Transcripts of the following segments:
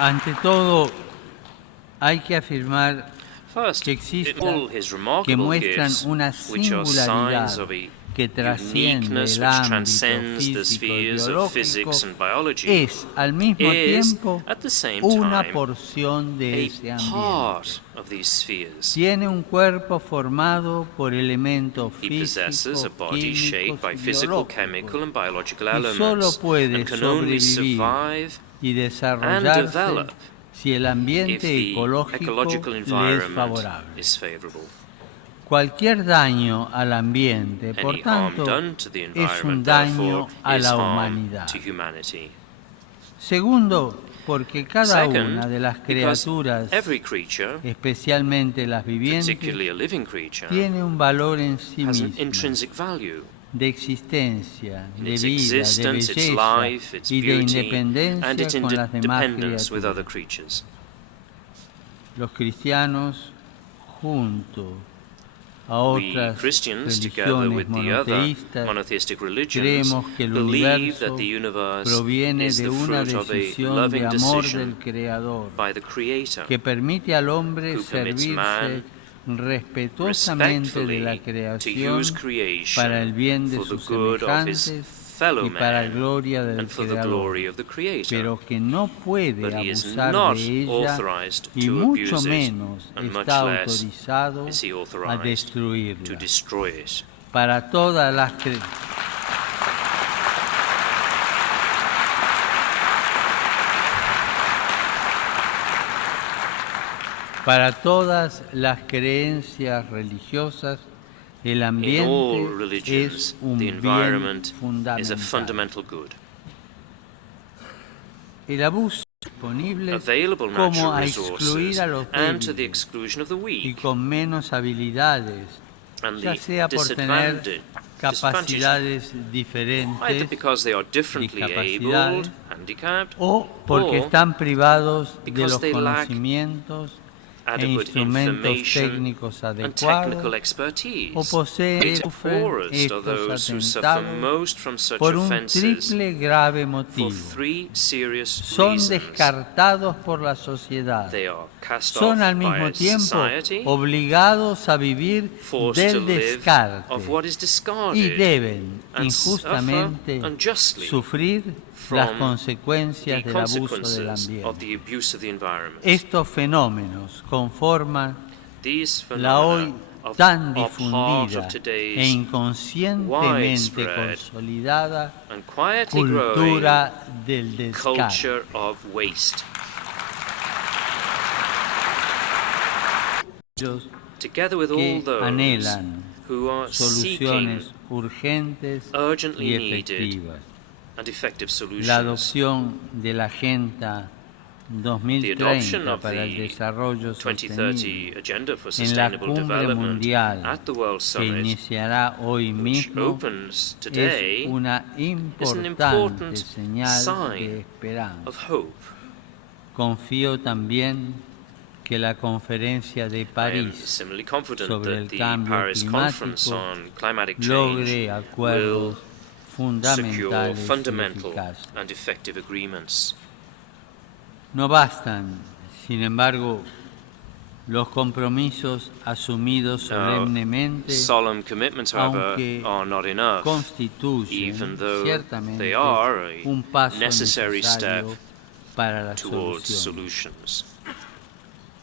Ante todo, hay que afirmar First, que in existen all his que remarkable muestran gifts, una which are singularidad signs of a que trasciende uniqueness el which ámbito transcends the físico y spheres of biológico, physics and biology, es al mismo is, tiempo at the same una time, porción de ese a ambiente. part of these spheres. Tiene un cuerpo formado por elementos He possesses a físicos, body shaped químicos by y physical, chemical, biológicos and biological y solo elements, puede and can only sobrevivir survive y and desarrollarse develop si el if ambiente the ecológico ecological le es environment favorable. is favorable. Cualquier daño al ambiente, por Any harm tanto, done to the es un environment, daño therefore, a is la harm humanidad. to humanity. Segundo, porque cada Second, una de las because criaturas, every creature, especialmente las vivientes, particularly a living creature, tiene un valor en sí has an misma, intrinsic value de existencia, in de its vida, de existence, its belleza life, its y de beauty, and independencia its con las demás independence with other criaturas. creatures. Los cristianos, junto a We otras Christians, together religiones with the other monoteístas, monotheistic religions, creemos que el believe universo that the universe proviene is de the una fruit of a decisión de loving amor decision del Creador by the Creator, que permite al hombre who permits servirse man respetuosamente de la respectfully to creación use para el creation bien de for the sus good of his semejantes fellow y para man gloria del and for the Creador, glory of the Creator. pero que no puede But he is abusar not de ella authorized y to mucho abuse it, menos and much está less autorizado is he a authorized to destruirla. destroy it. Para todas las Para todas las creencias religiosas, el In all ambiente religions, es un the bien environment is a fundamental. fundamental good. El abuso disponible Available como natural a excluir a los resources and to the débiles exclusion of the y weak, con menos habilidades, and ya the sea por tener disadvantage, capacidades either diferentes because they are differently discapacidades, abled, handicapped, o porque or están privados de because los they lack conocimientos e adequate instrumentos information técnicos and adecuados, technical o expertise. poseen The poorest are estos those who suffer atentados most from such por un offences triple grave for motivo. three serious Son reasons. descartados por la sociedad. They are cast off Son al by mismo tiempo society, obligados a vivir forced to del live descarte of what is y discarded, deben and injustamente suffer unjustly sufrir from las consecuencias the del abuso del consequences of ambiente. the abuse of the environment. Estos fenómenos conforman These la hoy phenomena tan are part difundida of e today's inconscientemente widespread consolidada and quietly growing cultura del descarte. culture of waste. Ellos Together with all que those anhelan who are soluciones seeking urgentes y urgently needed efectivas. and effective La solutions, adopción de la Agenda the adoption 2030 of para el the desarrollo 2030 sostenible Agenda for en la Sustainable cumbre Development mundial at the World que Summit, iniciará hoy which mismo opens today, es una is an importante important señal de sign esperanza. of hope. Confío también que la conferencia de I am París similarly confident sobre that el the cambio Paris Conference climático on Climatic logre Change acuerdos will secure fundamentales y fundamental eficaces. and effective agreements. No bastan, sin embargo, los compromisos asumidos solemnemente, Solemn commitments, however, aunque are not enough, constituyen even though ciertamente they are a un paso necessary step necesario para la towards solución. solutions.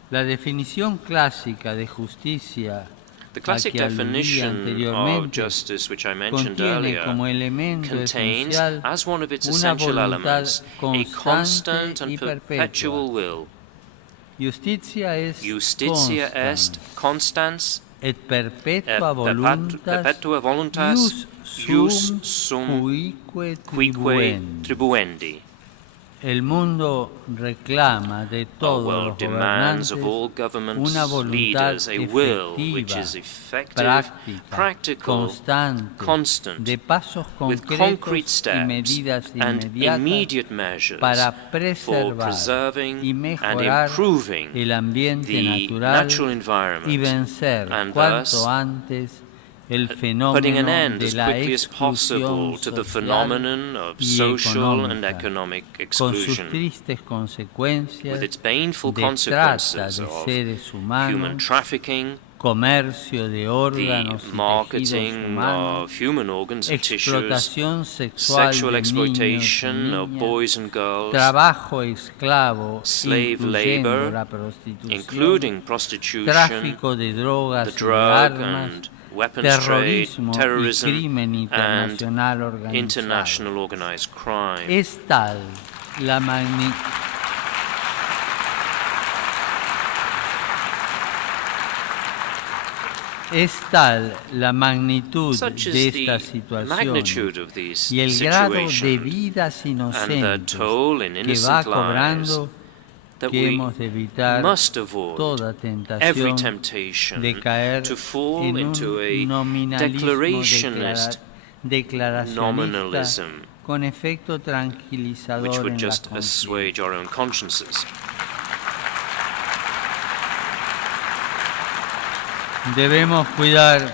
La definición clásica de justicia The a classic que aludí definition of anteriormente justice, which I mentioned contiene earlier, como elemento contains, esencial as one of its una essential voluntad elements, a constant constante y and perpetual perpetua. will. Justitia est Justitia est constans constans et et perpetua voluntas perpetua voluntas ius ius sum cuique quique tribuendi. tribuendi. El mundo reclama de Our todos los world demands of all gobernantes governments, una voluntad leaders, a will which efectiva, is effective, práctica, practical, constante, constant, de pasos with concretos concrete y steps medidas and inmediatas immediate measures para for preservar preserving y and mejorar improving el ambiente the natural natural y environment, vencer and cuanto thus antes el putting fenómeno an end de as la quickly as possible exclusión to the social phenomenon of y social and económica, economic con sus exclusion, tristes consecuencias with its painful de trata consequences de of seres human humanos, trafficking, comercio de the órganos y tejidos marketing humanos, of human organs and tissues, explotación sexual sexual de niños y exploitation of niñas, boys and girls, trabajo esclavo, slave incluyendo labor, la prostitución, including prostitution, tráfico de the drogas y de drug armas, and weapons trade, terrorismo y terrorism, crimen and internacional organizado. international organized crime. Es tal la magnitud. Es tal la magnitud Such de is the estas situaciones magnitude of these y el grado de situations vidas and the inocentes toll in que va innocent lives cobrando that que we hemos de evitar must avoid toda every tentación temptation de caer to fall en into un a nominalismo declarationist declaracionista nominalism con efecto which tranquilizador would en la just assuage our own consciences. Debemos cuidar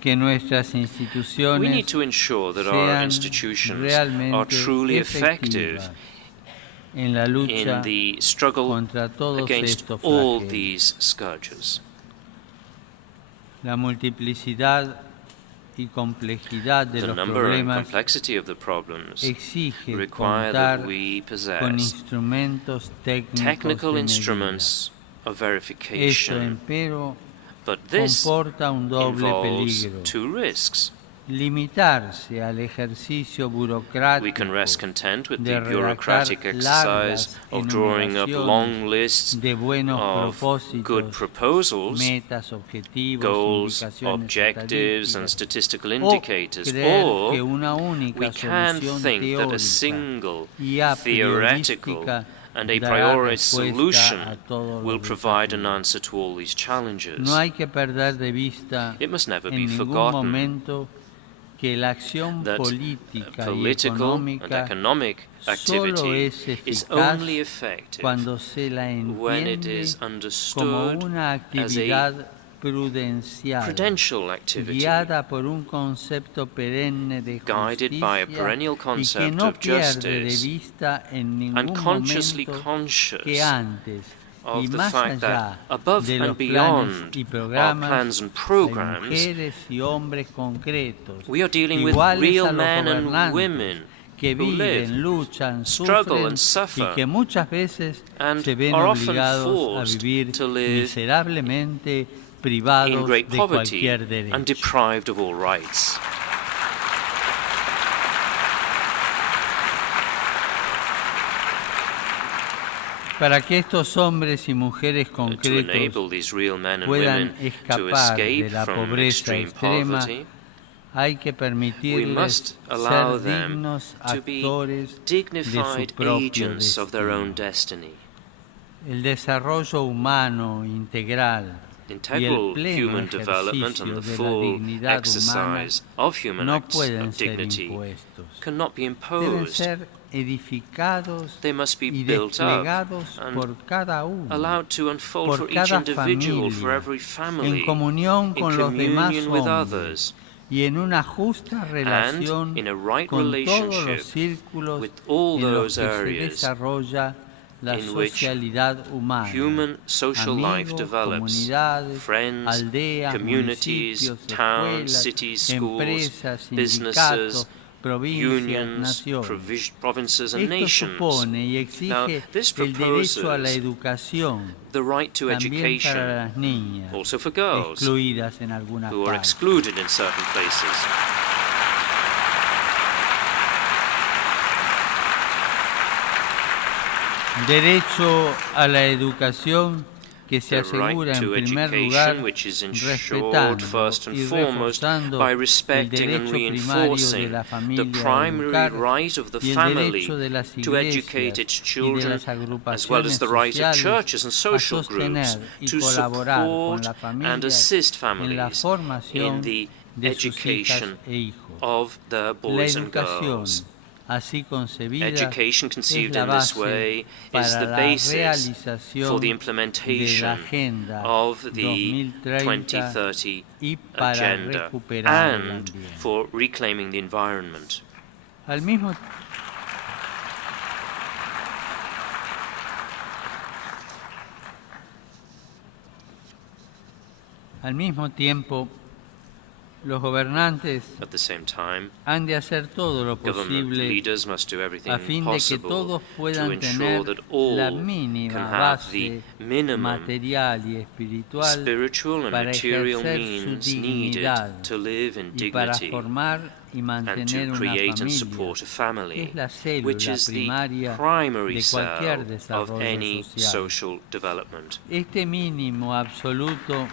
que nuestras We need instituciones to ensure that our sean institutions are realmente truly effective efectivas en la lucha in the struggle contra todos against estos all flagelos. these scourges. La multiplicidad y complejidad de The los number and problemas complexity of the problems exige require contar that we con possess instrumentos técnicos technical de medida. instruments of Esto, verification, empero, but this comporta un doble involves peligro. two risks. Limitarse al ejercicio We can rest burocrático content with de the bureaucratic redactar exercise largas of drawing up enumeraciones long lists de buenos of good propósitos, proposals, metas, objetivos, goals, indicaciones objectives, and estadísticas, statistical o indicators, creer que or una única we can solución think that a teórica single y a theoretical priorística and a dará priori respuesta solution a todos will los provide an desafíos. answer to all these challenges. No hay que perder de vista It must never be en ningún forgotten momento que la acción that política y political and económica economic solo activity es is eficaz only effective cuando se la when it entiende is como understood una as a actividad prudencial, prudential activity guiada por un concepto perenne de guided by a justicia perennial y que concept no of pierde de justice vista en ningún and consciously momento conscious que antes y of the más fact allá that above de los and planes beyond y our programas plans and hay programs, mujeres y hombres concretos we are dealing with iguales a real los men and gobernantes women que who live, viven, luchan, struggle sufren and suffer, y que muchas veces and se ven are often obligados a forced vivir to live miserablemente in privados great de poverty cualquier derecho. and deprived of all rights. Para que estos hombres y mujeres To concretos enable these real men and puedan women to escapar de escape la from pobreza extreme extrema, poverty, hay que we permitirles must allow ser them dignos to be actores de su dignified propio agents of their own destino. destiny. El desarrollo humano integral y el Integral pleno human development and ejercicio the de la full dignidad humana exercise of human no acts pueden of ser dignity impuestos. cannot be Deben imposed. ser edificados They must be y built up desplegados and por cada uno, allowed to unfold por for each cada individual, for familia, every en family, comunión in con los demás communion with hombres others, y en una justa relación in a right con todos relationship los círculos with all en los those que se areas desarrolla la in which socialidad humana, human social life amigos, develops, comunidades, friends, aldeas, communities, municipios, towns, escuelas, cities, schools, empresas, businesses, sindicatos, provincias, unions, naciones. provinces and Esto nations. supone y Now, exige this el derecho a la proposes educación, the right to también para education, las niñas, also for girls excluidas en algunas who are partes. excluded in certain places. Derecho a la educación que se The asegura right en to primer lugar education, which is ensured respetando first and y foremost reforzando by el respecting and derecho primario de reinforcing la the familia a primary educar right of the y el family derecho de las to educate iglesias its y de children, las as well as agrupaciones the right of sociales churches and a social groups sostener y to colaborar con support la and familia assist en la families formación in the de sus hijas education e hijos. of their La boys and educación girls. así concebida, Education es conceived la in this base way is para the la basis for realización the de la implementation Agenda of the 2030 2030 y para agenda recuperar el and ambiente. for reclaiming the environment. Al mismo tiempo, los gobernantes At the same time, han de hacer todo lo government posible leaders must do everything a fin de que possible todos to puedan ensure tener that la all mínima can have the base minimum material y espiritual spiritual and para material ejercer su means needed dignidad to live in y para dignity formar y and mantener to una create and familia, support a que family, es la which célula is the primaria primary de cell cualquier of desarrollo any social. social development. Este mínimo absoluto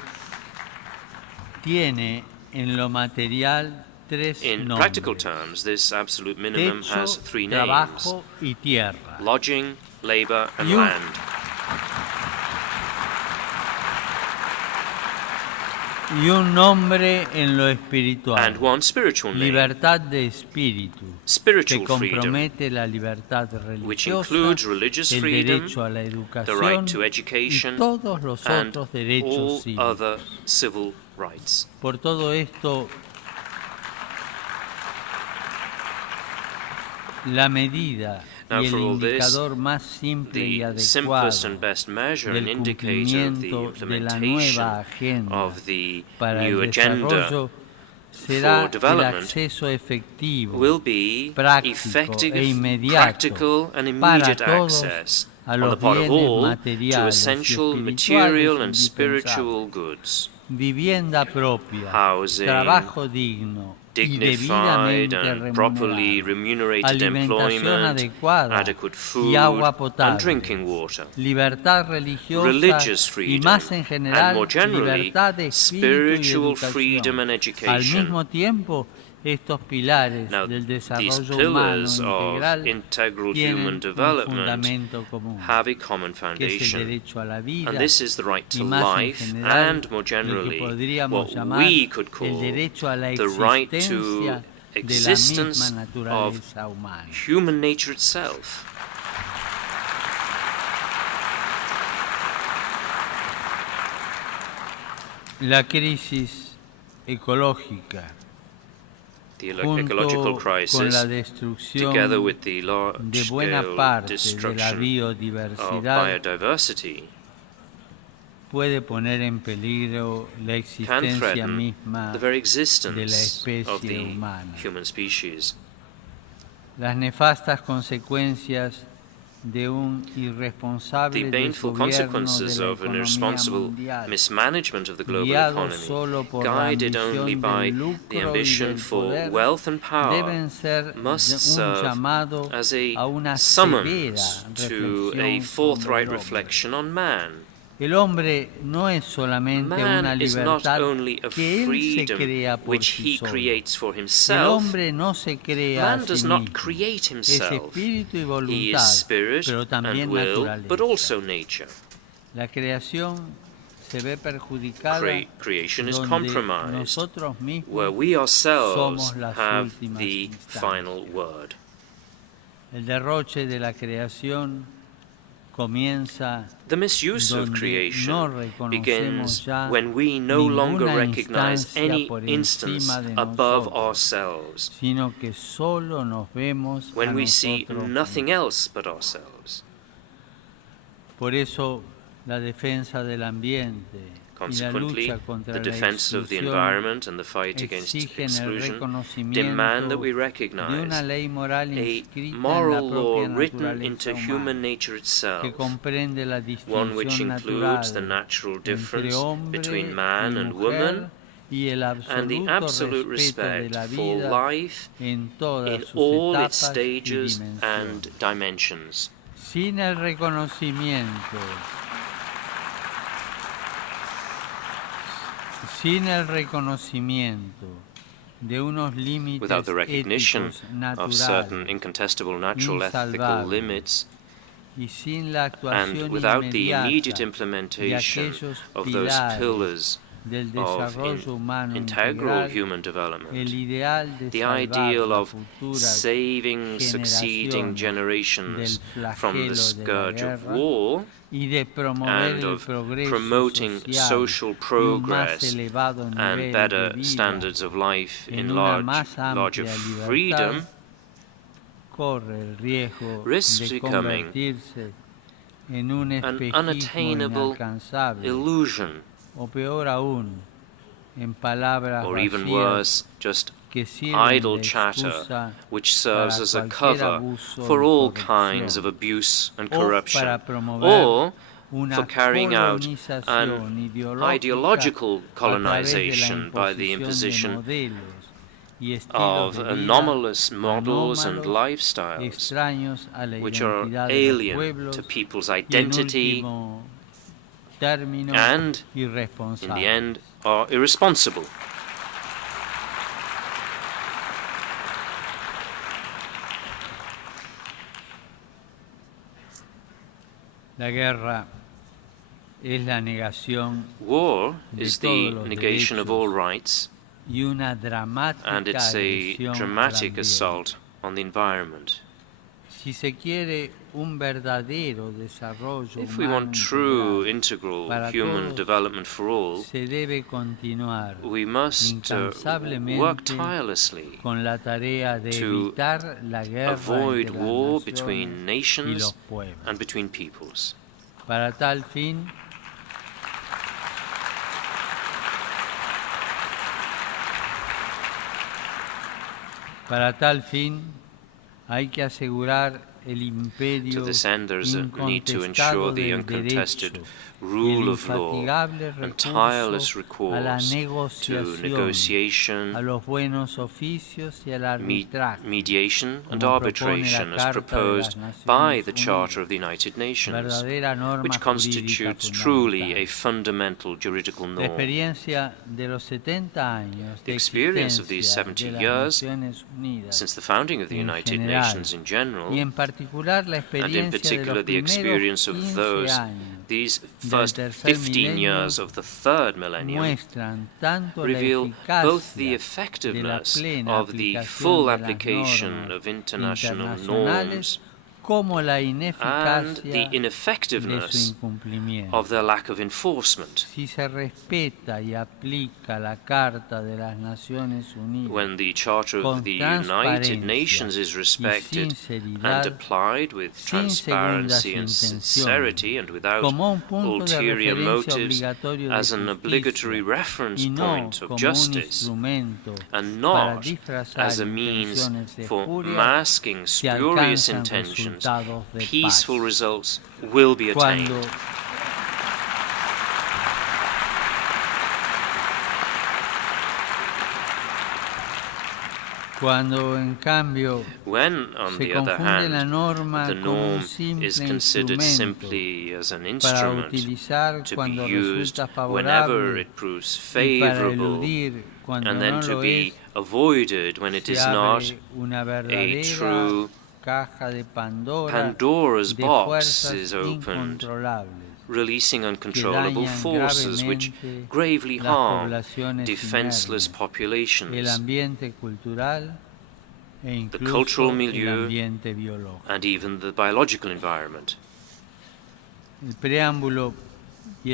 tiene en lo material tres In nombres: practical terms, this absolute minimum techo, has three names: trabajo y tierra. lodging, labor, and Y un- land. Y un nombre en lo espiritual: And one spiritual name, libertad de espíritu, que spiritual freedom, compromete la libertad which religiosa, includes religious el freedom, derecho a la the educación right to y education, todos los and otros all derechos cívicos. other civil rights. Por todo esto, la medida Now, y el for all this, indicador más simple y the adecuado simplest and best measure and del indicator of the cumplimiento de la implementation nueva agenda of the para new el agenda desarrollo será for el development acceso efectivo, will be práctico effective, e inmediato practical and immediate para todos access a on los the part of bienes all to materiales essential y material and espirituales spiritual indispensables: goods, vivienda propia, housing, trabajo digno y dignified debidamente and properly remunerado, remunerated alimentación employment, adecuada adequate y food agua and potable, drinking water, libertad religiosa religious y freedom, más en and general more generally, libertad de espíritu y spiritual freedom educación. and Al education. mismo tiempo, estos pilares Now, del these desarrollo humano pillars of integral integral human tienen un development fundamento común, have a common que es el foundation, derecho a la vida, and this is the right y to más en life, general and more lo que generally, podríamos what llamar we could el call derecho a la the right to existencia de la misma existence of naturaleza humana. human nature itself. La crisis ecológica, The junto ecological con la crisis, destrucción together with the de buena large-scale parte de la destruction of biodiversidad, biodiversity, puede poner en peligro la can existencia threaten misma the very de la existence of especie the humana. human species. Las nefastas consecuencias de un irresponsable The baneful desgobierno de consequences la of an economía irresponsible mundial, mismanagement of the global guiado economy, solo por la guided only ambición by del the lucro y ambition del for poder, wealth and power, deben ser must un serve llamado as a una a severa summons to a reflexión sobre forthright el hombre. reflection on man. El hombre no es solamente una Man is not libertad only a que él se freedom crea por which sí he solo. creates for El himself. hombre no se crea a Man sí does not mismo. create Es himself. espíritu y He voluntad, is spirit pero también and will, naturaleza. but also nature. La creación se ve perjudicada Creation is donde compromised, nosotros mismos where we ourselves somos las have últimas the instancias. final word. El derroche de la creación comienza The misuse of donde creation no reconocemos begins ya when we no longer ninguna recognize instancia any por instance encima de above nosotros, ourselves, sino que solo nos vemos a when we see nosotros nothing mismos. else but ourselves. Por eso la defensa del ambiente y la Consequently, lucha contra the la defense of the exclusión environment and the fight against exigen el exclusion reconocimiento demand that we de una recognize ley moral a inscrita en la moral law propia written naturaleza into humana, human nature que itself, comprende la one which distinción includes the natural natural entre difference hombre between man y and mujer woman, y el and the absolute respeto de respect la for vida life en todas in sus all its etapas y stages dimensiones. and dimensions. Sin el reconocimiento de unos límites Without the recognition éticos of certain naturales incontestable natural ethical insalvables, limits, y sin la actuación and without the inmediata immediate de implementation aquellos of those pilares pillars of integral human development, the ideal of saving succeeding generations from the scourge of war and of promoting social progress and better standards of life in larger freedom, risks becoming an unattainable illusion, or even worse, just idle chatter, which serves as a cover for all kinds of abuse and corruption, or for carrying out an ideological colonization by the imposition of anomalous models and lifestyles which are alien to people's identity and, in the end, are irresponsible. War is the negation of all rights, and it's a dramatic assault on the environment. If we want true integral human development for all, we must work tirelessly to avoid war between nations and between peoples. Para tal fin, hay que asegurar el imperio to this end, there's a need to ensure the uncontested rule of law and tireless recourse to negotiation, mediation and arbitration as proposed by the Charter of the United Nations, which constitutes truly a fundamental juridical norm. The experience of these 70 years since the founding of the United Nations in general, and in particular the experience of these first 15 years of the third millennium, reveal both the effectiveness of the full application of international norms and the ineffectiveness of their lack of enforcement. When the Charter of the United Nations is respected and applied with transparency and sincerity and without ulterior motives as an obligatory reference point of justice, and not as a means for masking spurious intentions, peaceful results will be attained. When, on the other hand, the norm is considered simply as an instrument to be used whenever it proves favorable, and then to be avoided when it is not, a true Pandora's box is opened, releasing uncontrollable forces which gravely harm defenseless populations, the cultural milieu, and even the biological environment. The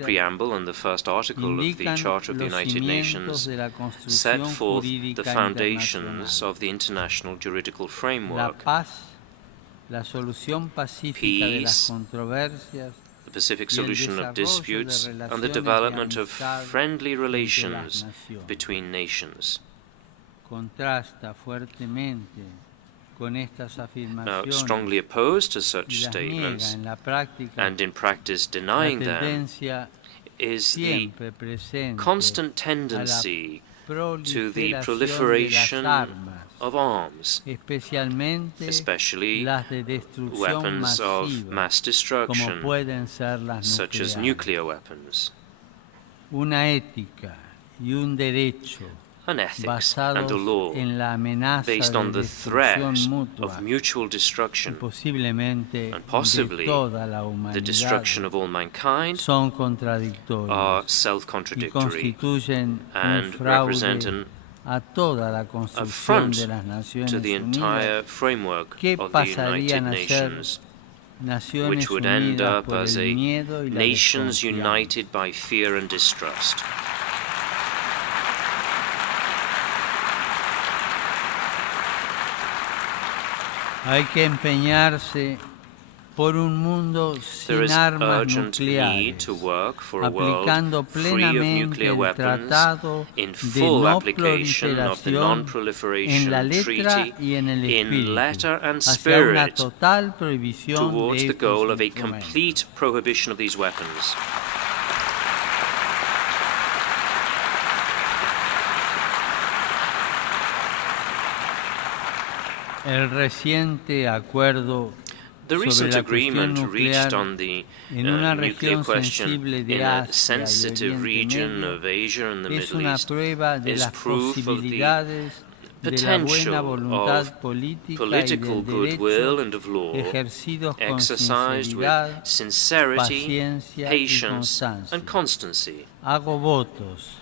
preamble and the first article of the Charter of the United Nations set forth the foundations of the international juridical framework: peace, the pacific solution of disputes, and the development of friendly relations between nations. Now, strongly opposed to such statements, and in practice denying them, is the constant tendency to the proliferation of arms, especially weapons of mass destruction, such as nuclear weapons. an ethics and a law based on the threat of mutual destruction and possibly the destruction of all mankind are self-contradictory and represent an affront to the entire framework of the United Nations, which would end up as a nations united by fear and distrust. Hay que empeñarse por un mundo There is sin armas urgent need nucleares, to work for a world aplicando free of plenamente nuclear el weapons, Tratado in de full no application of the proliferación en Non-Proliferation la letra Treaty, y en el in letter espíritu, and hacia una spirit, total prohibición towards de the goal estos of a instrumentos. complete prohibition of these weapons. El reciente acuerdo The sobre recent la cuestión agreement reached nuclear on the en una nuclear región question sensible de in a Asia y sensitive Oriente region Medio of Asia and the es Middle una East prueba de is las proof of the posibilidades de la buena potential voluntad of política y political del goodwill derecho and of law ejercidos con exercised with sinceridad, sincerity, paciencia y patience, and constancia. constancy. Hago votos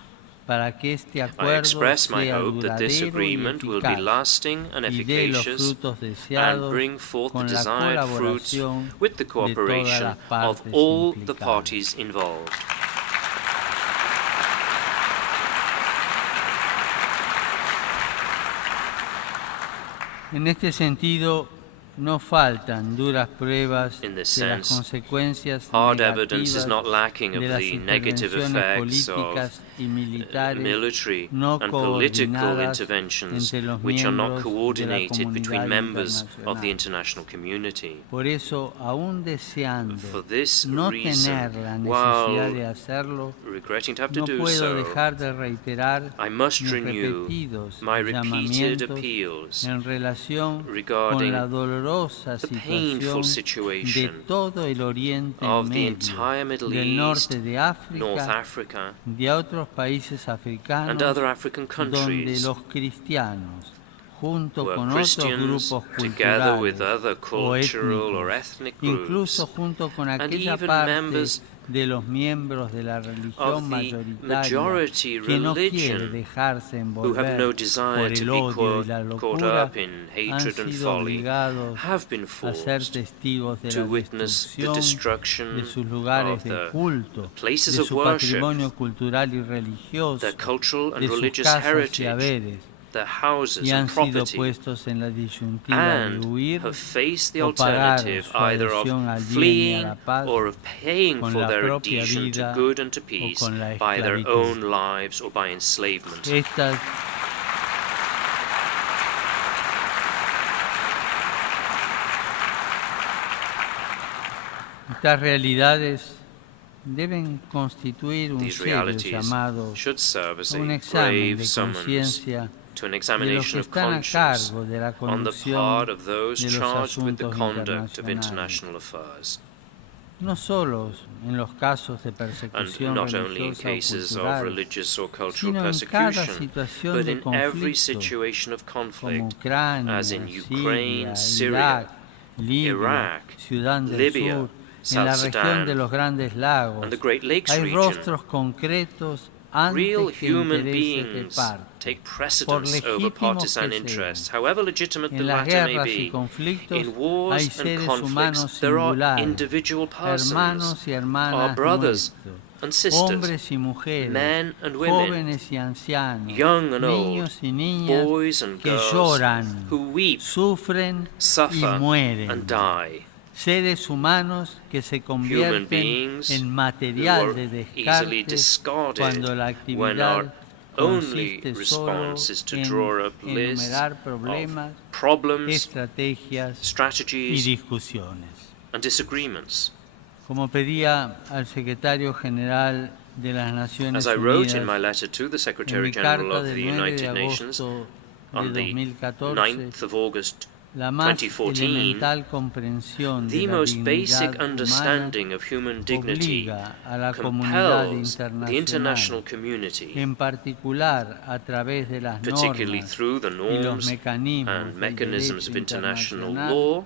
para que este I acuerdo express my sea hope that this duradero y agreement will be eficaz lasting and y dé los efficacious frutos and deseados bring forth the con la desired fruits colaboración with the de todas cooperation las of partes all the implicadas. parties involved. En este sentido, no faltan duras pruebas In this de las sense, consecuencias hard evidence is negativas not lacking of de las the negative intervenciones effects of políticas y militares military no and political coordinadas interventions entre los which are not miembros de la coordinated between comunidad members of the internacional. international community. Por eso, aún deseando For this no reason, tener la while necesidad de hacerlo, regretting to have to no do puedo so, dejar de reiterar I must mis renew repetidos my repeated llamamientos appeals en relación con regarding la dolorosa the painful situación de situation todo el Oriente of the Medio, entire Middle del East, norte de North África, Africa, de otros países africanos, and other African donde countries, los cristianos, junto where con otros Christians, grupos together with culturales other o cultural or étnicos, ethnic groups, incluso junto con and aquella even parte members de los miembros de la religión of the mayoritaria majority que no quiere religion dejarse who have envolver no por desire to el be odio y la caught locura, up in han hatred and sido folly, obligados have been a ser forced testigos de to la witness the destrucción destruction de sus lugares of de the culto, places de of su worship, patrimonio cultural y religioso, their cultural and de sus religious casas y heritage, haberes, their houses y and han sido property, puestos en la disyuntiva de and huir have faced the o pagar alternative su either adhesión al of bien y a fleeing la paz or of paying con for la their propia adhesion to vida good and to o peace con la by their esclavitud. own lives or by enslavement. Estas realidades deben constituir un These serio realities llamado should serve as a un a examen grave de summons conciencia to an de los examination que of están a conscience cargo de la on the conducción part of those de los charged with the asuntos conduct of internacionales, international affairs, no solo en los casos de and persecución not only in religiosa o cases of cultural, religious or cultural sino en cada persecution, situación but de in every conflicto, situation of como conflict, Ucrania, as in Ukraine, Siria, Syria, Irak, Libia, Iraq, Sudán del Libya, Sur, South en la región Sudan, de los Grandes Lagos, and the Great Lakes hay region. rostros concretos antes Real que human intereses de beings parte. take Por precedence over legítimos partisan que interests, sean. however legitimate the En las latter may guerras y be. conflictos In wars hay and seres conflicts, humanos there are singulares, individual persons, hermanos y our hermanas brothers nuestros, and sisters, hombres y mujeres, men and women, jóvenes y ancianos, young and niños old, y niñas boys and que girls, lloran, who weep, sufren y suffer, mueren. and die. Seres humanos que se Human convierten beings en who material are de easily descarte discarded cuando la when our actividad only consiste solo response is to en draw up lists enumerar of problemas, problems, estrategias y strategies, discusiones. and disagreements. Como pedía al secretario general de las Naciones As I wrote in my Unidas letter to the en Secretary mi General carta of the del 9 de United Nations agosto de on the 2014, 9th of August 2014, the most basic understanding of human dignity compels the international community, particularly through the norms and mechanisms of international law,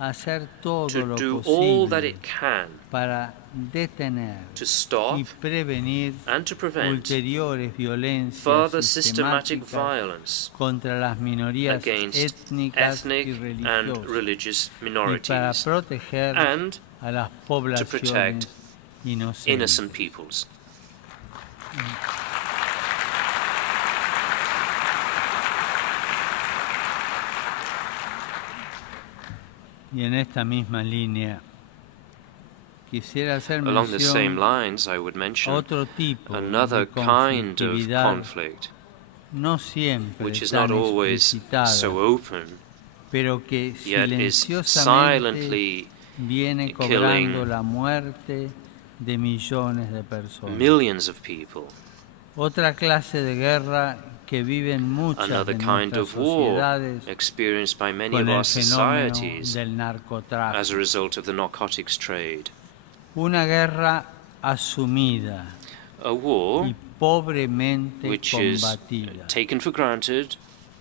to do all that it can to stop and to prevent further systematic violence against ethnic and religious minorities and to protect innocent peoples. Y en esta misma línea quisiera hacer Along the same mención lines, I would mention otro tipo another de kind of conflictividad, conflict, no siempre which is tan not always explicitada, so open, pero que yet is silenciosamente silently viene killing cobrando la muerte de millones de personas. millions of people. Otra clase de guerra que viven muchas Another de kind nuestras of war sociedades experienced by many con of el our fenómeno societies del as a narcotráfico. result of the narcotics trade. Una guerra asumida A war y pobremente which is combatida. taken for granted,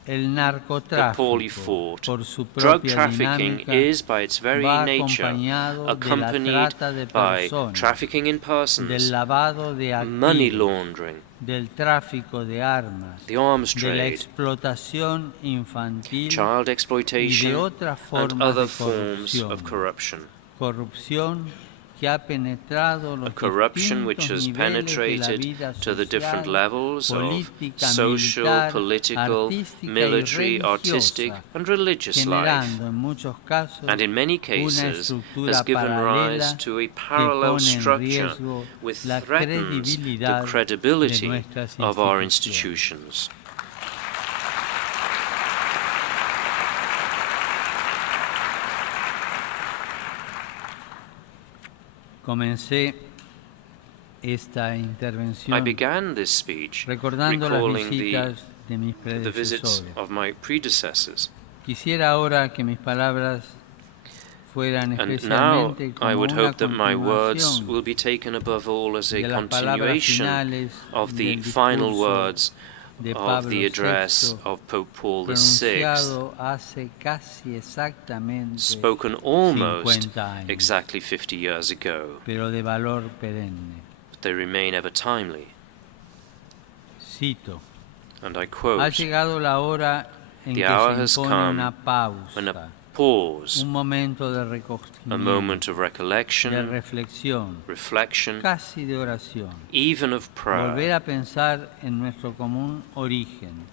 El but poorly narcotráfico, fought. por su Drug propia trafficking dinámica, is, by its very va nature, acompañado de la accompanied trata de by personas, trafficking in del persons, lavado de money activos, laundering, del tráfico de armas, the arms de la trade, explotación infantil child y de exploitation, otras and formas other de forms corrupción. of corruption. Corrupción que ha penetrado los A corruption which distintos has niveles de la penetrated vida to the different social, levels of política, social, militar, political, artística y military, artistic, religiosa, and religious life, generando en muchos casos and in many una cases estructura has given rise paralela to a que parallel pone en structure riesgo which la threatens the credibilidad de credibility nuestras of our instituciones. institutions. Comencé esta I intervención began this speech recordando las recalling visitas de mis the visits predecesores. of my predecessors. Quisiera ahora que mis palabras fueran And now especialmente I como would una hope that my words continuación will be taken above all as a de las palabras continuation finales of the del final discurso words de of Pablo the address VI, of Pope Paul VI, pronunciado hace casi exactamente spoken almost 50 años, exactly 50 years ago, pero de valor perenne. but they remain ever timely. Cito: And I ha quote, llegado la hora en "The que hour se has impone come una pausa, when a pause, un momento de a recogimiento, moment of de recollection, reflexión, reflection, casi de oración. even of Volver prayer, a pensar en nuestro común origen,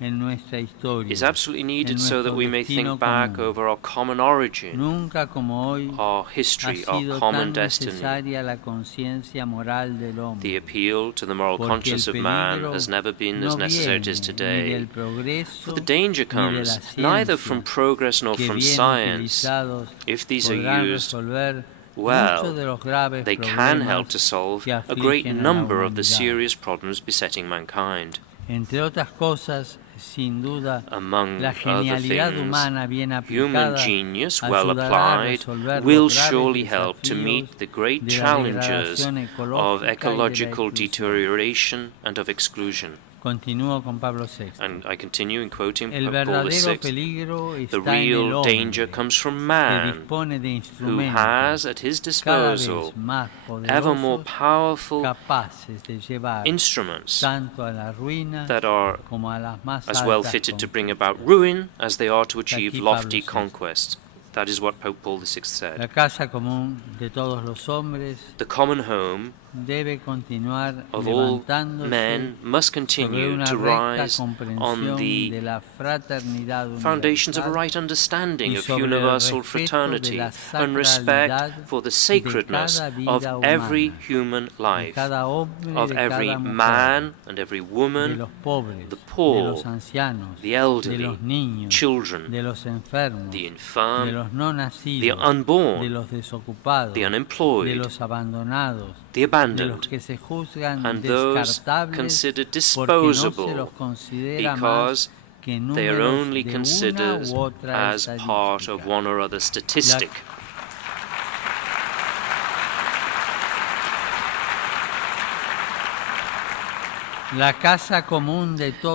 en nuestra historia, is absolutely needed en so that nuestro we may destino think back común. over our common origin, Nunca como hoy our ha history, our sido common tan destiny. necesaria la conciencia moral del The hombre, appeal to the moral porque conscience el of man peligro has never been no as necessary as it is viene ni today. del progreso For the danger ni de la comes ciencia, neither from progress nor que from bien science. utilizados If these are podrán used resolver well, muchos de los graves they can help problemas to solve que a great afligen a la number of the humanidad. serious problems besetting mankind. Entre otras cosas, sin duda, Among la other genialidad things, humana bien human aplicada genius, well ayudará a applied, resolver will los graves surely help to meet desafíos the great de la challenges degradación of ecológica y de la ecological exclusión. deterioration and of exclusion. Continúo con Pablo VI. And I continue in quoting El Pope Paul verdadero VI. peligro The está en el real danger hombre, comes from que man, dispone de who instrumentos has at his cada disposal vez más ever more poderosos, powerful capaces de llevar instruments tanto a la ruina that are como a las más as well altas fitted to bring conquistas. about ruin as they are to achieve Aquí lofty Pablo VI. conquests. That is what Pope Paul VI La said. casa común de todos los hombres The common home debe continuar of all levantándose men must sobre continue una to recta rise on comprensión the de la fraternidad foundations of a universal right understanding y of sobre el universal respeto de fraternity la and respect sacralidad for the de sacredness cada vida of every humana, human de life, cada hombre, of de every cada mujer, man and every de woman, los pobres, the de poor, los ancianos, the de elderly, los niños, children, de los enfermos, the de infirm, los no the nacidos, de unborn, los desocupados, the de unemployed, los abandonados, the de los abandoned, que se juzgan and those descartables considered porque no se disposable los considera más because They are only considered as part of one or other statistic.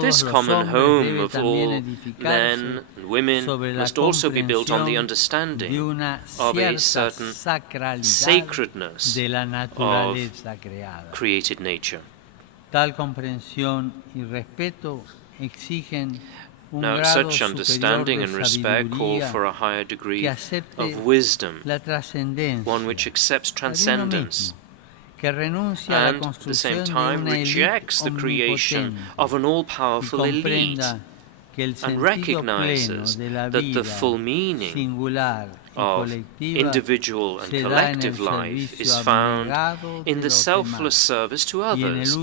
This common home of all men and women must also be built on the understanding of a certain sacredness of created nature. Now, such understanding and respect call for a higher degree of wisdom, one which accepts transcendence, and at the same time rejects the creation of an all-powerful elite, and recognizes that the full meaning of individual and collective life is found in the selfless service to others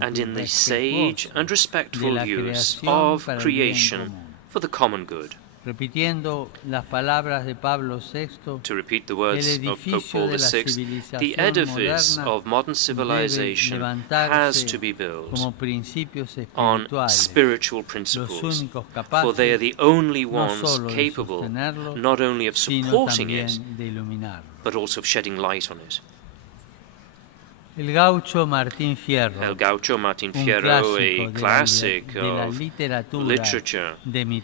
and in the sage and respectful use of creation for the common good. To repeat the words of Pope Paul VI, the edifice of modern civilization has to be built on spiritual principles, for they are the only ones capable not only of supporting it, but also of shedding light on it. El Gaucho Martín Fierro, a classic of literature in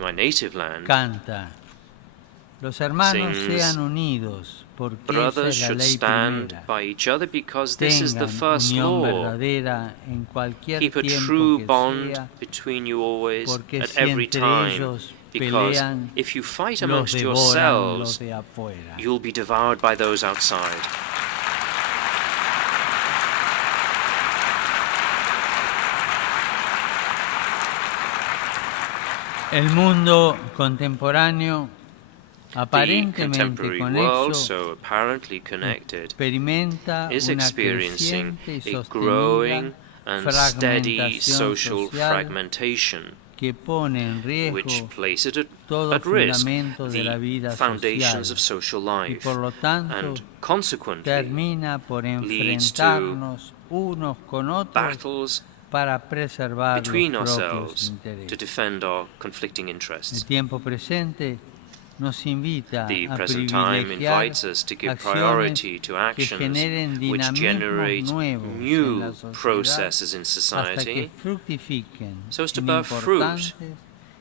my native land, sings, brothers should stand by each other because this is the first law. Keep a true bond between you always, at every time, because if you fight amongst yourselves, you'll be devoured by those outside. El mundo contemporáneo, the contemporary world, so apparently connected, is experiencing a growing and steady social fragmentation, which places at risk the foundations of social life, and consequently leads to battles between ourselves to defend our conflicting interests. The present time invites us to give priority to actions which generate new processes in society so as to bear fruit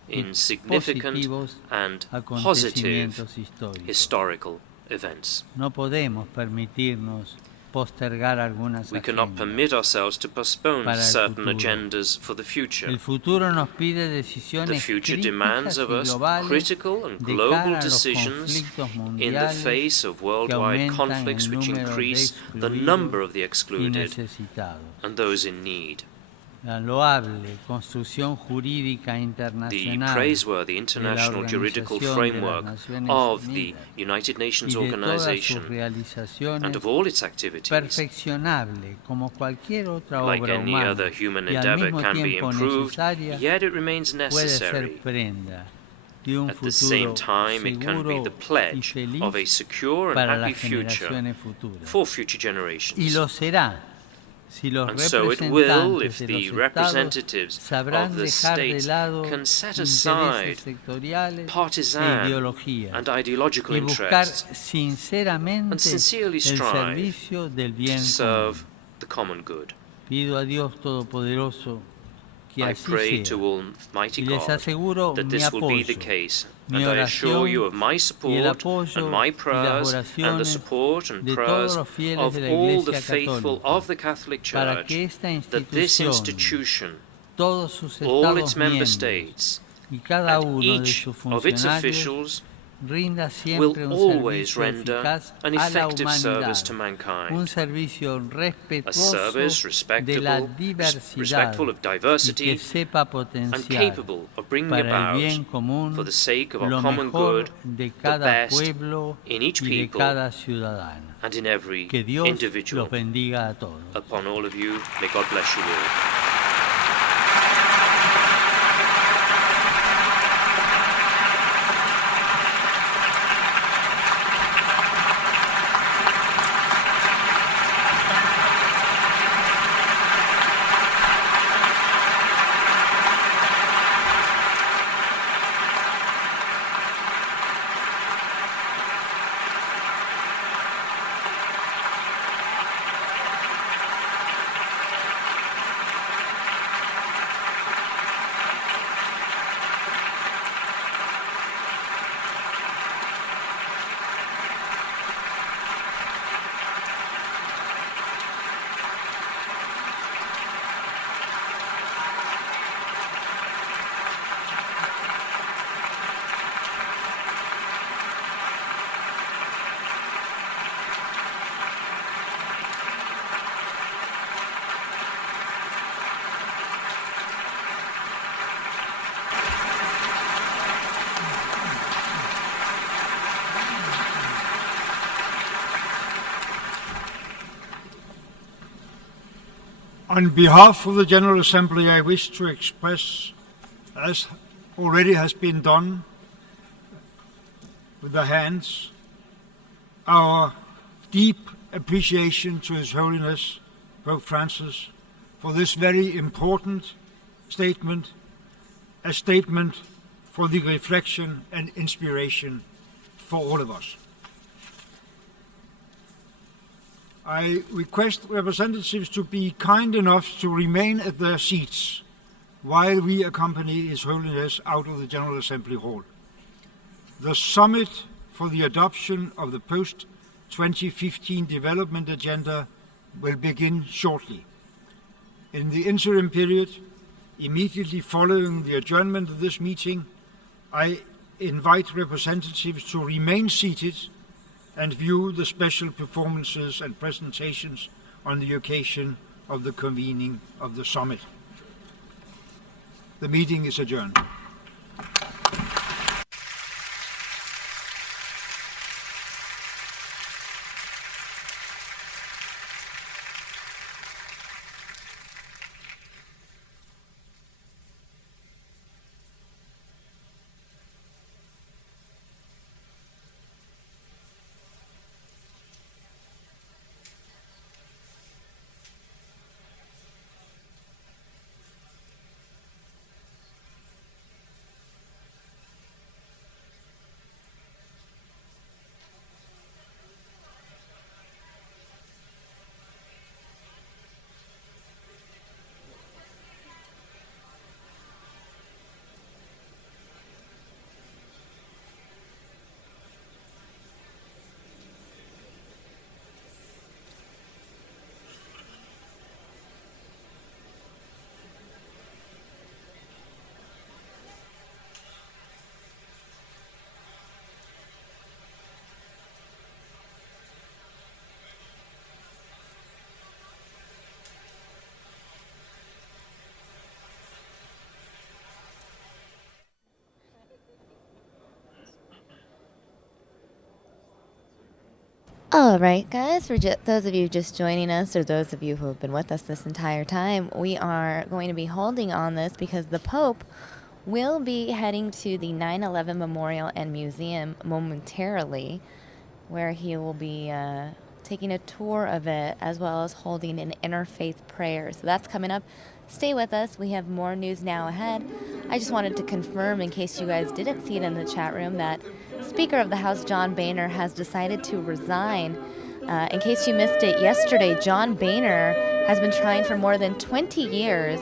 in significant and positive historical events. We cannot permit ourselves to postpone certain agendas for the future. The future demands of us critical and global decisions in the face of worldwide conflicts which increase the number of the excluded and those in need. The praiseworthy international juridical framework of the United Nations Organization and of all its activities, like any other human endeavor, can be improved, yet it remains necessary. At the same time, it can be the pledge of a secure and happy future for future generations. And so it will if the representatives of the states can set aside partisan and ideological interests and sincerely strive to serve the common good. I pray to Almighty God that this will be the case, and I assure you of my support and my prayers and the support and prayers of all the faithful of the Catholic Church, that this institution, all its member states, and each of its officials will always render an effective service to mankind, a service respectful of diversity and capable of bringing about, for the sake of our common good, the best in each people and in every individual. Upon all of you, may God bless you all. On behalf of the General Assembly, I wish to express, as already has been done with the hands, our deep appreciation to His Holiness Pope Francis for this very important statement, a statement for the reflection and inspiration for all of us. I request representatives to be kind enough to remain at their seats while we accompany His Holiness out of the General Assembly Hall. The summit for the adoption of the post-2015 development agenda will begin shortly. In the interim period, immediately following the adjournment of this meeting, I invite representatives to remain seated and view the special performances and presentations on the occasion of the convening of the summit. The meeting is adjourned. All right, guys, for those of you just joining us or those of you who have been with us this entire time, we are going to be holding on this because the Pope will be heading to the 9/11 Memorial and Museum momentarily, where he will be taking a tour of it as well as holding an interfaith prayer. So that's coming up. Stay with us. We have more news now ahead. I just wanted to confirm, in case you guys didn't see it in the chat room, that Speaker of the House John Boehner has decided to resign. In case you missed it yesterday, John Boehner has been trying for more than 20 years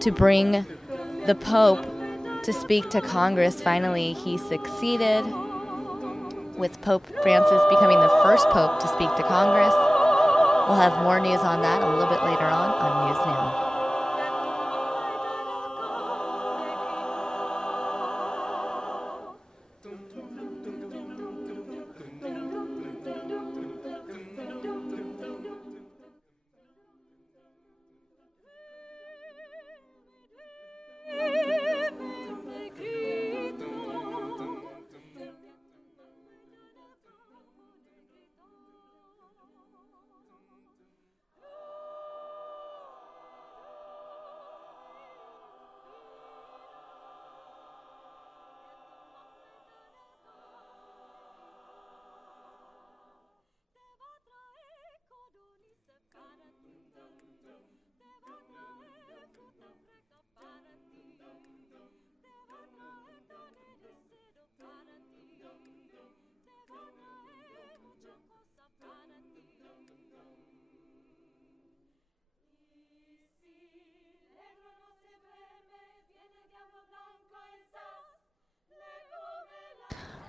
to bring the Pope to speak to Congress. Finally, he succeeded, with Pope Francis becoming the first Pope to speak to Congress. We'll have more news on that a little bit later on News Now.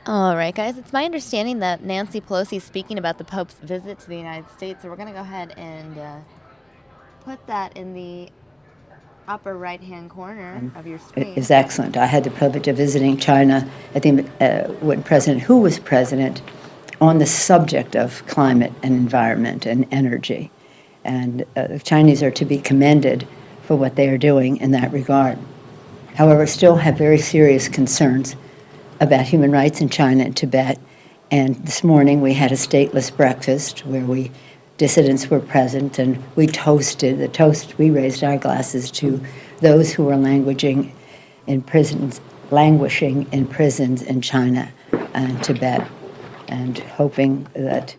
All right, guys, it's my understanding that Nancy Pelosi is speaking about the Pope's visit to the United States, so we're going to go ahead and put that in the upper right-hand corner of your screen. It is excellent. I had the privilege of visiting China, I think, when President Hu was president, on the subject of climate and environment and energy. And the Chinese are to be commended for what they are doing in that regard. However, still have very serious concerns about human rights in China and Tibet. And this morning we had a stateless breakfast where we dissidents were present, and we we raised our glasses to those who were languishing in prisons in China and Tibet, and hoping that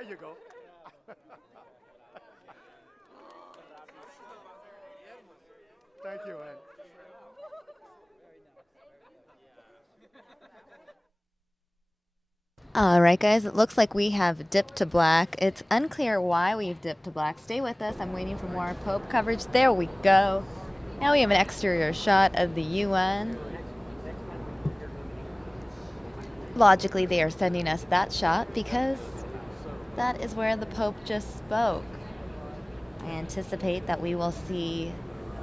There you go. Thank you, Ed. All right, guys, it looks like we have dipped to black. It's unclear why we've dipped to black. Stay with us. I'm waiting for more Pope coverage. There we go. Now we have an exterior shot of the UN. Logically, they are sending us that shot because that is where the Pope just spoke. I anticipate that we will see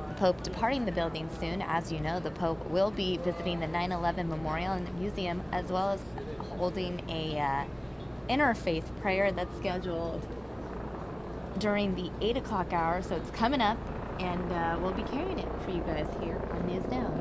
the Pope departing the building soon. As you know, the Pope will be visiting the 9/11 Memorial and Museum, as well as holding a Interfaith prayer that's scheduled during the 8 o'clock hour. So it's coming up, and we'll be carrying it for you guys here on News Now.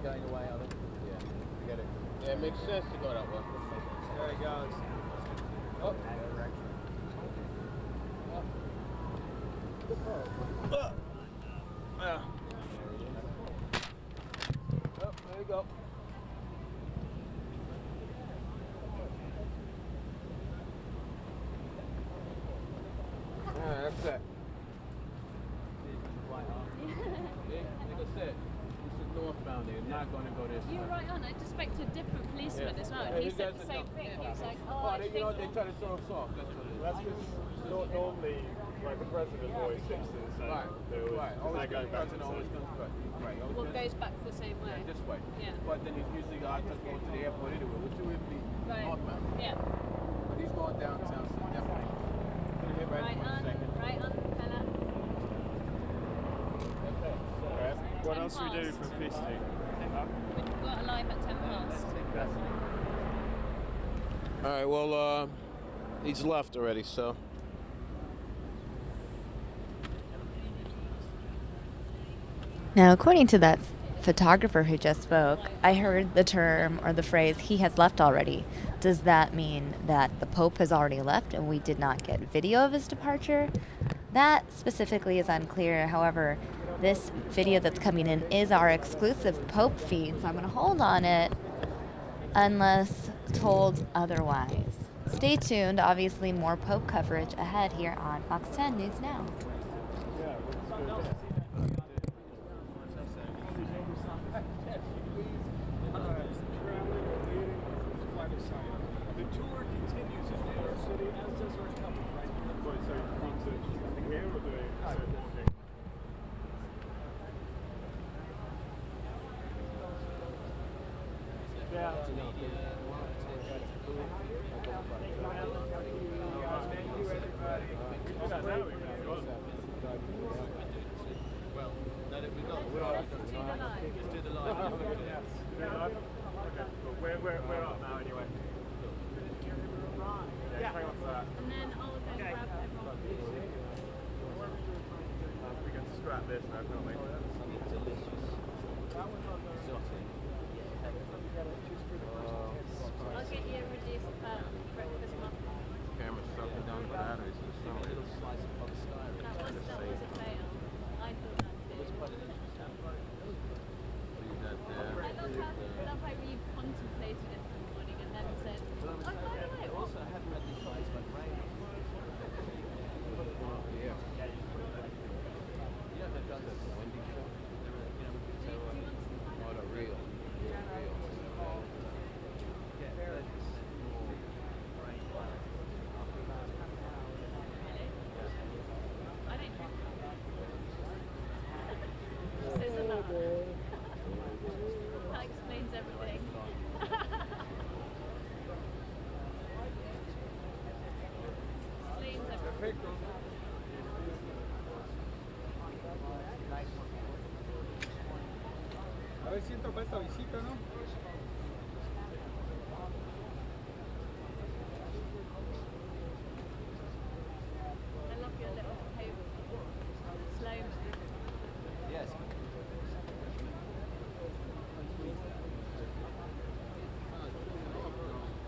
Going away, I think. Yeah, forget it. Yeah, it makes sense to go that way. There he goes. Oh. Yeah. Oh, there you go. Yeah, that's it. Yeah, like I said. Northbound, they're not going to go this way. You're right on. I just spoke to a different policeman as well. Yeah, He said the same thing. He was like, oh, I they, think... they try to throw us off. That's what it is. That's because normally, like the president always sticks to the same. Right. They're going back to the always same. comes back. Right. Well, goes back the same way. Yeah, this way. Yeah. But then he's usually I just going to the airport anyway, which would be northbound. Yeah. But he's going downtown, so definitely. Gonna hit right in a second. Right on, fella. Okay. What else do we do for peace team? We've got a live at 10 past. All right, well, he's left already, so. Now, according to that photographer who just spoke, I heard the term or the phrase, he has left already. Does that mean that the Pope has already left and we did not get video of his departure? That specifically is unclear. However, this video that's coming in is our exclusive Pope feed, so I'm going to hold on it unless told otherwise. Stay tuned. Obviously, more Pope coverage ahead here on Fox 10 News Now. The tour continues in New York City, as does our coverage, right? Wait, so you come to something here, or do they say walking? Yeah. Well, now that we know, let's do the live. Okay, cool. We're up now anyway. Yeah, hang on for that. And then I'll go grab everyone. We can scrap this now, can't we? I'll get you a reduced breakfast muffin. Camera's sucking down the batteries or something. A little slice of polystyrene. That was a fail. I thought that too. Leave that there. I love how you contemplated it in the morning and then said, oh, by the way, Also, I haven't had these slides like rain. Yeah. You know they've done this Wendy show? You know, we could tell oh, the real. I don't drink. Says enough. That explains everything. 900 para esta visita, ¿no? I love your little table. Slow. Yes.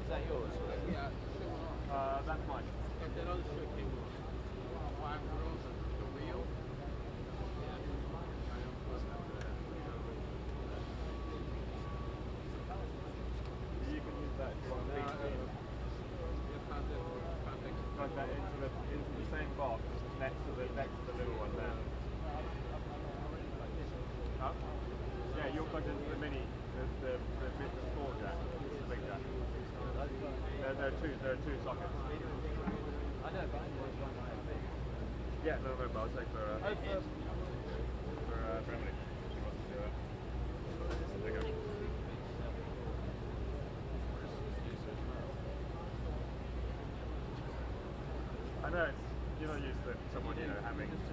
Is that yours? Yeah. That's mine. And then also came 5 rows of the wheel. You can use that if you want. Plug that into the same box next to the little one there. Huh? Yeah, you're plugged into the mini, the small jack, the big jack. There are two sockets. I know, but I know it's one I think. Yeah, no, but I'll say for Emily. She wants to do it. There you go. I know you're not used to someone,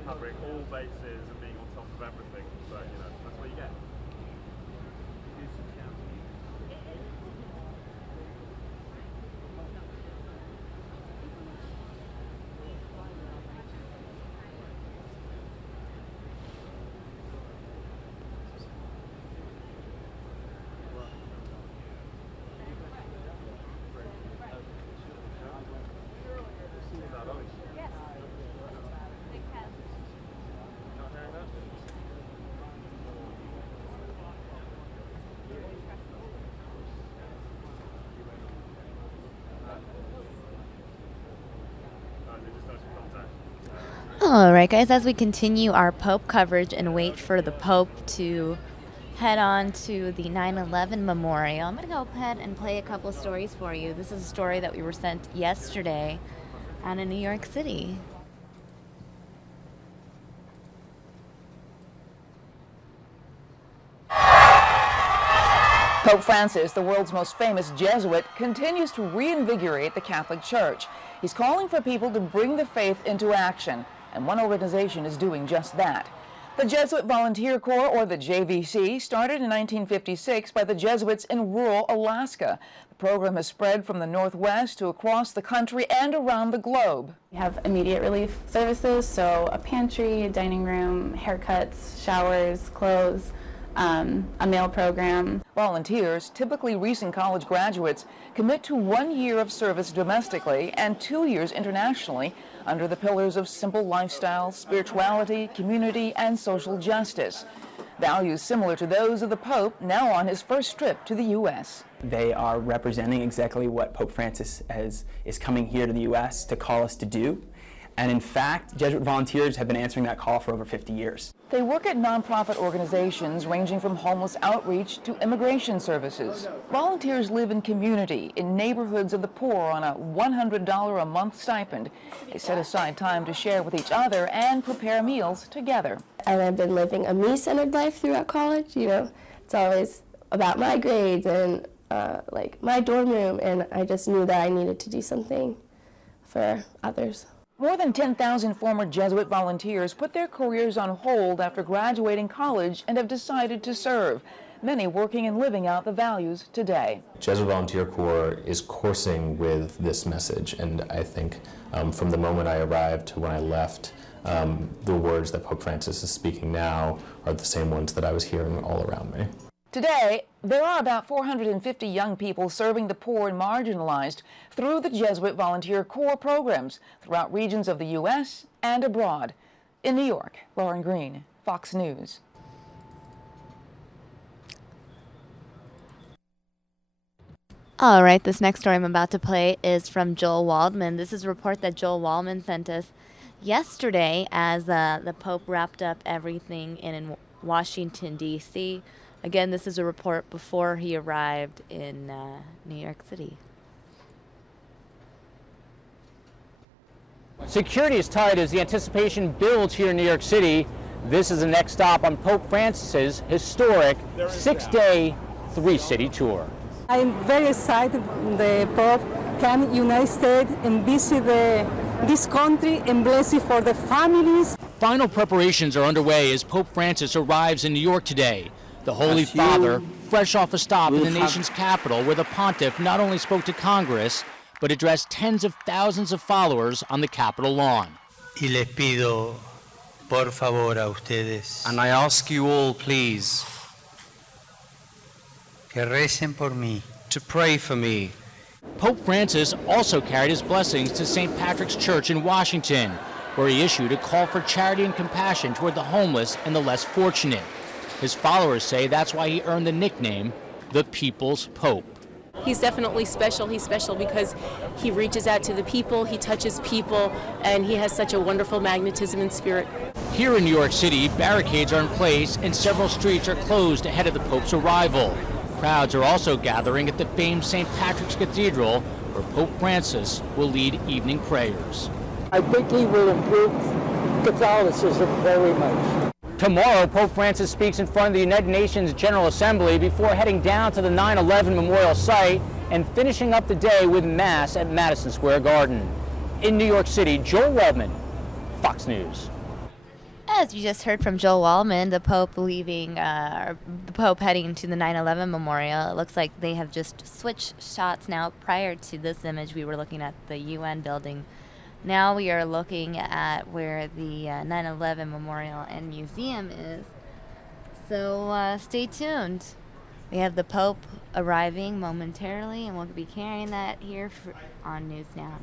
covering all bases and being on top of everything, but that's what you get. Yes. Big head. Not hearing that? They just started contact. All right, guys, as we continue our Pope coverage and wait for the Pope to head on to the 9/11 memorial, I'm going to go ahead and play a couple stories for you. This is a story that we were sent yesterday out of New York City. Pope Francis, the world's most famous Jesuit, continues to reinvigorate the Catholic Church. He's calling for people to bring the faith into action, and one organization is doing just that. The Jesuit Volunteer Corps, or the JVC, started in 1956 by the Jesuits in rural Alaska. The program has spread from the Northwest to across the country and around the globe. We have immediate relief services, so a pantry, a dining room, haircuts, showers, clothes, a meal program. Volunteers, typically recent college graduates, commit to 1 year of service domestically and 2 years internationally under the pillars of simple lifestyle, spirituality, community, and social justice. Values similar to those of the Pope, now on his first trip to the U.S. They are representing exactly what Pope Francis is coming here to the U.S. to call us to do. And in fact, Jesuit volunteers have been answering that call for over 50 years. They work at nonprofit organizations ranging from homeless outreach to immigration services. Volunteers live in community, in neighborhoods of the poor on a $100 a month stipend. They set aside time to share with each other and prepare meals together. And I've been living a me-centered life throughout college. It's always about my grades and like my dorm room, and I just knew that I needed to do something for others. More than 10,000 former Jesuit volunteers put their careers on hold after graduating college and have decided to serve, many working and living out the values today. Jesuit Volunteer Corps is coursing with this message, and I think from the moment I arrived to when I left, the words that Pope Francis is speaking now are the same ones that I was hearing all around me. Today, there are about 450 young people serving the poor and marginalized through the Jesuit Volunteer Corps programs throughout regions of the U.S. and abroad. In New York, Lauren Green, Fox News. All right, this next story I'm about to play is from Joel Waldman. This is a report that Joel Waldman sent us yesterday as the Pope wrapped up everything in Washington, D.C. Again, this is a report before he arrived in New York City. Security is tight as the anticipation builds here in New York City. This is the next stop on Pope Francis's historic 6-day, 3-city tour. I'm very excited the Pope came to the United States and visit this country and bless it for the families. Final preparations are underway as Pope Francis arrives in New York today. The Holy Father, fresh off a stop in the nation's capital, where the pontiff not only spoke to Congress, but addressed tens of thousands of followers on the Capitol lawn. Y les pido, por favor, a ustedes, and I ask you all, please, que recen por mí. To pray for me. Pope Francis also carried his blessings to St. Patrick's Church in Washington, where he issued a call for charity and compassion toward the homeless and the less fortunate. His followers say that's why he earned the nickname, the People's Pope. He's definitely special. He's special because he reaches out to the people, he touches people, and he has such a wonderful magnetism and spirit. Here in New York City, barricades are in place and several streets are closed ahead of the Pope's arrival. Crowds are also gathering at the famed St. Patrick's Cathedral, where Pope Francis will lead evening prayers. I think he will improve Catholicism very much. Tomorrow, Pope Francis speaks in front of the United Nations General Assembly before heading down to the 9/11 memorial site and finishing up the day with Mass at Madison Square Garden. In New York City, Joel Waldman, Fox News. As you just heard from Joel Waldman, the Pope heading to the 9/11 memorial. It looks like they have just switched shots now. Prior to this image, we were looking at the UN building. Now we are looking at where the 9/11 memorial and museum is. So stay tuned. We have the Pope arriving momentarily, and we'll be carrying that here on News Now.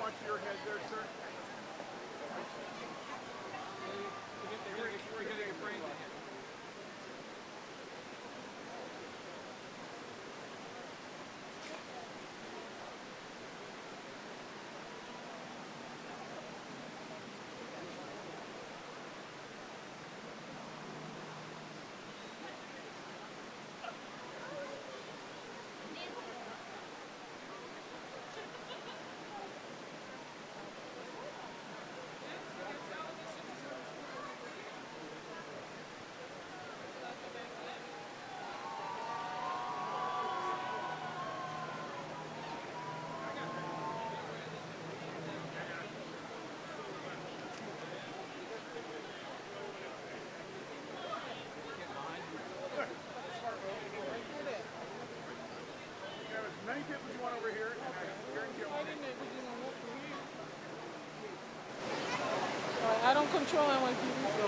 Watch your head there, sir. We're getting a brain. Many people you want over here, and I guarantee I don't control my TV, so.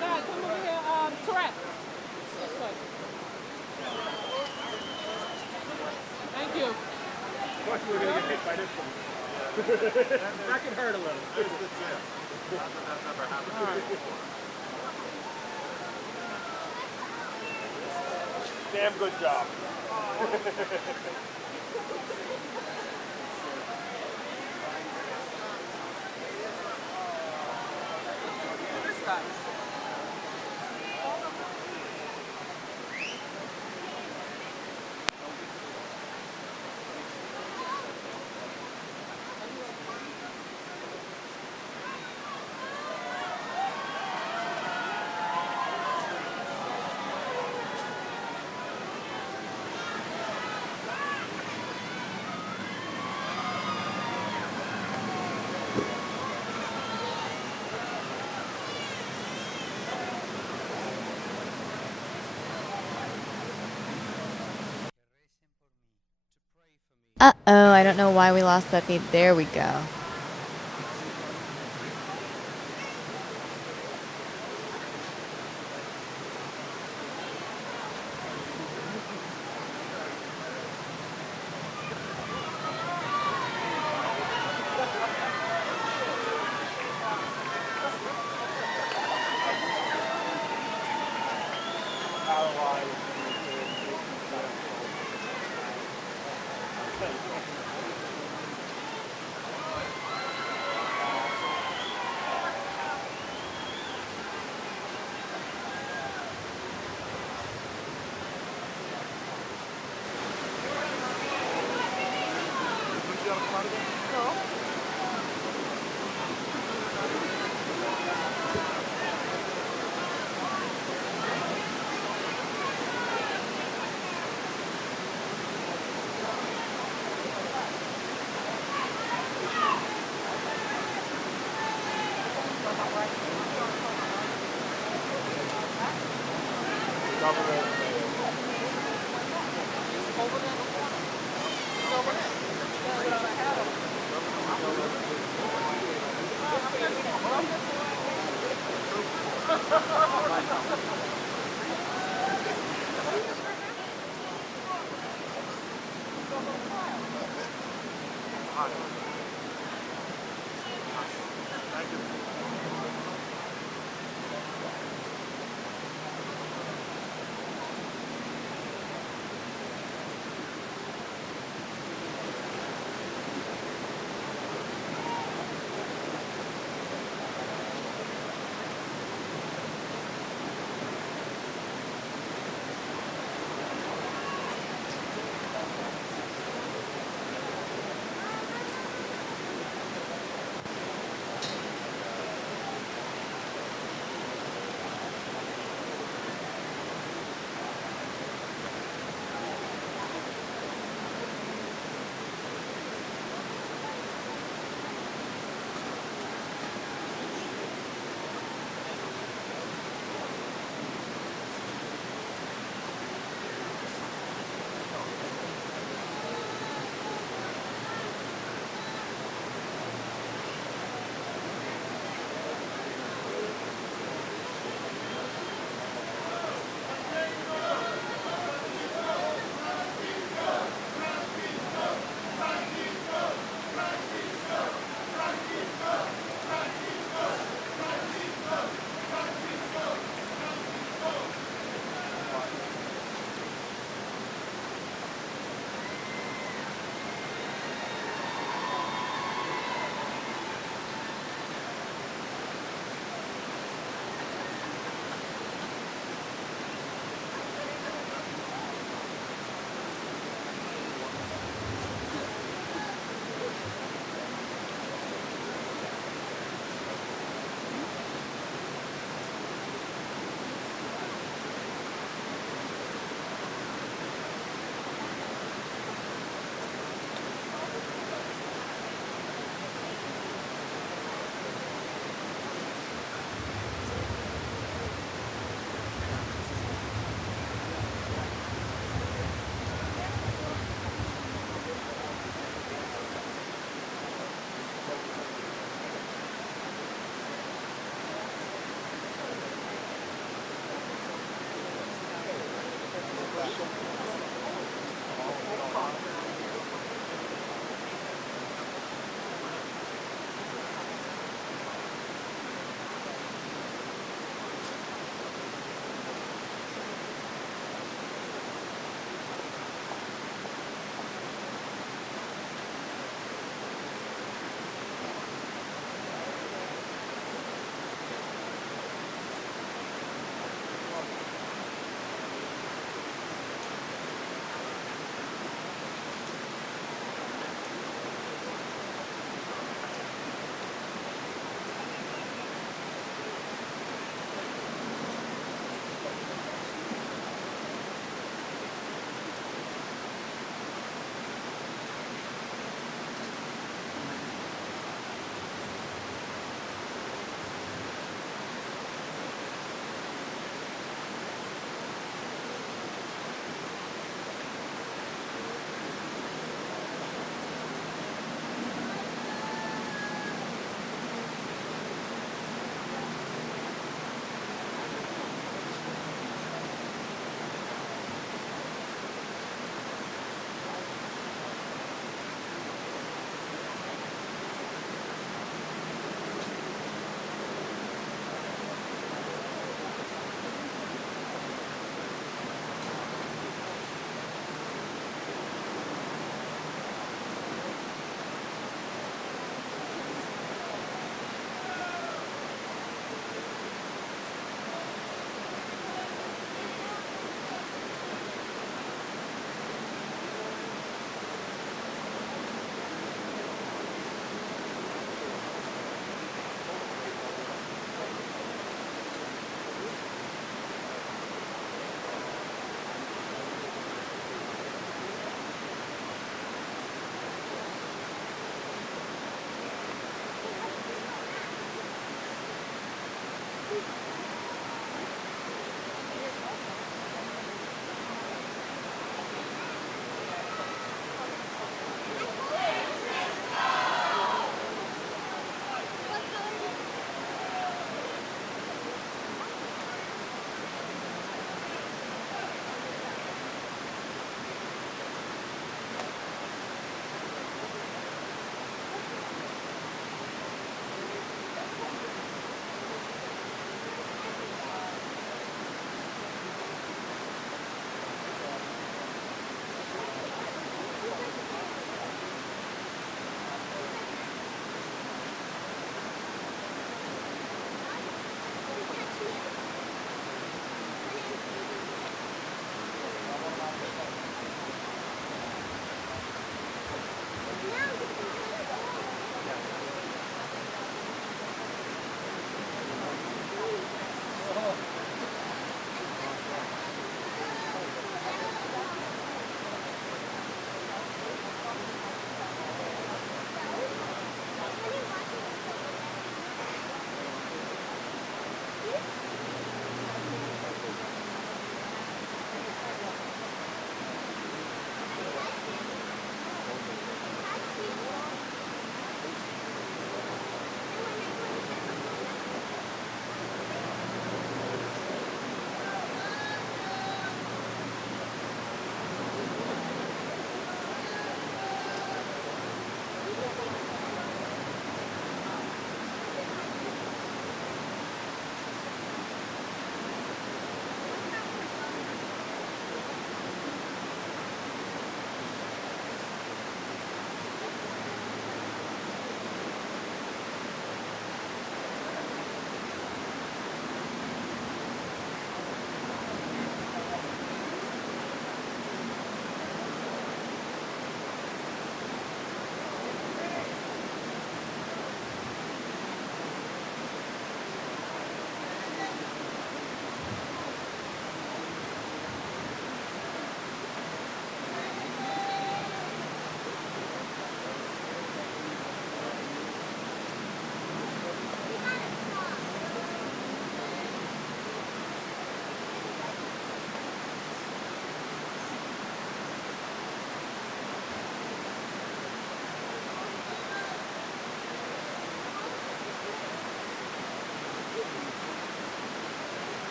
Dad, come over here, Tourette. This way. Thank you. Watch, we're going to get hit by this one. That can hurt a little. That's never happened before. Damn good job. This guy. Oh, I don't know why we lost that feed. There we go.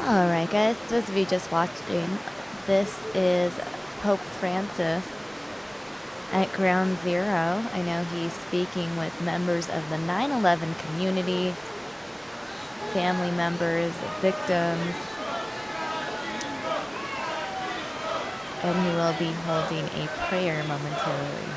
Alright guys, those of you just watching, this is Pope Francis at Ground Zero. I know he's speaking with members of the 9/11 community, family members, victims, and he will be holding a prayer momentarily.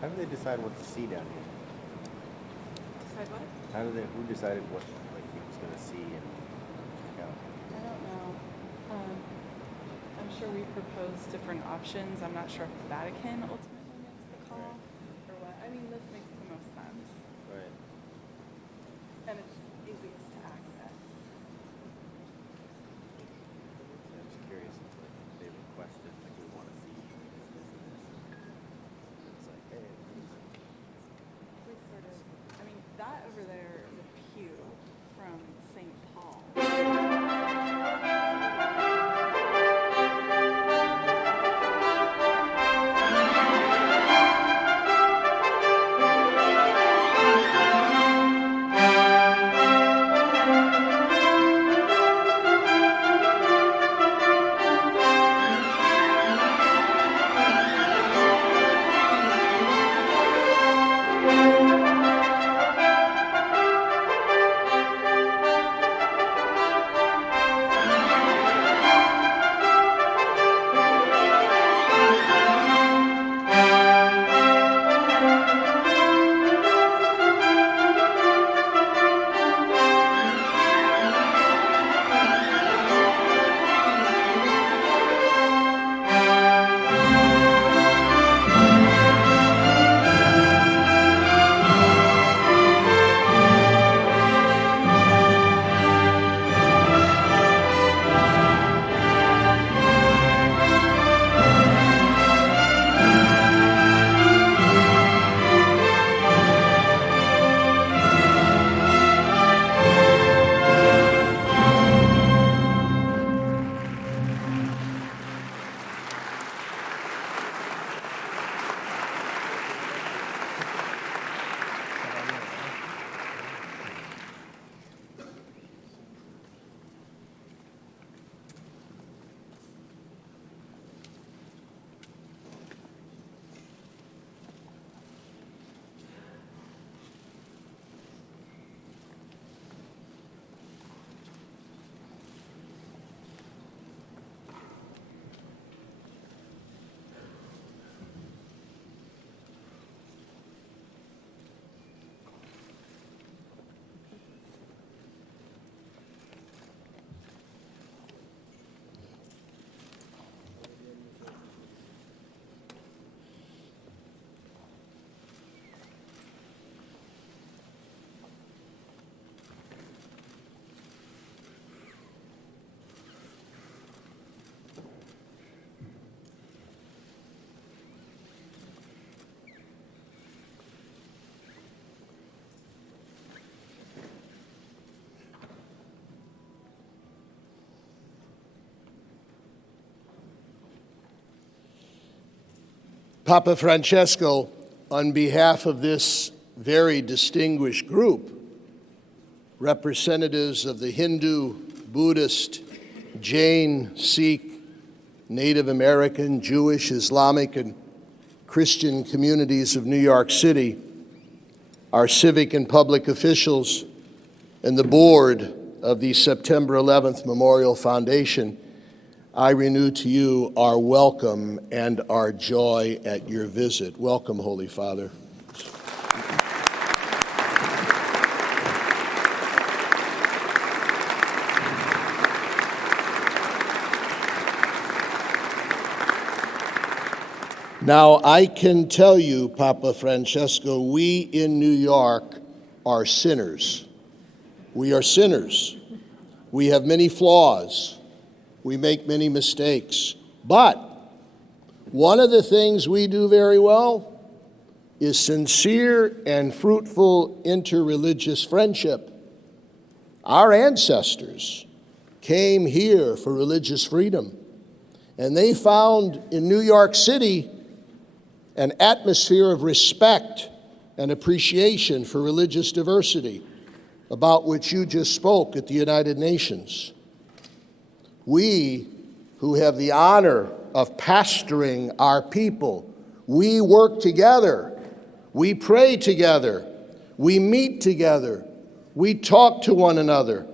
How do they decide what to see down here? Decide what? Who decided what he was going to see and check out? I don't know. I'm sure we proposed different options. I'm not sure if the Vatican ultimately makes the call or what. I mean, this makes the most sense. Right. And it's easiest to access. I'm just curious if they requested, we want to see this. It's like, hey. We sort of, I mean, that over there is a pew from St. Paul. Papa Francesco, on behalf of this very distinguished group, representatives of the Hindu, Buddhist, Jain, Sikh, Native American, Jewish, Islamic, and Christian communities of New York City, our civic and public officials, and the board of the September 11th Memorial Foundation, I renew to you our welcome and our joy at your visit. Welcome, Holy Father. Now, I can tell you, Papa Francesco, we in New York are sinners. We are sinners. We have many flaws. We make many mistakes. But one of the things we do very well is sincere and fruitful interreligious friendship. Our ancestors came here for religious freedom, and they found in New York City an atmosphere of respect and appreciation for religious diversity, about which you just spoke at the United Nations. We, who have the honor of pastoring our people, we work together, we pray together, we meet together, we talk to one another,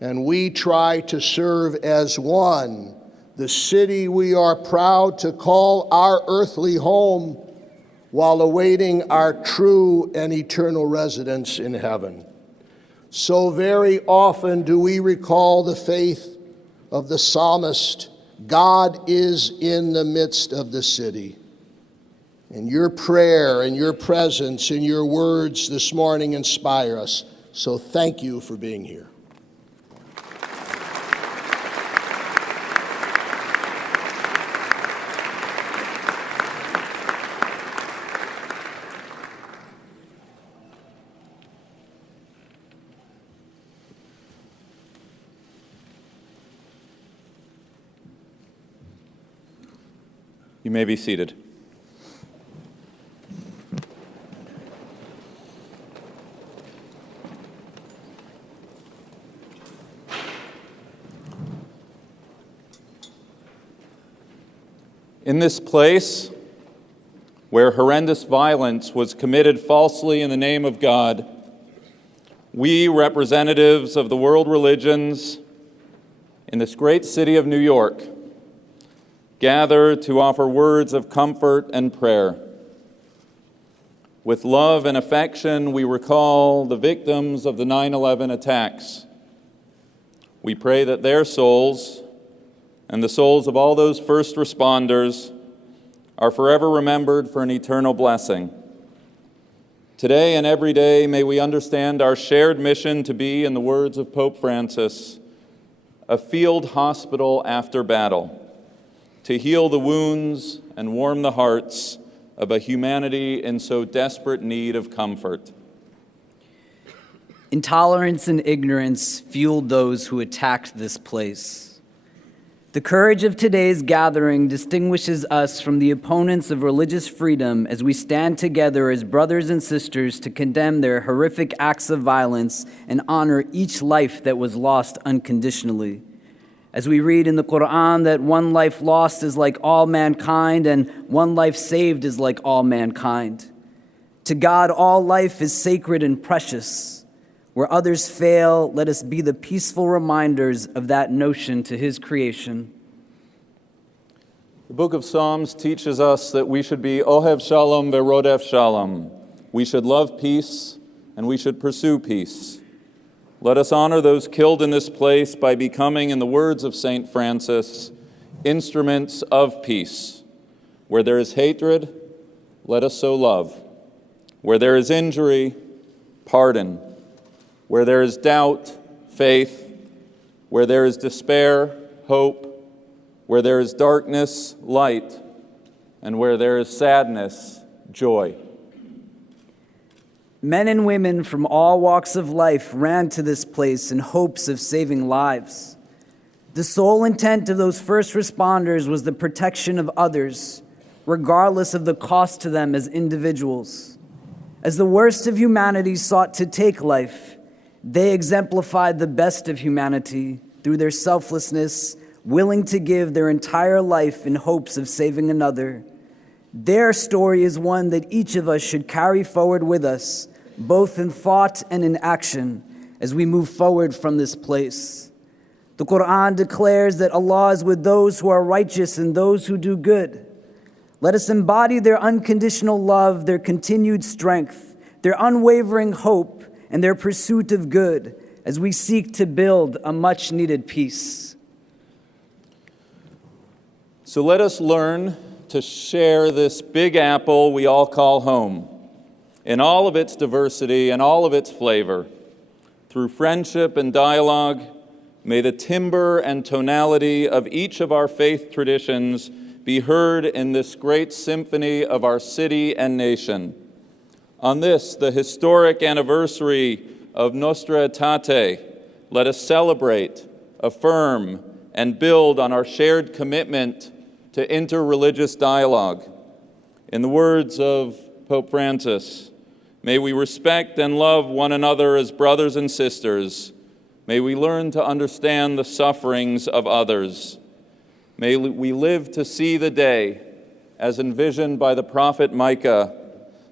and we try to serve as one, the city we are proud to call our earthly home, while awaiting our true and eternal residence in heaven. So very often do we recall the faith of the psalmist, God is in the midst of the city. And your prayer and your presence and your words this morning inspire us. So thank you for being here. You may be seated. In this place, where horrendous violence was committed falsely in the name of God, we, representatives of the world religions in this great city of New York, gather to offer words of comfort and prayer. With love and affection, we recall the victims of the 9/11 attacks. We pray that their souls and the souls of all those first responders are forever remembered for an eternal blessing. Today and every day, may we understand our shared mission to be, in the words of Pope Francis, a field hospital after battle, to heal the wounds and warm the hearts of a humanity in so desperate need of comfort. Intolerance and ignorance fueled those who attacked this place. The courage of today's gathering distinguishes us from the opponents of religious freedom as we stand together as brothers and sisters to condemn their horrific acts of violence and honor each life that was lost unconditionally. As we read in the Quran that one life lost is like all mankind and one life saved is like all mankind. To God, all life is sacred and precious. Where others fail, let us be the peaceful reminders of that notion to his creation. The book of Psalms teaches us that we should be Ohev Shalom verodef Shalom. We should love peace and we should pursue peace. Let us honor those killed in this place by becoming, in the words of St. Francis, instruments of peace. Where there is hatred, let us sow love. Where there is injury, pardon. Where there is doubt, faith. Where there is despair, hope. Where there is darkness, light. And where there is sadness, joy. Men and women from all walks of life ran to this place in hopes of saving lives. The sole intent of those first responders was the protection of others, regardless of the cost to them as individuals. As the worst of humanity sought to take life, they exemplified the best of humanity through their selflessness, willing to give their entire life in hopes of saving another. Their story is one that each of us should carry forward with us, both in thought and in action, as we move forward from this place. The Quran declares that Allah is with those who are righteous and those who do good. Let us embody their unconditional love, their continued strength, their unwavering hope, and their pursuit of good as we seek to build a much-needed peace. So let us learn to share this big apple we all call home, in all of its diversity and all of its flavor. Through friendship and dialogue, may the timbre and tonality of each of our faith traditions be heard in this great symphony of our city and nation. On this, the historic anniversary of Nostra Aetate, let us celebrate, affirm, and build on our shared commitment to interreligious dialogue. In the words of Pope Francis, may we respect and love one another as brothers and sisters. May we learn to understand the sufferings of others. May we live to see the day, as envisioned by the prophet Micah,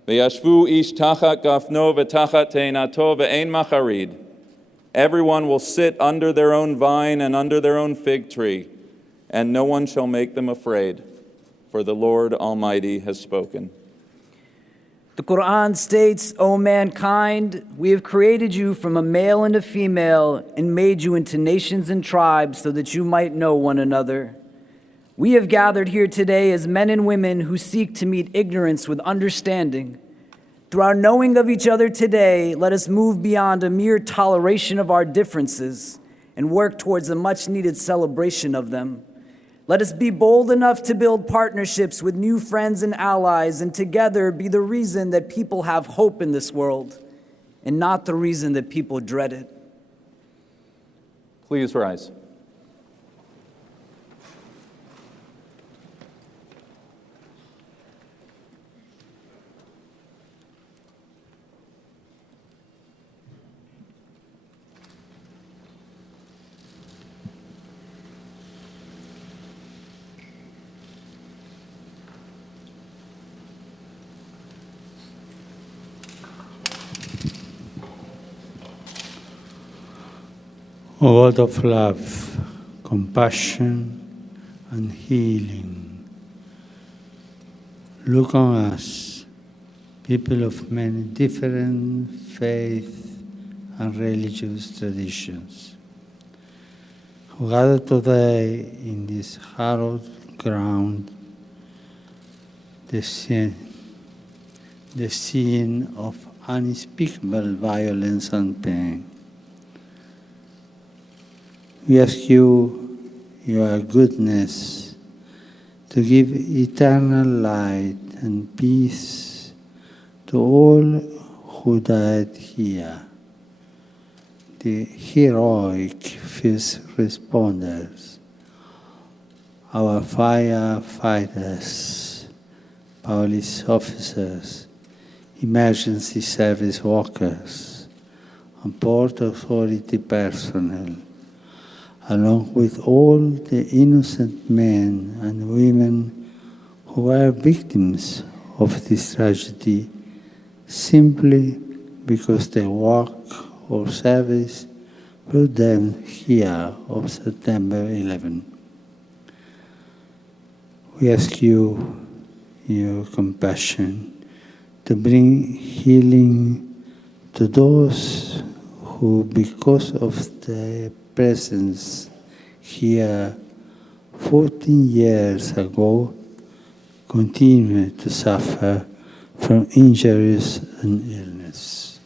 V'yashvu ish tachat gafno v'tachat teinato ve'ein macharid. Everyone will sit under their own vine and under their own fig tree, and no one shall make them afraid, for the Lord Almighty has spoken. The Quran states, O mankind, we have created you from a male and a female and made you into nations and tribes so that you might know one another. We have gathered here today as men and women who seek to meet ignorance with understanding. Through our knowing of each other today, let us move beyond a mere toleration of our differences and work towards a much-needed celebration of them. Let us be bold enough to build partnerships with new friends and allies, and together be the reason that people have hope in this world, and not the reason that people dread it. Please rise. O God of love, compassion, and healing, look on us, people of many different faith and religious traditions, who gather today in this hallowed ground, the scene of unspeakable violence and pain. We ask you, your goodness, to give eternal light and peace to all who died here, the heroic first responders, our firefighters, police officers, emergency service workers, and Port Authority personnel, along with all the innocent men and women who were victims of this tragedy simply because their work or service brought them here on September 11. We ask you, your compassion, to bring healing to those who, because of their presence here 14 years ago, continue to suffer from injuries and illness.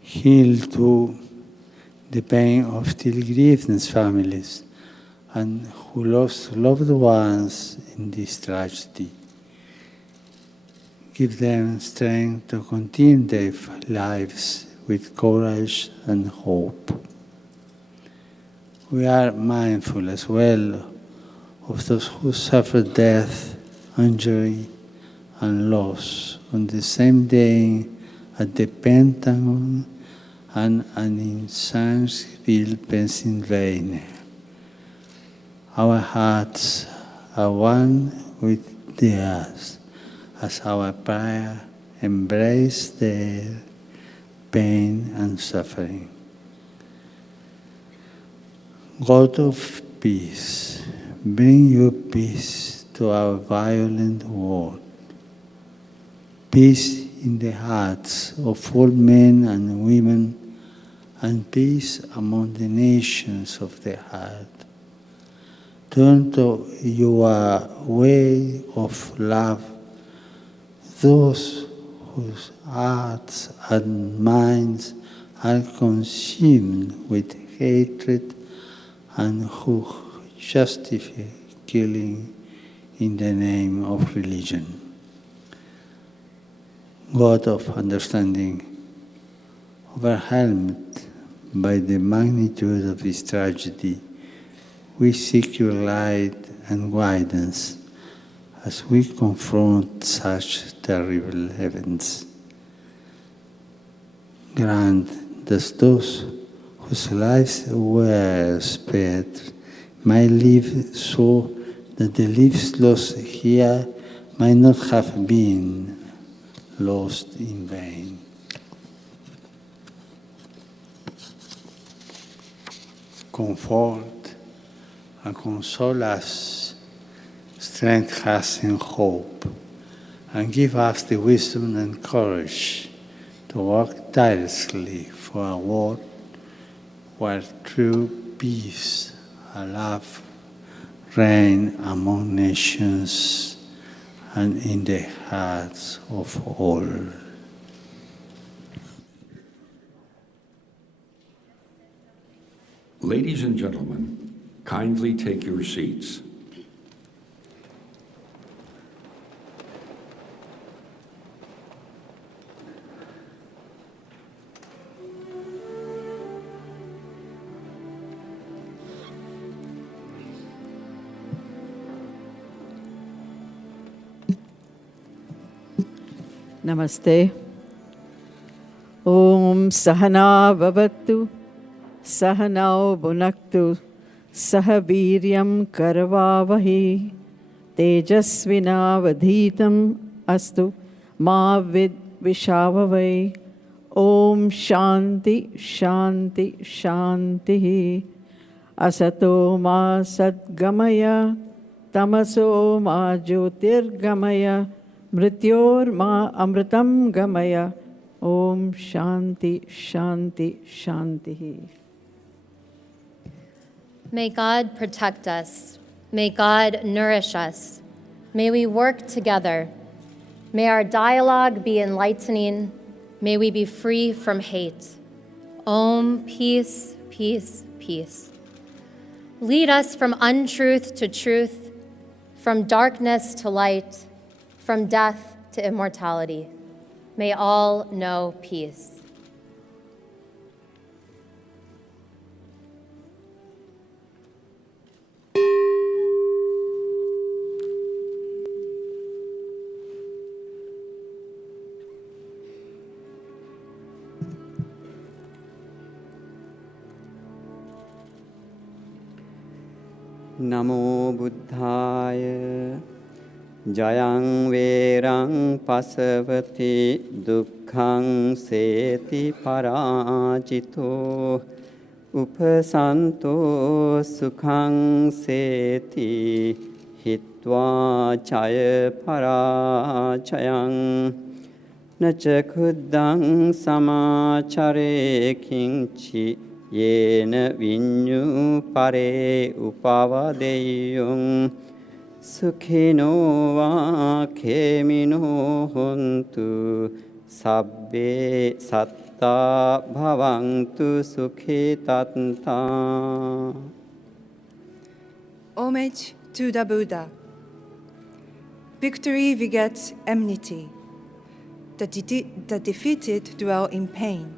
Heal too the pain of still grieving families and who lost loved ones in this tragedy. Give them strength to continue their lives with courage and hope. We are mindful as well of those who suffered death, injury, and loss on the same day at the Pentagon and in Shanksville, Pennsylvania. Our hearts are one with theirs, as our prayer embrace their pain and suffering. God of peace, bring your peace to our violent world. Peace in the hearts of all men and women, and peace among the nations of the earth. Turn to your way of love those whose hearts and minds are consumed with hatred and who justify killing in the name of religion. God of understanding, overwhelmed by the magnitude of this tragedy, we seek your light and guidance as we confront such terrible events. Grant that those whose lives were spared might live so that the lives lost here might not have been lost in vain. Comfort and console us strengthen us in hope, and give us the wisdom and courage to work tirelessly for a world where true peace and love reign among nations and in the hearts of all. Ladies and gentlemen, kindly take your seats. Namaste. Om Sahana Bhavatu, Sahanao Bhunaktu, Sahaviryam Karavavahi, Tejasvinavadhitam Astu, Ma Vidvishavavai. Om Shanti, Shanti, Shanti. Asato Ma Sadgamaya, Tamaso Ma Jyotirgamaya, Mrityor Ma Amritam Gamaya. Om Shanti, Shanti, Shanti. May God protect us. May God nourish us. May we work together. May our dialogue be enlightening. May we be free from hate. Om, peace, peace, peace. Lead us from untruth to truth, from darkness to light, from death to immortality. May all know peace. Namo Buddhaya. Jayang Verang Pasavati Dukkhang Seti Parajito Upasanto Sukhang Seti Hitva Chaya Parachayang Nacha Khuddang Samachare Kinchi Yena Vinyu Pare Upavadeyung Sukhino va khemino hontu sabbe satta bhavantu sukhitatta. Homage to the Buddha. Victory begets enmity. The defeated dwell in pain.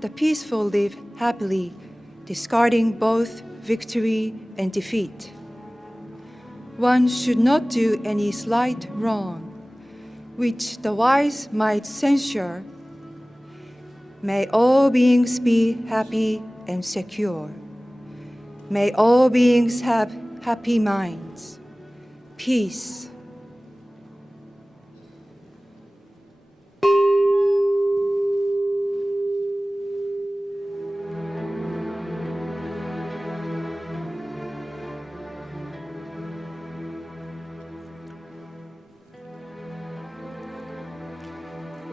The peaceful live happily, discarding both victory and defeat. One should not do any slight wrong, which the wise might censure. May all beings be happy and secure. May all beings have happy minds. Peace.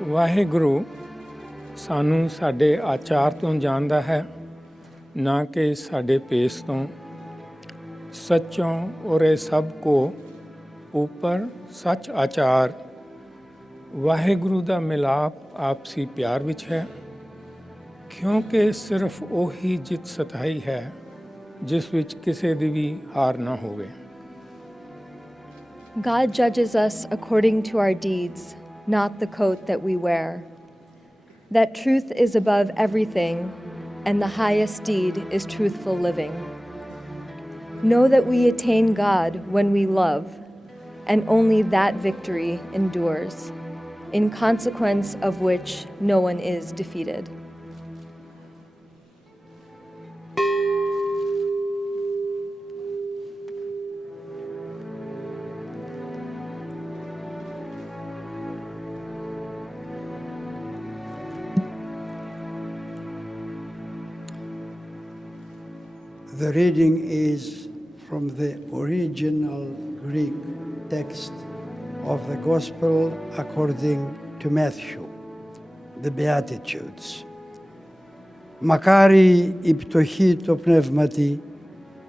Waheguru ਸਾਨੂੰ ਸਾਡੇ ਆਚਾਰ ਤੋਂ ਜਾਣਦਾ ਹੈ, ਨਾ ਕਿ ਸਾਡੇ ਪੇਸ਼ ਤੋਂ। ਸੱਚੋਂ ਔਰ ਇਹ ਸਭ ਕੋ ਉੱਪਰ ਸੱਚ ਆਚਾਰ। ਵਾਹਿਗੁਰੂ ਦਾ ਮਿਲਾਪ ਆਪਸੀ ਪਿਆਰ ਵਿੱਚ ਹੈ, ਕਿਉਂਕਿ ਸਿਰਫ ਉਹੀ ਜਿੱਤ ਸਥਾਈ ਹੈ ਜਿਸ ਵਿੱਚ ਕਿਸੇ ਦੀ ਵੀ ਹਾਰ ਨਾ ਹੋਵੇ। God judges us according to our deeds, not the coat that we wear. That truth is above everything, and the highest deed is truthful living. Know that we attain God when we love, and only that victory endures, in consequence of which no one is defeated. The reading is from the original Greek text of the Gospel according to Matthew, the Beatitudes. Μακάρι η πτωχή το πνεύματι,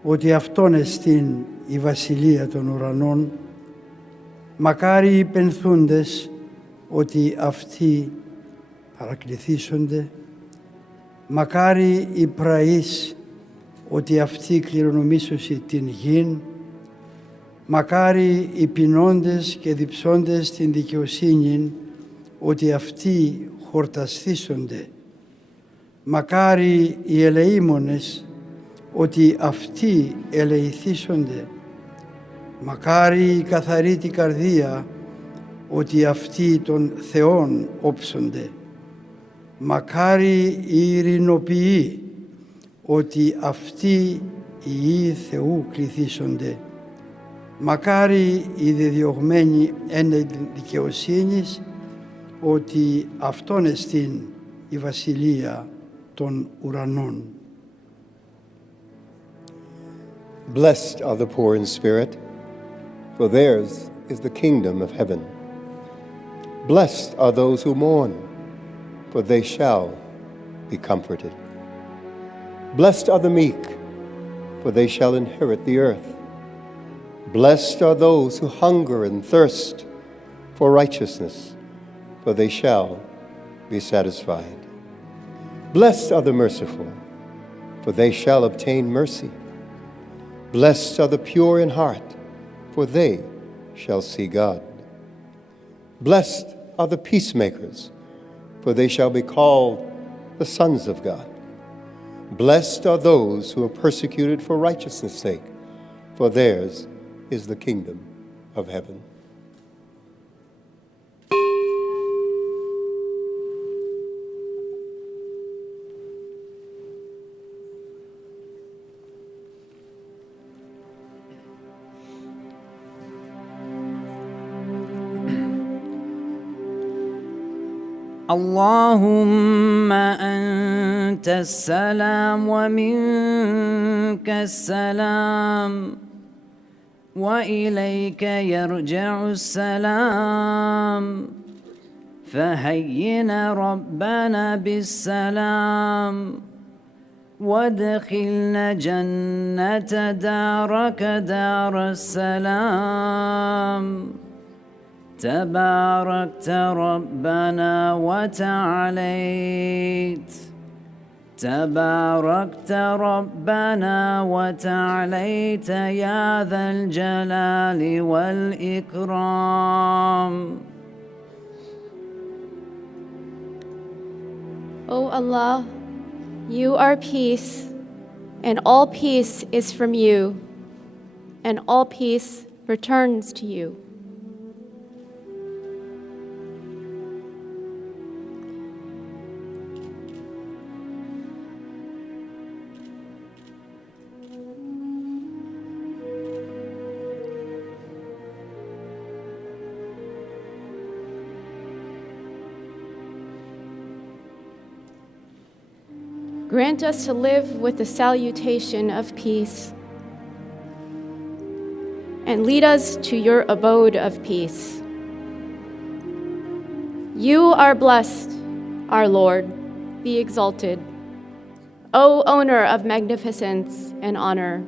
ότι αυτόν εστίν η βασιλεία των ουρανών. Μακάρι οι πενθούντες, ότι αυτοί παρακληθήσονται. Μακάρι οι πραείς, ότι αυτοί κληρονομήσωσι την γην. Μακάρι οι πεινώντες και διψώντες την δικαιοσύνην, ότι αυτοί χορταστήσονται. Μακάρι οι ελεήμονες, ότι αυτοί ελεηθήσονται. Μακάρι η καθαρή την καρδία, ότι αυτοί των Θεών όψονται. Μακάρι οι ειρηνοποιοί, ότι αυτοί οι Υιοί Θεού κληθήσονται. Μακάρι οι διδιωγμένοι εν δικαιοσύνης, ότι αυτόν εστίν η βασιλεία των ουρανών. Blessed are the poor in spirit, for theirs is the kingdom of heaven. Blessed are those who mourn, for they shall be comforted. Blessed are the meek, for they shall inherit the earth. Blessed are those who hunger and thirst for righteousness, for they shall be satisfied. Blessed are the merciful, for they shall obtain mercy. Blessed are the pure in heart, for they shall see God. Blessed are the peacemakers, for they shall be called the sons of God. Blessed are those who are persecuted for righteousness' sake, for theirs is the kingdom of heaven. اللهم أنت السلام ومنك السلام وإليك يرجع السلام فهينا ربنا بالسلام وادخلنا جنة دارك دار السلام تباركت ربنا وتعاليت تباركت ربنا وتعاليت يا ذا الجلال والإكرام. O Allah, you are peace, and all peace is from you, and all peace returns to you. Grant us to live with the salutation of peace, and lead us to your abode of peace. You are blessed, our Lord, be exalted, O owner of magnificence and honor.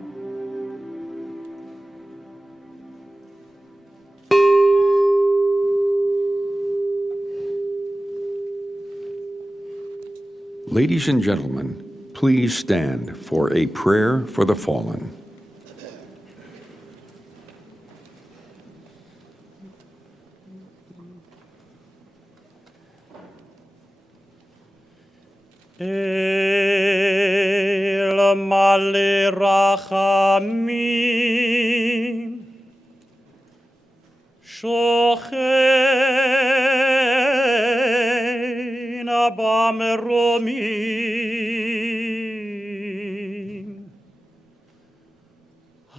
Ladies and gentlemen, please stand for a prayer for the fallen. El male rachamim shochein abba meromim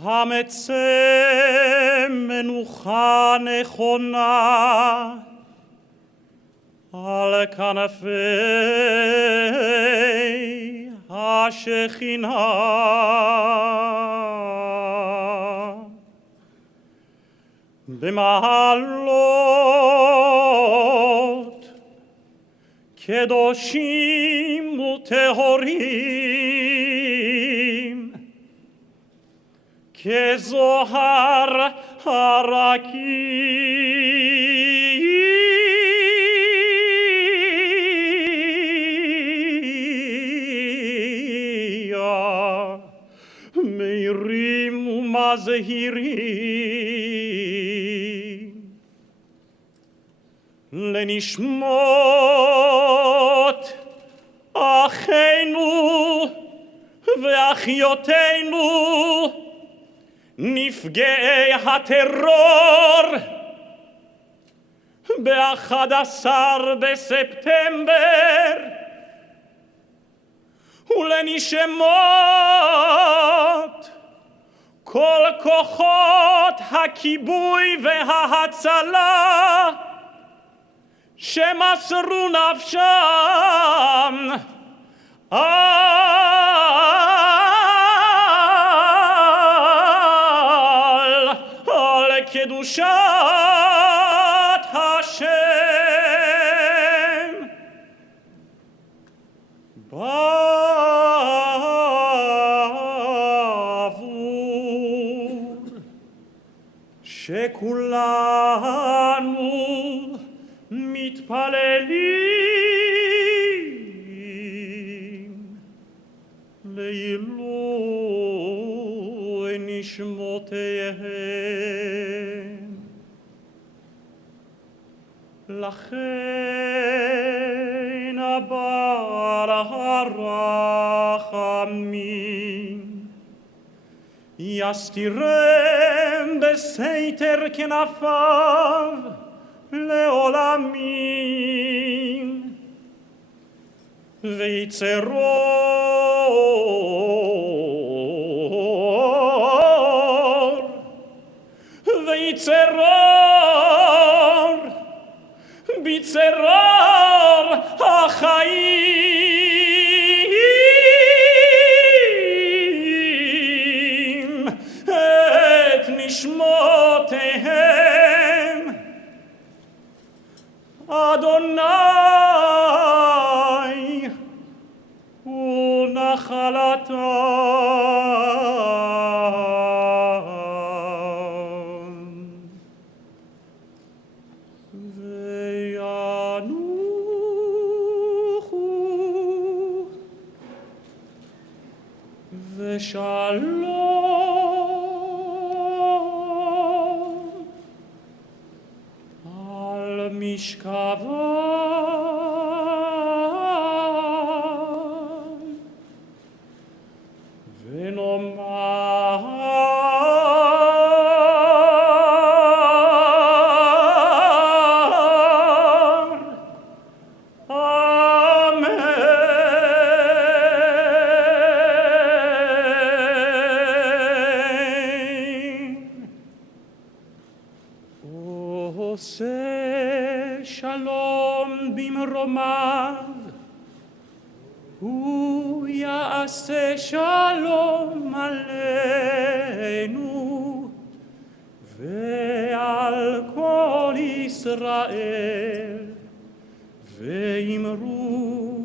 hametzem menucha nechona al kanafei hashechinah במעלות קדושים וטהורים כזוהר הרקיע מאירים ומזהירים לנשמות אחינו ואחיותינו נפגעי הטרור ב-11 בספטמבר ולנשמות כל כוחות הכיבוי וההצלה שמסרו נפשם על קדושת השם בעבור שכולנו מתפללים לעילוי נשמותיהם. לכן הבעל הרחמים יסתירם בסתר כנפיו לעולמים ויצרור בצרור החיים את נשמותיהם. אדוני הוא נחלתם. וינוחו ושלום על משכבם ונאמר עושה שלום במרומיו, הוא יעשה שלום עלינו ועל כל ישראל, ואמרו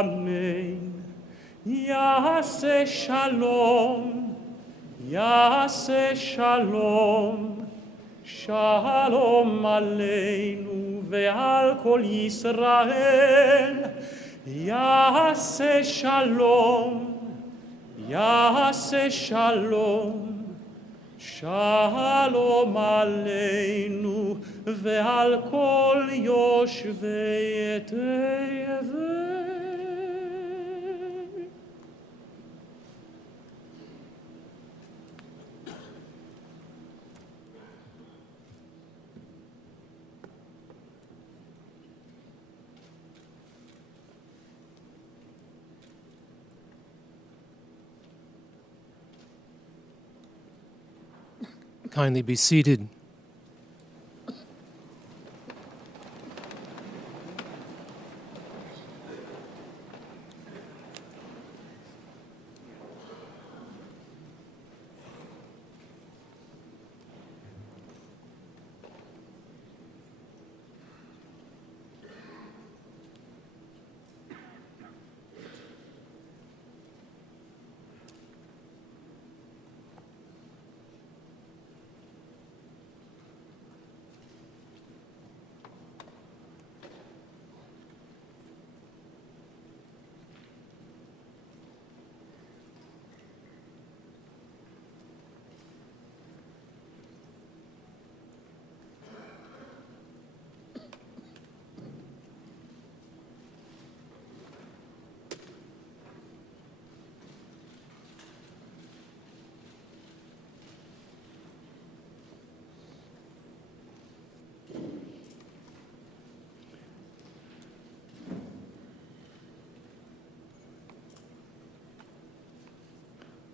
אמן. יעשה שלום, יעשה שלום, שלום עלינו ועל כל ישראל. יעשה שלום, יעשה שלום, שלום עלינו ועל כל יושבי תבל. Kindly be seated.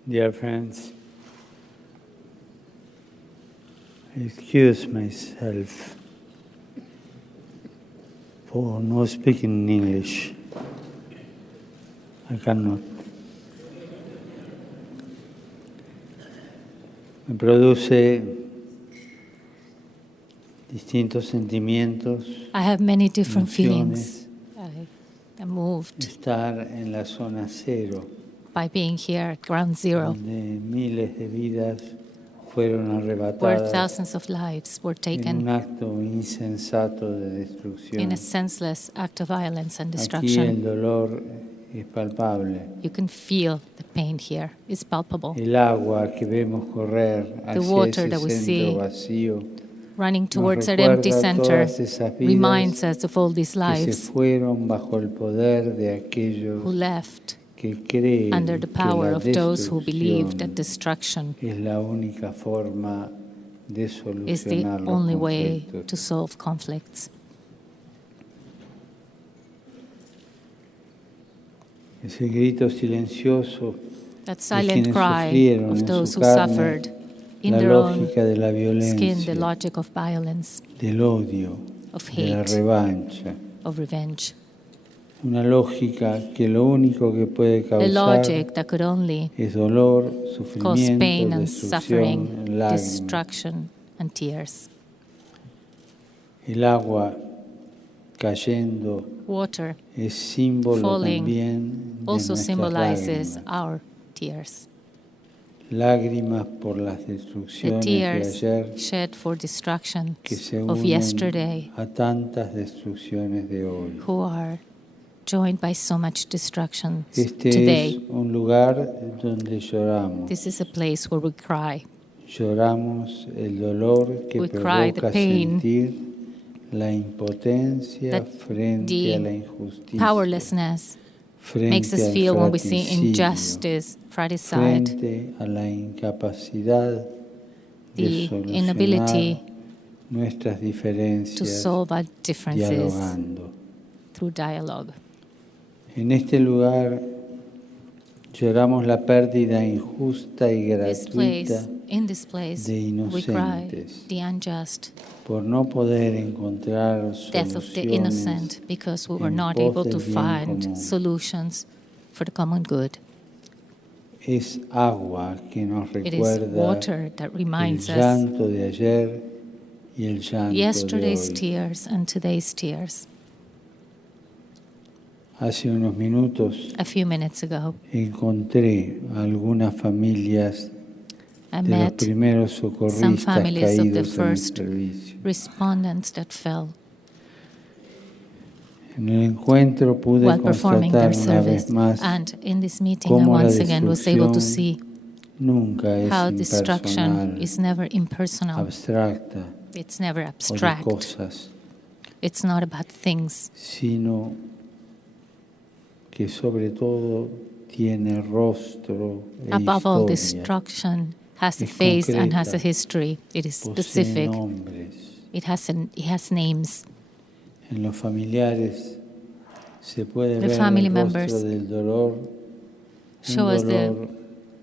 Dear friends, I excuse myself for not speaking English. I cannot. Me produce distintos sentimientos. I have many different emociones, feelings. I am moved estar en la zona cero, by being here at ground zero, donde miles de vidas fueron where arrebatadas thousands of lives were en un taken acto insensato de destrucción. in a senseless act of violence and Aquí el destruction. dolor es palpable. You can feel the pain here. It's palpable. El agua que vemos correr The hacia water ese that we centro see vacío running nos towards that empty recuerda center todas esas vidas reminds us of all these que se lives fueron bajo el poder de aquellos who left que creen under the que power la of those who believe that destrucción destruction es la única forma de is the solucionar los only way conflictos. to solve conflicts. Ese grito silencioso That de silent quienes cry sufrieron of en those su who carne suffered in la their own lógica de la skin, the violencia, logic of violence, del odio, of de la hate, revancha. of revenge. Una lógica que lo único que puede A causar logic that could only es dolor, cause sufrimiento, pain and destrucción, suffering, lágrimas. destruction, and tears. El agua cayendo Water es símbolo falling también de also nuestras symbolizes lágrimas. our tears. Lágrimas por las The destrucciones de tears ayer shed for destruction que se of unen yesterday, a tantas destrucciones de hoy. who are joined by so much destruction Este today. es un lugar donde lloramos. This is a place where we cry. Lloramos el dolor que We cry the provoca pain sentir la impotencia that frente a la the injusticia, powerlessness makes frente us al feel when we see fratricidio, injustice, fratricide, frente a la incapacidad de the solucionar inability nuestras to diferencias solve our differences dialogando. through dialogue. En este lugar lloramos la pérdida injusta y gratuita In this place, de we cry inocentes the unjust por no poder encontrar death of the soluciones innocent because we were en not pos able del to bien find común. solutions for the common good. Es agua que nos It is recuerda water that el reminds us llanto de ayer y el llanto de yesterday's hoy. tears and today's tears. Hace unos minutos A few minutes ago, encontré a algunas familias I de los met primeros some socorristas families of the caídos en el first servicio. respondents that fell En el encuentro pude while performing their constatar una service. vez más And in this meeting, I cómo la once again was able to see destrucción nunca es how destruction impersonal, is never impersonal. abstracta It's never o de abstract. cosas, It's not about things, sino que sobre todo tiene rostro e above all, historia, destruction has a es face and has a concreta, history. It is posee specific. nombres. It has names. En los familiares se puede The ver family el rostro members del dolor, un show us the dolor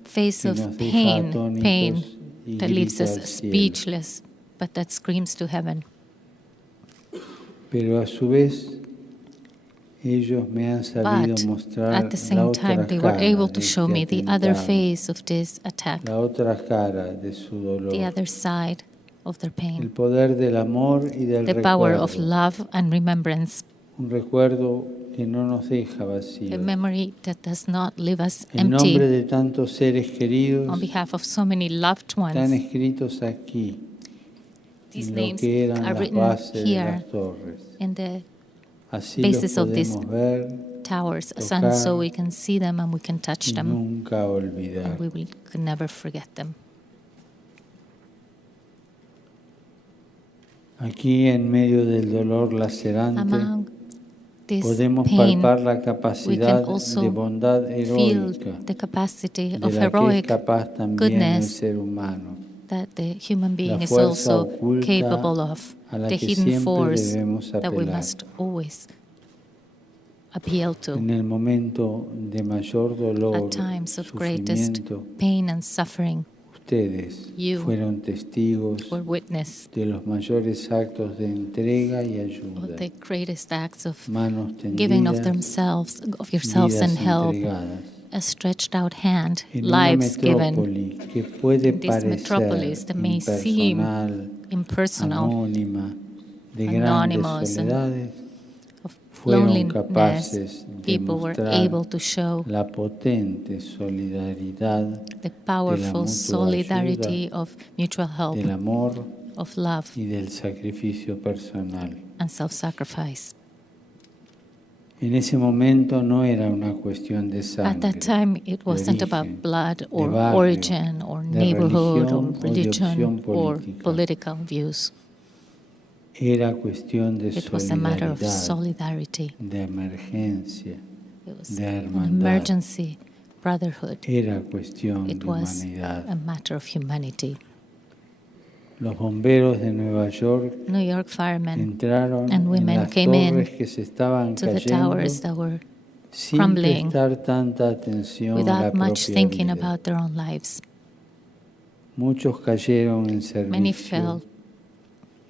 face que of nos deja pain atónitos y that leaves grita us al cielo. speechless, but that screams to heaven. Pero a su vez, ellos me han sabido But mostrar at the la same otra time, they were cara able de to show este me the other atentado, face of this attack, la otra cara de su dolor, the other side of their el pain, poder del amor y del the power recuerdo, of love and remembrance, un recuerdo que no nos deja a vacíos. memory that does not leave us En nombre empty. de tantos seres queridos, On behalf of so many loved están ones, escritos aquí, these en lo names que eran are las written bases de here las torres. in the Así los basis of these podemos ver towers, tocar so we can see them and we can touch y them, nunca olvidar. and we could never forget them. Aquí en medio del dolor lacerante Among this podemos pain, palpar la we capacidad can also de bondad feel heroica the capacity de of la que es heroic capaz también el goodness ser humano, that the human being la is fuerza also oculta capable of, a la the que hidden siempre force debemos that we apelar. must always appeal to. En el momento de mayor dolor, At times of greatest sufrimiento, pain and suffering, ustedes you fueron testigos were witness de los mayores actos de entrega y ayuda. of the greatest acts of Manos giving of tendidas, themselves, of yourselves vidas and help, entregadas. a stretched out hand, En una lives given. metrópoli que puede In this metropolis parecer that may seem impersonal, impersonal, anónima, de grandes anonymous, and soledades, of fueron loneliness, capaces de people were mostrar able to show la potente solidaridad the de la powerful mutua solidarity ayuda, of mutual help, del amor of love, y del sacrificio personal. and self-sacrifice. En ese momento no era una cuestión de sangre, At that time, it de wasn't origen, about blood or de barrio, origin or de neighborhood or religión o de religion opción or política. political views. Era cuestión de It was a matter of solidaridad, solidarity. de emergencia, It was de an hermandad. emergency, brotherhood. Era cuestión It de was humanidad. a matter of humanity. Los bomberos de Nueva York New York firemen entraron and en women las came in torres que se estaban to the cayendo towers that were sin crumbling prestar tanta atención a la without much propia thinking vida. about their own lives. Muchos cayeron en Many servicio fell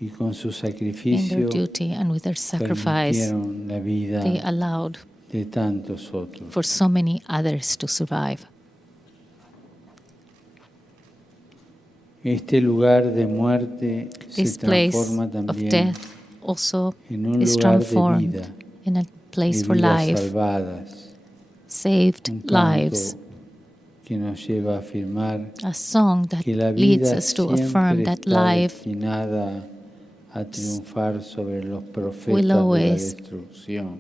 y con su in their sacrificio duty, and with their sacrifice, permitieron la vida they allowed de tantos otros. for so many others to survive. Este lugar de muerte This se place transforma of también death also en un is lugar de transformed vida, in a place de for vidas life, salvadas, saved un canto lives, que nos lleva a afirmar a song that que la leads vida us to affirm siempre that está life destinada a triunfar sobre los will profetas de la always destrucción,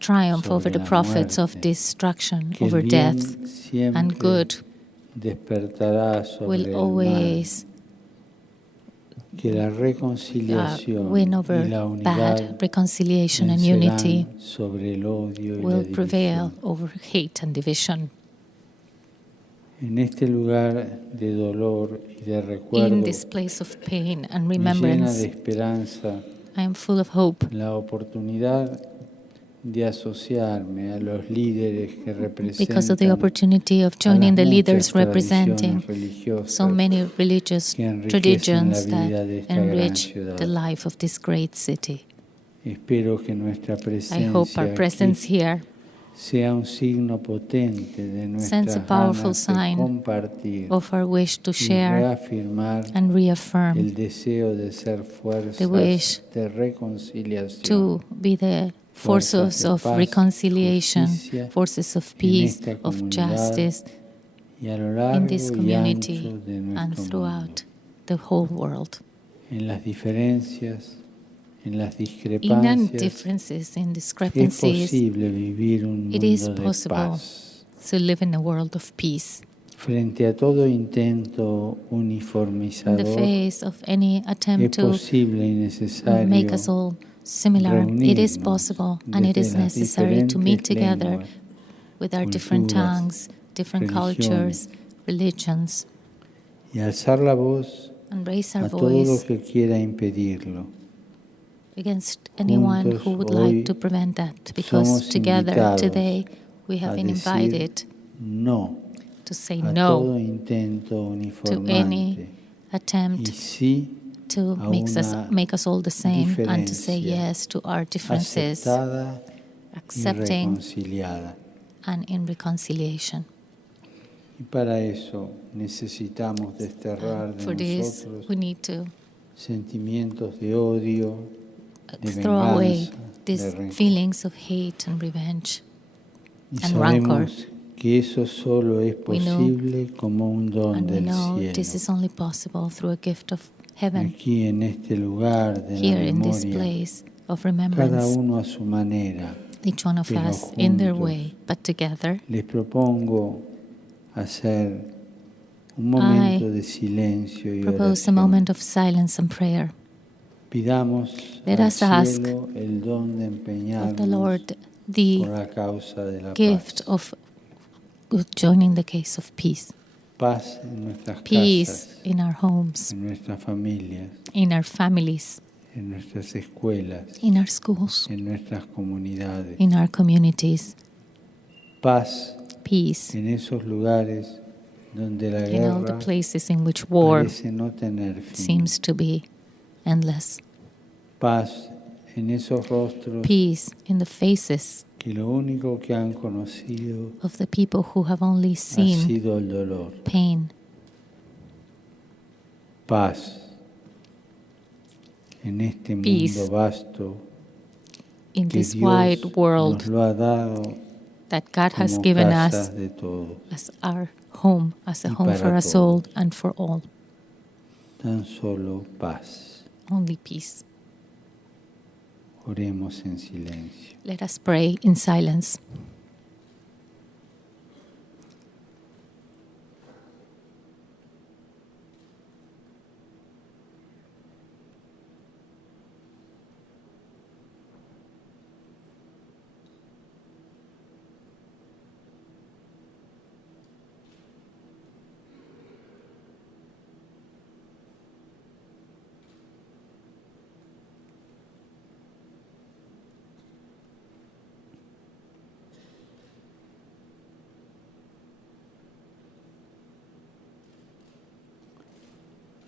triumph sobre over the la prophets of muerte, destruction, que el over bien death, and siempre good despertará sobre will el mal, always que la reconciliación win y over la unidad bad. Reconciliation and vencerán unity sobre el odio y la will división. prevail over hate and division. En este lugar de dolor y de recuerdo, In this place of pain and me llena remembrance, de esperanza I am full of hope la oportunidad de asociarme a los líderes que because of the representan opportunity of a joining las the leaders muchas representing tradiciones so many religious que enriquecen la traditions vida de that esta gran enrich ciudad. the life of this great city. Espero que nuestra I hope our presencia presence aquí here sea un signo potente de sends a nuestras powerful ganas de sign compartir of our wish to y share reafirmar and reaffirm el deseo de ser fuerzas the wish de reconciliación, to be the forces de of paz, reconciliation, justicia forces of en peace, esta of comunidad justice y a lo in largo this y community ancho de and nuestro mundo. throughout the whole world. En las diferencias, en las In discrepancias, differences, in es discrepancies, posible vivir un it is mundo de possible paz. to live in a world of peace. Frente a todo intento In the uniformizador, face of any es attempt to posible y necesario make us all similar, it is reunirnos possible and it is desde las necessary to meet diferentes together lenguas, with our different culturas, tongues, different religiones, cultures, religions, y alzar la voz and raise our a todo lo voice que quiera impedirlo. against anyone Juntos who would hoy like to prevent that, because somos together invitados today we have a been decir invited no to say a no todo intento to uniformante any y attempt sí to a make us all the same and to say diferencia yes to our differences, aceptada y accepting reconciliada. and in reconciliation. Y para eso necesitamos desterrar de For this, nosotros we need to sentimientos de odio, de throw away venganza, these de rencor. feelings of hate and revenge Y and rancor. sabemos que eso solo es We know, posible como un don And we del know cielo. this is only possible through a gift of heaven, Aquí en este lugar de here la in this memoria, place of cada remembrance, uno a su manera. each one of pero us in their juntos. way, but together. Les propongo hacer un momento de silencio y Propose a oración. moment of silence and prayer. Pidamos Let al us ask cielo el don de of the empeñarnos Lord the por la causa de la gift paz. of joining the case of peace. Paz en nuestras Peace casas, in our homes, en nuestras familias, in our families, en nuestras escuelas, in our schools, en nuestras comunidades. in our communities. Paz Peace en esos lugares donde la in all the guerra places in which war parece no tener fin. seems to be endless. Paz en esos rostros Peace in the faces que lo único que han conocido of the people who have only ha seen sido el dolor. pain. Paz en este Peace mundo vasto in que this Dios wide world nos lo ha dado that God has como given casa us de todos. as our home, as a Y home para for us todos. all and for all. Tan solo paz. Only peace. Oremos en silencio. Let us pray in silence.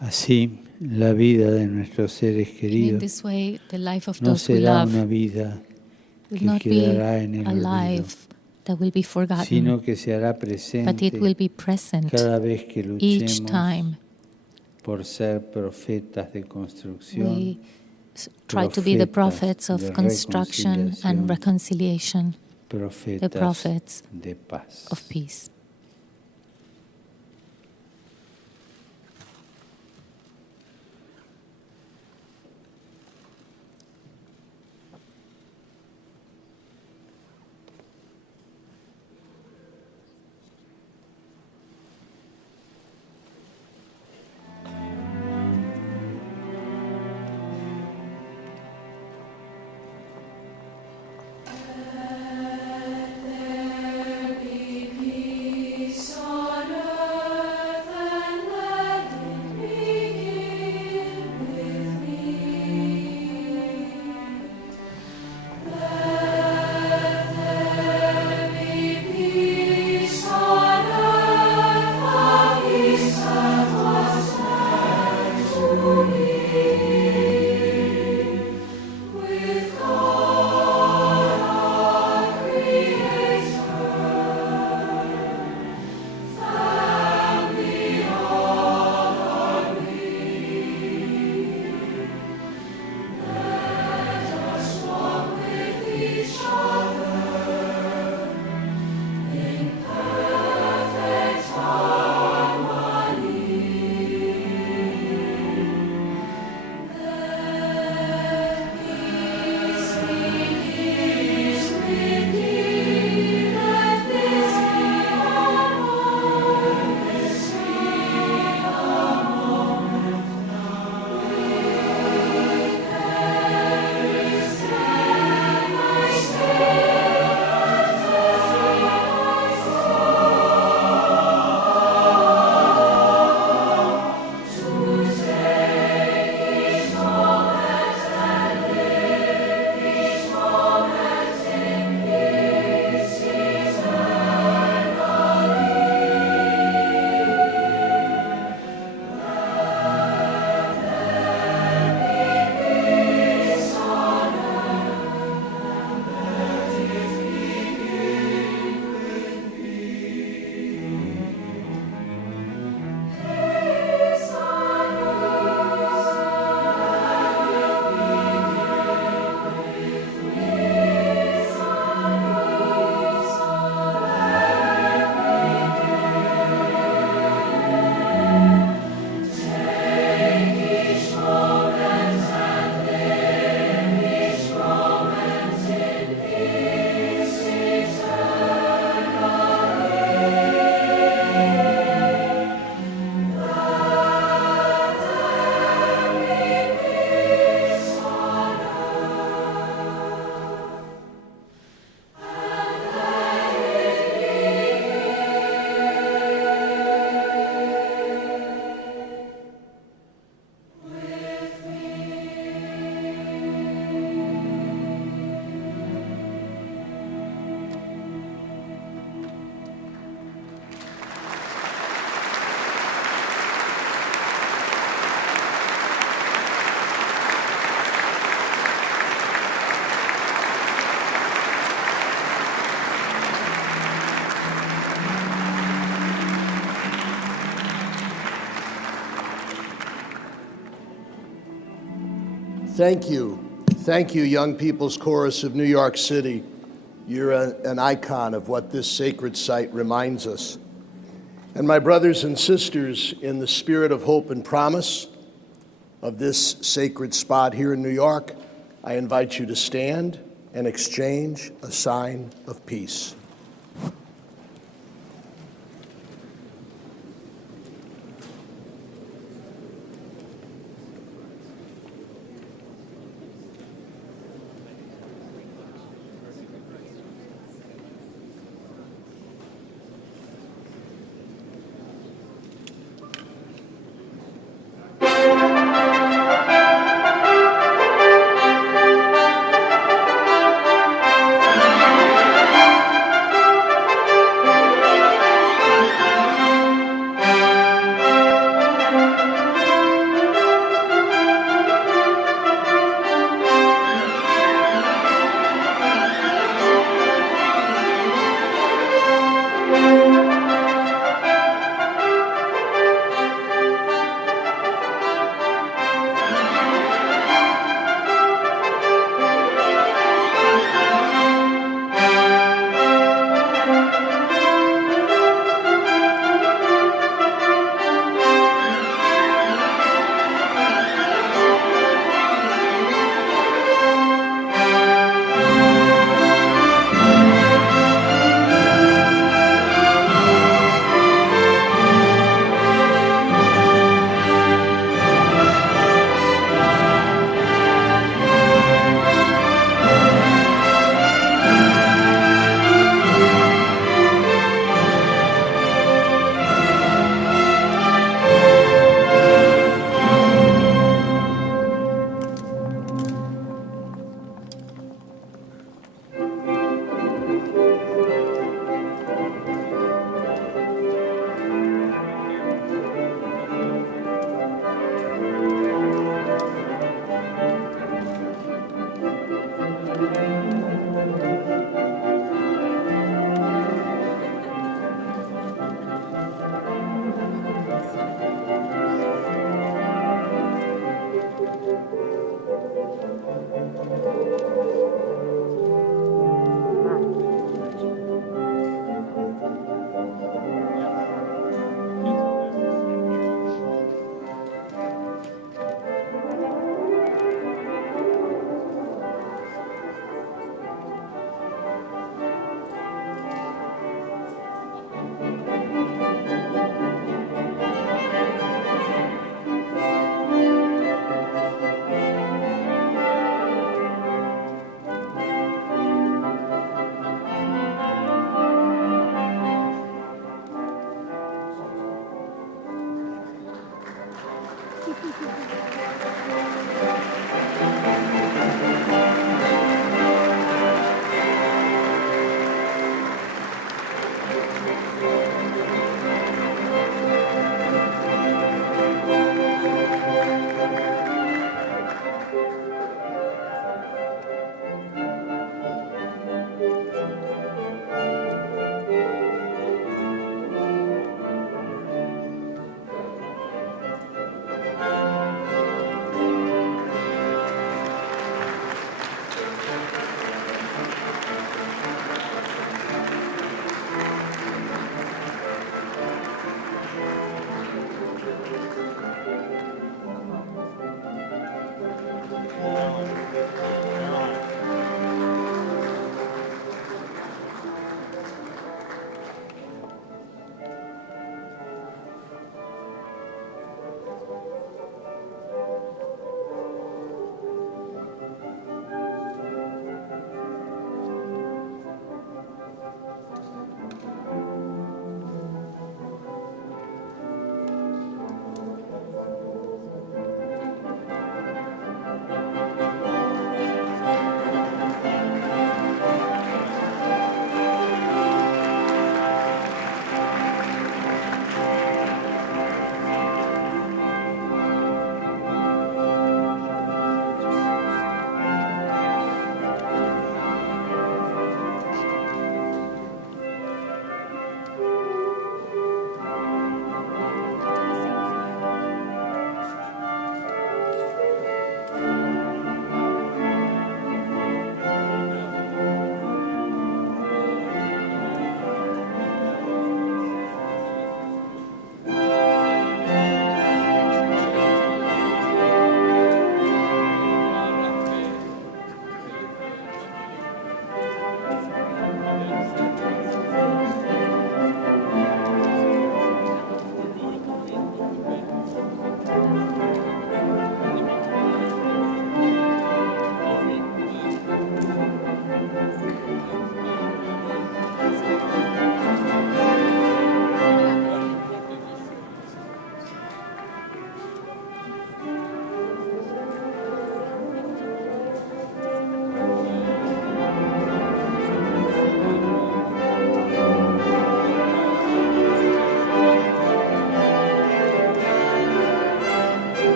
Así, la vida de nuestros seres And in queridos this way, the life of no those we será love una vida will que not be quedará en el a olvido, life that will be forgotten, sino que se hará but it presente will be present cada vez que each luchemos time por ser profetas de construcción, we try to be the prophets of de construction and reconciliation, the profetas prophets de paz. of peace. Let there be peace. Thank you. Thank you, Young People's Chorus of New York City. You're an icon of what this sacred site reminds us. And my brothers and sisters, in the spirit of hope and promise of this sacred spot here in New York, I invite you to stand and exchange a sign of peace.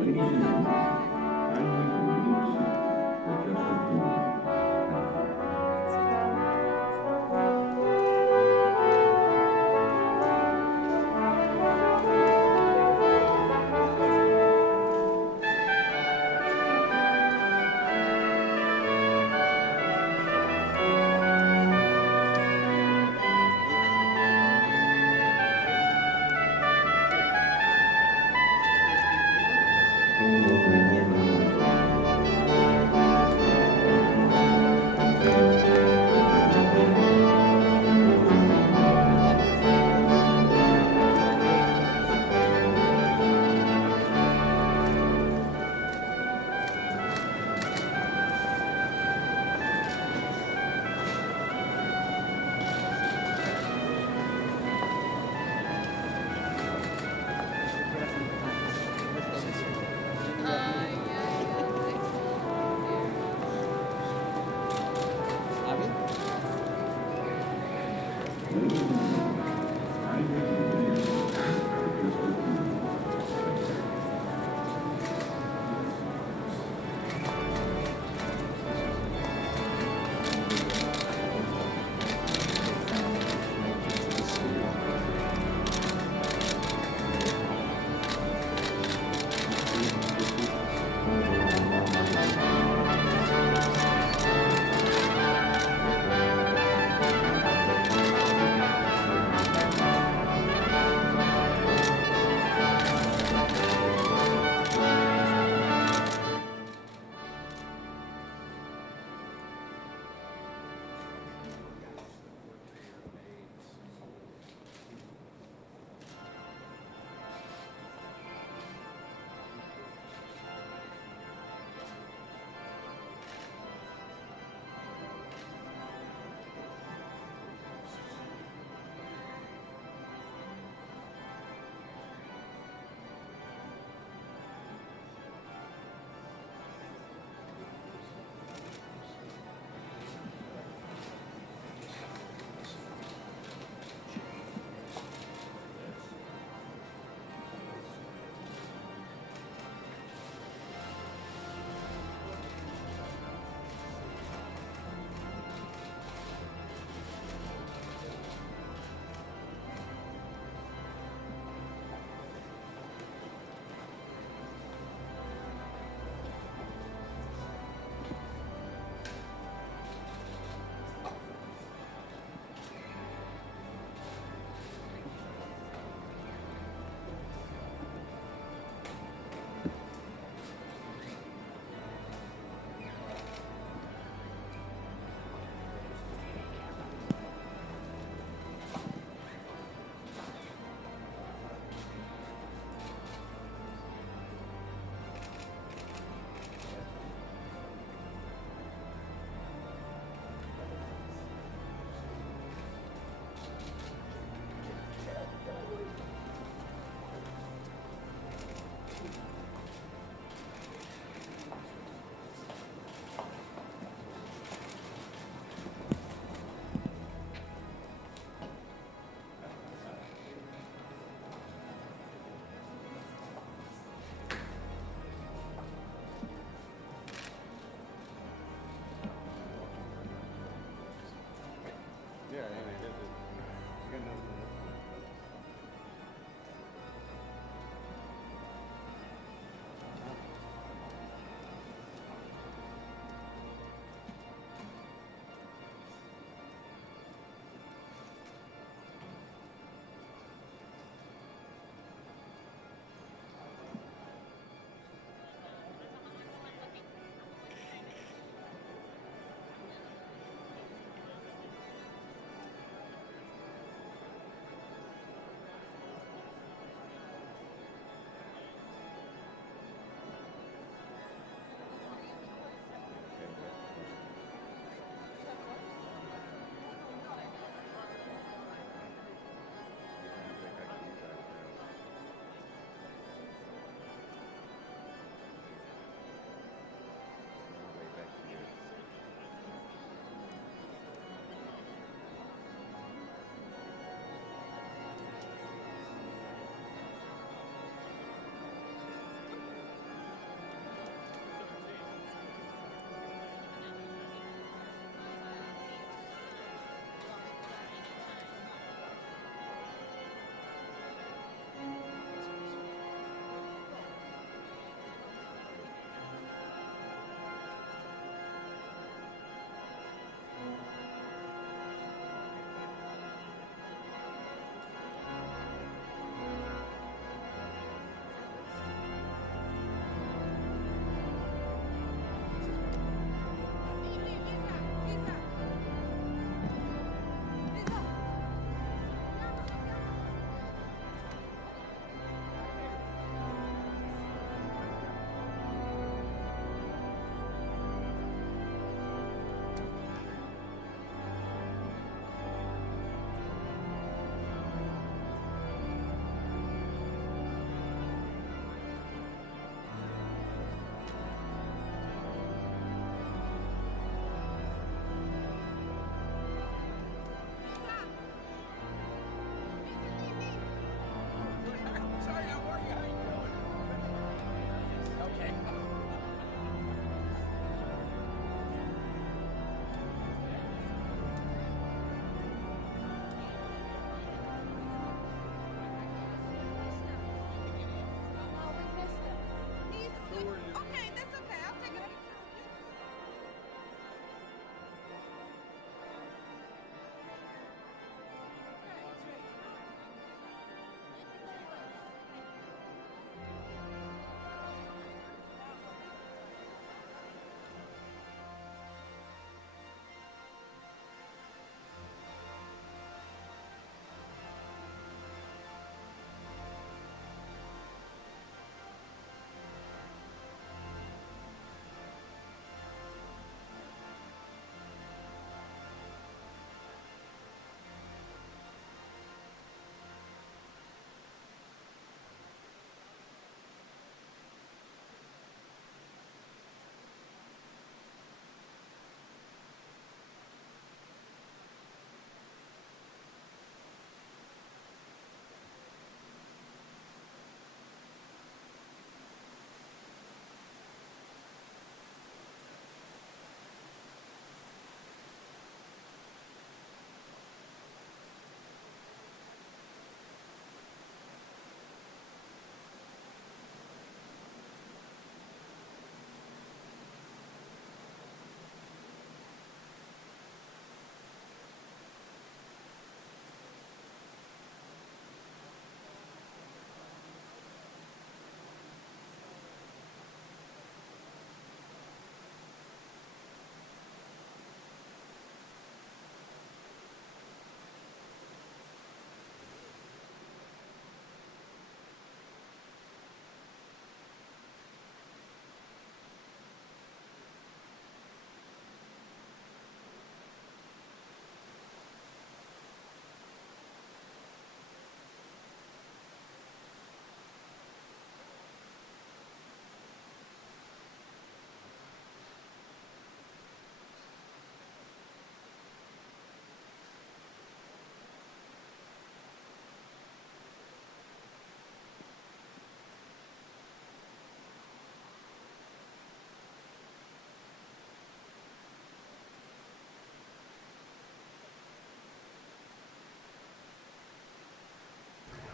Thank you.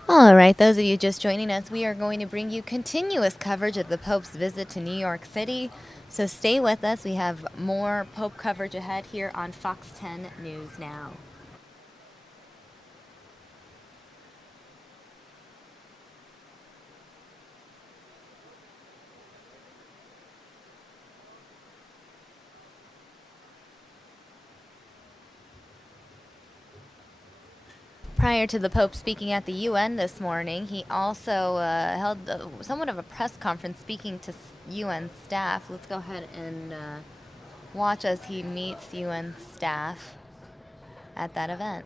All right, those of you just joining us, we are going to bring you continuous coverage of the Pope's visit to New York City. So stay with us. We have more Pope coverage ahead here on Fox 10 News Now. Prior to the Pope speaking at the UN this morning, he also held somewhat of a press conference speaking to UN staff. Let's go ahead and watch as he meets UN staff at that event.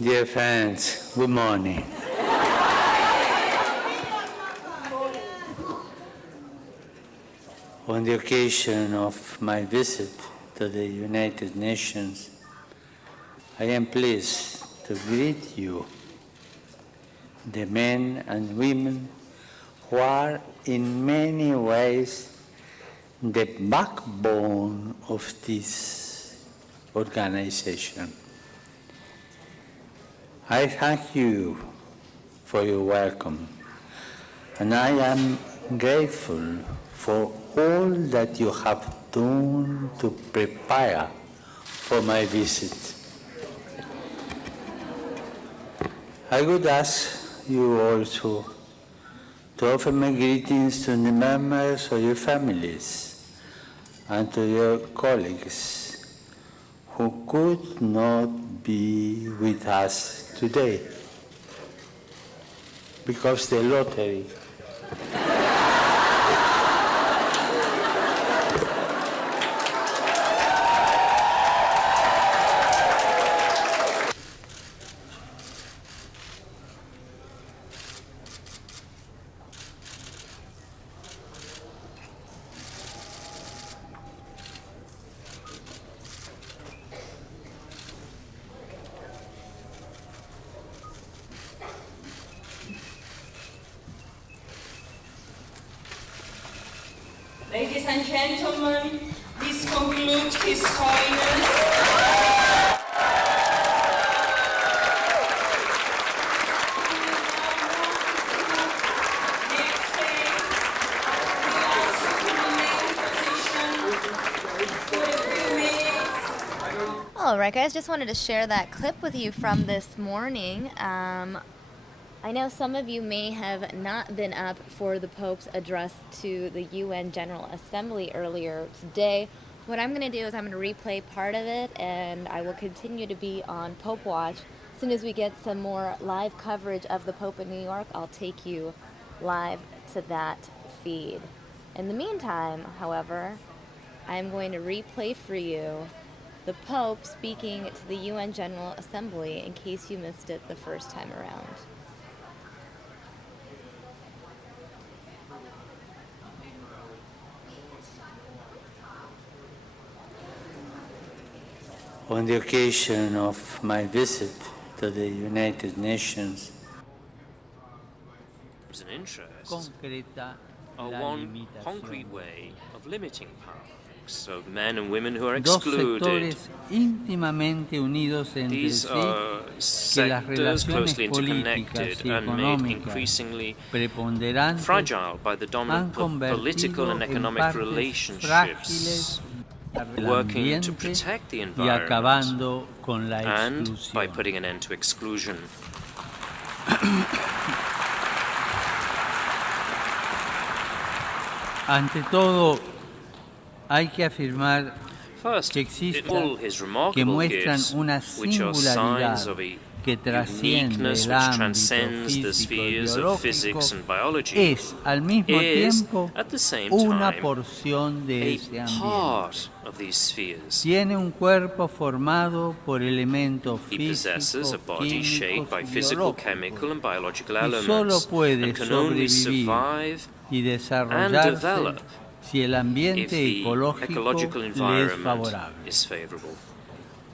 Dear friends, good morning. On the occasion of my visit to the United Nations, I am pleased to greet you, the men and women who are in many ways the backbone of this organization. I thank you for your welcome, and I am grateful for all that you have done to prepare for my visit. I would ask you also to offer my greetings to the members of your families and to your colleagues who could not be with us today because the lottery. Ladies and gentlemen, this concludes His Holiness. All right, guys, just wanted to share that clip with you from this morning. I know some of you may have not been up for the Pope's address to the UN General Assembly earlier today. What I'm going to do is I'm going to replay part of it, and I will continue to be on Pope Watch. As soon as we get some more live coverage of the Pope in New York, I'll take you live to that feed. In the meantime, however, I'm going to replay for you the Pope speaking to the UN General Assembly in case you missed it the first time around. On the occasion of my visit to the United Nations, an interest are one concrete way of limiting power. So men and women who are excluded. These are sectors closely interconnected and made increasingly fragile by the dominant political and economic relationships, working to protect the environment and by putting an end to exclusion. Ante todo, hay que afirmar First, all his remarkable gifts, which are signs of a uniqueness which transcends the spheres of physics and biology es al mismo is, tiempo at the same una time, porción de a ese ambiente. part of these spheres. Tiene un cuerpo formado por elementos He possesses a físicos, body shaped by químicos y physical, biológicos chemical, and biological y solo elements, puede and can only sobrevivir survive y and desarrollarse develop si el if ambiente the ecológico ecological le es environment favorable. is favorable.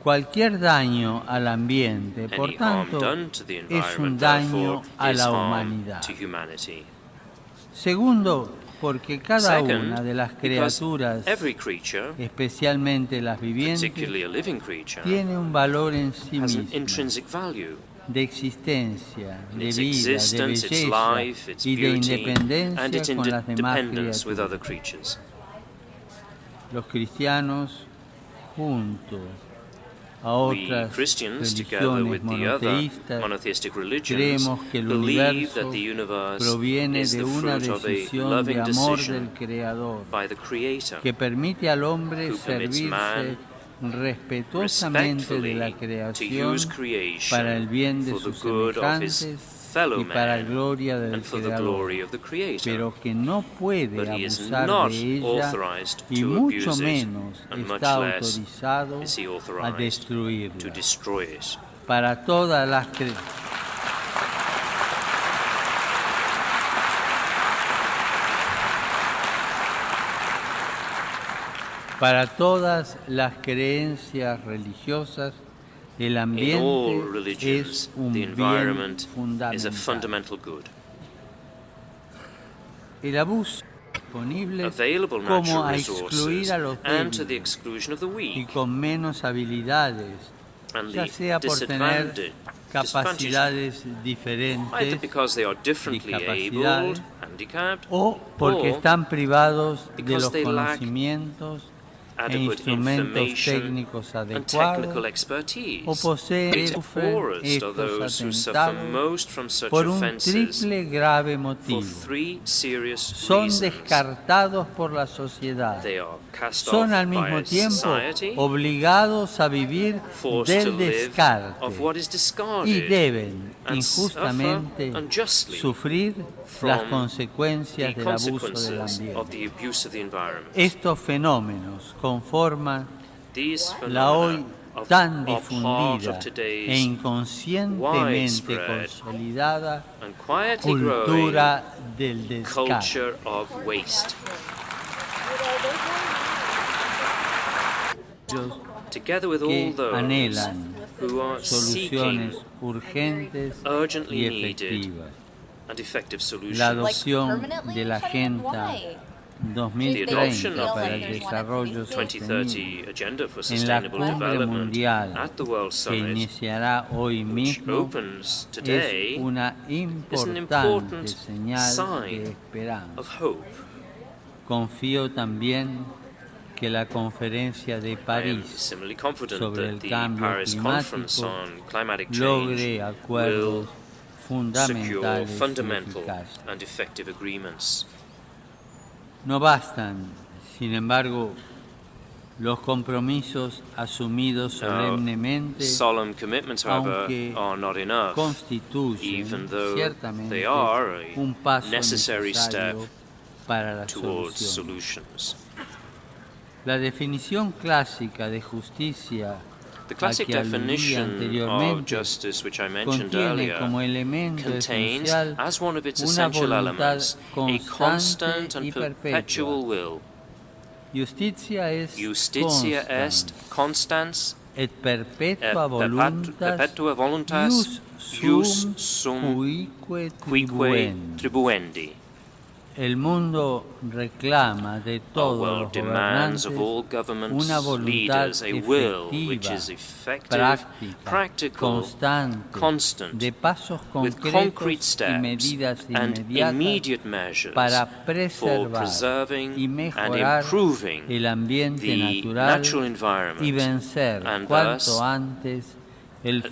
Cualquier daño al ambiente, por Any harm tanto, done to the es un environment, daño therefore, a is la harm humanidad. to humanity. Segundo, porque cada Second, una de las because criaturas, every creature, especialmente las vivientes, particularly a living creature, tiene un valor en sí has an mismo, intrinsic value. de existencia, de Its vida, de existence, its belleza life, its y de beauty, and independencia its con las demás independence with other criaturas. creatures. Los cristianos, junto a We otras Christians, together religiones with the other monoteístas, monotheistic religions, creemos que el believe that universo the universe proviene is de the una fruit of a decisión de loving amor decision del Creador by the Creator, que permite al hombre who permits servirse man respetuosamente de la respectfully to creación use creation para el bien de for the sus good of his semejantes fellow y para man gloria del and for the Creador, glory of the Creator. pero que no puede But he is abusar not de ella authorized y to mucho abuse it, menos and much está less autorizado is he a authorized to destruirla. destroy it. Para todas las Para todas las creencias religiosas, el In all ambiente religions, es un the bien environment is a fundamental. fundamental good. El abuso disponible Available como natural a excluir resources a los and to the débiles exclusion of the y weak, con menos habilidades, and ya the sea por tener disadvantage, capacidades either diferentes, because they are differently discapacidades, abled, handicapped, o porque or están privados de because los they lack conocimientos e adequate instrumentos information técnicos and adecuados, technical expertise. o poseen The sufren poorest are estos those who suffer atentados most from such por un offences triple grave for motivo. three serious Son reasons. descartados por la sociedad. They are cast Son off al by mismo a tiempo society, obligados a vivir forced to del live descarte of what is y discarded, deben and injustamente suffer unjustly sufrir from las consecuencias the del abuso del consequences of ambiente. the abuse of the environment. Estos fenómenos conforman These la hoy phenomena tan are part difundida of today's e inconscientemente widespread consolidada and quietly growing cultura del descarte. culture of waste. Together with all Que those anhelan who are seeking soluciones urgentes y urgently needed efectivas. and effective La solutions. adopción de la Agenda The 2030 adoption of para el the desarrollo 2030 sostenible Agenda for en la Sustainable cumbre Development mundial at the World que Summit, iniciará hoy which mismo opens today, es una is an importante important señal de sign esperanza. of hope. Confío también que la conferencia de I am París similarly confident sobre that el the cambio Paris Conference climático on Climatic logre Change acuerdos will secure fundamentales y fundamental eficaces. and effective agreements. No bastan, sin embargo, los compromisos asumidos Now, solemnemente, solemn commitments, however, aunque are not enough, constituyen even though ciertamente they are un a paso necessary step necesario para la towards solución. solutions. La definición clásica de justicia The classic a que aludí definition of anteriormente justice, which I mentioned contiene earlier, como elemento contains, esencial as one of its una essential voluntad elements, a constant constante and y perpetual perpetua. will. Justitia est Justitia constans, est constans et perpetua perpetua voluntas ius sum cuique quique tribuendi. tribuendi. El mundo reclama de Our todos world los demands gobernantes of all governments, una voluntad leaders, a will which efectiva, is effective, práctica, practical, constante, constant, de pasos with concretos concrete y steps medidas and inmediatas immediate measures para for preservar preserving y and mejorar improving el ambiente the natural natural environment y vencer and cuanto thus antes el putting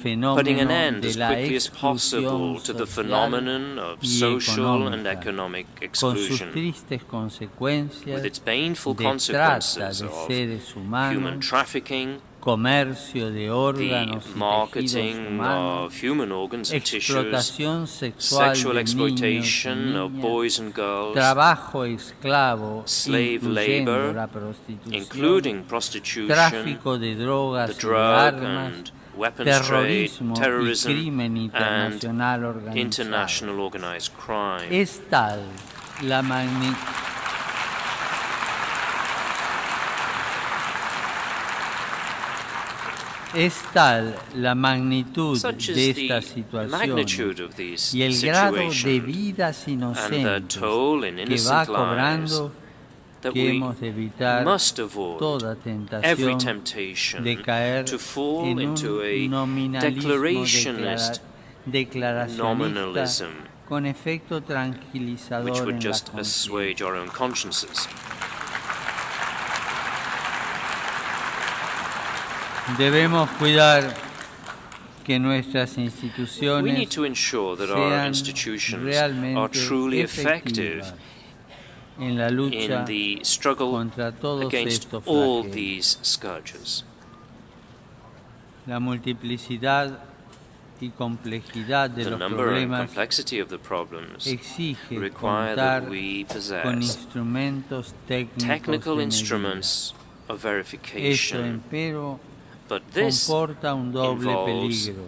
an fenómeno end de as la quickly as possible exclusión to the social phenomenon of y social and económica, economic con sus exclusion, tristes consecuencias with its painful de trata consequences de of seres human humanos trafficking, comercio de órganos the y marketing tejidos humanos, of human organs and tissues, explotación sexual sexual de exploitation niños y of niñas, boys and girls, trabajo esclavo, slave incluyendo labor, la prostitución, including prostitution, tráfico de drogas the y de drug armas, and weapons trade, terrorismo y terrorism, crimen internacional and organizado. international organized crime. Es tal la magnitud. Es tal la magnitud de estas situaciones y el grado de vidas inocentes que va cobrando que hemos de evitar toda tentación de caer en un nominalismo declaracionista con efecto tranquilizador en la conciencia. Debemos cuidar que nuestras instituciones sean realmente efectivas en la lucha contra todos estos flagelos. La multiplicidad y complejidad de los problemas exige contar con instrumentos técnicos de medición. Esto, empero, comporta un doble peligro: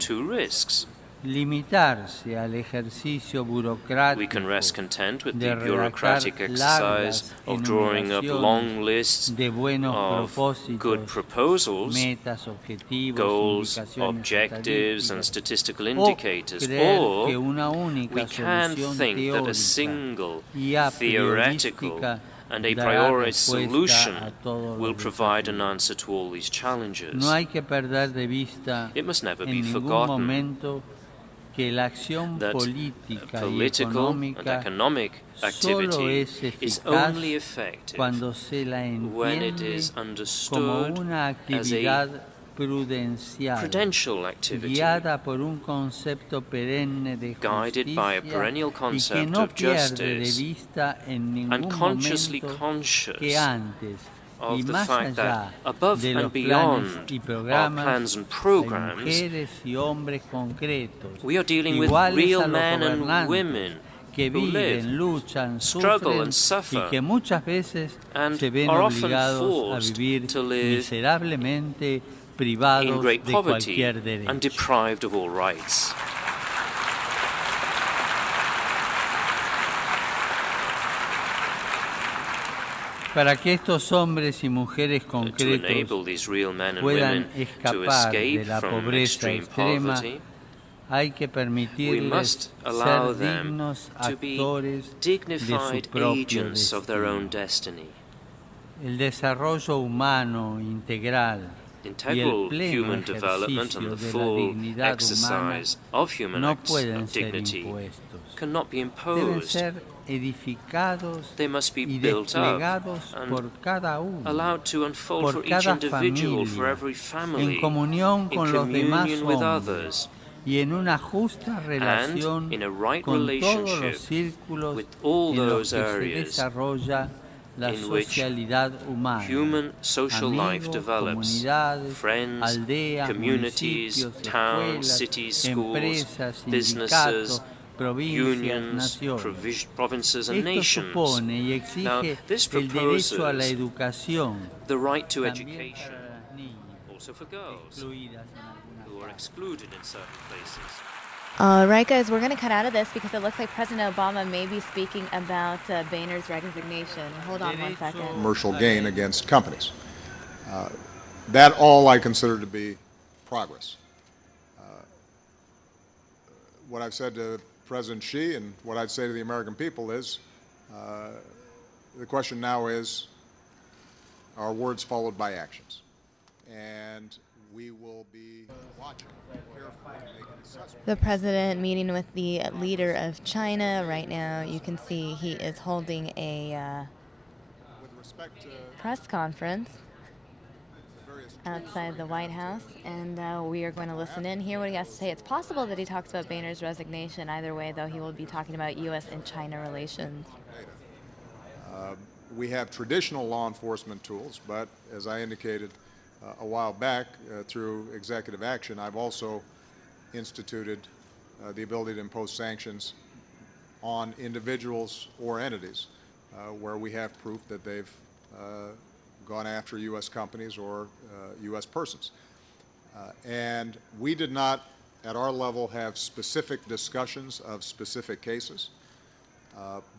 limitarse al ejercicio burocrático de redactar largas enumeraciones de buenos propósitos, metas, objetivos, objectives and statistical indicators, o que una única solución teórica y a priorística and a priori solution will provide an answer to all these challenges. No hay que perder de vista it must never be en ningún forgotten momento que la acción that política political y and economic activity is only effective cuando se la when it entiende is como understood una as actividad a prudencial, prudential activity guiada por un concepto perenne de guided by a perennial y que concept no of pierde de justice vista en ningún and consciously momento conscious que antes y of the más fact allá that above de and los beyond planes y our programas plans and hay programs, mujeres y hombres concretos, we are dealing with iguales real a los men and gobernantes, women que who live, viven, luchan, struggle sufren and suffer, y que muchas veces and se ven are often obligados a forced vivir to live miserablemente in privados great de poverty cualquier derecho. and deprived of all rights. Para que estos hombres y mujeres To concretos enable these real men and puedan women to escapar escape de la from pobreza extreme extrema, poverty, hay que we permitirles must allow ser them dignos to be actores de su dignified propio agents of their own destino. destiny. El desarrollo humano integral y el Integral pleno human development and ejercicio the de la full dignidad humana exercise of human no acts pueden of ser dignity impuestos. cannot be Deben imposed. ser edificados They must be y built up desplegados and por cada uno, allowed to unfold por for each cada individual, for familia, every en family, comunión in con los demás communion with hombres others, y en una justa relación in a right con todos los relationship círculos with all en los those que se areas desarrolla la in which socialidad humana, human social life amigos, develops. comunidades, Friends, aldeas, communities, municipios, towns, escuelas, cities, schools, empresas, businesses, sindicatos, provincias, unions, naciones. provinces and Esto nations. supone y Now, exige this el derecho a la proposes educación, the right to también education, para las niñas, also for girls excluidas en algunas who are excluded in certain places. All right, guys, we're going to cut out of this because it looks like President Obama may be speaking about Boehner's resignation. Hold on one second. Commercial gain against companies. That all I consider to be progress. What I've said to President Xi and what I'd say to the American people is, the question now is, are words followed by actions? And we will be watching carefully and making assessments. The president meeting with the leader of China right now. You can see he is holding a press conference outside the White House, and we are going to listen in, hear what he has to say. It's possible that he talks about Boehner's resignation. Either way, though, he will be talking about U.S. and China relations. We have traditional law enforcement tools, but as I indicated, a while back through executive action, I've also instituted the ability to impose sanctions on individuals or entities where we have proof that they've gone after U.S. companies or U.S. persons. And we did not, at our level, have specific discussions of specific cases,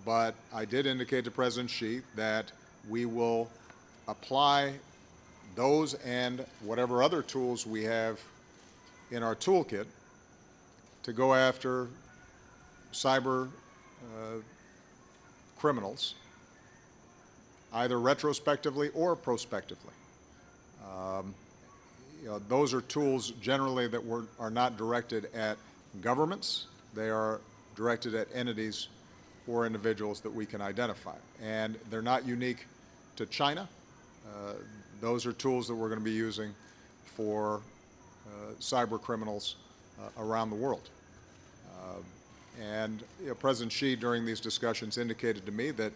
but I did indicate to President Xi that we will apply those and whatever other tools we have in our toolkit to go after cyber criminals, either retrospectively or prospectively. Those are tools generally that are not directed at governments. They are directed at entities or individuals that we can identify. And they're not unique to China. Those are tools that we're going to be using for cyber criminals around the world. And President Xi, during these discussions, indicated to me that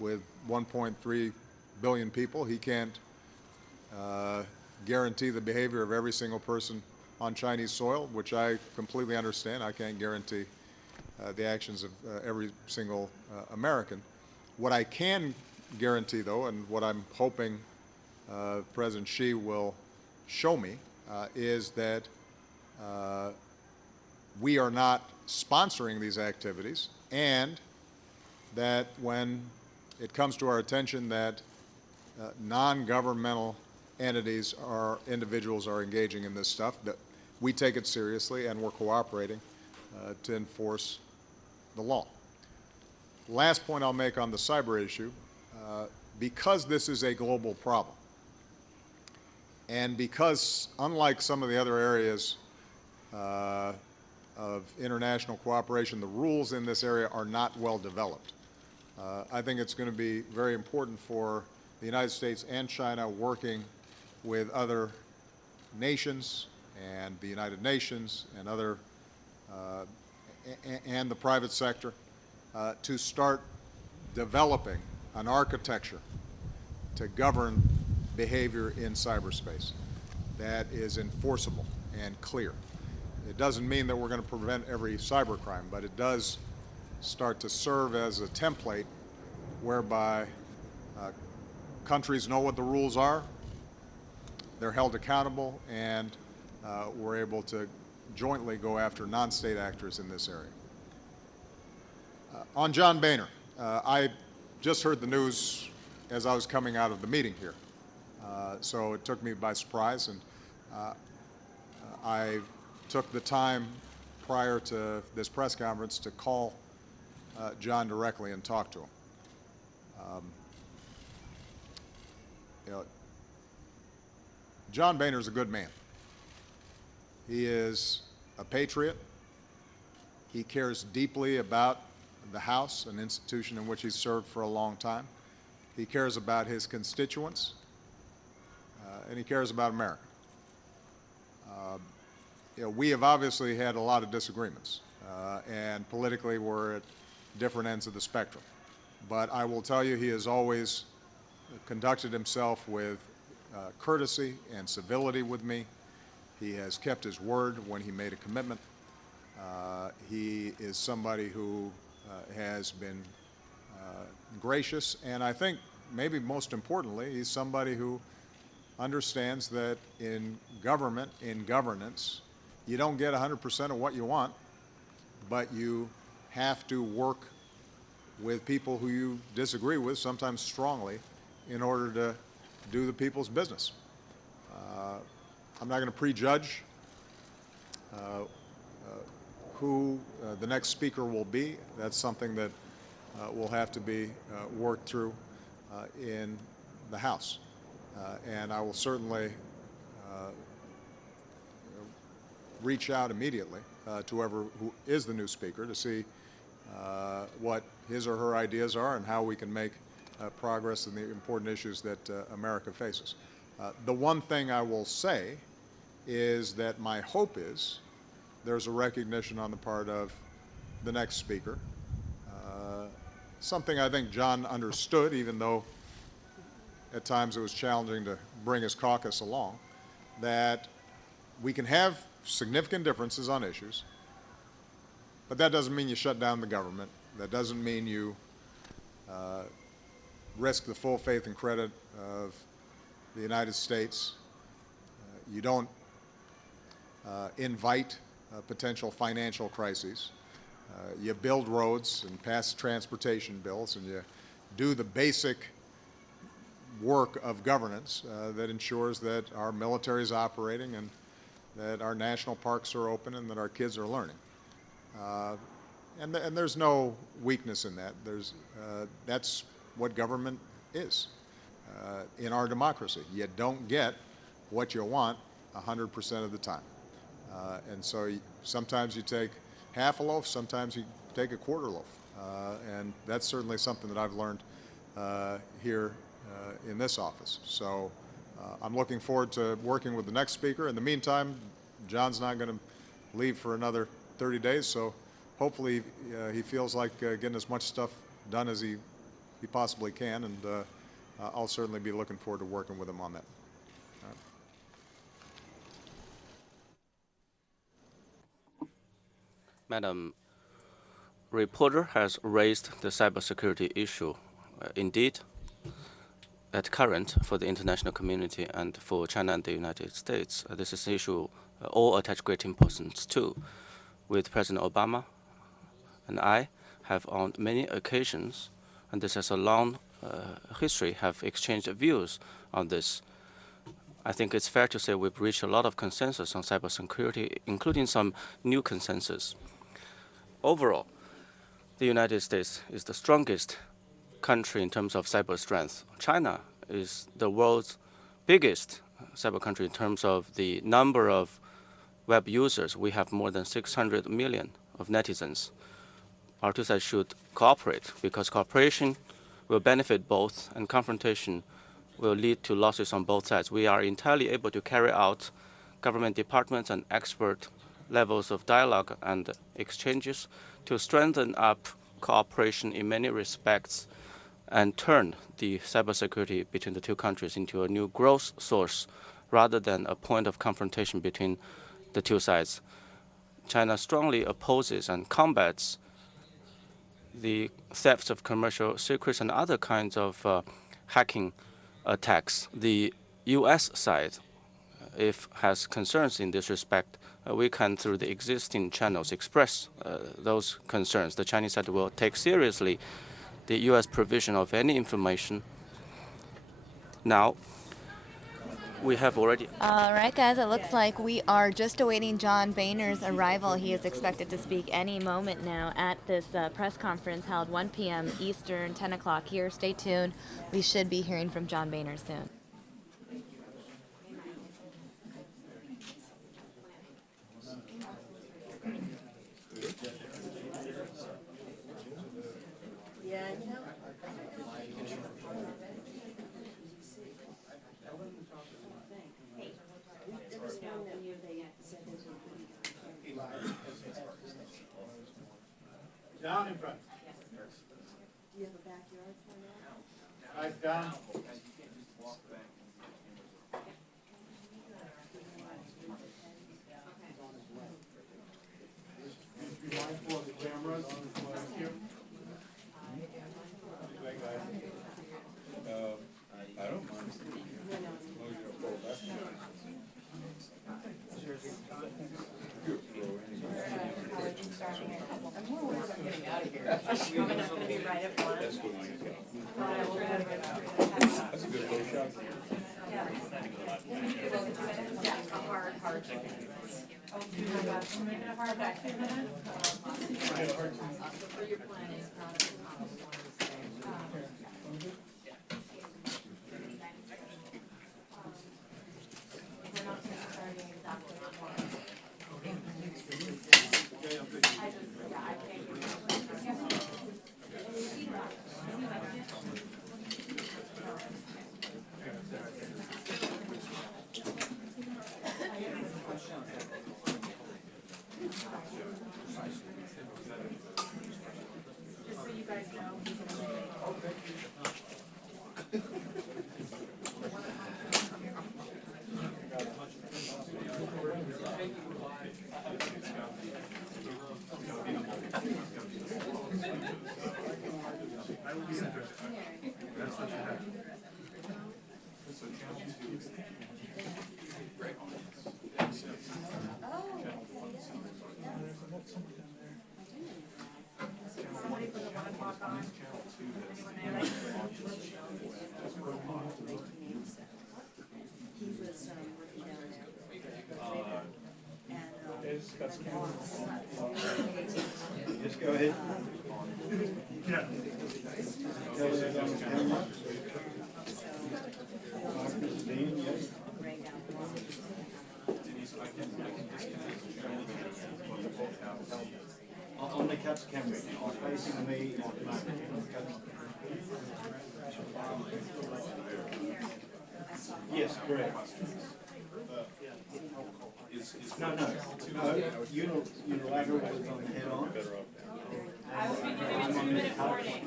with 1.3 billion people, he can't guarantee the behavior of every single person on Chinese soil, which I completely understand. I can't guarantee the actions of every single American. What I can guarantee, though, and what I'm hoping President Xi will show me, is that we are not sponsoring these activities, and that when it comes to our attention that non-governmental entities or individuals are engaging in this stuff, that we take it seriously and we're cooperating to enforce the law. Last point I'll make on the cyber issue, because this is a global problem, and because unlike some of the other areas of international cooperation, the rules in this area are not well developed. I think it's going to be very important for the United States and China working with other nations and the United Nations and other and the private sector to start developing an architecture to govern behavior in cyberspace that is enforceable and clear. It doesn't mean that we're going to prevent every cybercrime, but it does start to serve as a template whereby countries know what the rules are, they're held accountable, and we're able to jointly go after non-state actors in this area. On John Boehner, I just heard the news as I was coming out of the meeting here, so it took me by surprise, and I took the time prior to this press conference to call John directly and talk to him. John Boehner is a good man. He is a patriot. He cares deeply about the House, an institution in which he's served for a long time. He cares about his constituents, and he cares about America. We have obviously had a lot of disagreements, and politically we're at different ends of the spectrum. But I will tell you, he has always conducted himself with courtesy and civility with me. He has kept his word when he made a commitment. He is somebody who has been gracious, and I think maybe most importantly, he's somebody who understands that in government, in governance, you don't get 100% of what you want, but you have to work with people who you disagree with, sometimes strongly, in order to do the people's business. I'm not going to prejudge who the next speaker will be. That's something that will have to be worked through in the House. And I will certainly reach out immediately to whoever who is the new speaker to see what his or her ideas are and how we can make progress in the important issues that America faces. The one thing I will say is that my hope is there's a recognition on the part of the next speaker, something I think John understood, even though at times it was challenging to bring his caucus along, that we can have significant differences on issues, but that doesn't mean you shut down the government. That doesn't mean you risk the full faith and credit of the United States. You don't invite potential financial crises. You build roads and pass transportation bills, and you do the basic work of governance that ensures that our military is operating and that our national parks are open and that our kids are learning. And there's no weakness in that. That's what government is in our democracy. You don't get what you want 100% of the time. And so sometimes you take half a loaf, sometimes you take a quarter loaf. And that's certainly something that I've learned here in this office. So I'm looking forward to working with the next speaker. In the meantime, John's not going to leave for another 30 days, so hopefully he feels like getting as much stuff done as he possibly can, and I'll certainly be looking forward to working with him on that. Madam Reporter has raised the cybersecurity issue. Indeed, at current, for the international community and for China and the United States, this is an issue all attach great importance to. With President Obama and I have on many occasions, and this has a long history, have exchanged views on this. I think it's fair to say we've reached a lot of consensus on cybersecurity, including some new consensus. Overall, the United States is the strongest country in terms of cyber strength. China is the world's biggest cyber country in terms of the number of web users. We have more than 600 million of netizens. Our two sides should cooperate, because cooperation will benefit both and confrontation will lead to losses on both sides. We are entirely able to carry out government departments and expert levels of dialogue and exchanges to strengthen up cooperation in many respects and turn the cybersecurity between the two countries into a new growth source rather than a point of confrontation between the two sides. China strongly opposes and combats the thefts of commercial secrets and other kinds of hacking attacks. The U.S. side, if has concerns in this respect, we can, through the existing channels, express those concerns. The Chinese side will take seriously the U.S. provision of any information. Now, we have already... All right, guys, it looks like we are just awaiting John Boehner's arrival. He is expected to speak any moment now at this press conference held 1 p.m. Eastern, 10 o'clock here. Stay tuned. We should be hearing from John Boehner soon. Down in front. Do you have a backyard for that? Guys, down. Be mindful of the cameras. Thank you. I don't mind. I'm going to be right up front. That's good. That's a good little shot. Yeah, a hard chicken. Oh, do you have to make it a hard back 2 minutes? For your planning. We're not starting exactly at 1. I can't. Just so you guys know, he's Khan. Anyone there? He was working down there. Just go ahead. Yeah. On the cat's camera, facing me. Yes, correct. No. Unilateral was on head on. I will be doing 2-minute warning.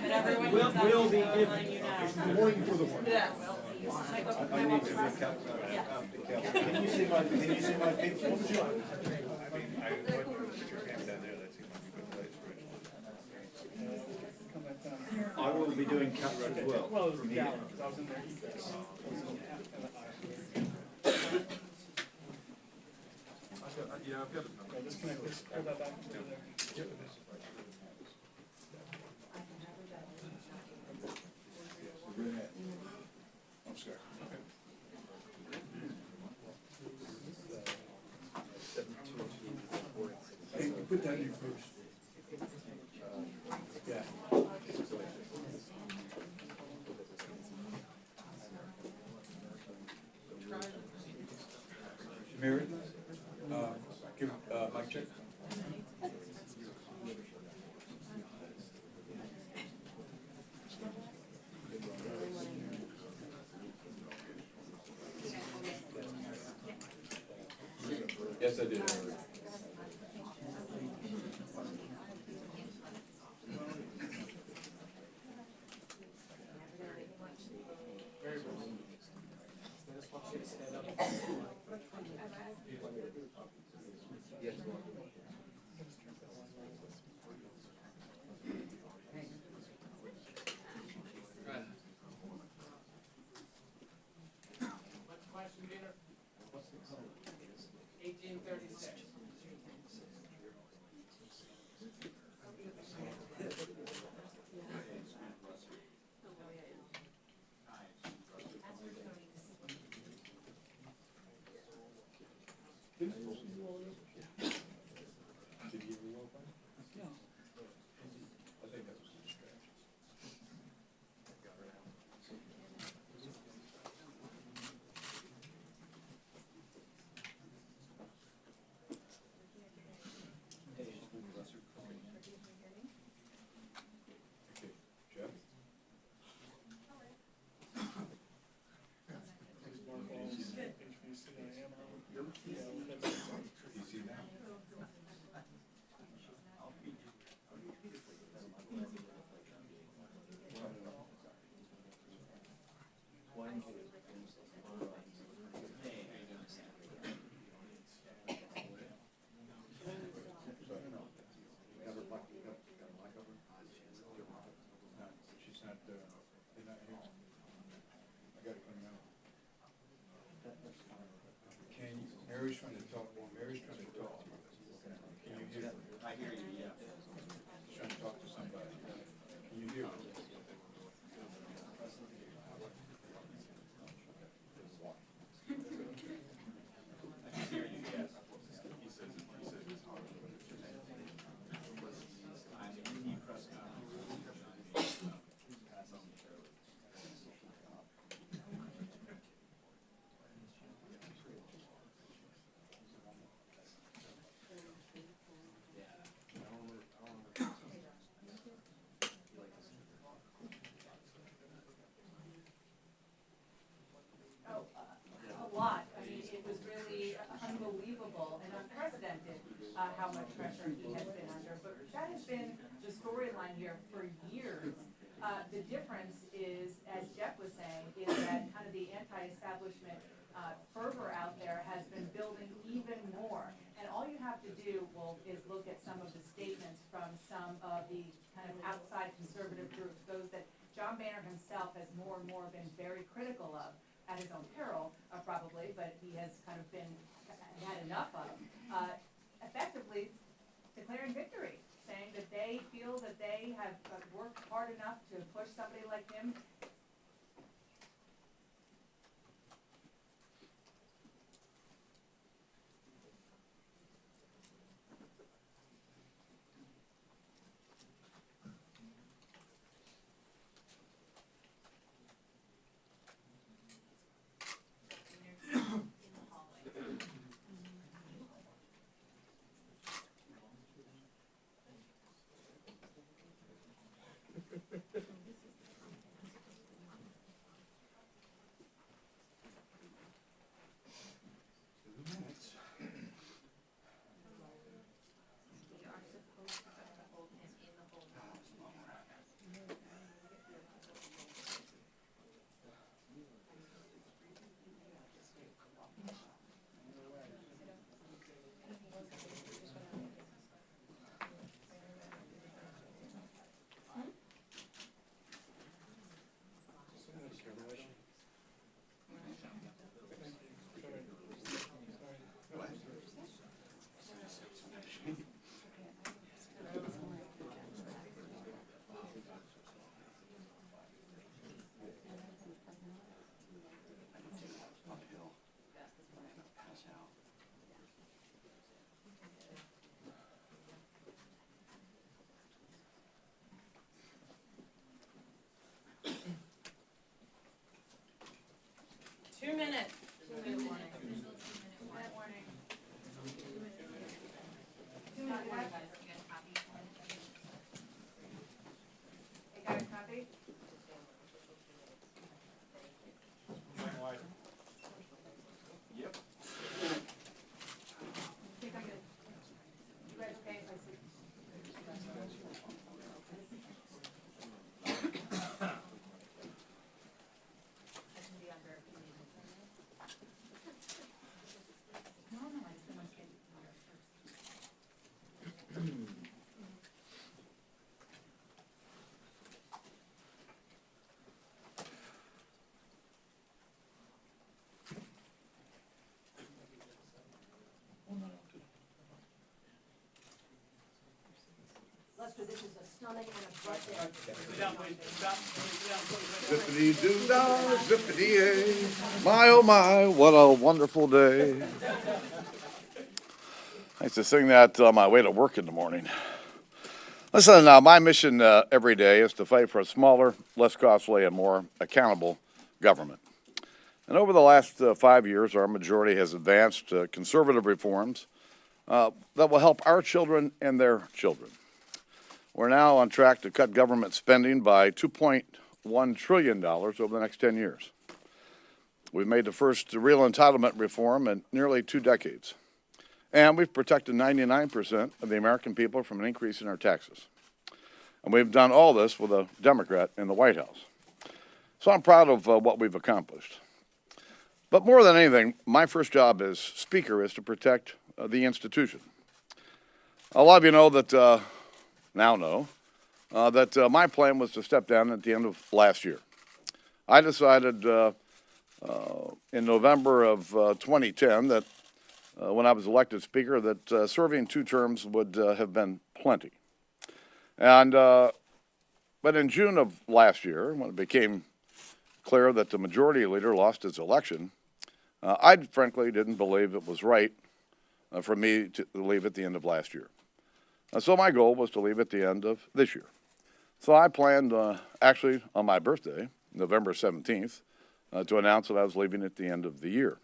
But everyone We'll be letting you know. warning for the one. Yes. I need to look up. Can you see my picture? Put your camera down there. That's a good place for it. I will be doing cuts as well from here. Yeah, I've got it. Okay, disconnect this. Pull that back to there. Yep. I'm sorry. Okay. Hey, put that in first. Yeah. Mary, give mic check. Yes, I did. What's the question, Peter? 1836. Mary's trying to talk. Mary's trying to talk to you. Can you hear? I hear you, yeah. She's trying to talk to somebody. Can you hear? How much pressure he has been under, but that has been the storyline here for years. The difference is, as Jeff was saying, is that kind of the anti-establishment fervor out there has been building even more. And all you have to do is look at some of the statements from some of the kind of outside conservative groups, those that John Boehner himself has more and more been very critical of, at his own peril, probably, but he has kind of been had enough of. Effectively declaring victory, saying that may have worked hard enough to push somebody like him. minutes. 2 minute warning. 2-minute warning. 2-minute warning. You got a copy? Yep. I think I'm good. You guys okay? I see. Lester, this is a stunning and Zippity-doo-dah, zippity-yay, my oh my, what a wonderful day. I used to sing that on my way to work in the morning. Listen, my mission every day is to fight for a smaller, less costly, and more accountable government. And over the last 5 years, our majority has advanced conservative reforms that will help our children and their children. We're now on track to cut government spending by $2.1 trillion over the next 10 years. We've made the first real entitlement reform in nearly 2 decades. And we've protected 99% of the American people from an increase in our taxes. And we've done all this with a Democrat in the White House. So I'm proud of what we've accomplished. But more than anything, my first job as Speaker is to protect the institution. A lot of you know that that my plan was to step down at the end of last year. I decided in November of 2010 that when I was elected Speaker that serving 2 terms would have been plenty. And but in June of last year, when it became clear that the majority leader lost his election, I frankly didn't believe it was right for me to leave at the end of last year. So my goal was to leave at the end of this year. So I planned, actually on my birthday, November 17th, to announce that I was leaving at the end of the year.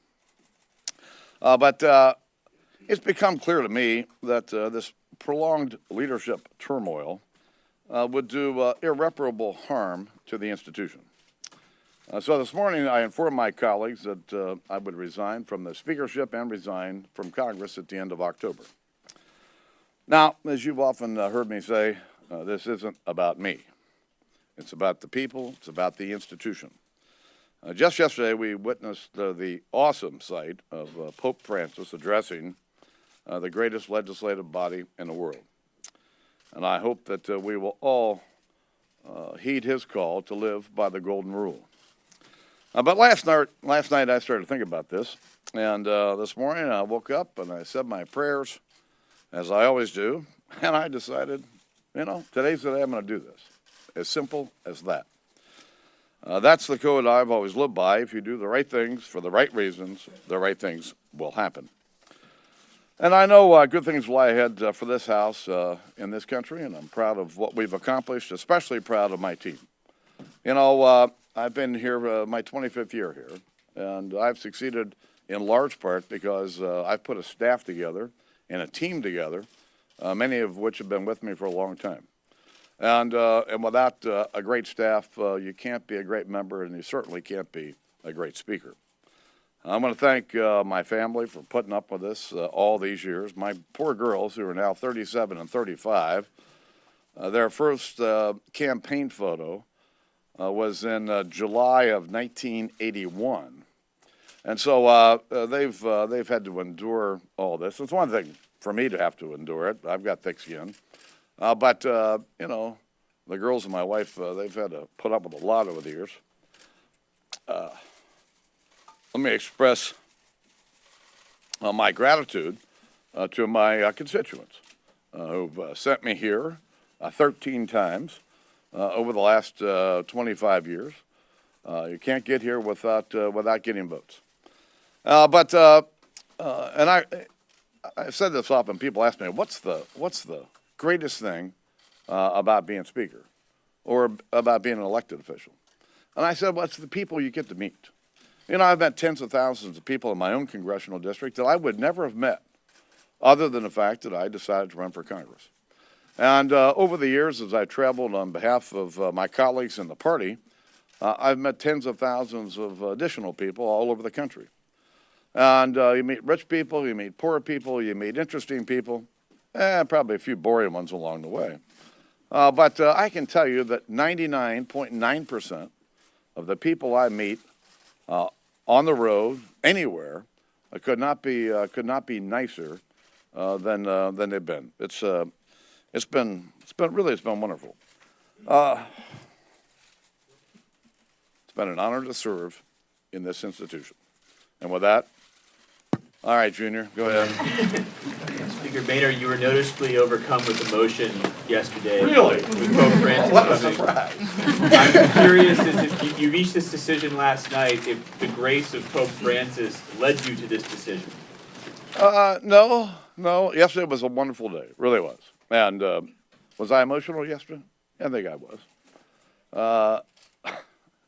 But it's become clear to me that this prolonged leadership turmoil would do irreparable harm to the institution. So this morning I informed my colleagues that I would resign from the speakership and resign from Congress at the end of October. Now, as you've often heard me say, this isn't about me. It's about the people. It's about the institution. Just yesterday, we witnessed the awesome sight of Pope Francis addressing the greatest legislative body in the world. And I hope that we will all heed his call to live by the golden rule. But last night I started to think about this. And this morning I woke up and I said my prayers, as I always do, and I decided today's the day I'm going to do this. As simple as that. That's the code I've always lived by. If you do the right things for the right reasons, the right things will happen. And I know good things lie ahead for this House in this country, and I'm proud of what we've accomplished, especially proud of my team. I've been here my 25th year here, and I've succeeded in large part because I've put a staff together and a team together, many of which have been with me for a long time. And without a great staff, you can't be a great member, and you certainly can't be a great speaker. I want to thank my family for putting up with this all these years. My poor girls, who are now 37 and 35, their first campaign photo was in July of 1981. And so they've had to endure all this. It's one thing for me to have to endure it. I've got thick skin. But the girls and my wife, they've had to put up with a lot over the years. Let me express my gratitude to my constituents who've sent me here 13 times over the last 25 years. You can't get here without getting votes. And I said this often. People ask me, "What's the greatest thing about being speaker, or about being an elected official?" And I said, "Well, it's the people you get to meet." I've met tens of thousands of people in my own congressional district that I would never have met, other than the fact that I decided to run for Congress. And over the years, as I traveled on behalf of my colleagues in the party, I've met tens of thousands of additional people all over the country. And you meet rich people, you meet poor people, you meet interesting people, and probably a few boring ones along the way. But I can tell you that 99.9% of the people I meet on the road, anywhere, could not be nicer than they've been. It's been wonderful. It's been an honor to serve in this institution. And with that, all right, Junior, go ahead. Speaker Boehner, you were noticeably overcome with emotion yesterday. Really? With Pope Francis. What a surprise. I'm curious, if you reached this decision last night, if the grace of Pope Francis led you to this decision. No. Yesterday was a wonderful day. It really was. And was I emotional yesterday? I think I was.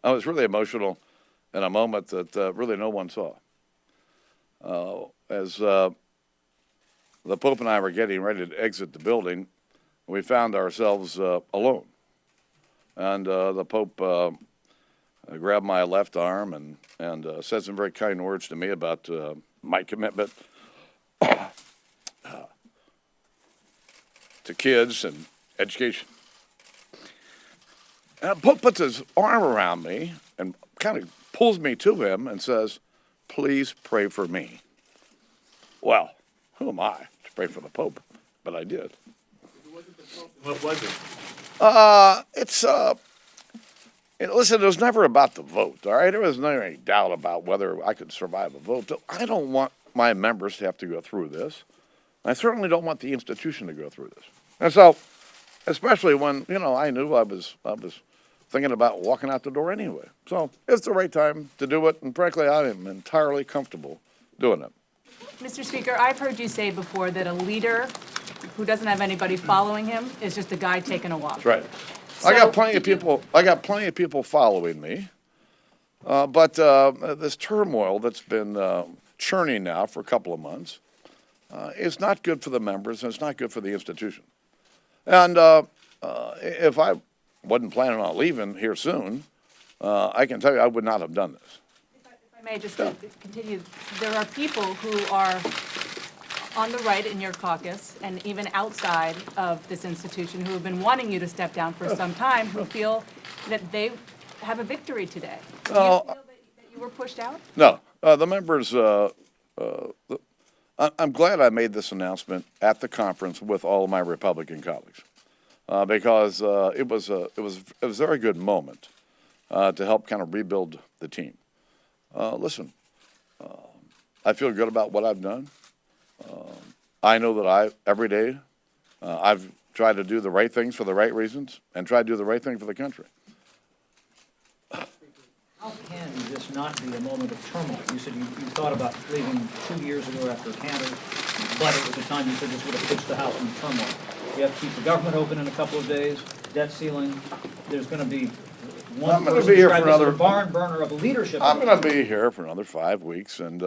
I was really emotional in a moment that really no one saw. As the Pope and I were getting ready to exit the building, we found ourselves alone. And the Pope grabbed my left arm and said some very kind words to me about my commitment to kids and education. And the Pope puts his arm around me and kind of pulls me to him and says, "Please pray for me." Well, who am I to pray for the Pope? But I did. What was it? Listen, it was never about the vote, all right? There was never any doubt about whether I could survive a vote. I don't want my members to have to go through this. I certainly don't want the institution to go through this. And so, especially when, I knew I was thinking about walking out the door anyway. So it's the right time to do it, and frankly, I am entirely comfortable doing it. Mr. Speaker, I've heard you say before that a leader who doesn't have anybody following him is just a guy taking a walk. That's right. So I got plenty of people following me, but this turmoil that's been churning now for a couple of months is not good for the members, and it's not good for the institution. And if I wasn't planning on leaving here soon, I can tell you I would not have done this. If I may just continue, there are people who are on the right in your caucus and even outside of this institution who have been wanting you to step down for some time, who feel that they have a victory today. Do you feel that you were pushed out? No. The members, I'm glad I made this announcement at the conference with all of my Republican colleagues because it was a very good moment to help kind of rebuild the team. Listen, I feel good about what I've done. I know that every day I've try to do the right things for the right reasons, and try to do the right thing for the country. How can this not be a moment of turmoil? You said you thought about leaving 2 years ago after Canada, but it was a time you said this would have pitched the House in turmoil. You have to keep the government open in a couple of days, debt ceiling. There's going to be one I'm going to be here for another barn burner of leadership. I'm going to be here for another 5 weeks, and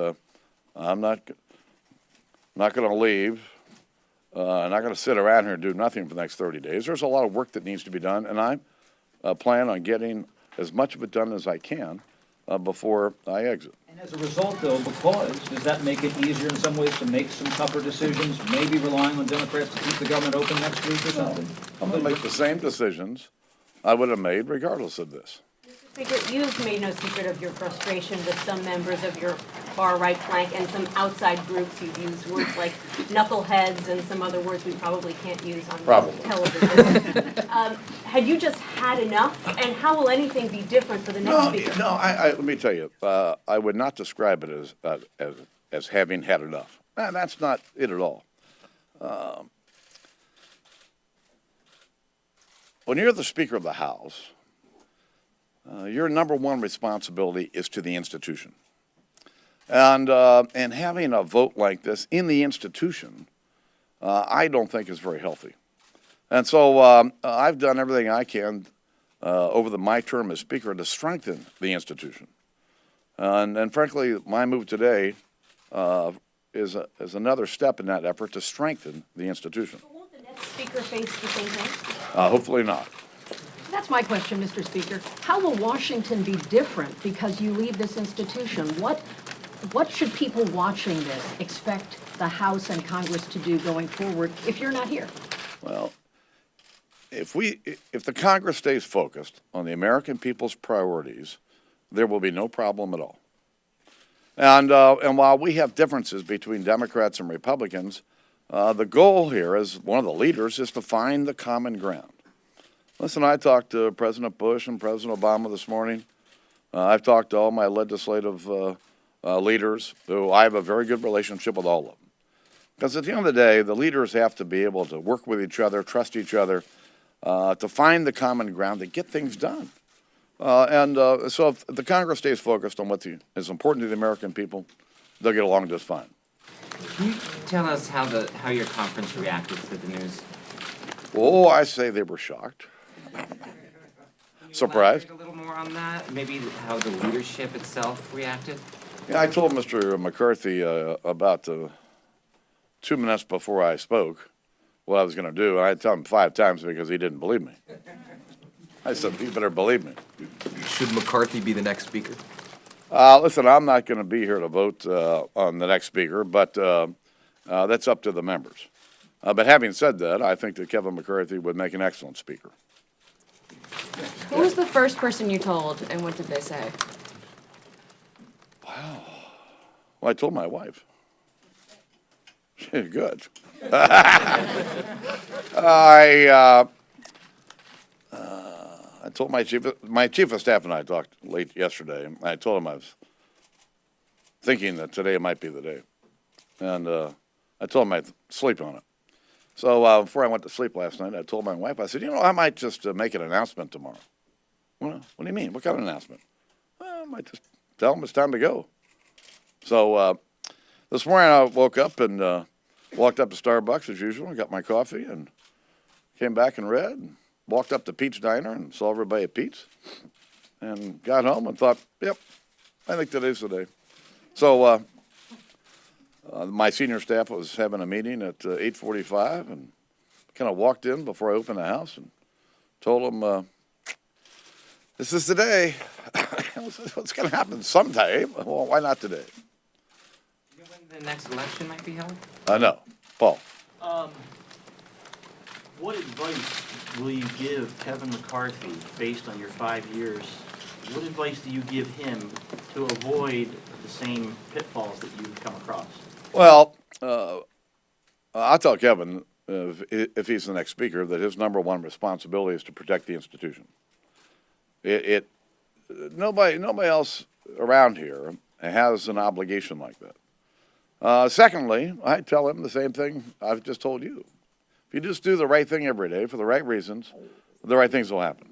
I'm not going to leave. I'm not going to sit around here and do nothing for the next 30 days. There's a lot of work that needs to be done, and I plan on getting as much of it done as I can before I exit. And as a result, though, does that make it easier in some ways to make some tougher decisions, maybe relying on Democrats to keep the government open next week or something? I'm going to make the same decisions I would have made regardless of this. Speaker, you've made no secret of your frustration with some members of your far-right flank and some outside groups. You've used words like knuckleheads and some other words we probably can't use on television. Had you just had enough? And how will anything be different for the next speaker? No, let me tell you, I would not describe it as having had enough. That's not it at all. When you're the Speaker of the House, your number one responsibility is to the institution. And having a vote like this in the institution, I don't think is very healthy. And so I've done everything I can over my term as Speaker to strengthen the institution. And frankly, my move today is another step in that effort to strengthen the institution. But won't the next speaker face the same thing? Hopefully not. That's my question, Mr. Speaker. How will Washington be different because you leave this institution? What should people watching this expect the House and Congress to do going forward if you're not here? Well, if the Congress stays focused on the American people's priorities, there will be no problem at all. And while we have differences between Democrats and Republicans, the goal here as one of the leaders is to find the common ground. Listen, I talked to President Bush and President Obama this morning. I've talked to all my legislative leaders, who I have a very good relationship with all of them. Because at the end of the day, the leaders have to be able to work with each other, trust each other, to find the common ground, to get things done. So if the Congress stays focused on what is important to the American people, they'll get along just fine. Can you tell us how your conference reacted to the news? Oh, I say they were shocked. Surprised? A little more on that? Maybe how the leadership itself reacted? Yeah, I told Mr. McCarthy about 2 minutes before I spoke what I was going to do. I had to tell him 5 times because he didn't believe me. I said, you better believe me. Should McCarthy be the next speaker? Listen, I'm not going to be here to vote on the next speaker, but that's up to the members. But having said that, I think that Kevin McCarthy would make an excellent speaker. Who was the first person you told, and what did they say? Wow. Well, I told my wife. Good. I told my chief of staff and I talked late yesterday, and I told him I was thinking that today might be the day. And I told him I'd sleep on it. So before I went to sleep last night, I told my wife, I said, I might just make an announcement tomorrow. Well, what do you mean? What kind of announcement? Well, I might just tell them it's time to go. So this morning I woke up and walked up to Starbucks as usual and got my coffee and came back and read and walked up to Pete's Diner and saw everybody at Pete's and got home and thought, yep, I think today's the day. So my senior staff was having a meeting at 8:45 and kind of walked in before I opened the house and told them, this is the day. It's going to happen sometime. Well, why not today? You know when the next election might be held? No. Paul. What advice will you give Kevin McCarthy based on your 5 years? What advice do you give him to avoid the same pitfalls that you've come across? Well, I'll tell Kevin, if he's the next speaker, that his number one responsibility is to protect the institution. Nobody else around here has an obligation like that. Secondly, I tell him the same thing I've just told you. If you just do the right thing every day for the right reasons, the right things will happen.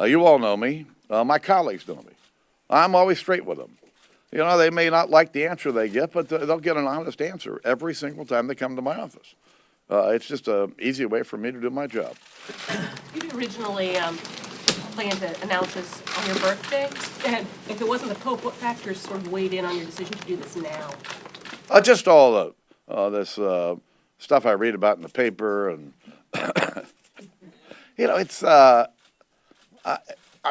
You all know me. My colleagues know me. I'm always straight with them. You know, they may not like the answer they get, but they'll get an honest answer every single time they come to my office. It's just an easy way for me to do my job. You originally planned to announce this on your birthday, and if it wasn't the Pope, what factors sort of weighed in on your decision to do this now? Just all this stuff I read about in the paper, and you know, it's I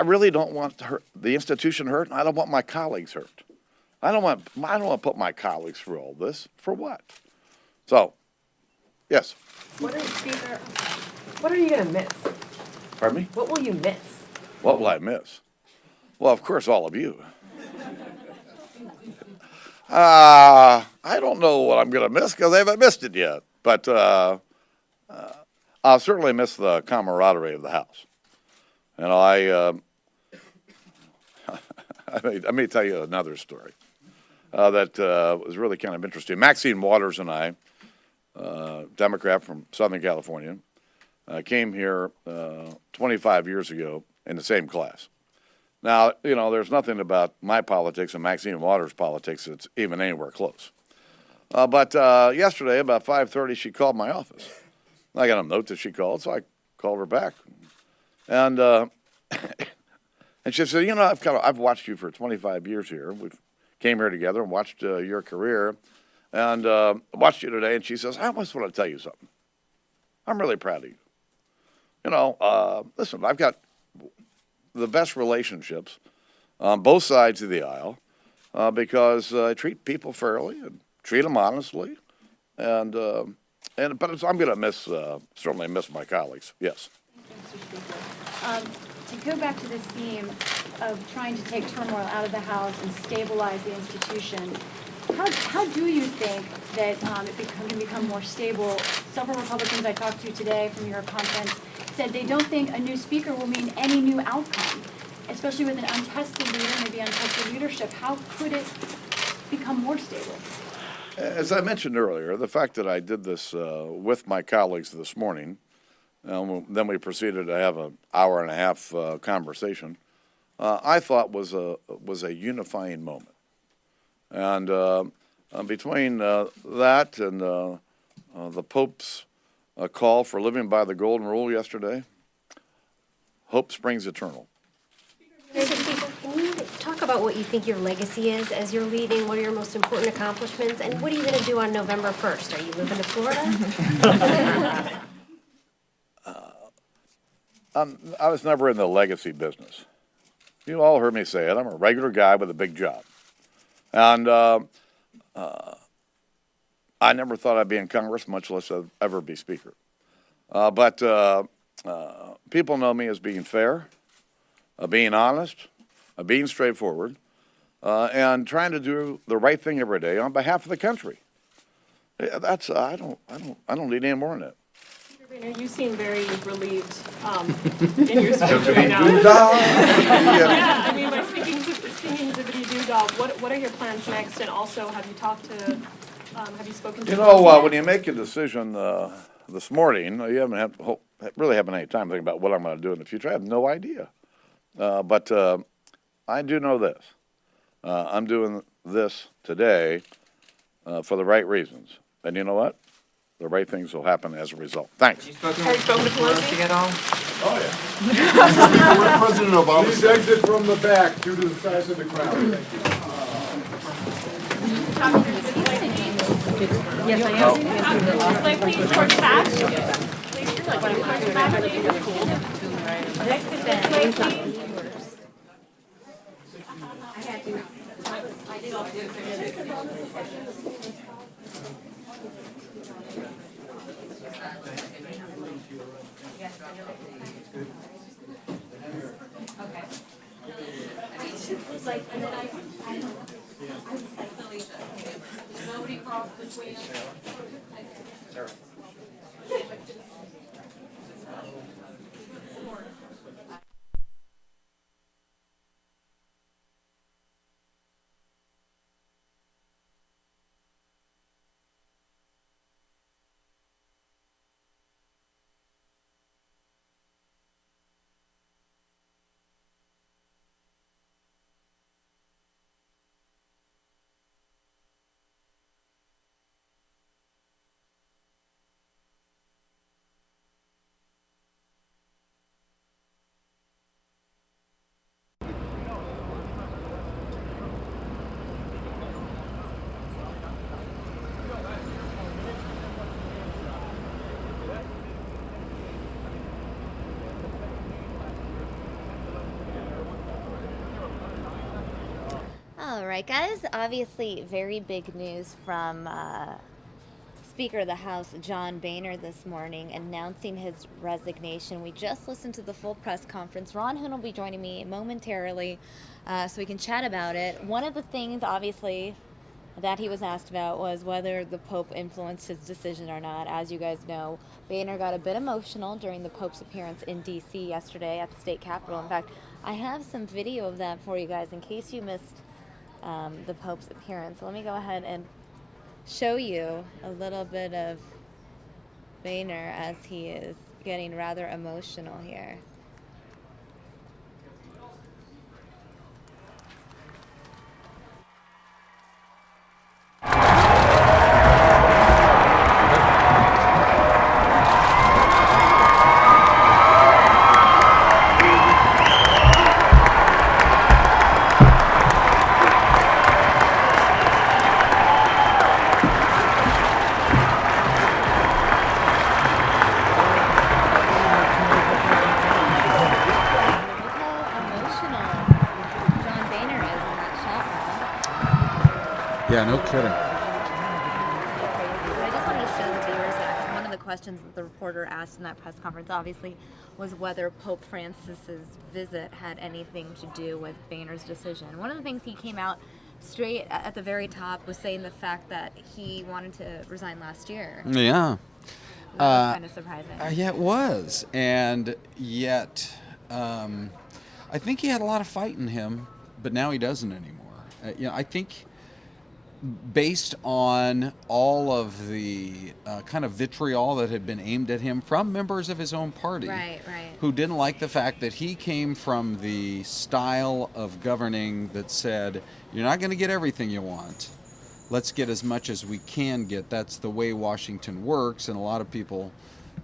really don't want the institution hurt, and I don't want my colleagues hurt. I don't want to put my colleagues through all this. For what? So, yes. What are you going to miss? Pardon me? What will you miss? What will I miss? Well, of course, all of you. I don't know what I'm going to miss because I haven't missed it yet. But I'll certainly miss the camaraderie of the House. You know, I may tell you another story that was really kind of interesting. Maxine Waters and I, Democrat from Southern California, came here 25 years ago in the same class. Now, you know, there's nothing about my politics and Maxine Waters' politics that's even anywhere close. But yesterday, about 5:30, she called my office. I got a note that she called, so I called her back. And and she said, you know, I've watched you for 25 years here. We came here together and watched your career, and watched you today. And she says, I just want to tell you something. I'm really proud of you. You know, listen, I've got the best relationships on both sides of the aisle because I treat people fairly and treat them honestly, but I'm going to certainly miss my colleagues. Yes. To go back to this theme of trying to take turmoil out of the House and stabilize the institution, how do you think that it can become more stable? Several Republicans I talked to today from your conference said they don't think a new speaker will mean any new outcome, especially with an untested leader, maybe untested leadership. How could it become more stable? As I mentioned earlier, the fact that I did this with my colleagues this morning, then we proceeded to have an hour and a half conversation, I thought was a unifying moment. And between that and the Pope's call for living by the Golden Rule yesterday, hope springs eternal. Mr. Speaker, can you talk about what you think your legacy is as you're leaving? What are your most important accomplishments? And what are you going to do on November 1st? Are you moving to Florida? I was never in the legacy business. You all heard me say it. I'm a regular guy with a big job. And I never thought I'd be in Congress, much less ever be Speaker. But people know me as being fair, being honest, being straightforward, and trying to do the right thing every day on behalf of the country. That's I don't need any more than that. You seem very relieved in your speech right now. Yeah, I mean, by singing Zippity Doo Dah, what are your plans next? And also, have you spoken to? You know, when you make a decision this morning, you really haven't any time to think about what I'm going to do in the future. I have no idea. But I do know this. I'm doing this today for the right reasons. And you know what? The right things will happen as a result. Thanks. Have you spoken to Pelosi at all? Oh, yeah. We're President Obama. Please exit from the back due to the size of the crowd. Thank you. Yes, I am. Like, please, towards the back. Please, towards the back, please. Next to Ben. Please. Nobody crossed between us. All right, guys. Obviously, very big news from Speaker of the House John Boehner this morning announcing his resignation. We just listened to the full press conference. Ron Hoon will be joining me momentarily so we can chat about it. One of the things, obviously, that he was asked about was whether the Pope influenced his decision or not. As you guys know, Boehner got a bit emotional during the Pope's appearance in D.C. yesterday at the state capitol. In fact, I have some video of that for you guys in case you missed the Pope's appearance. So let me go ahead and show you a little bit of Boehner as he is getting rather emotional here. Yeah, no kidding. I just wanted to show the viewers that one of the questions that the reporter asked in that press conference obviously was whether Pope Francis's visit had anything to do with Boehner's decision. One of the things he came out straight at the very top was saying the fact that he wanted to resign last year. Yeah. That was kind of surprising. Yeah, it was. And yet, I think he had a lot of fight in him, but now he doesn't anymore. I think based on all of the kind of vitriol that had been aimed at him from members of his own party, who didn't like the fact that he came from the style of governing that said, you're not going to get everything you want. Let's get as much as we can get. That's the way Washington works. And a lot of people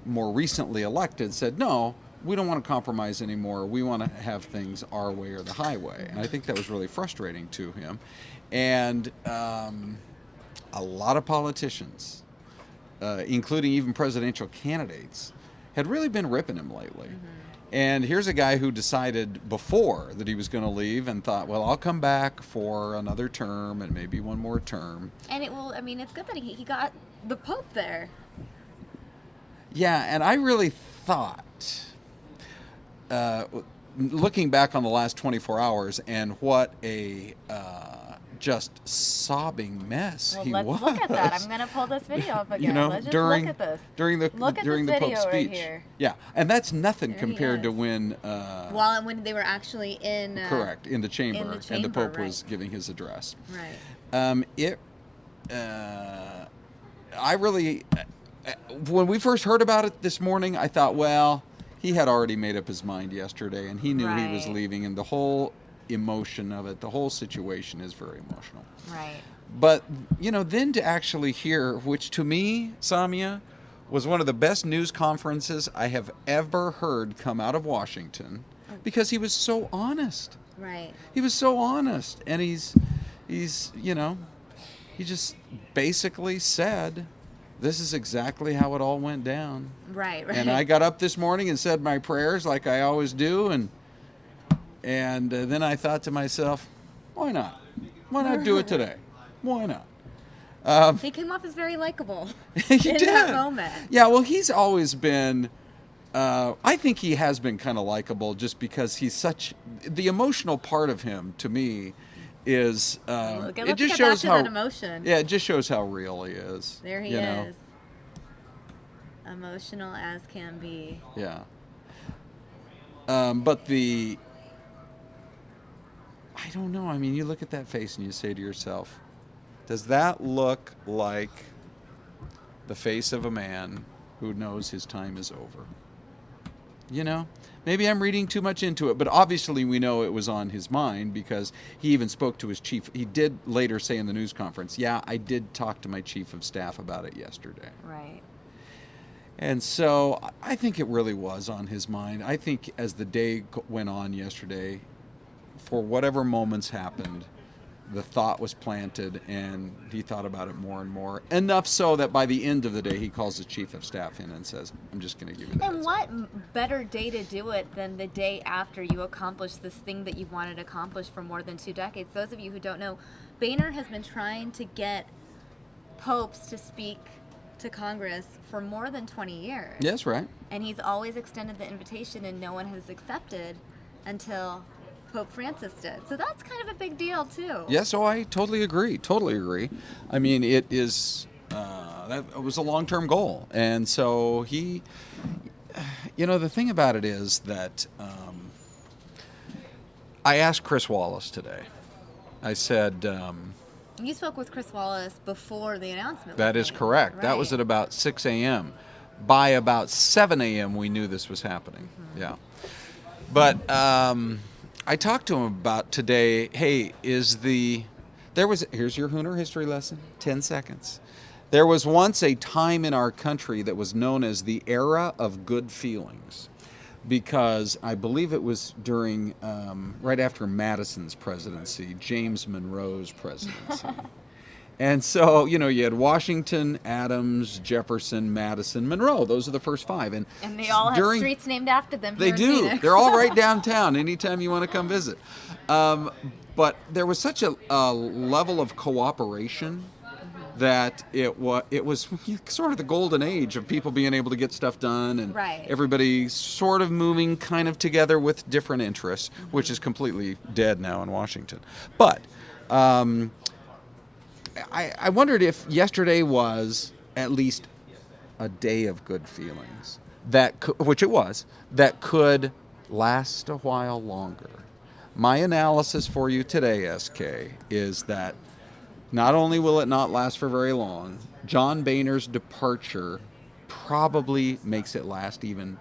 more recently elected said, no, we don't want to compromise anymore. We want to have things our way or the highway. And I think that was really frustrating to him. And a lot of politicians, including even presidential candidates, had really been ripping him lately. And here's a guy who decided before that he was going to leave and thought, well, I'll come back for another term and maybe one more term. And it will, I mean, it's good that he got the Pope there. Yeah, and I really thought, looking back on the last 24 hours and what a just sobbing mess he was. Let's look at that. I'm going to pull this video up again. Let's just during, look at this. During the Pope's speech. Right here. Yeah, and that's nothing compared to when... when they were actually in... correct, in the chamber, and the Pope was giving his address. Right. I really... when we first heard about it this morning, I thought, well, he had already made up his mind yesterday, and he knew he was leaving, and the whole emotion of it, the whole situation is very emotional. Right. But, then to actually hear, which to me, Samia, was one of the best news conferences I have ever heard come out of Washington, because he was so honest. Right. He was so honest, and he just basically said, this is exactly how it all went down. Right. And I got up this morning and said my prayers like I always do, and then I thought to myself, why not? Why not do it today? Why not? He came off as very likable he in did. that moment. Yeah, well, he's always been, I think he has been kind of likable just because he's such, the emotional part of him, to me, is, it just shows how, that emotion. Yeah, it just shows how real he is. There he is. Emotional as can be. Yeah. But I don't know. I mean, you look at that face and you say to yourself, does that look like the face of a man who knows his time is over? Maybe I'm reading too much into it, but obviously we know it was on his mind because he even spoke to his chief. He did later say in the news conference, yeah, I did talk to my chief of staff about it yesterday. Right. And so I think it really was on his mind. I think as the day went on yesterday, for whatever moments happened, the thought was planted, and he thought about it more and more. Enough so that by the end of the day, he calls his chief of staff in and says, I'm just going to give you that. And what better day to do it than the day after you accomplish this thing that you've wanted to accomplish for more than 2 decades? Those of you who don't know, Boehner has been trying to get popes to speak to Congress for more than 20 years. Yes, right. And he's always extended the invitation, and no one has accepted until Pope Francis did. So that's kind of a big deal, too. Yes, oh, I totally agree. Totally agree. I mean, it is, that was a long-term goal. And so he, the thing about it is that I asked Chris Wallace today. I said... you spoke with Chris Wallace before the announcement. That is correct. Right. That was at about 6 a.m. By about 7 a.m., we knew this was happening. Mm-hmm. Yeah. But I talked to him about today, hey, here's your Hooner history lesson, 10 seconds. There was once a time in our country that was known as the era of good feelings, because I believe it was during, right after Madison's presidency, James Monroe's presidency. And so, you had Washington, Adams, Jefferson, Madison, Monroe. Those are the first 5. And they all have streets named after them. They do. Phoenix. They're all right downtown anytime you want to come visit. But there was such a level of cooperation that it was sort of the golden age of people being able to get stuff done, and everybody sort of moving kind of together with different interests, which is completely dead now in Washington. But I wondered if yesterday was at least a day of good feelings, which it was, that could last a while longer. My analysis for you today, SK, is that not only will it not last for very long, John Boehner's departure probably makes it last even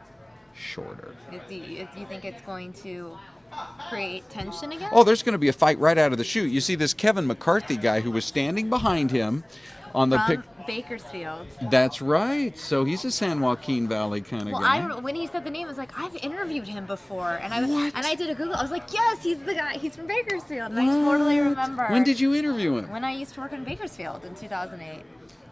shorter. Do you think it's going to create tension again? Oh, there's going to be a fight right out of the chute. You see this Kevin McCarthy guy who was standing behind him on the From Bakersfield. That's right. So he's a San Joaquin Valley kind of guy. When he said the name, I was like, I've interviewed him before, and I did a Google. I was like, yes, he's the guy. He's from Bakersfield, and I totally remember. When did you interview him? When I used to work in Bakersfield in 2008.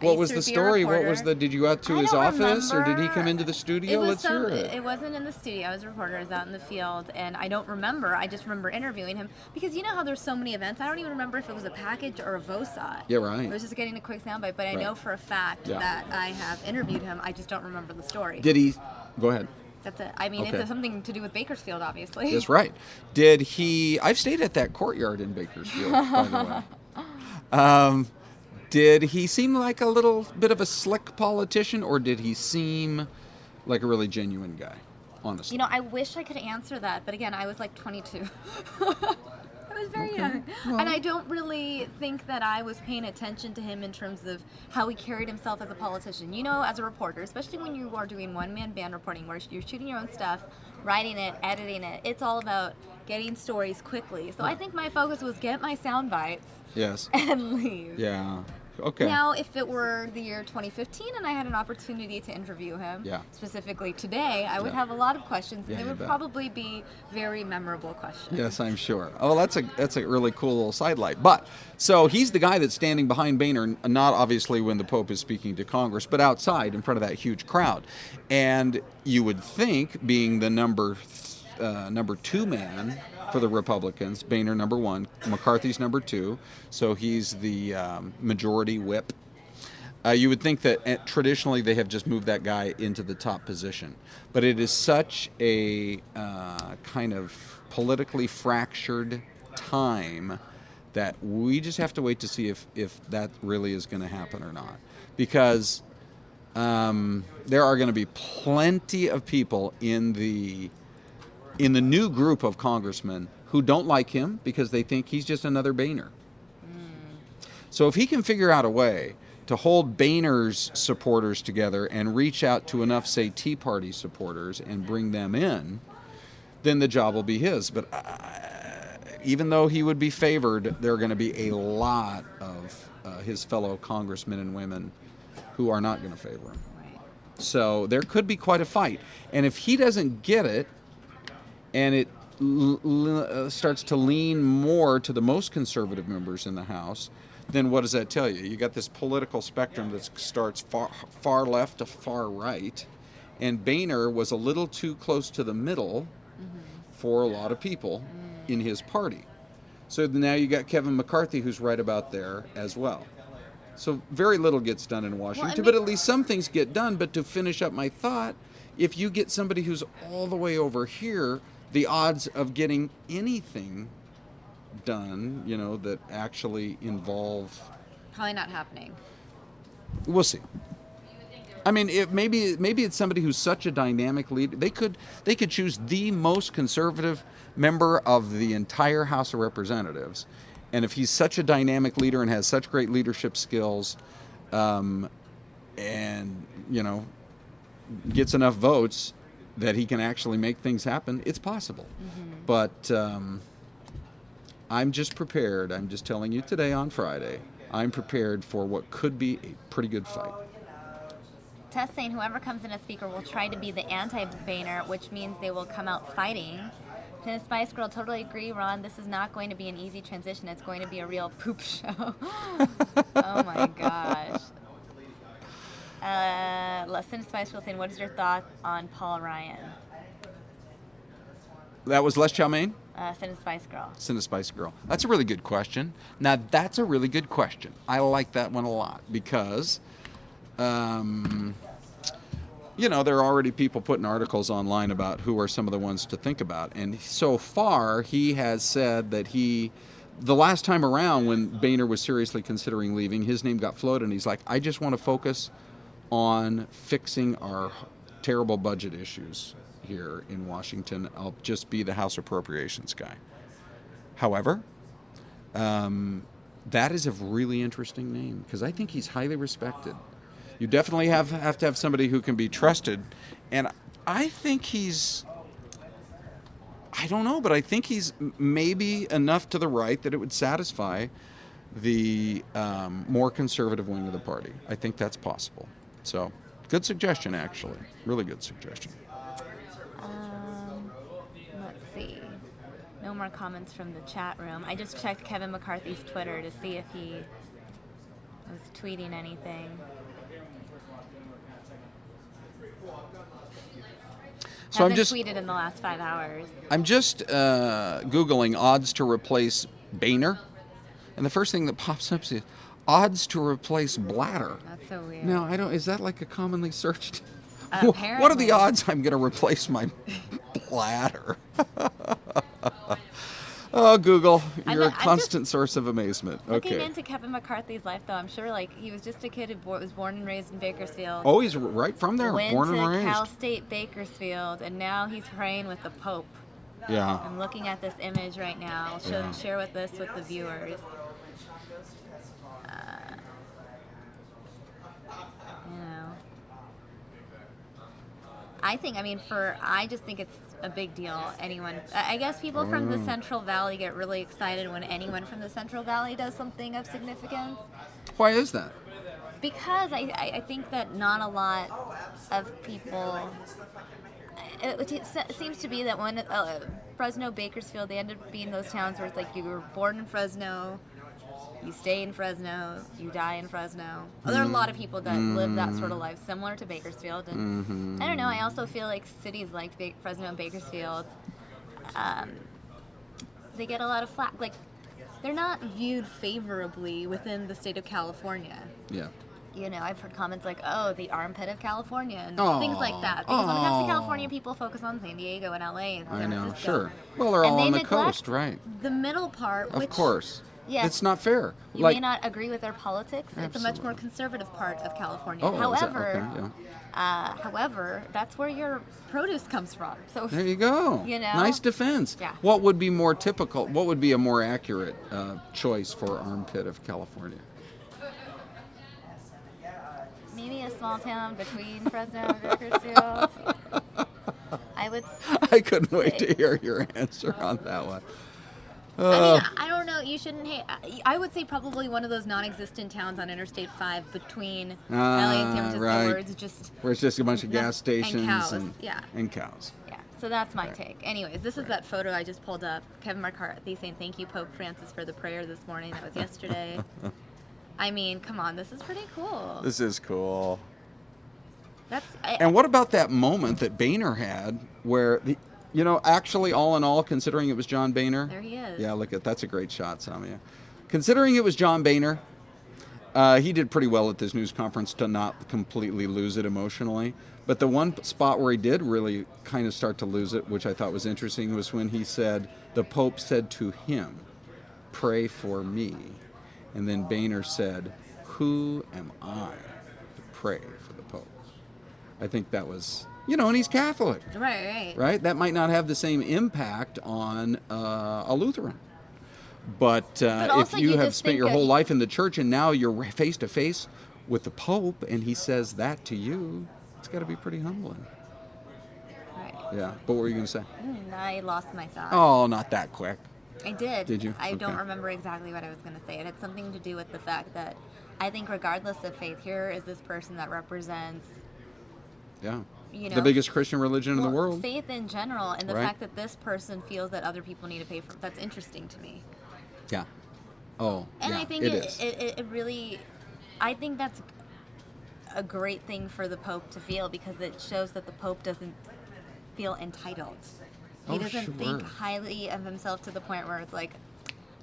What was the story? Did you go out to his office, or did he come into the studio? Let's hear it. It wasn't in the studio. I was a reporter. I was out in the field, and I don't remember. I just remember interviewing him, because you know how there's so many events. I don't even remember if it was a package or a VOSOT. Yeah, right. I was just getting a quick soundbite, but I know for a fact that I have interviewed him. I just don't remember the story. Did he? Go ahead. That's it. I mean, it's something to do with Bakersfield, obviously. That's right. Did he? I've stayed at that courtyard in Bakersfield, by the way. Did he seem like a little bit of a slick politician, or did he seem like a really genuine guy, honestly? I wish I could answer that, but again, I was like 22. I was very young. Well, and I don't really think that I was paying attention to him in terms of how he carried himself as a politician. As a reporter, especially when you are doing one-man band reporting, where you're shooting your own stuff, writing it, editing it, it's all about getting stories quickly. So I think my focus was get my sound bites. Yes. And leave. Yeah. Okay. Now, if it were the year 2015 and I had an opportunity to interview him, specifically today, I would have a lot of questions, and they would probably be very memorable questions. Yes, I'm sure. Oh, that's a really cool little sidelight. But so he's the guy that's standing behind Boehner, not obviously when the Pope is speaking to Congress, but outside in front of that huge crowd. And you would think, being the number 2 man for the Republicans, Boehner number 1, McCarthy's number 2, so he's the majority whip. You would think that traditionally they have just moved that guy into the top position, but it is such a kind of politically fractured time that we just have to wait to see if that really is going to happen or not, because there are going to be plenty of people in the new group of congressmen who don't like him because they think he's just another Boehner. So if he can figure out a way to hold Boehner's supporters together and reach out to enough, say, Tea Party supporters and bring them in, then the job will be his. But even though he would be favored, there are going to be a lot of his fellow congressmen and women who are not going to favor him. So there could be quite a fight. And if he doesn't get it, and starts to lean more to the most conservative members in the House, then what does that tell you? You got this political spectrum that starts far left to far right, and Boehner was a little too close to the middle for a lot of people in his party. So now you got Kevin McCarthy, who's right about there as well. So very little gets done in Washington, but at least some things get done. But to finish up my thought, if you get somebody who's all the way over here, the odds of getting anything done, that actually involve... Probably not happening. We'll see. I mean, maybe it's somebody who's such a dynamic leader. They could choose the most conservative member of the entire House of Representatives, and if he's such a dynamic leader and has such great leadership skills, and gets enough votes that he can actually make things happen, it's possible. But I'm just prepared. I'm just telling you today on Friday, I'm prepared for what could be a pretty good fight. Tess saying whoever comes in as speaker will try to be the anti-Boehner, which means they will come out fighting. And Spice Girl, totally agree, Ron. This is not going to be an easy transition. It's going to be a real poop show. Oh my gosh. Lesson Spice Girl saying, what is your thought on Paul Ryan? That was Les Chow Mein? Sin Spice Girl. Sin Spice Girl. That's a really good question. Now, that's a really good question. I like that one a lot because... there are already people putting articles online about who are some of the ones to think about. And so far, he has said that the last time around when Boehner was seriously considering leaving, his name got floated, and he's like, I just want to focus on fixing our terrible budget issues here in Washington. I'll just be the House Appropriations guy. However, that is a really interesting name because I think he's highly respected. You definitely have to have somebody who can be trusted. And I think I don't know, but I think he's maybe enough to the right that it would satisfy the more conservative wing of the party. I think that's possible. So, good suggestion, actually. Really good suggestion. Let's see. No more comments from the chat room. I just checked Kevin McCarthy's Twitter to see if he was tweeting anything. So Hasn't tweeted in the last 5 hours. I'm just Googling odds to replace Boehner, and the first thing that pops up is odds to replace Bladder. That's so weird. Now, is that like a commonly searched? Apparently. What are the odds I'm going to replace my bladder? Oh, Google, you're a constant source of amazement. Looking into Kevin McCarthy's life, though, I'm sure he was just a kid who was born and raised in Bakersfield. Oh, he's right from there, born and raised. Went to Cal State Bakersfield, and now he's praying with the Pope. Yeah. I'm looking at this image right now. I'll share with the viewers. I just think it's a big deal. I guess people from the Central Valley get really excited when anyone from the Central Valley does something of significance. Why is that? Because I think that not a lot of people... It seems to be that when Fresno, Bakersfield, they end up being those towns where it's like you were born in Fresno, you stay in Fresno, you die in Fresno. There are a lot of people that live that sort of life, similar to Bakersfield. And I don't know, I also feel like cities like Fresno and Bakersfield, they get a lot of flack. Like, they're not viewed favorably within the state of California. Yeah. I've heard comments like, oh, the armpit of California, and things like that. Because when it comes to California, people focus on San Diego and LA and San Francisco. Sure. Well, they're all on the coast, right? The middle part, of course. Yes. It's not fair. You may not agree with their politics. Absolutely. It's a much more conservative part of California. However, that's where your produce comes from. So there you go. Nice defense. Yeah. What would be more typical? What would be a more accurate choice for armpit of California? Maybe a small town between Fresno and Bakersfield. I couldn't wait to hear your answer on that one. I don't know. You shouldn't hate. I would say probably one of those non-existent towns on Interstate 5 between LA and San Francisco, right. where it's just a bunch of gas stations and cows. and cows. Yeah. So that's my take. Anyways, this is that photo I just pulled up. Kevin McCarthy saying, "Thank you, Pope Francis, for the prayer this morning." That was yesterday. I mean, come on, this is pretty cool. This is cool. And what about that moment that Boehner had where, actually, all in all, considering it was John Boehner. There he is. Yeah, that's a great shot, Samia. Considering it was John Boehner, he did pretty well at this news conference to not completely lose it emotionally. But the one spot where he did really kind of start to lose it, which I thought was interesting, was when he said, the Pope said to him, "Pray for me." And then Boehner said, "Who am I to pray for the Pope?" I think that was, and he's Catholic. Right. Right? That might not have the same impact on a Lutheran. But if you have spent your whole life in the church and now you're face to face with the Pope and he says that to you, it's got to be pretty humbling. Right. Yeah. But what were you going to say? I lost my thought. Oh, not that quick. I did. Did you? I don't remember exactly what I was going to say. It had something to do with the fact that I think regardless of faith, here is this person that represents the biggest Christian religion in the world. Faith in general, and the fact that this person feels that other people need to pay for it, that's interesting to me. Yeah. Oh, and yeah, I think it really, I think that's a great thing for the Pope to feel, because it shows that the Pope doesn't feel entitled. He doesn't think highly of himself to the point where it's like,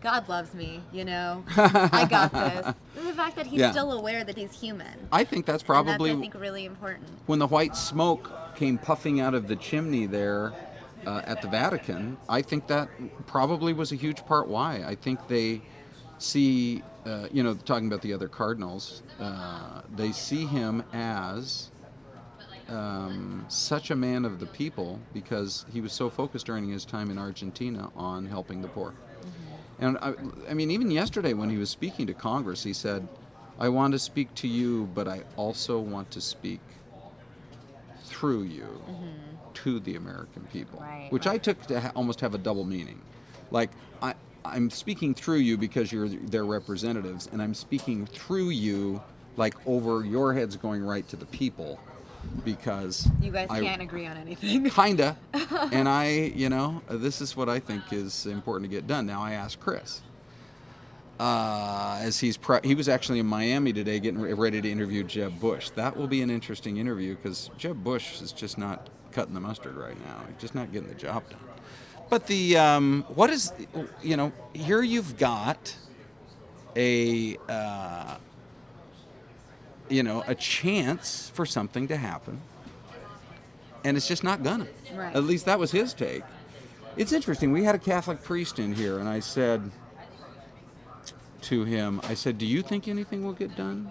God loves me, I got this. The fact that he's still aware that he's human. I think that's probably, and that's, I think, really important. When the white smoke came puffing out of the chimney there at the Vatican, I think that probably was a huge part why. I think they see, talking about the other cardinals, they see him as such a man of the people because he was so focused during his time in Argentina on helping the poor. And I mean, even yesterday when he was speaking to Congress, he said, "I want to speak to you, but I also want to speak through you to the American people," which I took to almost have a double meaning. Like, I'm speaking through you because you're their representatives, and I'm speaking through you, like over your heads going right to the people, because you guys can't agree on anything. Kinda. And this is what I think is important to get done. Now I asked Chris, as he was actually in Miami today getting ready to interview Jeb Bush. That will be an interesting interview because Jeb Bush is just not cutting the mustard right now. He's just not getting the job done. But what is, here you've got a chance for something to happen, and it's just not gonna. Right. At least that was his take. It's interesting. We had a Catholic priest in here, and I said to him, "Do you think anything will get done?"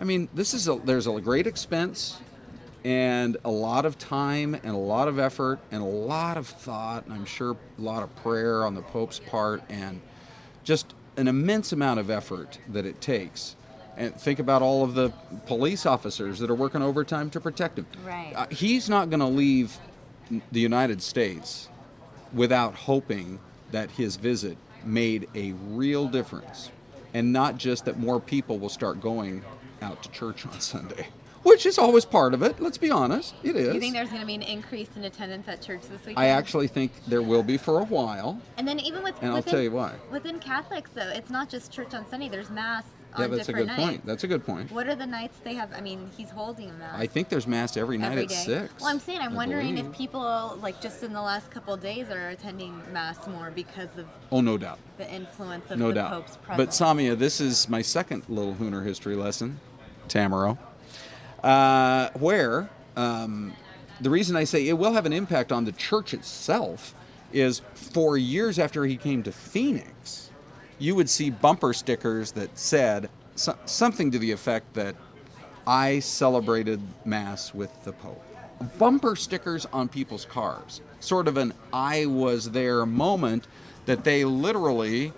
I mean, there's a great expense, and a lot of time, and a lot of effort, and a lot of thought, and I'm sure a lot of prayer on the Pope's part, and just an immense amount of effort that it takes. And think about all of the police officers that are working overtime to protect him. Right. He's not going to leave the United States without hoping that his visit made a real difference. And not just that more people will start going out to church on Sunday, which is always part of it. Let's be honest. It is. You think there's going to be an increase in attendance at church this weekend? I actually think there will be for a while. And then even I'll tell you why. Within Catholics, though, it's not just church on Sunday. There's Mass Yeah, on that's a different good nights. point. That's a good point. What are the nights they have? I mean, he's holding a Mass. I think there's Mass every night every at day. 6. Well, I'm saying, I'm I wondering believe. if people, like, just in the last couple of days are attending Mass more because of no doubt. the influence of No the doubt. Pope's But presence. Samia, this is my second little Hooner history lesson, Tamaro, where the reason I say it will have an impact on the church itself is 4 years after he came to Phoenix, you would see bumper stickers that said something to the effect that I celebrated Mass with the Pope. Bumper stickers on people's cars, sort of an I was there moment that they literally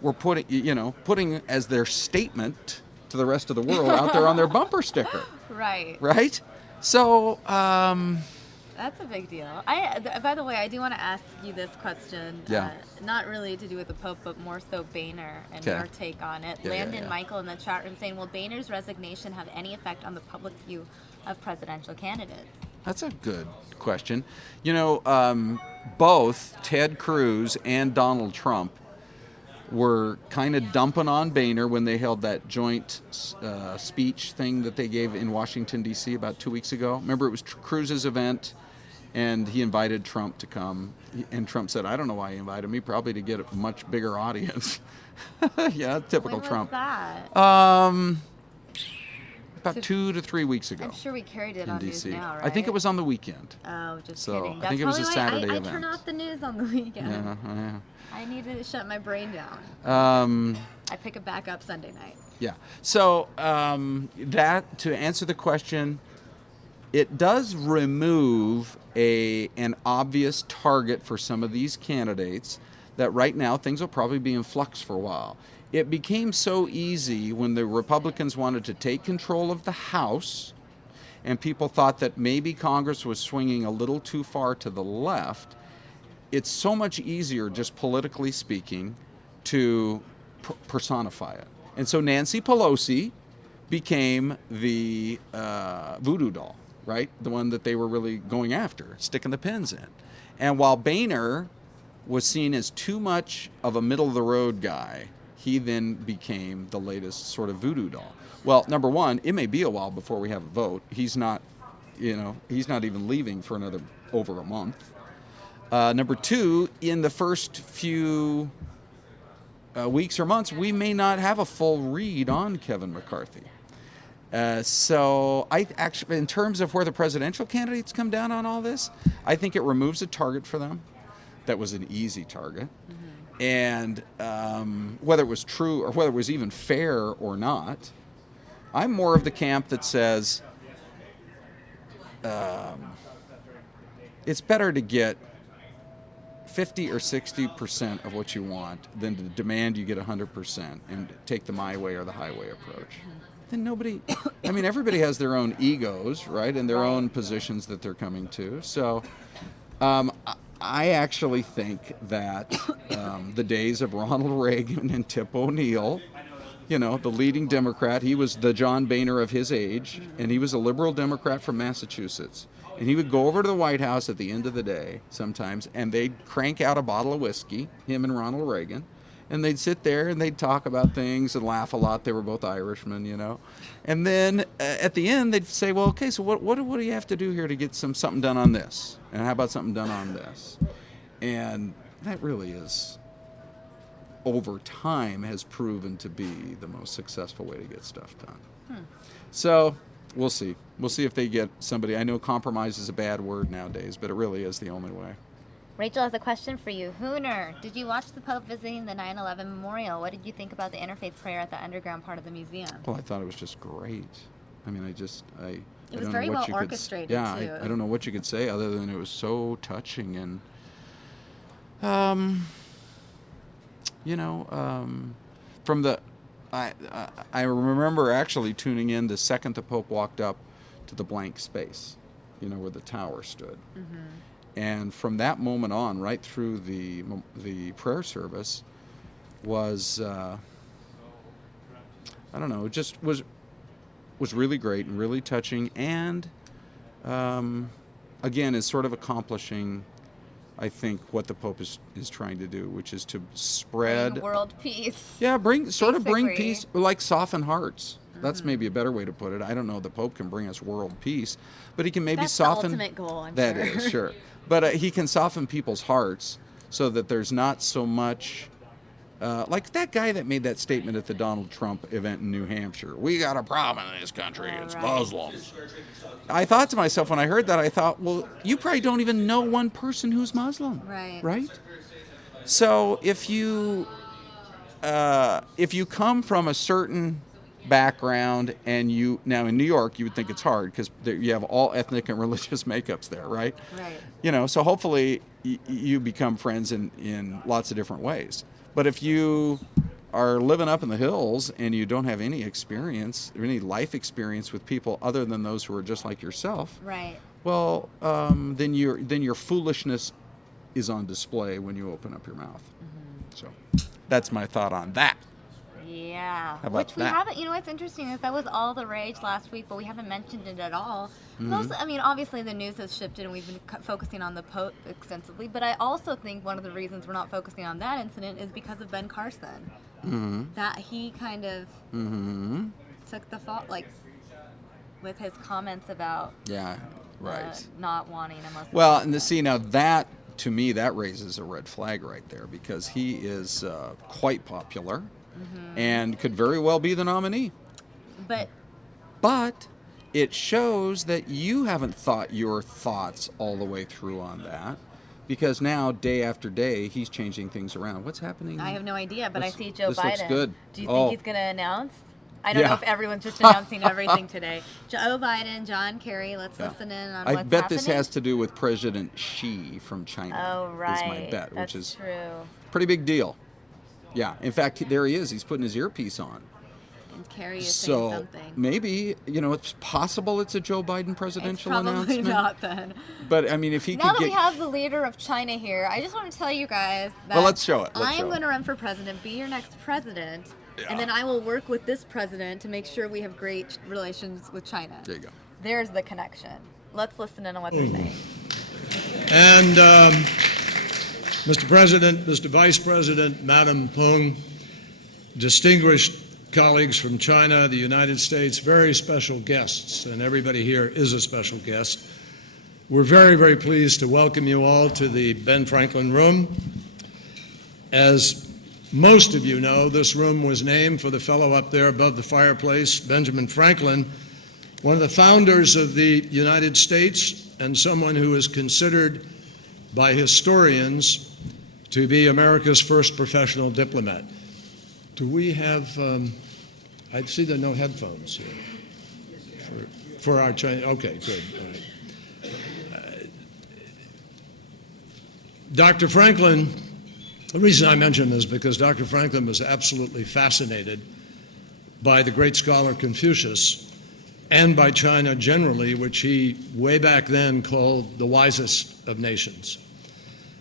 were putting as their statement to the rest of the world out there on their bumper sticker. Right. Right? So, That's a big deal. By the way, I do want to ask you this question. Yeah. Not really to do with the Pope, but more so Boehner and Okay. your take on it. Yeah, Landon yeah. Michael in the chat room saying, will Boehner's resignation have any effect on the public view of presidential candidates? That's a good question. You know, both Ted Cruz and Donald Trump were kind of dumping on Boehner when they held that joint speech thing that they gave in Washington, D.C. about 2 weeks ago. Remember, it was Cruz's event, and he invited Trump to come. And Trump said, I don't know why he invited me, probably to get a much bigger audience. Yeah, typical When Trump. was that? About 2 to 3 weeks ago. I'm sure we carried it in on DC. news now, right? I think it was on the weekend. Oh, just So, kidding. I think it was a That's probably Saturday why I event. turn off the news on the weekend. Yeah. I need to shut my brain down. I pick it back up Sunday night. Yeah. So that, to answer the question, it does remove an obvious target for some of these candidates that right now things will probably be in flux for a while. It became so easy when the Republicans wanted to take control of the House, and people thought that maybe Congress was swinging a little too far to the left. It's so much easier, just politically speaking, to personify it. And so Nancy Pelosi became the voodoo doll, right? The one that they were really going after, sticking the pins in. And while Boehner was seen as too much of a middle-of-the-road guy, he then became the latest sort of voodoo doll. Well, number one, it may be a while before we have a vote. He's not even leaving for over a month. Number two, in the first few weeks or months, we may not have a full read on Kevin McCarthy. So I actually, in terms of where the presidential candidates come down on all this, I think it removes a target for them. That was an easy target. And whether it was true or whether it was even fair or not, I'm more of the camp that says it's better to get 50 or 60% of what you want than to demand you get 100% and take the my way or the highway approach. Then everybody has their own egos, right, and their own positions that they're coming to. So I actually think that the days of Ronald Reagan and Tip O'Neill, the leading Democrat, he was the John Boehner of his age, and he was a liberal Democrat from Massachusetts. And he would go over to the White House at the end of the day sometimes, and they'd crank out a bottle of whiskey, him and Ronald Reagan, and they'd sit there and they'd talk about things and laugh a lot. They were both Irishmen, And then at the end, they'd say, well, okay, so what do you have to do here to get something done on this? And how about something done on this? And that really is, over time, has proven to be the most successful way to get stuff done. So we'll see. We'll see if they get somebody. I know compromise is a bad word nowadays, but it really is the only way. Rachel has a question for you. Hooner, did you watch the Pope visiting the 9/11 memorial? What did you think about the interfaith prayer at the underground part of the museum? Well, I thought it was just great. I mean, it was very well orchestrated, too. I don't know what you could say other than it was so touching and, from the, I remember actually tuning in the second the Pope walked up to the blank space, where the tower stood. And from that moment on, right through the prayer service, was it just was really great and really touching, and again, is sort of accomplishing, I think, what the Pope is trying to do, which is to spread bring world peace. Yeah, bring peace, like soften hearts. That's maybe a better way to put it. I don't know. The Pope can bring us world peace, but he can maybe soften. That's the ultimate goal, I'm sure. That is, sure. But he can soften people's hearts so that there's not so much. Like that guy that made that statement at the Donald Trump event in New Hampshire. We got a problem in this country. It's Muslims. I thought to myself when I heard that, well, you probably don't even know one person who's Muslim. Right? So if you come from a certain background and now in New York you would think it's hard because you have all ethnic and religious makeups there, right? So hopefully you become friends in lots of different ways. But if you are living up in the hills and you don't have any experience, any life experience with people other than those who are just like yourself, well, then your foolishness is on display when you open up your mouth. So that's my thought on that. Yeah, How about which we that? haven't. You know what's interesting is that was all the rage last week, but we haven't mentioned it at all. Mostly, I mean, obviously the news has shifted, and we've been focusing on the Pope extensively. But I also think one of the reasons we're not focusing on that incident is because of Ben Carson. That he kind of took the fault, like with his comments about not wanting a Muslim. Well, and see now that to me that raises a red flag right there because he is quite popular and could very well be the nominee. But it shows that you haven't thought your thoughts all the way through on that. Because now, day after day, he's changing things around. What's happening? I have no idea, but I see Joe this Biden. Looks good. Do you think he's going to announce? I don't know if everyone's just announcing everything today. Joe Biden, John Kerry, let's listen in on what's happening. I bet this has to do with President Xi from China. Oh, right. Is my bet, That's which is true. Pretty big deal. Yeah. In fact, there he is. He's putting his earpiece on. And Kerry is saying something. Maybe, it's possible it's a Joe Biden presidential announcement. Probably not then. But, I mean, if he now could that we have the leader of China here, I just want to tell you guys that well, let's show it. I am going to run for president, be your next president, and then I will work with this president to make sure we have great relations with China. There you go. There's the connection. Let's listen in on what they're saying. And Mr. President, Mr. Vice President, Madam Peng, distinguished colleagues from China, the United States, very special guests, and everybody here is a special guest. We're very, very pleased to welcome you all to the Ben Franklin Room. As most of you know, this room was named for the fellow up there above the fireplace, Benjamin Franklin, one of the founders of the United States and someone who is considered by historians to be America's first professional diplomat. Do we have, I see there are no headphones here for our Chinese, okay, good. All right. Dr. Franklin, the reason I mention this is because Dr. Franklin was absolutely fascinated by the great scholar Confucius and by China generally, which he way back then called the wisest of nations.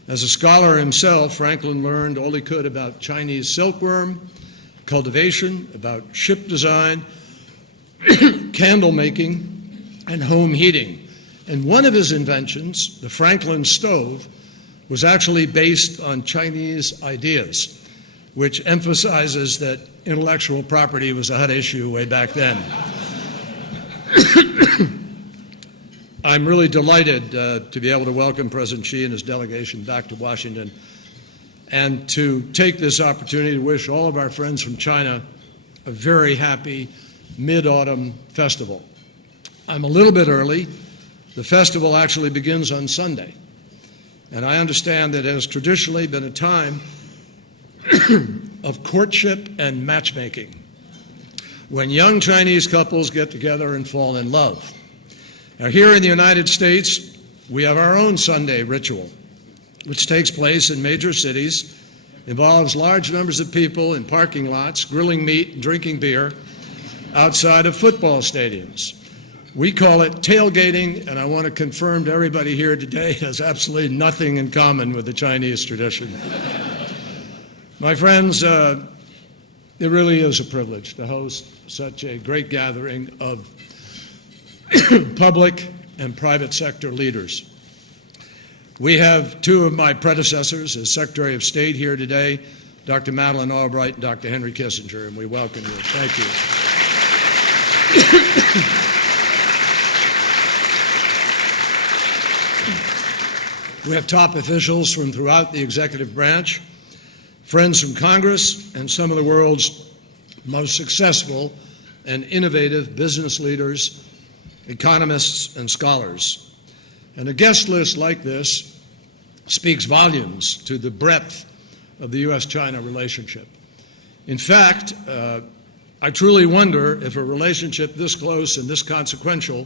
As a scholar himself, Franklin learned all he could about Chinese silkworm, cultivation, about ship design, candle making, and home heating. And one of his inventions, the Franklin stove, was actually based on Chinese ideas, which emphasizes that intellectual property was a hot issue way back then. I'm really delighted to be able to welcome President Xi and his delegation back to Washington and to take this opportunity to wish all of our friends from China a very happy Mid-Autumn Festival. I'm a little bit early. The festival actually begins on Sunday. And I understand that it has traditionally been a time of courtship and matchmaking, when young Chinese couples get together and fall in love. Now, here in the United States, we have our own Sunday ritual, which takes place in major cities, involves large numbers of people in parking lots, grilling meat and drinking beer outside of football stadiums. We call it tailgating, and I want to confirm to everybody here today it has absolutely nothing in common with the Chinese tradition. My friends, it really is a privilege to host such a great gathering of public and private sector leaders. We have two of my predecessors as Secretary of State here today, Dr. Madeleine Albright and Dr. Henry Kissinger, and we welcome you. Thank you. We have top officials from throughout the executive branch, friends from Congress, and some of the world's most successful and innovative business leaders, economists, and scholars. And a guest list like this speaks volumes to the breadth of the U.S.-China relationship. In fact, I truly wonder if a relationship this close and this consequential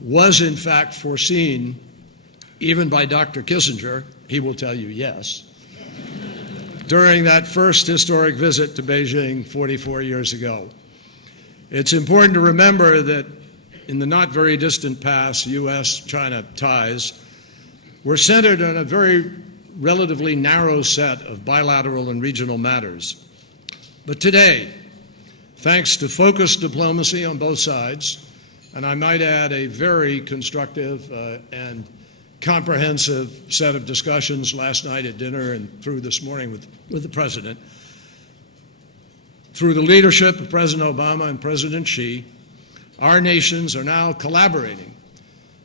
was in fact foreseen even by Dr. Kissinger. He will tell you yes, during that first historic visit to Beijing 44 years ago. It's important to remember that in the not very distant past, U.S.-China ties were centered on a very relatively narrow set of bilateral and regional matters. But today, thanks to focused diplomacy on both sides, and I might add a very constructive and comprehensive set of discussions last night at dinner and through this morning with the President, through the leadership of President Obama and President Xi, our nations are now collaborating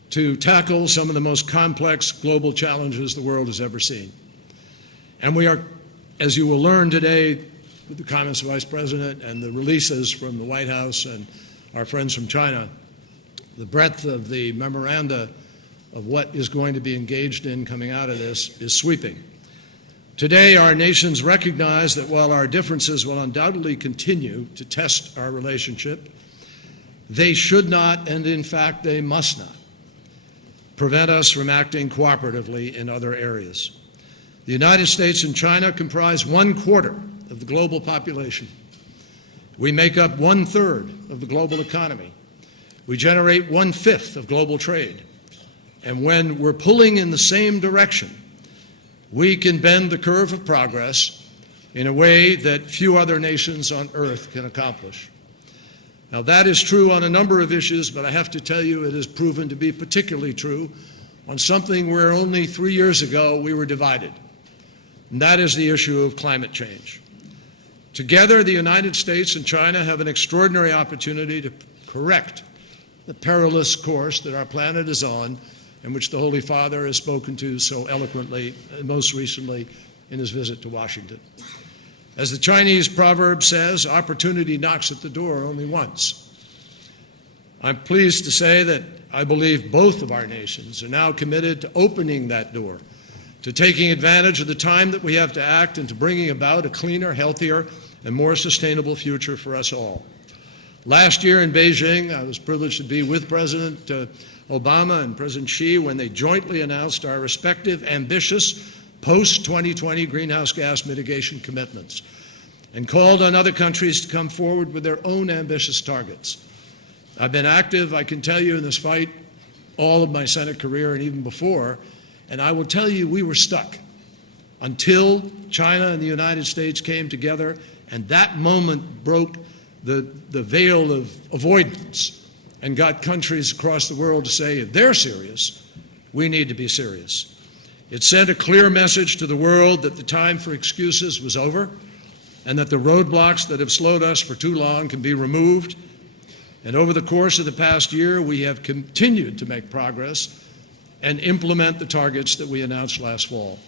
to tackle some of the most complex global challenges the world has ever seen. And we are, as you will learn today with the comments of the Vice President and the releases from the White House and our friends from China, the breadth of the memoranda of what is going to be engaged in coming out of this is sweeping. Today, our nations recognize that while our differences will undoubtedly continue to test our relationship, they should not, and in fact they must not, prevent us from acting cooperatively in other areas. The United States and China comprise 1/4 of the global population. We make up 1/3 of the global economy. We generate 1/5 of global trade. And when we're pulling in the same direction, we can bend the curve of progress in a way that few other nations on earth can accomplish. Now, that is true on a number of issues, but I have to tell you it has proven to be particularly true on something where only 3 years ago we were divided, and that is the issue of climate change. Together, the United States and China have an extraordinary opportunity to correct the perilous course that our planet is on, and which the Holy Father has spoken to so eloquently, most recently in his visit to Washington. As the Chinese proverb says, opportunity knocks at the door only once. I'm pleased to say that I believe both of our nations are now committed to opening that door, to taking advantage of the time that we have to act and to bringing about a cleaner, healthier, and more sustainable future for us all. Last year in Beijing, I was privileged to be with President Obama and President Xi when they jointly announced our respective ambitious post-2020 greenhouse gas mitigation commitments and called on other countries to come forward with their own ambitious targets. I've been active, I can tell you, in this fight all of my Senate career and even before, and I will tell you we were stuck until China and the United States came together, and that moment broke the veil of avoidance and got countries across the world to say, if they're serious, we need to be serious. It sent a clear message to the world that the time for excuses was over and that the roadblocks that have slowed us for too long can be removed. And over the course of the past year, we have continued to make progress and implement the targets that we announced last fall.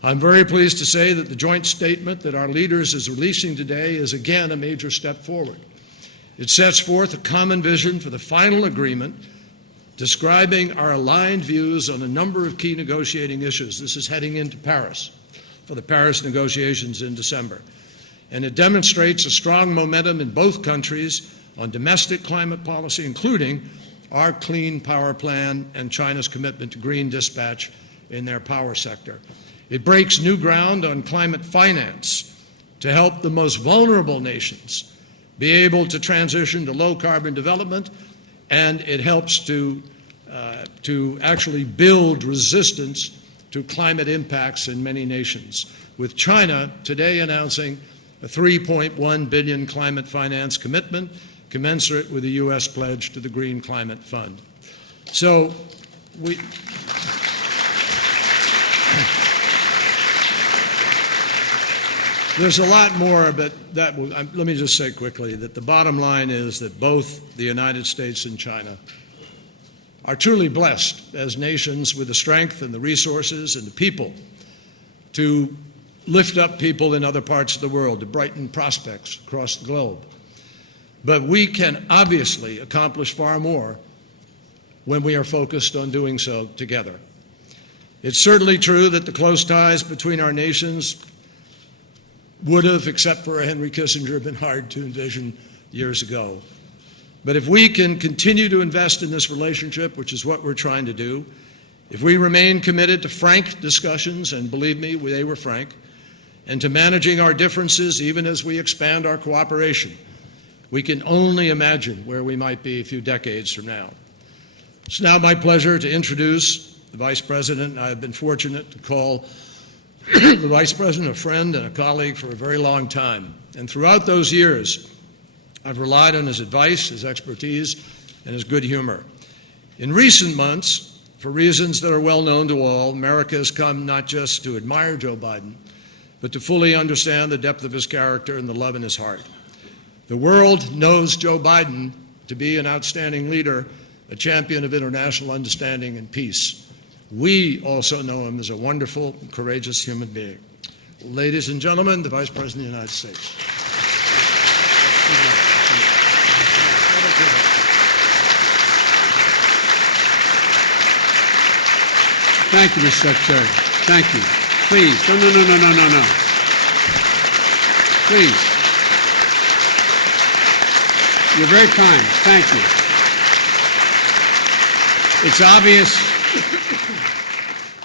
I'm very pleased to say that the joint statement that our leaders is releasing today is again a major step forward. It sets forth a common vision for the final agreement describing our aligned views on a number of key negotiating issues. This is heading into Paris for the Paris negotiations in December. And it demonstrates a strong momentum in both countries on domestic climate policy, including our Clean Power Plan and China's commitment to green dispatch in their power sector. It breaks new ground on climate finance to help the most vulnerable nations be able to transition to low-carbon development, and it helps to actually build resistance to climate impacts in many nations, with China today announcing a $3.1 billion climate finance commitment commensurate with the U.S. pledge to the Green Climate Fund. So there's a lot more, but let me just say quickly that the bottom line is that both the United States and China are truly blessed as nations with the strength and the resources and the people to lift up people in other parts of the world, to brighten prospects across the globe. But we can obviously accomplish far more when we are focused on doing so together. It's certainly true that the close ties between our nations would have, except for Henry Kissinger, been hard to envision years ago. But if we can continue to invest in this relationship, which is what we're trying to do, if we remain committed to frank discussions, and believe me, they were frank, and to managing our differences even as we expand our cooperation, we can only imagine where we might be a few decades from now. It's now my pleasure to introduce the Vice President. I have been fortunate to call the Vice President, a friend and a colleague for a very long time. And throughout those years, I've relied on his advice, his expertise, and his good humor. In recent months, for reasons that are well known to all, America has come not just to admire Joe Biden, but to fully understand the depth of his character and the love in his heart. The world knows Joe Biden to be an outstanding leader, a champion of international understanding and peace. We also know him as a wonderful, courageous human being. Ladies and gentlemen, the Vice President of the United States. Thank you, Mr. Secretary. Thank you. Please. No. Please. You're very kind. Thank you. It's obvious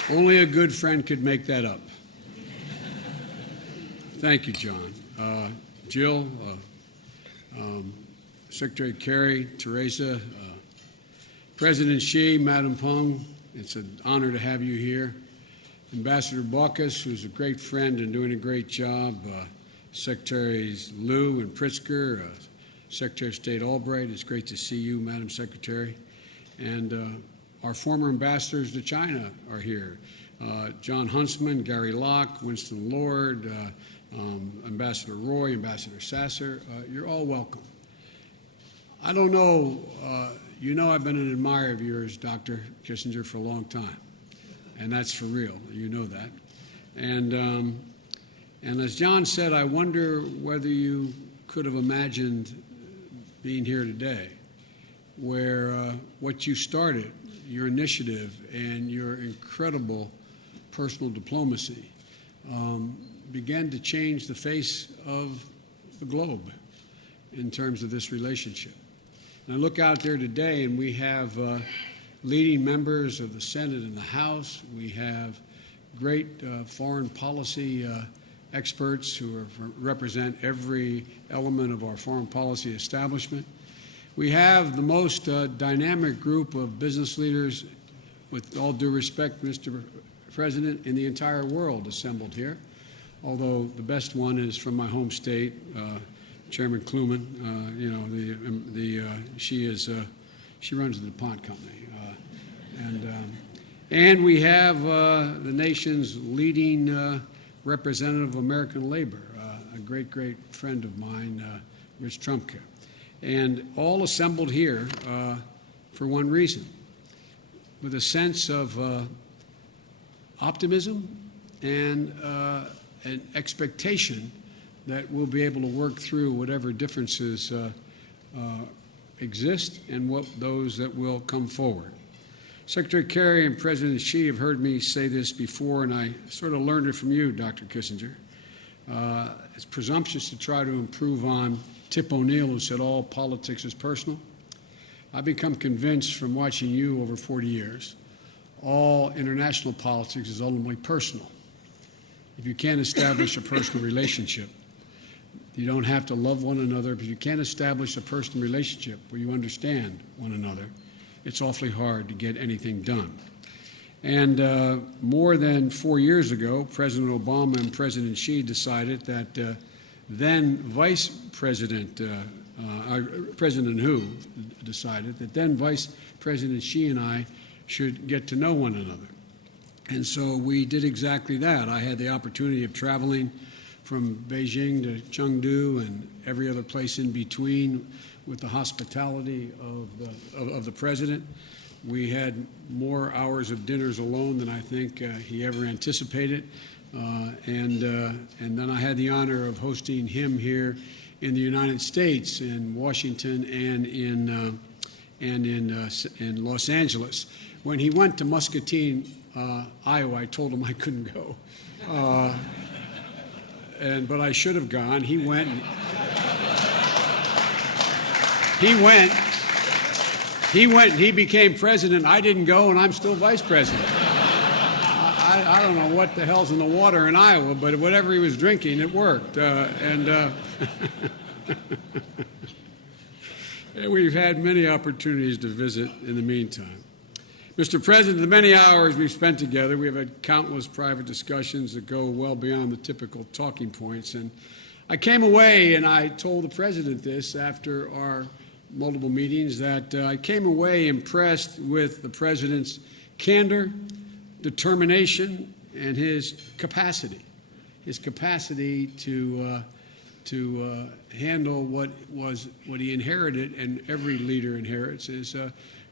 only a good friend could make that up. Thank you, John. Jill, Secretary Kerry, Teresa, President Xi, Madam Peng, it's an honor to have you here. Ambassador Baucus, who's a great friend and doing a great job, Secretaries Liu and Pritzker, Secretary of State Albright, it's great to see you, Madam Secretary. And our former ambassadors to China are here. John Huntsman, Gary Locke, Winston Lord, Ambassador Roy, Ambassador Sasser, you're all welcome. I don't know, you know I've been an admirer of yours, Dr. Kissinger, for a long time. And that's for real, you know that. And as John said, I wonder whether you could have imagined being here today, where what you started, your initiative and your incredible personal diplomacy began to change the face of the globe in terms of this relationship. And I look out there today and we have leading members of the Senate and the House. We have great foreign policy experts who represent every element of our foreign policy establishment. We have the most dynamic group of business leaders, with all due respect, Mr. President, in the entire world assembled here, although the best one is from my home state, Chairman Kluman. She runs the DuPont company. And we have the nation's leading representative of American labor, a great, great friend of mine, Rich Trumka. And all assembled here for one reason, with a sense of optimism and an expectation that we'll be able to work through whatever differences exist and what those that will come forward. Secretary Kerry and President Xi have heard me say this before, and I sort of learned it from you, Dr. Kissinger. It's presumptuous to try to improve on Tip O'Neill, who said all politics is personal. I've become convinced from watching you over 40 years, all international politics is ultimately personal. If you can't establish a personal relationship, you don't have to love one another, but you can't establish a personal relationship where you understand one another, it's awfully hard to get anything done. And more than 4 years ago, President Obama and President Xi decided that then Vice President, President Hu decided that then Vice President Xi and I should get to know one another. And so we did exactly that. I had the opportunity of traveling from Beijing to Chengdu and every other place in between with the hospitality of the president. We had more hours of dinners alone than I think he ever anticipated. And then I had the honor of hosting him here in the United States, in Washington and in Los Angeles. When he went to Muscatine, Iowa, I told him I couldn't go. But I should have gone. He went. And he became president. I didn't go, and I'm still vice president. I don't know what the hell's in the water in Iowa, but whatever he was drinking, it worked. We've had many opportunities to visit in the meantime. Mr. President, the many hours we've spent together, we have had countless private discussions that go well beyond the typical talking points. And I came away, and I told the President this after our multiple meetings, that I came away impressed with the President's candor, determination, and his capacity to handle what he inherited, and every leader inherits, is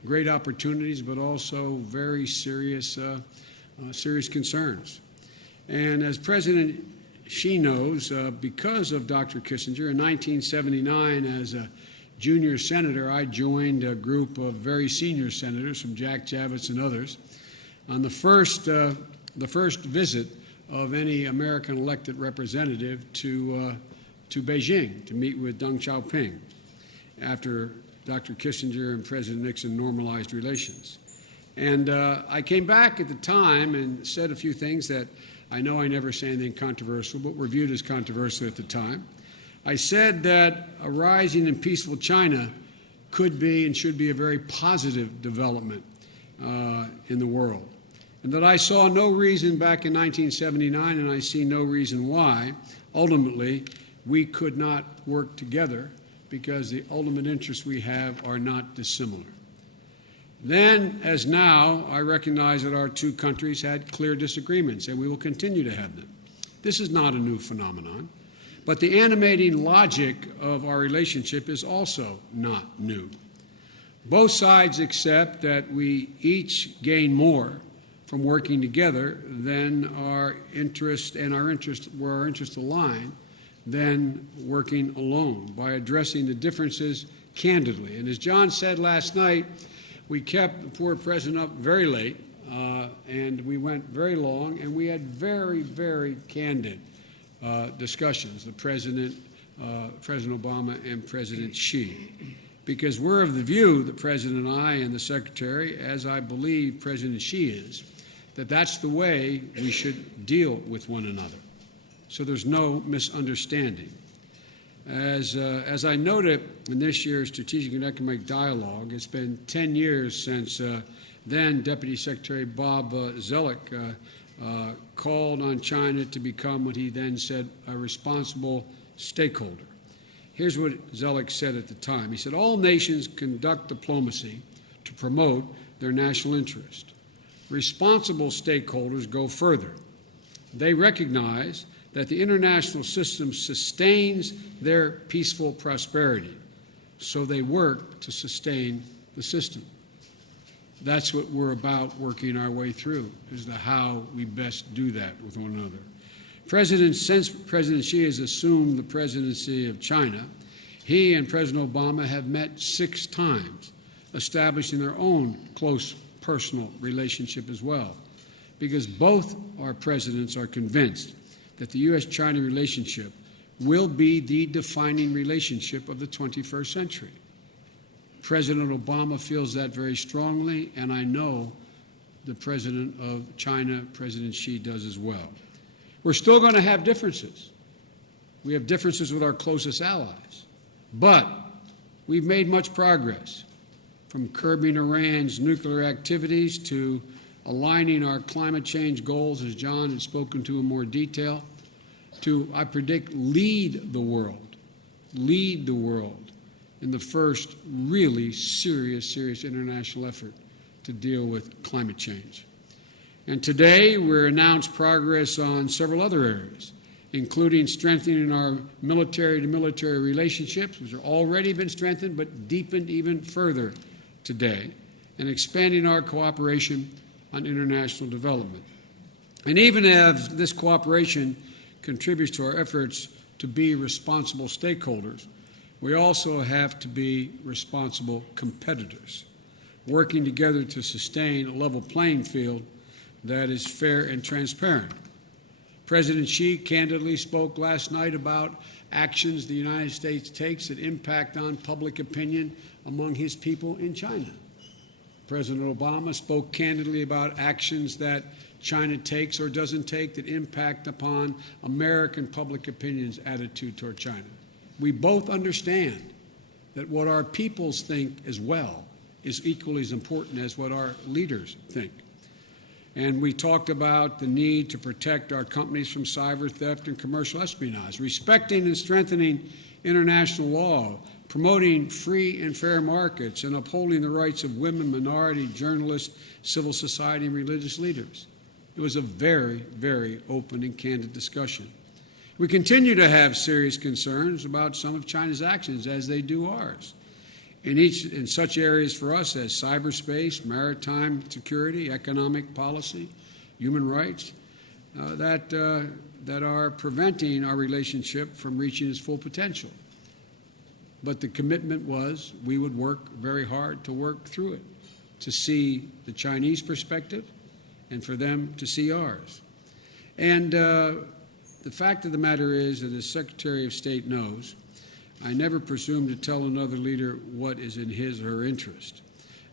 great opportunities, but also very serious concerns. And as President Xi knows, because of Dr. Kissinger, in 1979, as a junior senator, I joined a group of very senior senators from Jack Javits and others on the first visit of any American elected representative to Beijing to meet with Deng Xiaoping after Dr. Kissinger and President Nixon normalized relations. And I came back at the time and said a few things that I know I never say anything controversial, but were viewed as controversial at the time. I said that a rising and peaceful China could be and should be a very positive development in the world, and that I saw no reason back in 1979, and I see no reason why, ultimately, we could not work together, because the ultimate interests we have are not dissimilar. Then, as now, I recognize that our two countries had clear disagreements, and we will continue to have them. This is not a new phenomenon, but the animating logic of our relationship is also not new. Both sides accept that we each gain more from working together than our interest, and where our interests align, than working alone, by addressing the differences candidly. And as John said last night, we kept the poor president up very late, and we went very long, and we had very, very candid discussions, the President, President Obama and President Xi, because we're of the view, the President and I and the Secretary, as I believe President Xi is, that that's the way we should deal with one another. So there's no misunderstanding. As I noted in this year's Strategic and Economic Dialogue, it's been 10 years since then Deputy Secretary Bob Zoellick called on China to become what he then said a responsible stakeholder. Here's what Zoellick said at the time. He said, "All nations conduct diplomacy to promote their national interest. Responsible stakeholders go further. They recognize that the international system sustains their peaceful prosperity, so they work to sustain the system." That's what we're about working our way through, is the how we best do that with one another. Since President Xi has assumed the presidency of China, he and President Obama have met 6 times, establishing their own close personal relationship as well, because both our presidents are convinced that the U.S.-China relationship will be the defining relationship of the 21st century. President Obama feels that very strongly, and I know the President of China, President Xi, does as well. We're still going to have differences. We have differences with our closest allies. But we've made much progress, from curbing Iran's nuclear activities to aligning our climate change goals, as John had spoken to in more detail, to, I predict, lead the world in the first really serious international effort to deal with climate change. And today we're announced progress on several other areas, including strengthening our military-to-military relationships, which have already been strengthened but deepened even further today, and expanding our cooperation on international development. And even as this cooperation contributes to our efforts to be responsible stakeholders, we also have to be responsible competitors, working together to sustain a level playing field that is fair and transparent. President Xi candidly spoke last night about actions the United States takes that impact on public opinion among his people in China. President Obama spoke candidly about actions that China takes or doesn't take that impact upon American public opinion's attitude toward China. We both understand that what our peoples think as well is equally as important as what our leaders think. And we talked about the need to protect our companies from cyber theft and commercial espionage, respecting and strengthening international law, promoting free and fair markets, and upholding the rights of women, minority, journalists, civil society, and religious leaders. It was a very, very open and candid discussion. We continue to have serious concerns about some of China's actions, as they do ours. In such areas for us as cyberspace, maritime security, economic policy, human rights, that are preventing our relationship from reaching its full potential. But the commitment was we would work very hard to work through it, to see the Chinese perspective and for them to see ours. And the fact of the matter is that, as Secretary of State knows, I never presume to tell another leader what is in his or her interest.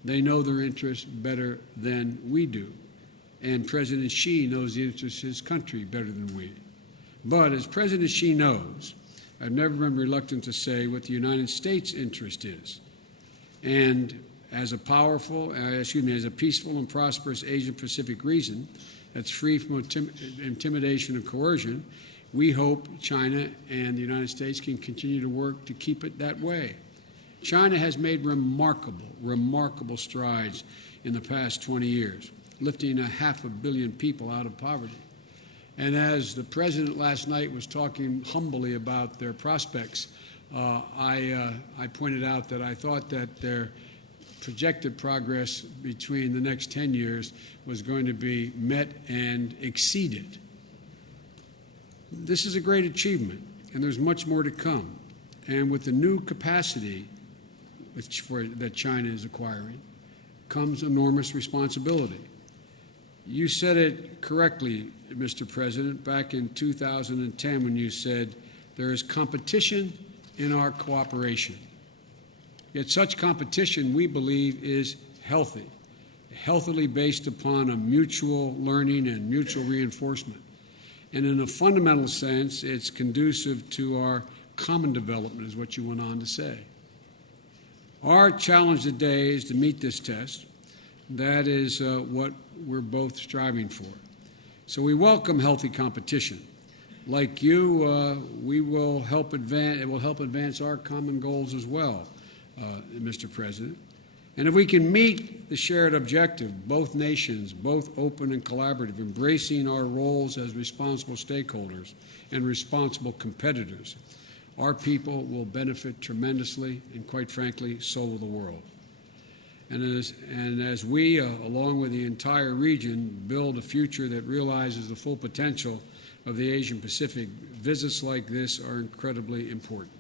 They know their interests better than we do. And President Xi knows the interests of his country better than we. But as President Xi knows, I've never been reluctant to say what the United States' interest is. And as a peaceful and prosperous Asia-Pacific region that's free from intimidation and coercion, we hope China and the United States can continue to work to keep it that way. China has made remarkable strides in the past 20 years, lifting 500 million people out of poverty. And as the President last night was talking humbly about their prospects, I pointed out that I thought that their projected progress between the next 10 years was going to be met and exceeded. This is a great achievement, and there's much more to come. And with the new capacity that China is acquiring comes enormous responsibility. You said it correctly, Mr. President, back in 2010 when you said there is competition in our cooperation. Yet such competition, we believe, is healthily based upon a mutual learning and mutual reinforcement. And in a fundamental sense, it's conducive to our common development, is what you went on to say. Our challenge today is to meet this test. That is what we're both striving for. So we welcome healthy competition. Like you, we will help advance. It will help advance our common goals as well, Mr. President. And if we can meet the shared objective, both nations, both open and collaborative, embracing our roles as responsible stakeholders and responsible competitors, our people will benefit tremendously, and quite frankly, so will the world. And as we, along with the entire region, build a future that realizes the full potential of the Asian Pacific, visits like this are incredibly important.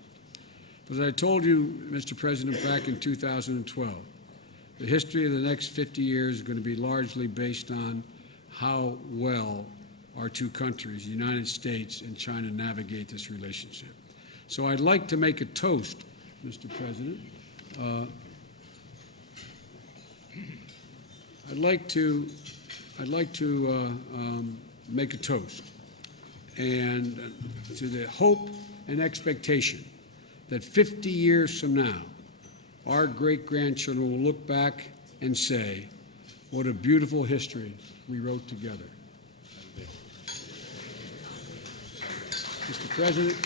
As I told you, Mr. President, back in 2012, the history of the next 50 years is going to be largely based on how well our two countries, the United States and China, navigate this relationship. So I'd like to make a toast, Mr. President. I'd like to make a toast, and to the hope and expectation that 50 years from now, our great-grandchildren will look back and say, what a beautiful history we wrote together. Mr. President,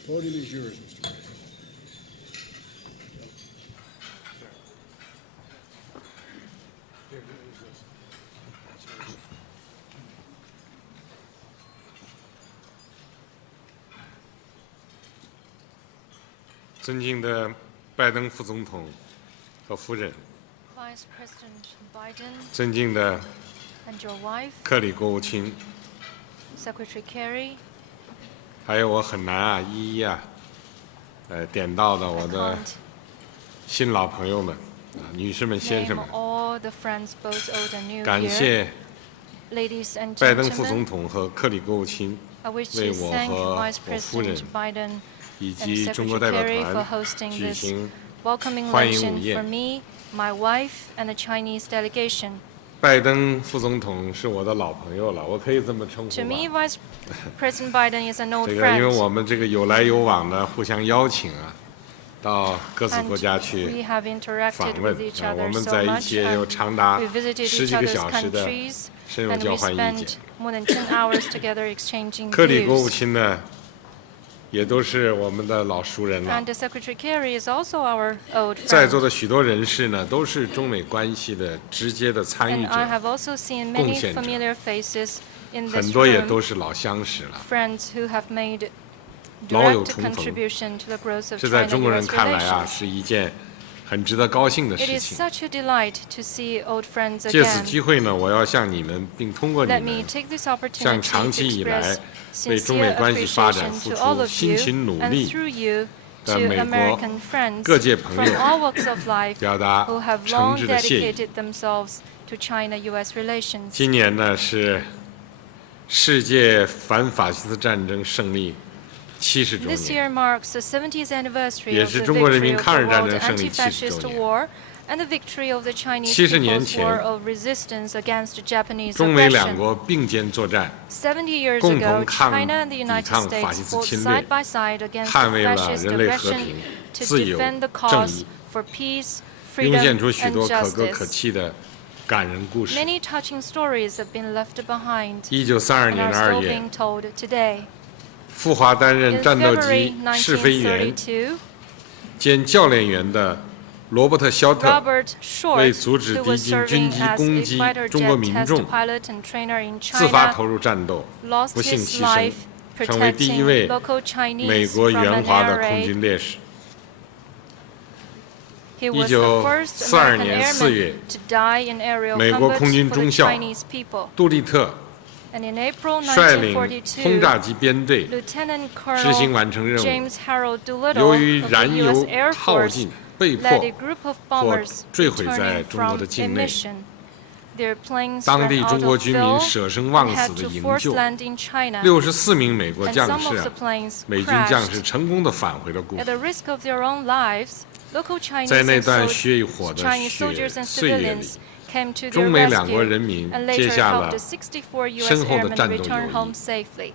the podium is yours, Mr. President. 尊敬的拜登副总统和夫人， Vice President Biden 尊敬的 and your wife, 克里国务卿， Secretary Kerry, 还有我很难一一点到的我的新老朋友们，女士们、先生 name 们， all the friends, both old and new 感 here. 谢 Ladies and 拜登副 gentlemen, 总统和克里国务卿 I wish 为 to 我 thank 和 Vice 我夫人 President Biden 以 and 及中国 Secretary 代表 Kerry for 团 hosting 举 this 行 welcoming 欢迎午 luncheon 宴 for me, my wife, and the Chinese delegation. 拜登副总统是我的老朋友了，我可以这么称呼 To 吧。 me, Vice President Biden is an old 这个因为 friend. 我们这个有来有往的，互相邀请啊，到各自国家 And 去 we have interacted 访问 with each 啊，我 other 们 so 在一 much, 起也有 and 长达 we visited 10 each 几个 other's 小时的 countries, 深入 and 交 we 换意见 spent。more than 10 hours together exchanging 克里国务 views. 卿呢，也都是我们的老熟人了 And。Secretary Kerry is also our old 在座 friend. 的许多人士呢，都是中美关系的直接的参与 And 者， I have also seen 贡 many 献者， familiar faces in 很 this 多也都 room, 是老相识了。 friends who have made 老友 direct 重逢， contribution to the growth of 这在中国人 China-US 看来啊， relations. 是一件很值得高兴的 It 事 is 情。 such a delight to see old friends 借此 again. 机会呢，我要向你们，并通过你 Let me 们， take this 向 opportunity 长 to 期以来 express 为中美 sincere 关系发展 appreciation 付 to all 出 of 辛 you 勤努 and 力 through you 的 to 美国 American friends 各界朋 from 友 all walks of life 表达 who have 诚 long 挚的谢意。 dedicated themselves to China-US relations. 今年呢是世界反法西斯战争胜利70周 This 年， year marks the 70th anniversary 也 of 是 the 中国人 victory 民 of 抗 the 日战 World 争胜利70 Anti-Fascist 周年。 War and the victory of the Chinese 70年 People's 前 War of Resistance against Japanese 中美两 aggression. 国并肩作战， 70 years 共 ago, 同抗 China and the 抵 United 抗法 States 西斯 fought 侵略 side， by side against 捍 the 卫了 fascist 人类和 aggression 平、 to 自由、 defend the 正 cause 义， for peace, 涌 freedom, 现出许 and 多可歌可 justice. 泣的感人故事。 Many touching stories have been left behind 1932 and 年 are 的 still 2月， being told today. 傅华担 In 任战斗 February 机试飞员1932, 兼教练员的罗伯特·肖特 Robert Short, 为阻止 who 敌 was 军军 serving 机 as 攻 a 击 fighter 中国 jet 民 test 众， pilot and trainer in 自发 China, 投入战斗， lost 不幸 his 牺牲 life，成为第一 protecting 位 local 美 Chinese 国 from 援 an 华 air 的空 raid. 军烈士。 He was the first 1942 American 年4月 airman to die in aerial 美国 combat 空军 for 中 the 校 Chinese people. 杜立特 And in April 率领轰1942, 炸机编队 Lieutenant 执行 Colonel 完成任务， James Harold 由 Doolittle 于 of the 燃 U.S. 油 Air 耗 Force 尽，被 led 迫 a group of 或 bombers 坠毁在 returning 中国 from 的 a 境内。 mission. Their planes 当 ran 地 out 中国 of 居民 fuel 舍生 and 忘 had 死的 to 营 force 救 land in China. ，64名美国 And 将 some 士 of 啊 the planes 美军将士 crashed. 成功的返回了故 At 土。 the risk of their own lives, local Chinese 在那 and 段血与火的 Chinese 血 soldiers and 岁月里 civilians，came to 中 their 美两国 rescue 人民 and 结 later 下 helped 了 the 64 U.S. 深厚的 airmen 战斗友 return 谊。 home safely.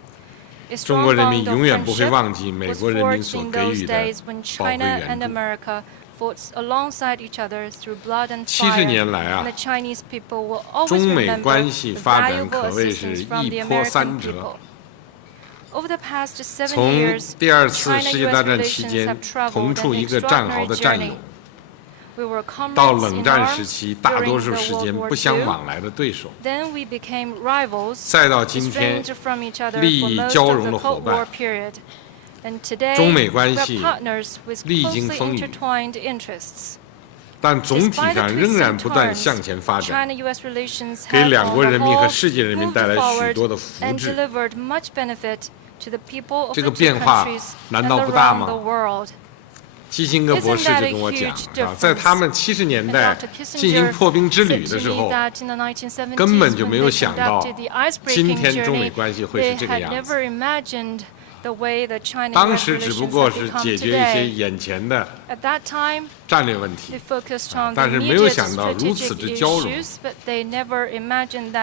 A 中 strong 国人民 bond of 永远不会 friendship 忘记美 was 国人民 forged 所 in 给 those 予的 days when 宝贵 China 援 and 助。 America fought alongside each other through blood and 70 fire, 年来啊 and the Chinese people will always 中美 remember 关系 the 发展 valuable 可谓是 assistance from 一 the 波 American 三折。 people. Over the past 7从 years, 第二次世界 China-US 大战期 relations 间 have traveled 同处 an 一个战壕 extraordinary 的战友 journey.，We were 到 comrades 冷 in 战时 arms 期大 during 多 the 数时 World 间 War 不相 II. 往来的对手， Then we became rivals, 再到今天 estranged from each other 利 for 益 most 交 of 融 the 的伙 Cold 伴 War period. And today, 中美 we're 关系 partners with 历经 closely 风雨 intertwined interests. 但总体 Despite the 上仍 twists 然 and 不断 turns, 向前发展， China-US relations 给 have 两 on 国 the 人民和 whole 世界人民 moved 带来许 forward 多的福 and 祉。 delivered much benefit to the people of 这 the 个 two 变化 countries 难 and 道不大 around 吗？ the world. 基辛格博士就跟我讲啊，在他们70年代进行破冰之旅的时候，根本就没有想到今天中美关系会是这个样子。当时只不过是解决一些眼前的战略问题，但是没有想到如此之交融。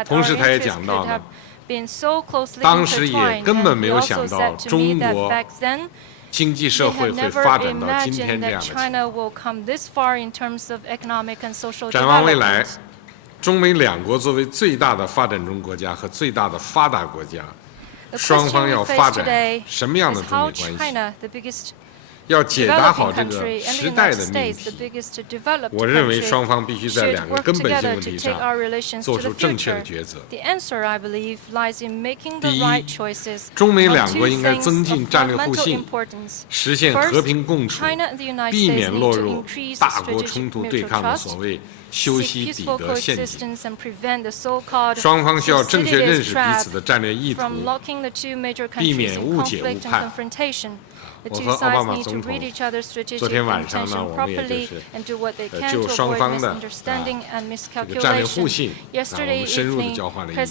同时，他也讲到了，当时也根本没有想到中国经济社会会发展到今天这样的情况。展望未来，中美两国作为最大的发展中国家和最大的发达国家，双方要发展什么样的中美关系？要解答好这个时代的命题，我认为双方必须在两个根本性问题上做出正确的抉择。第一，中美两国应该增进战略互信，实现和平共处，避免落入大国冲突对抗的所谓修昔底德陷阱。双方需要正确认识彼此的战略意图，避免误解误判。我和奥巴马总统昨天晚上呢，我们也就是就双方的这个战略互信，我们深入的交换了意见。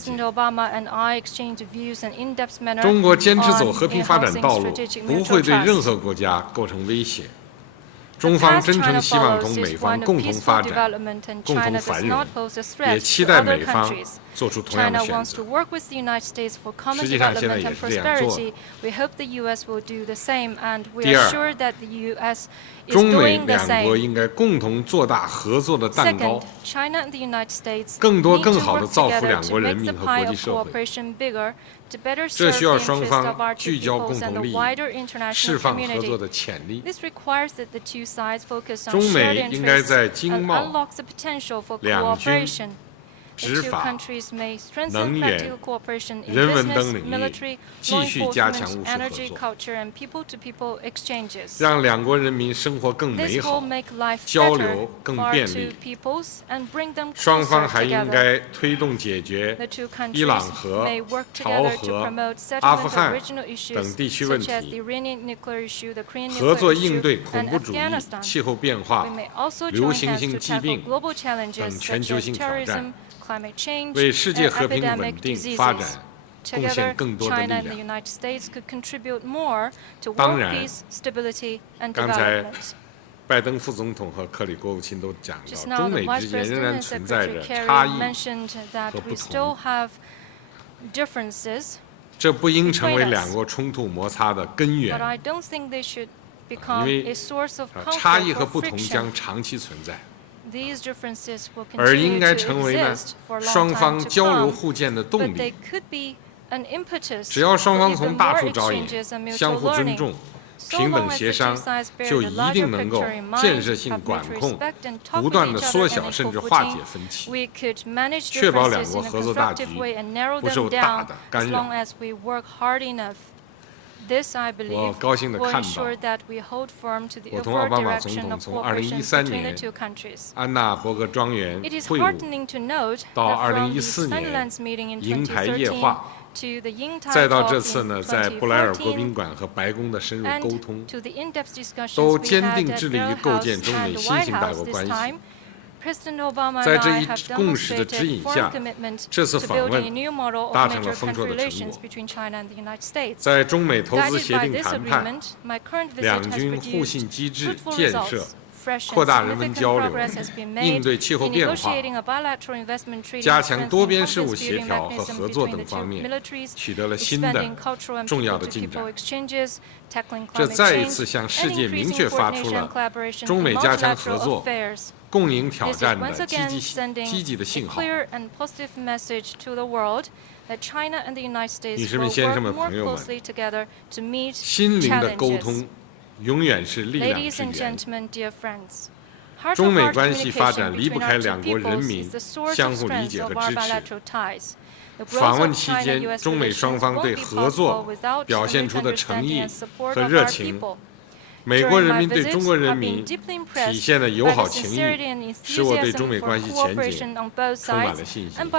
中国坚持走和平发展道路，不会对任何国家构成威胁。中方真诚希望同美方共同发展、共同繁荣，也期待美方做出同样的选择。实际上，现在也是这样做的。第二，中美两国应该共同做大合作的蛋糕，更多更好地造福两国人民和国际社会。这需要双方聚焦共同利益，释放合作的潜力。中美应该在经贸、两军、执法、能源、人文等领域继续加强务实合作，让两国人民生活更美好，交流更便利。双方还应该推动解决伊朗核、朝核、阿富汗等地区问题，合作应对恐怖主义、气候变化、流行性疾病等全球性挑战，为世界和平稳定发展贡献更多的力量。当然，刚才拜登副总统和克里国务卿都讲到，中美之间仍然存在着差异和不同，这不应成为两国冲突摩擦的根源，因为差异和不同将长期存在。而应该成为双方交流互鉴的动力。只要双方从大处着眼，相互尊重、平等协商，就一定能够建设性管控，不断地缩小甚至化解分歧，确保两国合作大局不受大的干扰。我高兴地看到，我同奥巴马总统从2013年安娜伯格庄园会晤到2014年瀛台夜话，再到这次呢，在布莱尔国宾馆和白宫的深入沟通，都坚定致力于构建中美新型大国关系。在这一共识的指引下，这次访问达成了丰硕的成果。在中美投资协定谈判、两军互信机制建设、扩大人文交流、应对气候变化、加强多边事务协调和合作等方面，取得了新的重要的进展。这再一次向世界明确发出了中美加强合作、共赢挑战的积极的信号。女士们、先生们、朋友们，心灵的沟通永远是力量之源。中美关系发展离不开两国人民相互理解和支持。访问期间，中美双方对合作表现出的诚意和热情，美国人民对中国人民体现的友好情谊，使我对中美关系前景充满了信心。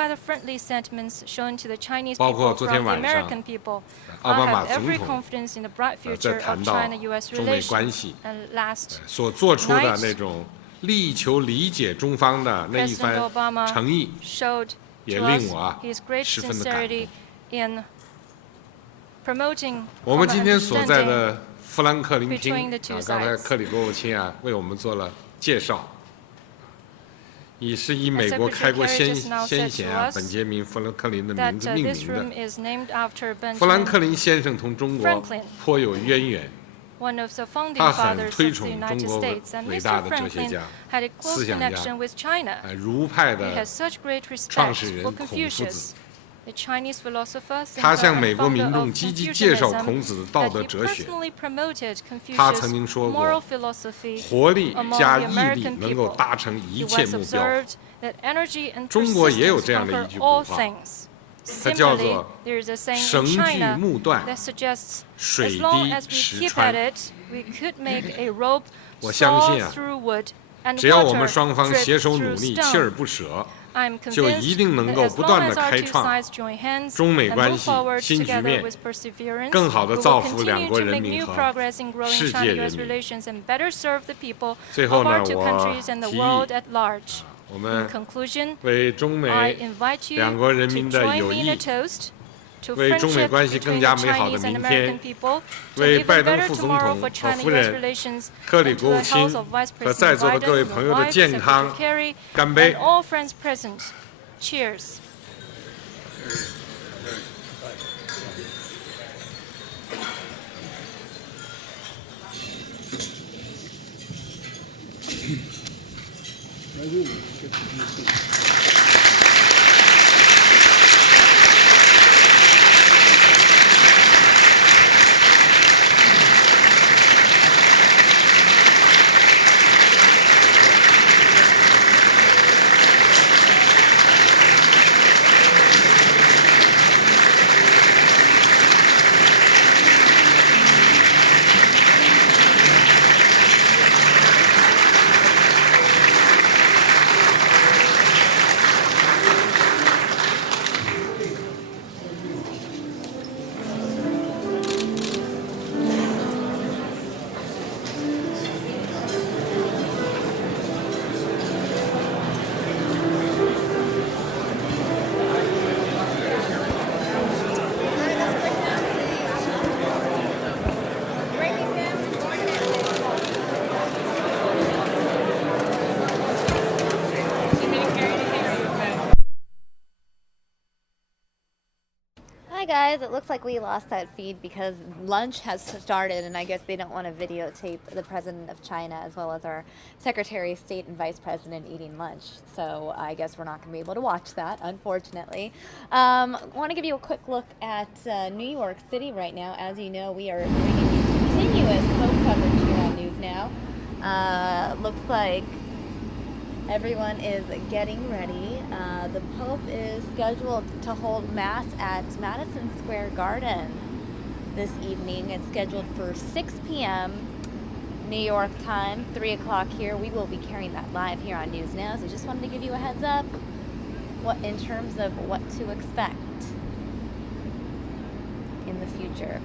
包括昨天晚上，奥巴马总统在谈到中美关系所做出的那种力求理解中方的那一番诚意，也令我十分的感动。我们今天所在的富兰克林厅刚才克里国务卿为我们做了介绍，是以美国开国先贤本杰明·富兰克林的名字命名的。富兰克林先生同中国颇有渊源，他很推崇中国伟大的哲学家、思想家、儒派的创始人孔夫子。他向美国民众积极介绍孔子的道德哲学。他曾经说过，活力加毅力能够达成一切目标。中国也有这样的一句古话，它叫做绳锯木断，水滴石穿。我相信只要我们双方携手努力，锲而不舍，就一定能够不断地开创中美关系新局面，更好地造福两国人民和世界人民。最后呢，我提议我们为中美两国人民的友谊 to 为中美 friendship 关系更 between 加 the 美好的 Chinese and 明 American 天， people, to 为 give 拜 a 登 better 副总 tomorrow 统 for 和 China-US 夫人 relations, 克里 and to 国务 the 卿 health of Vice 和在 President 座的各位 Biden, 朋 the 友的 wife, 健康 Secretary Kerry, 干杯 and！ all friends present. Cheers. Hi guys, it looks like we lost that feed because lunch has started and I guess they don't want to videotape the President of China as well as our Secretary of State and Vice President eating lunch. So I guess we're not going to be able to watch that, unfortunately. I want to give you a quick look at New York City right now. As you know, we are bringing you continuous Pope coverage here on News Now. Looks like everyone is getting ready. The Pope is scheduled to hold Mass at Madison Square Garden this evening. It's scheduled for 6 p.m. New York time, 3 o'clock here. We will be carrying that live here on News Now, so just wanted to give you a heads up in terms of what to expect in the future.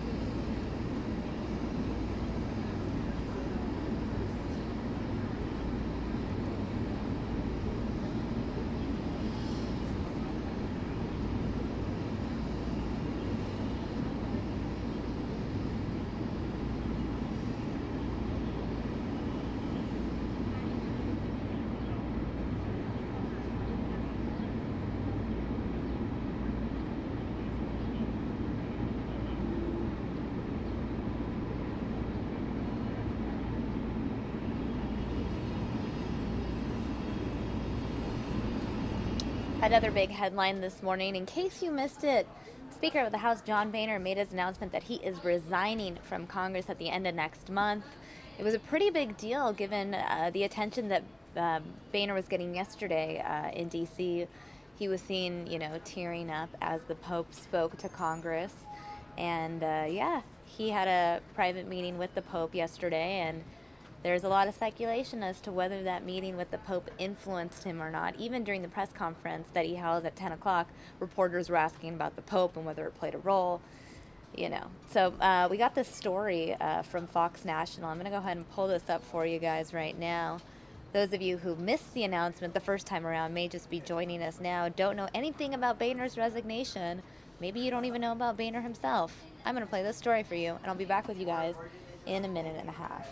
Another big headline this morning, in case you missed it, Speaker of the House John Boehner made his announcement that he is resigning from Congress at the end of next month. It was a pretty big deal given the attention that Boehner was getting yesterday in D.C. He was seen, tearing up as the Pope spoke to Congress. And he had a private meeting with the Pope yesterday, and there's a lot of speculation as to whether that meeting with the Pope influenced him or not. Even during the press conference that he held at 10 o'clock, reporters were asking about the Pope and whether it played a role, So we got this story from Fox National. I'm going to go ahead and pull this up for you guys right now. Those of you who missed the announcement the first time around may just be joining us now, don't know anything about Boehner's resignation. Maybe you don't even know about Boehner himself. I'm going to play this story for you, and I'll be back with you guys in a minute and a half.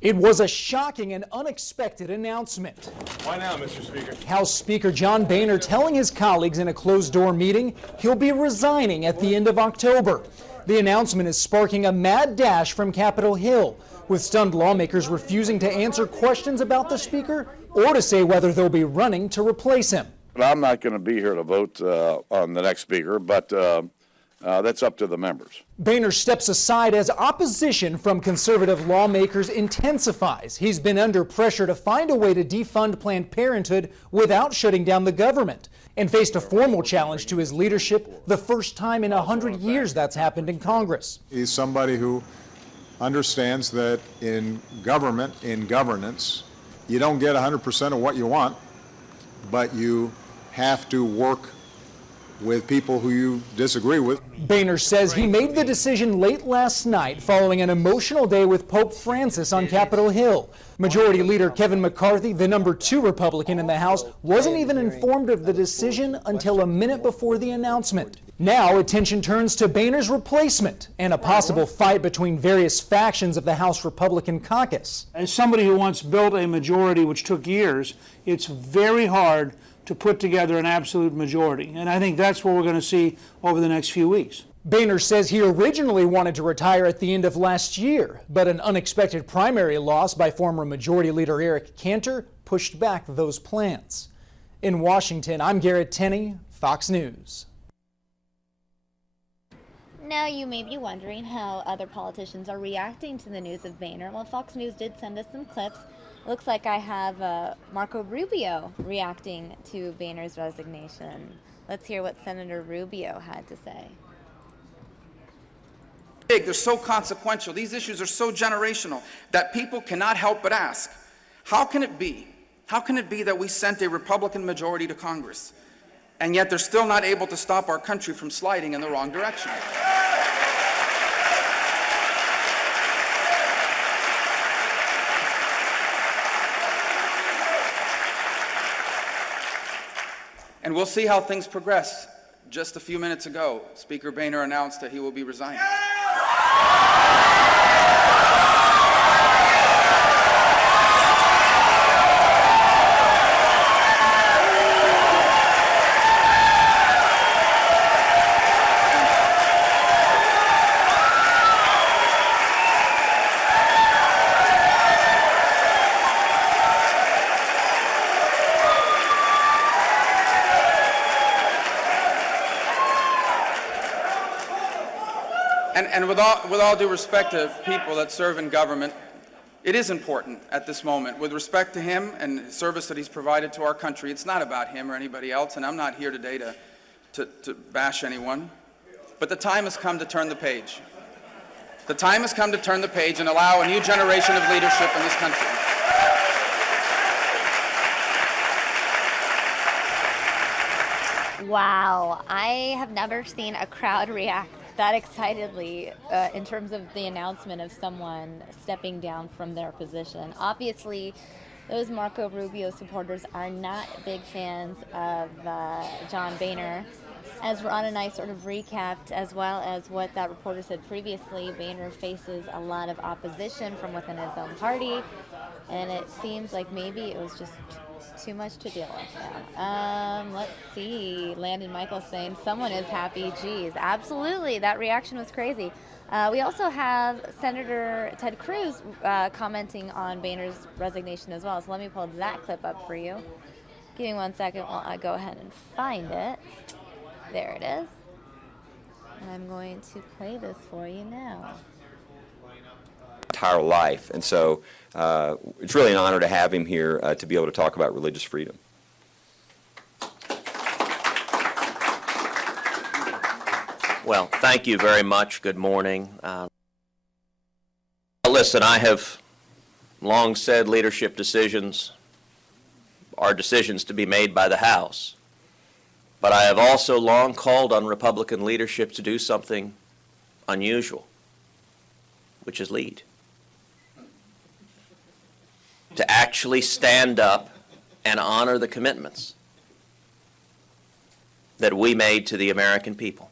It was a shocking and unexpected announcement. Why now, Mr. Speaker? House Speaker John Boehner telling his colleagues in a closed-door meeting he'll be resigning at the end of October. The announcement is sparking a mad dash from Capitol Hill, with stunned lawmakers refusing to answer questions about the Speaker or to say whether they'll be running to replace him. I'm not going to be here to vote on the next Speaker, but that's up to the members. Boehner steps aside as opposition from conservative lawmakers intensifies. He's been under pressure to find a way to defund Planned Parenthood without shutting down the government, and faced a formal challenge to his leadership, the first time in 100 years that's happened in Congress. He's somebody who understands that in government, in governance, you don't get 100% of what you want, but you have to work with people who you disagree with. Boehner says he made the decision late last night following an emotional day with Pope Francis on Capitol Hill. Majority Leader Kevin McCarthy, the #2 Republican in the House, wasn't even informed of the decision until a minute before the announcement. Now attention turns to Boehner's replacement and a possible fight between various factions of the House Republican caucus. As somebody who once built a majority which took years, it's very hard to put together an absolute majority. And I think that's what we're going to see over the next few weeks. Boehner says he originally wanted to retire at the end of last year, but an unexpected primary loss by former Majority Leader Eric Cantor pushed back those plans. In Washington, I'm Garrett Tenney, Fox News. Now you may be wondering how other politicians are reacting to the news of Boehner. Well, Fox News did send us some clips. Looks like I have Marco Rubio reacting to Boehner's resignation. Let's hear what Senator Rubio had to say. They're so consequential. These issues are so generational that people cannot help but ask, how can it be? How can it be that we sent a Republican majority to Congress, and yet they're still not able to stop our country from sliding in the wrong direction? And we'll see how things progress. Just a few minutes ago, Speaker Boehner announced that he will be resigning. And with all due respect to people that serve in government, it is important at this moment. With respect to him and the service that he's provided to our country, it's not about him or anybody else, and I'm not here today to bash anyone. But the time has come to turn the page. The time has come to turn the page and allow a new generation of leadership in this country. Wow, I have never seen a crowd react that excitedly in terms of the announcement of someone stepping down from their position. Obviously, those Marco Rubio supporters are not big fans of John Boehner. As Ron and I sort of recapped, as well as what that reporter said previously, Boehner faces a lot of opposition from within his own party, and it seems like maybe it was just too much to deal with. Yeah. Let's see. Landon Michael saying someone is happy. Geez, absolutely. That reaction was crazy. We also have Senator Ted Cruz commenting on Boehner's resignation as well. So let me pull that clip up for you. Give me 1 second while I go ahead and find it. There it is. And I'm going to play this for you now. Entire life, and so it's really an honor to have him here to be able to talk about religious freedom. Well, thank you very much. Good morning. Listen, I have long said leadership decisions are decisions to be made by the House, but I have also long called on Republican leadership to do something unusual, which is lead. To actually stand up and honor the commitments that we made to the American people.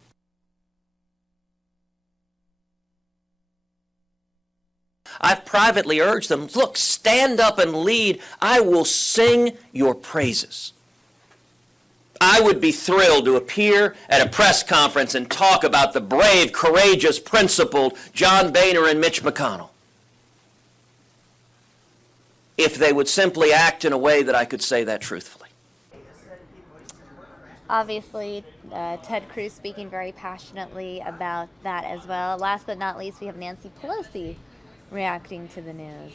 I've privately urged them, look, stand up and lead. I will sing your praises. I would be thrilled to appear at a press conference and talk about the brave, courageous, principled John Boehner and Mitch McConnell, if they would simply act in a way that I could say that truthfully. Obviously, Ted Cruz speaking very passionately about that as well. Last but not least, we have Nancy Pelosi reacting to the news.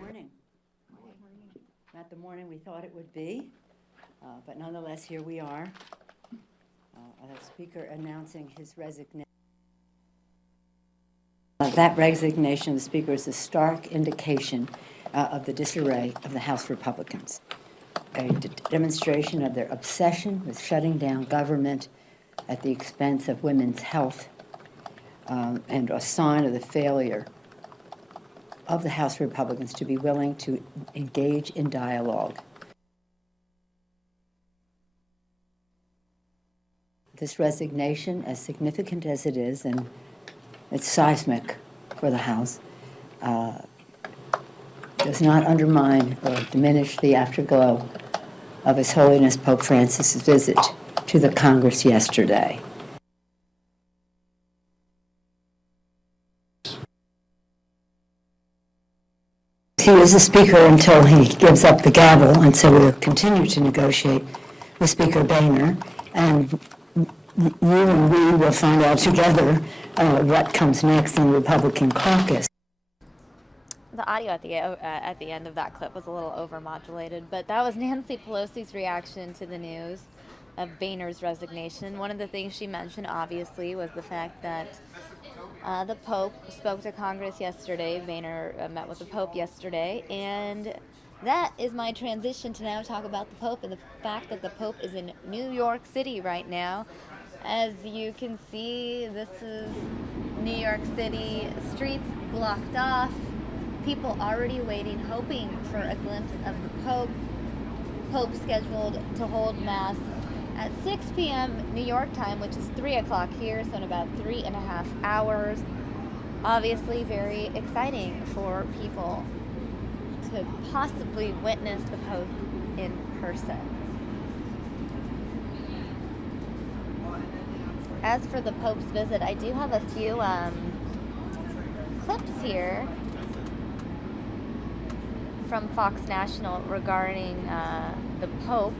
Morning. Not the morning we thought it would be, but nonetheless, here we are. A speaker announcing his resignation. That resignation of the Speaker is a stark indication of the disarray of the House Republicans, a demonstration of their obsession with shutting down government at the expense of women's health, and a sign of the failure of the House Republicans to be willing to engage in dialogue. This resignation, as significant as it is, and it's seismic for the House, does not undermine or diminish the afterglow of His Holiness Pope Francis's visit to the Congress yesterday. He is the Speaker until he gives up the gavel, and so we'll continue to negotiate with Speaker Boehner, and you and we will find out together what comes next in the Republican caucus. The audio at the end of that clip was a little overmodulated, but that was Nancy Pelosi's reaction to the news of Boehner's resignation. One of the things she mentioned, obviously, was the fact that the Pope spoke to Congress yesterday. Boehner met with the Pope yesterday, and that is my transition to now talk about the Pope and the fact that the Pope is in New York City right now. As you can see, this is New York City, streets blocked off, people already waiting, hoping for a glimpse of the Pope. Pope scheduled to hold Mass at 6 p.m. New York time, which is 3 o'clock here, so in about 3.5 hours. Obviously very exciting for people to possibly witness the Pope in person. As for the Pope's visit, I do have a few clips here from Fox National regarding the Pope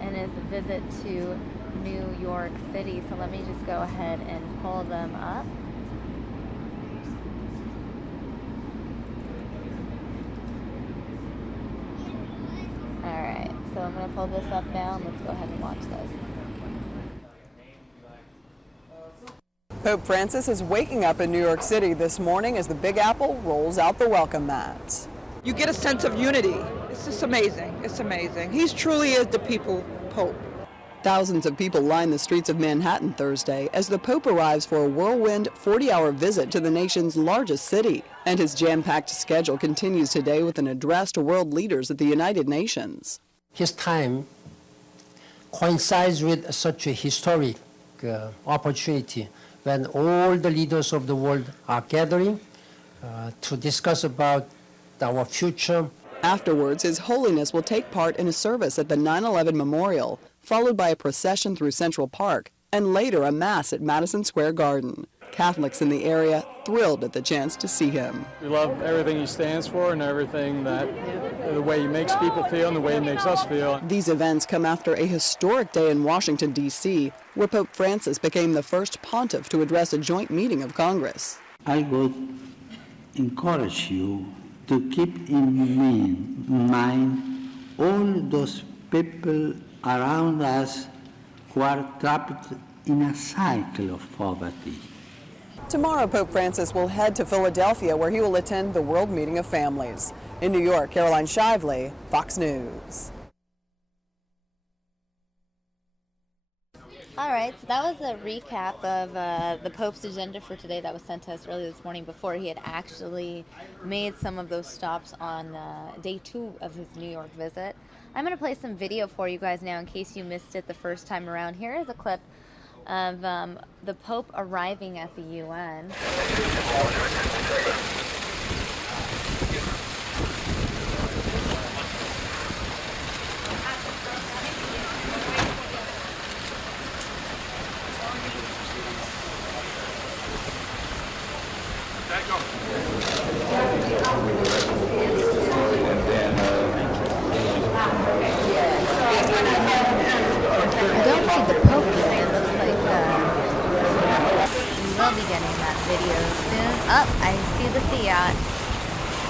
and his visit to New York City. So let me just go ahead and pull them up. Alright, so I'm going to pull this up now and let's go ahead and watch this. Pope Francis is waking up in New York City this morning as the Big Apple rolls out the welcome mat. You get a sense of unity. It's just amazing. It's amazing. He truly is the people Pope. Thousands of people line the streets of Manhattan Thursday as the Pope arrives for a whirlwind 40-hour visit to the nation's largest city. And his jam-packed schedule continues today with an address to world leaders at the United Nations. His time coincides with such a historic opportunity when all the leaders of the world are gathering to discuss about our future. Afterwards, His Holiness will take part in a service at the 9/11 Memorial, followed by a procession through Central Park, and later a Mass at Madison Square Garden. Catholics in the area thrilled at the chance to see him. We love everything he stands for and everything the way he makes people feel and the way he makes us feel. These events come after a historic day in Washington, D.C., where Pope Francis became the first pontiff to address a joint meeting of Congress. I would encourage you to keep in mind all those people around us who are trapped in a cycle of poverty. Tomorrow, Pope Francis will head to Philadelphia, where he will attend the World Meeting of Families. In New York, Caroline Shively, Fox News. All right, so that was a recap of the Pope's agenda for today that was sent to us early this morning before he had actually made some of those stops on day 2 of his New York visit. I'm going to play some video for you guys now in case you missed it the first time around. Here is a clip of the Pope arriving at the UN. I don't see the Pope yet. It looks like we will be getting that video soon. Oh, I see the Fiat.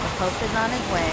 The Pope is on his way.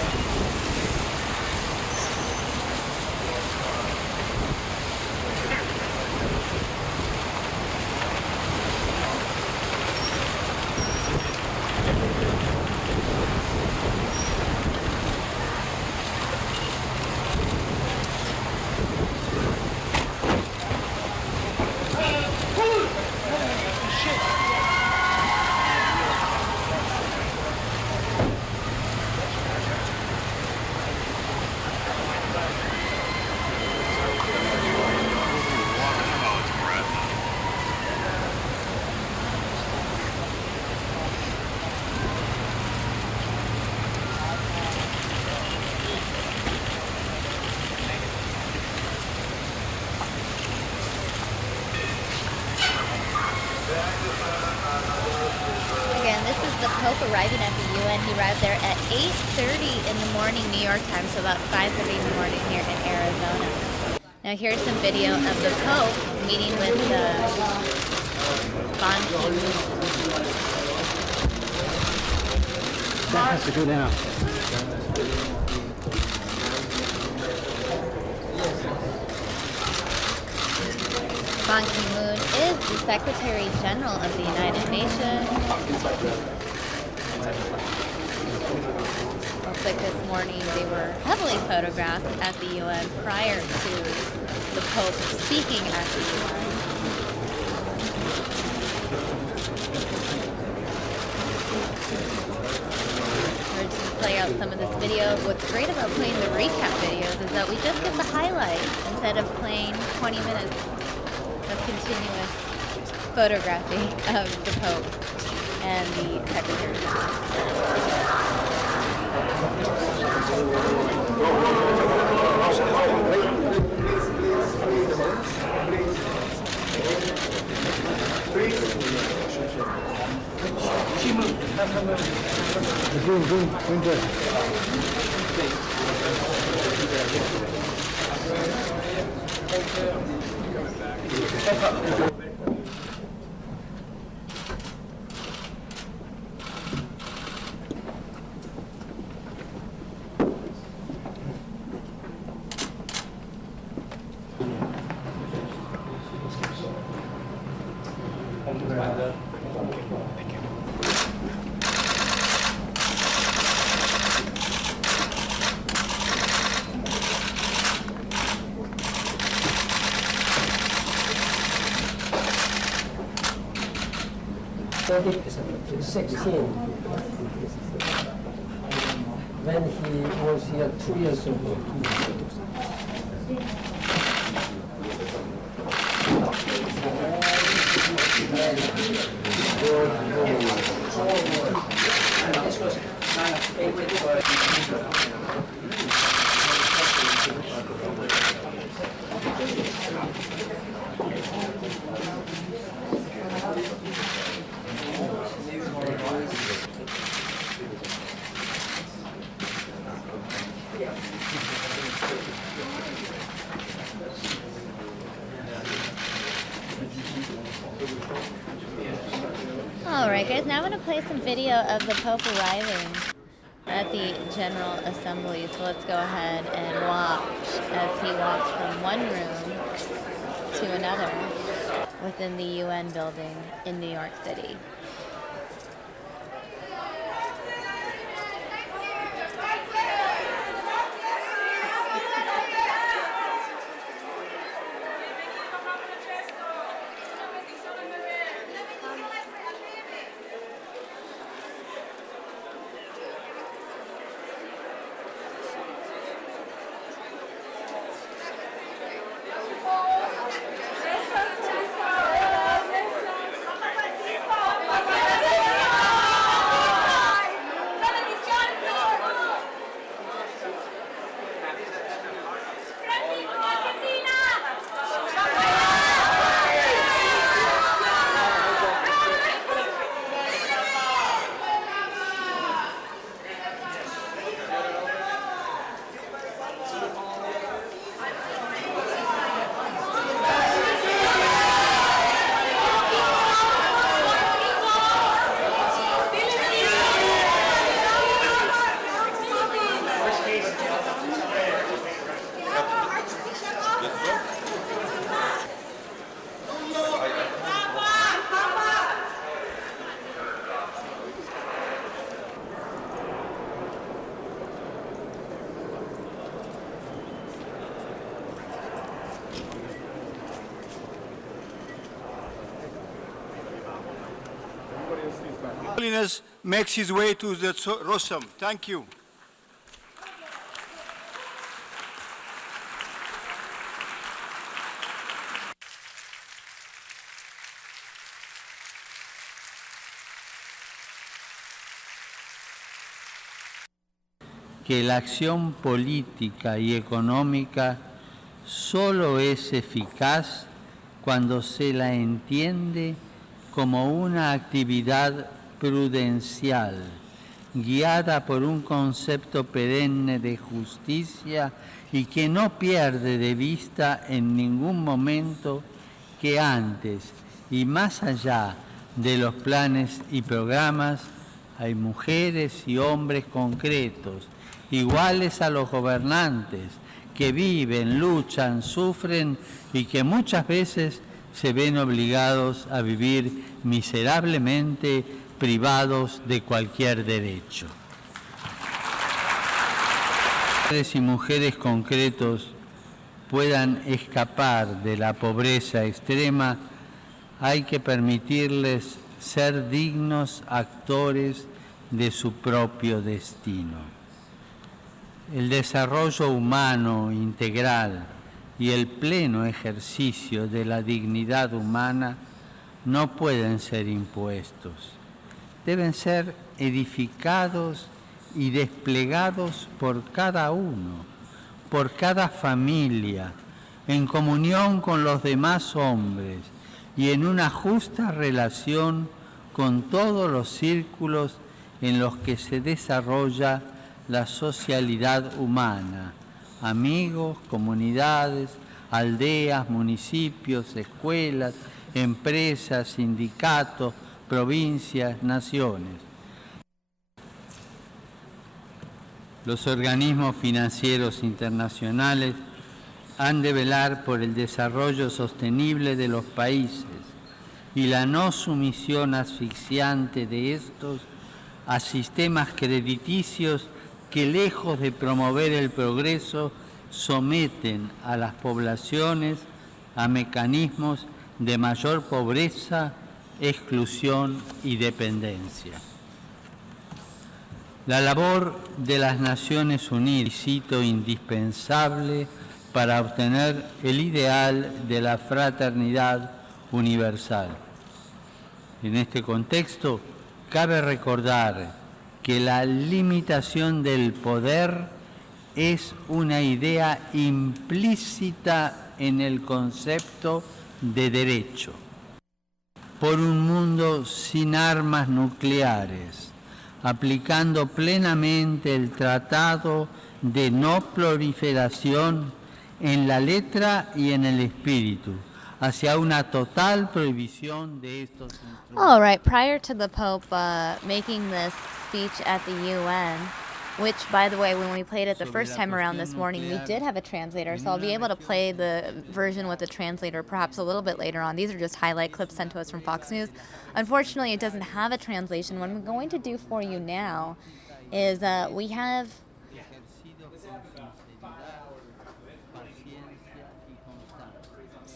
Again, this is the Pope arriving at the UN. He arrived there at 8:30 in the morning New York time, so about 5:30 in the morning here in Arizona. Now here's some video of the Pope meeting with Ban Ki-moon. That has to go down. Ban Ki-moon is the Secretary General of the United Nations. Looks like this morning they were heavily photographed at the UN prior to the Pope speaking at the UN. We're just going to play out some of this video. What's great about playing the recap videos is that we just get the highlights instead of playing 20 minutes of continuous photographing of the Pope and the Secretary when he was here 2 years ago. Alright guys, now I'm going to play some video of the Pope arriving at the General Assembly. So let's go ahead and watch as he walks from one room to another within the UN building in New York City. Holiness makes his way to the rostrum. Thank you. Que la acción política y económica solo es eficaz cuando se la entiende como una actividad prudencial, guiada por un concepto perenne de justicia y que no pierde de vista en ningún momento que antes y más allá de los planes y programas hay mujeres y hombres concretos, iguales a los gobernantes, que viven, luchan, sufren y que muchas veces se ven obligados a vivir miserablemente privados de cualquier derecho. Hombres y mujeres concretos puedan escapar de la pobreza extrema, hay que permitirles ser dignos actores de su propio destino. El desarrollo humano integral y el pleno ejercicio de la dignidad humana no pueden ser impuestos. Deben ser edificados y desplegados por cada uno, por cada familia, en comunión con los demás hombres y en una justa relación con todos los círculos en los que se desarrolla la socialidad humana, amigos, comunidades, aldeas, municipios, escuelas, empresas, sindicatos, provincias, naciones. Los organismos financieros internacionales han de velar por el desarrollo sostenible de los países y la no sumisión asfixiante de estos a sistemas crediticios que, lejos de promover el progreso, someten a las poblaciones a mecanismos de mayor pobreza, exclusión y dependencia. La labor de las Naciones Unidas es un requisito indispensable para obtener el ideal de la fraternidad universal. En este contexto, cabe recordar que la limitación del poder es una idea implícita en el concepto de derecho. Por un mundo sin armas nucleares, aplicando plenamente el Tratado de No Proliferación en la letra y en el espíritu, hacia una total prohibición de estos instrumentos. All right, prior to the Pope making this speech at the UN, which, by the way, when we played it the first time around this morning, we did have a translator, so I'll be able to play the version with the translator perhaps a little bit later on. These are just highlight clips sent to us from Fox News. Unfortunately, it doesn't have a translation. What I'm going to do for you now is we have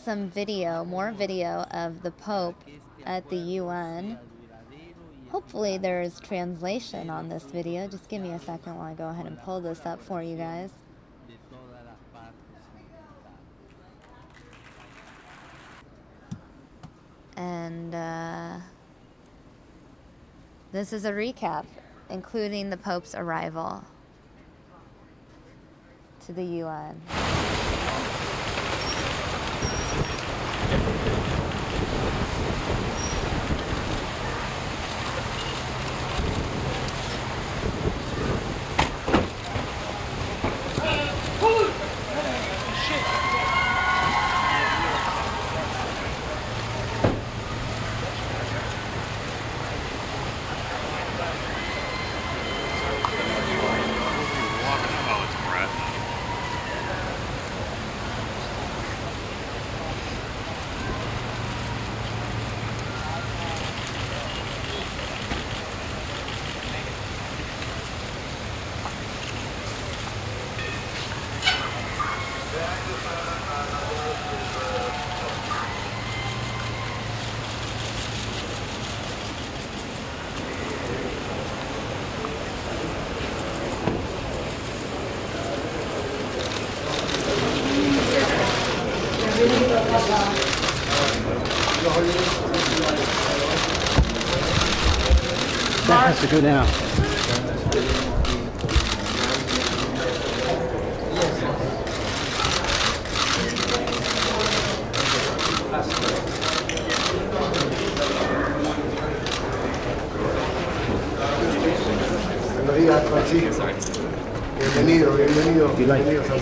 some video, more video of the Pope at the UN. Hopefully there's translation on this video. Just give me a second while I go ahead and pull this up for you guys. And this is a recap, including the Pope's arrival to the UN. That has to go down. Bienvenido, bienvenido. Bienvenidos al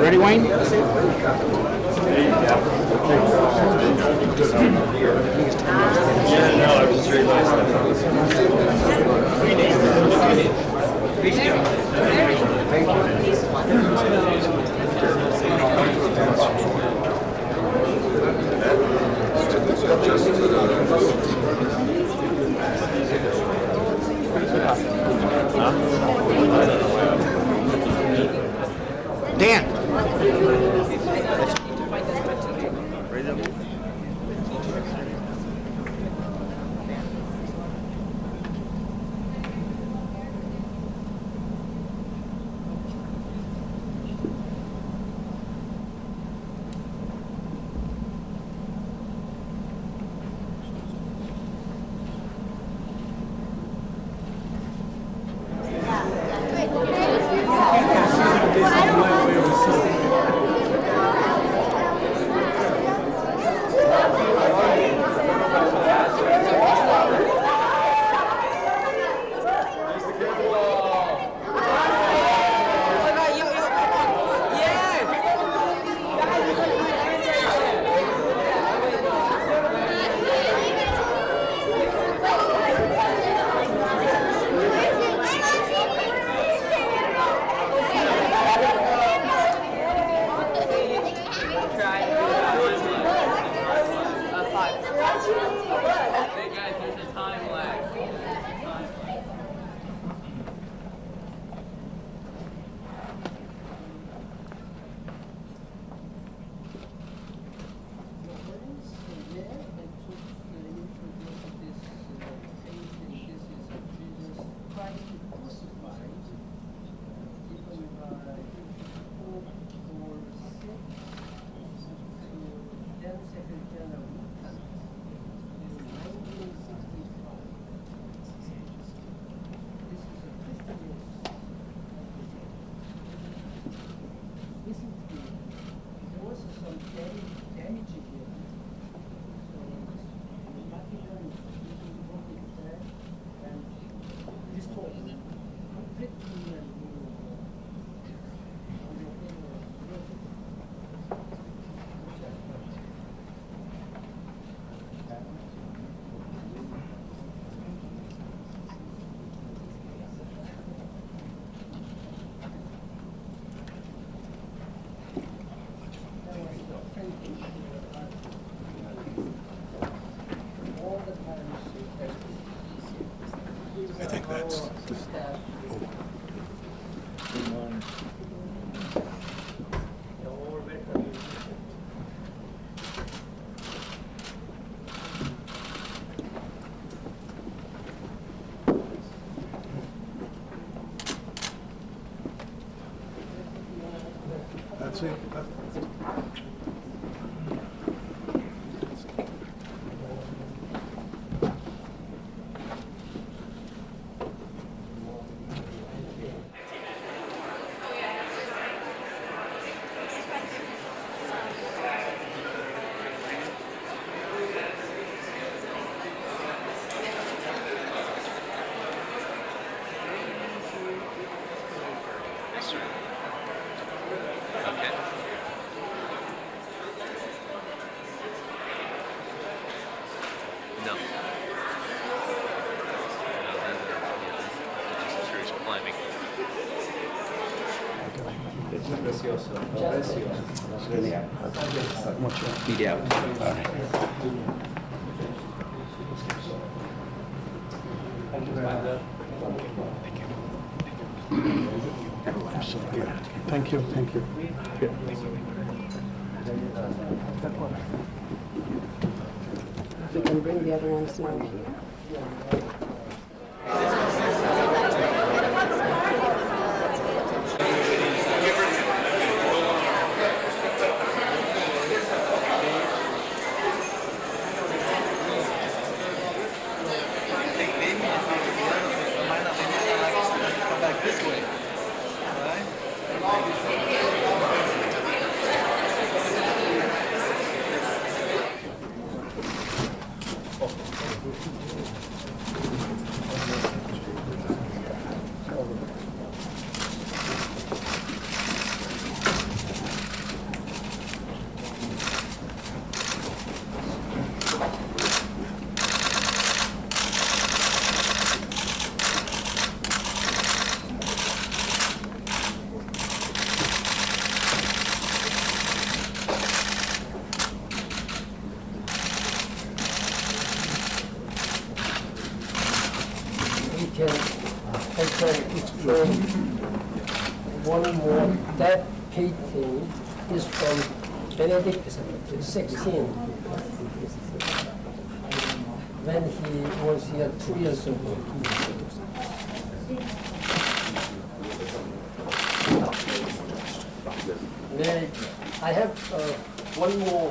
Ready, Wayne? Yeah, no, I was just Dan. That's it. Thank you. Thank you. We can bring the other ones now. Explain one more. That painting is from Benedict XVI, when he was here 2 years ago. I have one more.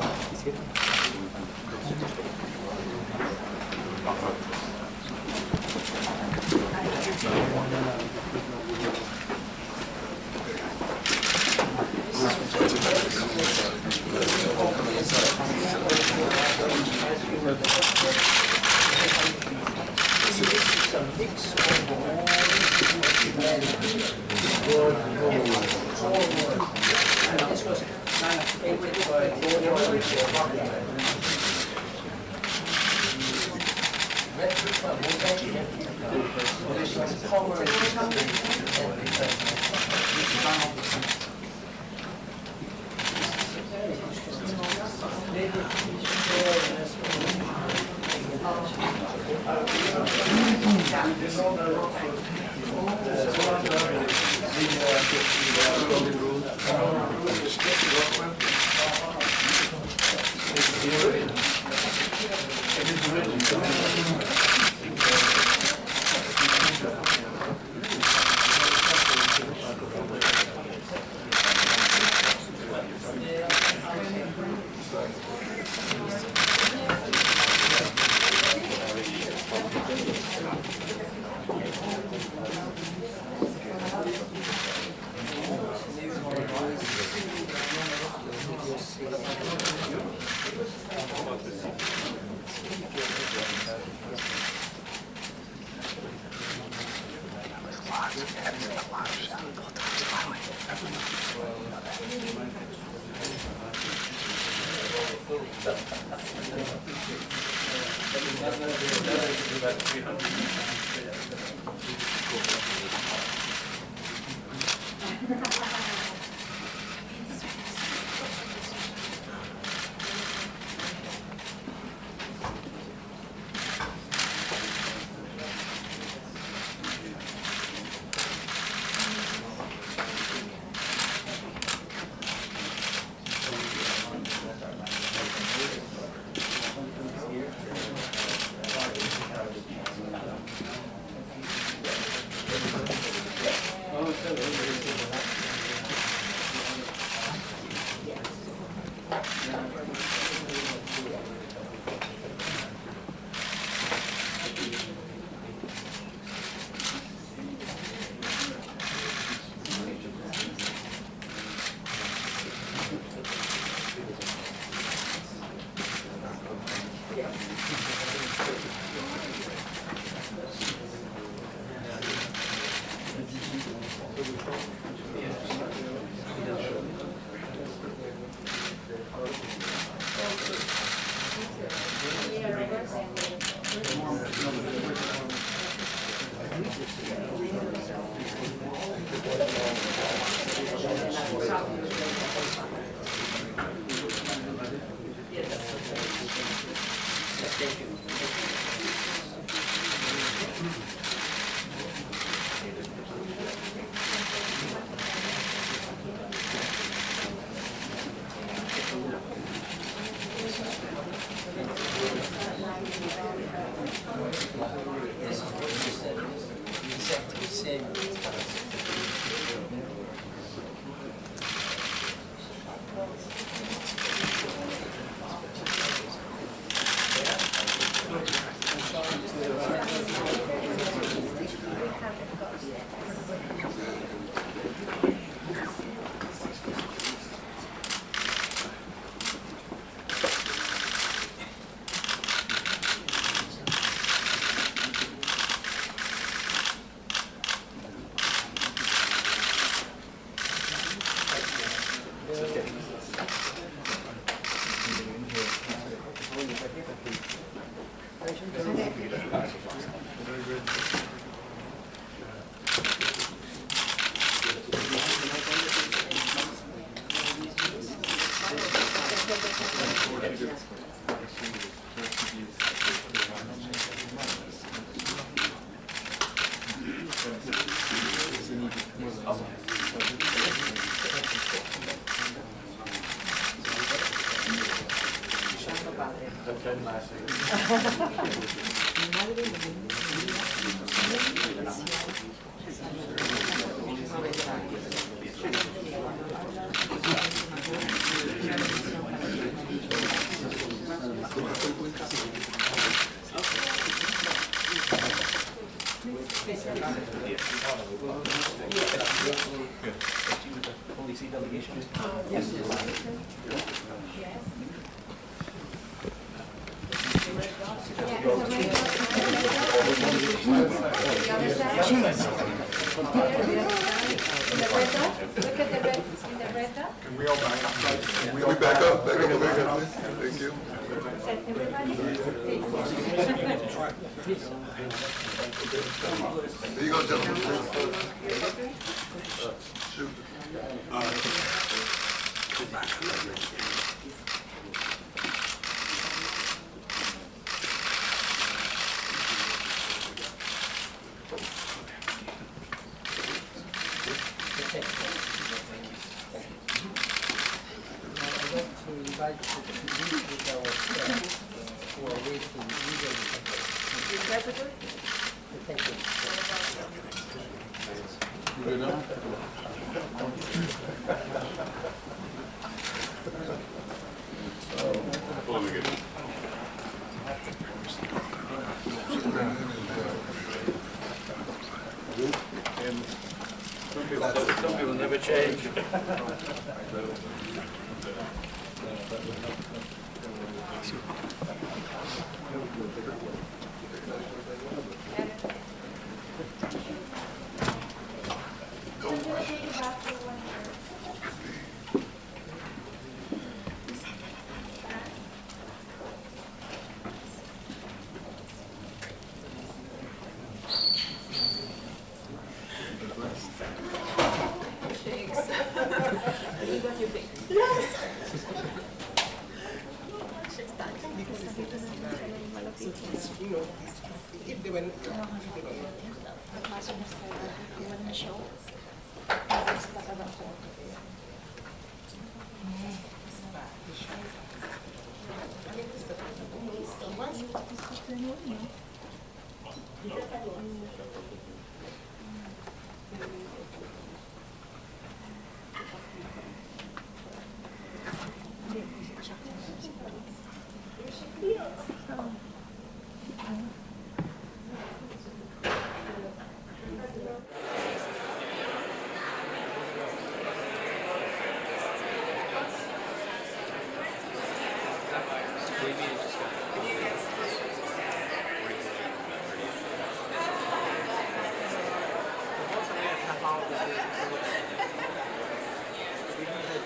Some people never change.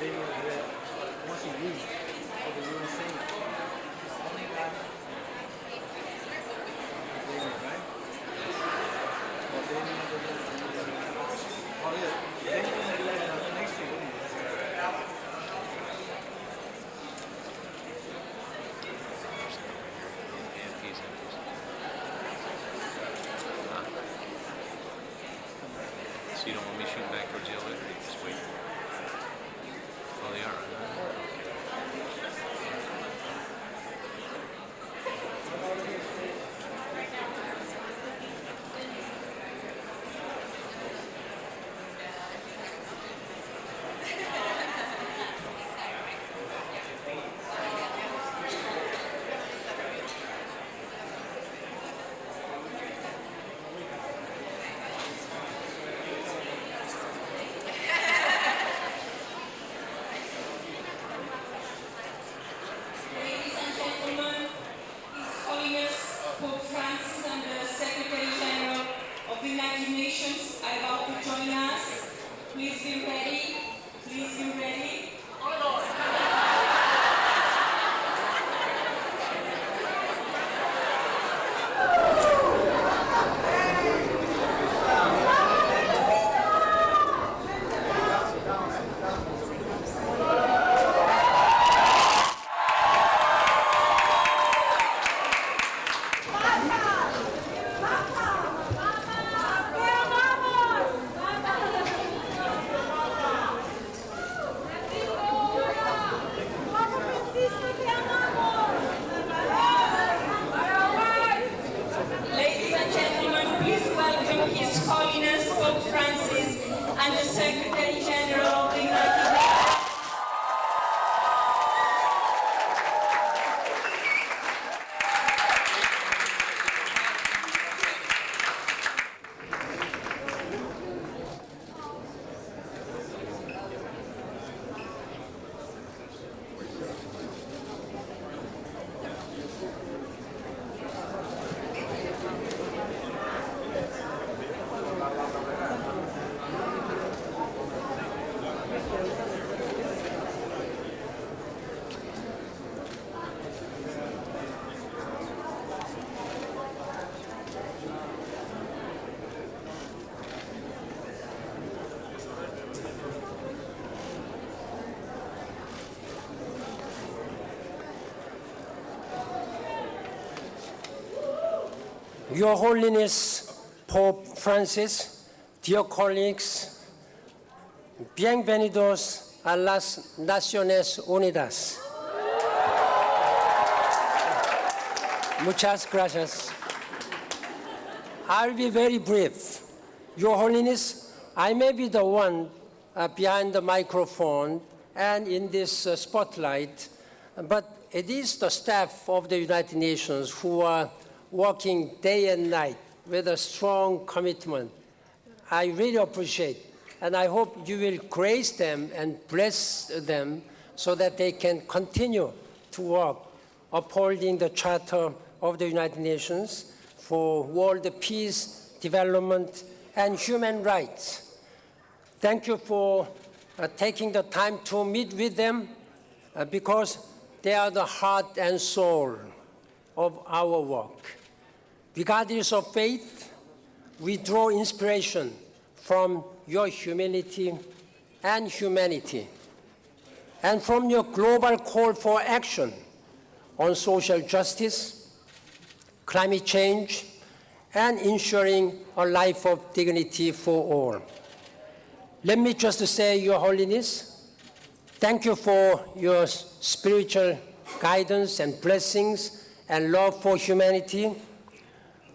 So you don't want me shooting back towards you later? Just wait. Oh, they are. Your Holiness Pope Francis, dear colleagues, bienvenidos a las Naciones Unidas. Muchas gracias. I'll be very brief. Your Holiness, I may be the one behind the microphone and in this spotlight, but it is the staff of the United Nations who are working day and night with a strong commitment. I really appreciate, and I hope you will grace them and bless them so that they can continue to work upholding the Charter of the United Nations for world peace, development, and human rights. Thank you for taking the time to meet with them because they are the heart and soul of our work. Regardless of faith, we draw inspiration from your humility and humanity, and from your global call for action on social justice, climate change, and ensuring a life of dignity for all. Let me just say, Your Holiness, thank you for your spiritual guidance and blessings and love for humanity.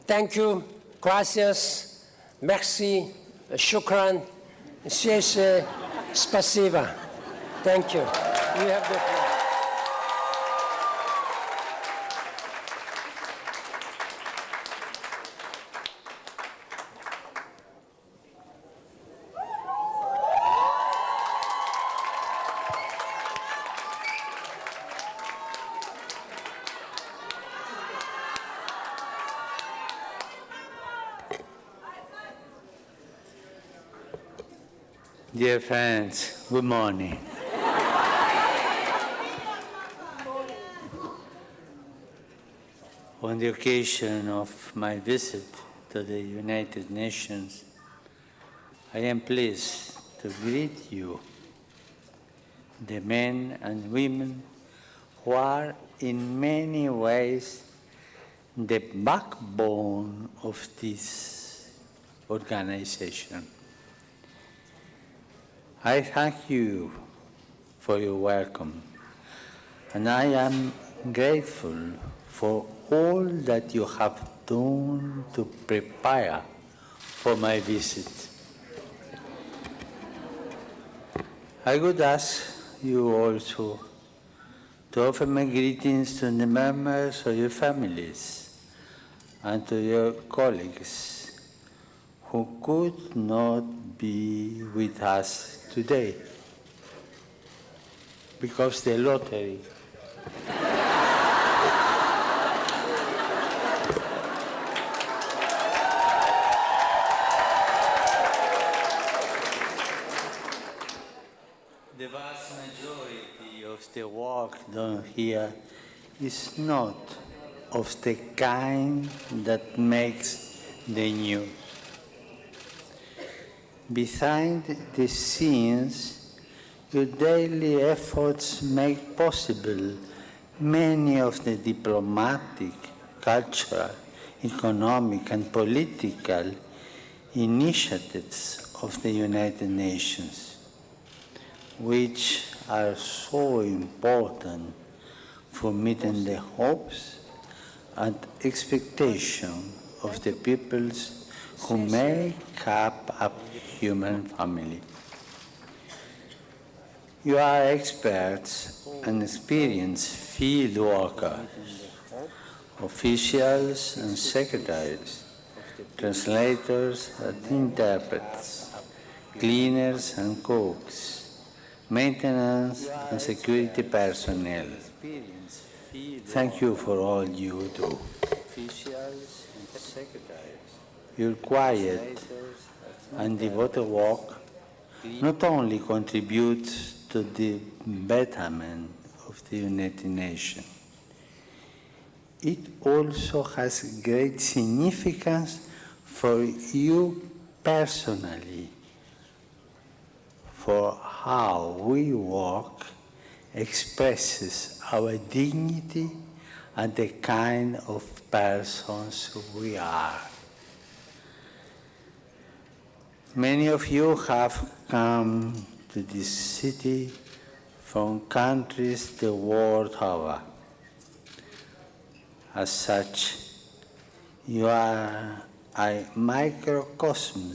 Thank you, gracias, merci, shukran, sheshe, spasiba. Thank you. You have the floor. Dear friends, good morning. on the occasion of my visit to the United Nations, I am pleased to greet you, the men and women who are in many ways the backbone of this organization. I thank you for your welcome, and I am grateful for all that you have done to prepare for my visit. I would ask you also to offer my greetings to the members of your families and to your colleagues who could not be with us today because the lottery. The vast majority of the work done here is not of the kind that makes the news. Behind the scenes, your daily efforts make possible many of the diplomatic, cultural, economic, and political initiatives of the United Nations, which are so important for meeting the hopes and expectations of the peoples who make up a human family. You are experts and experienced field workers, officials and secretaries, translators and interpreters, cleaners and cooks, maintenance and security personnel. Thank you for all you do. Your quiet and devoted work not only contributes to the betterment of the United Nations, it also has great significance for you personally, for how we work expresses our dignity and the kind of persons we are. Many of you have come to this city from countries the world over. As such, you are a microcosm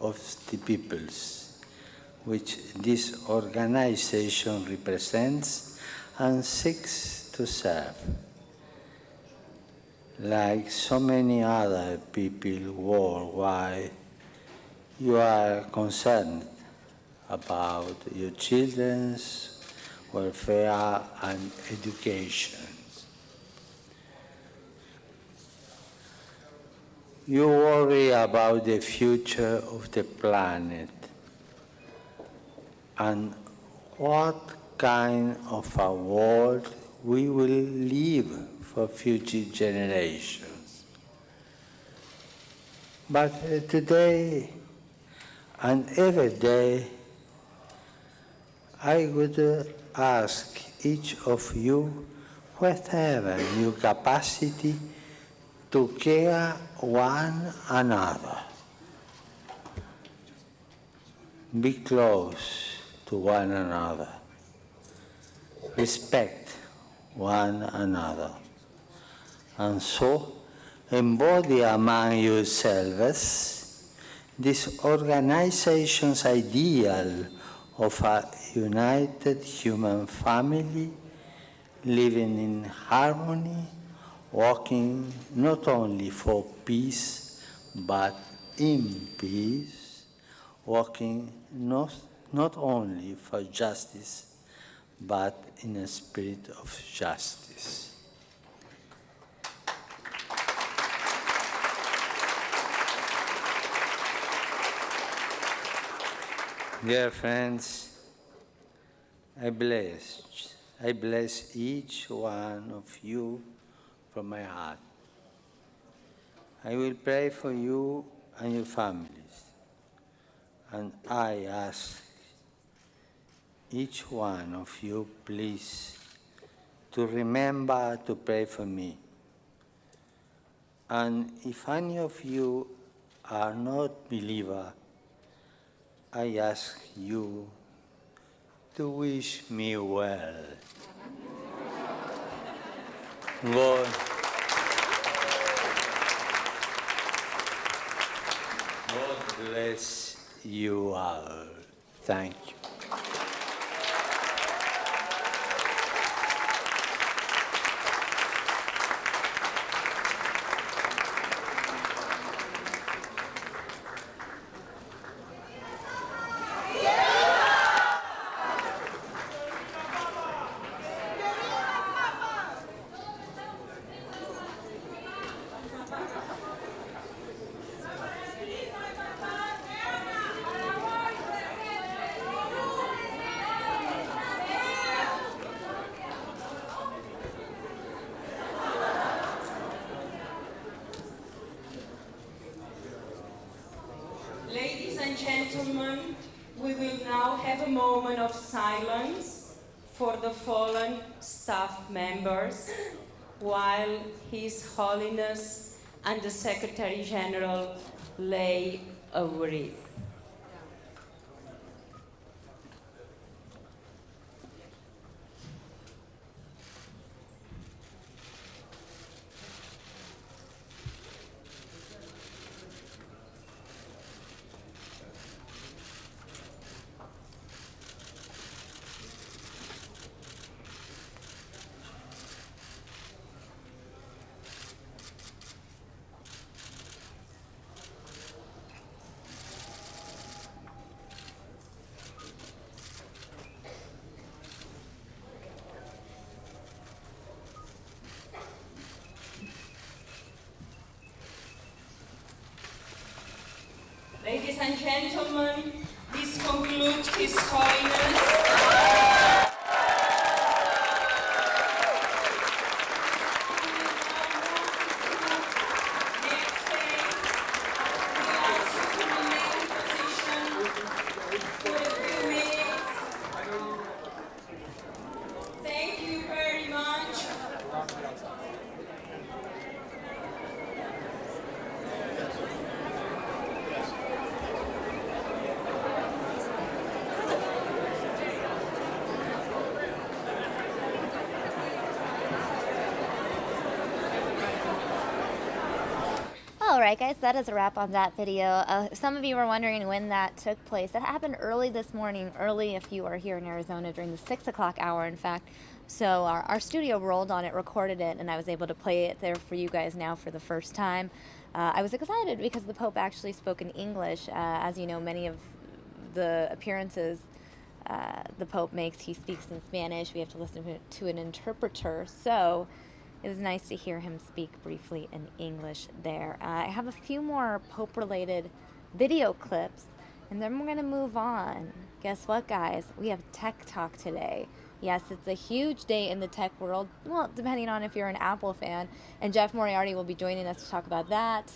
of the peoples which this organization represents and seeks to serve. Like so many other people worldwide, you are concerned about your children's welfare and education. You worry about the future of the planet and what kind of a world we will leave for future generations. But today and every day, I would ask each of you, whatever your capacity, to care one another. Be close to one another. Respect one another. And so, embody among yourselves this organization's ideal of a united human family, living in harmony, working not only for peace, but in peace, working not only for justice, but in a spirit of justice. Dear friends, I bless each one of you from my heart. I will pray for you and your families, and I ask each one of you, please, to remember to pray for me. And if any of you are not believer, I ask you to wish me well. God bless you all. Thank you. Ladies and gentlemen, we will now have a moment of silence for the fallen staff members while His Holiness and the Secretary General lay a wreath. Ladies and gentlemen, this concludes His Holiness. Thank you very much. Alright guys, that is a wrap on that video. Some of you were wondering when that took place. It happened early this morning, early if you are here in Arizona during the 6 o'clock hour in fact. So our studio rolled on it, recorded it, and I was able to play it there for you guys now for the first time. I was excited because the Pope actually spoke in English. As you know, many of the appearances the Pope makes, he speaks in Spanish. We have to listen to an interpreter. So it was nice to hear him speak briefly in English there. I have a few more Pope-related video clips, and then we're going to move on. Guess what, guys? We have Tech Talk today. Yes, it's a huge day in the tech world, well, depending on if you're an Apple fan. And Jeff Moriarty will be joining us to talk about that.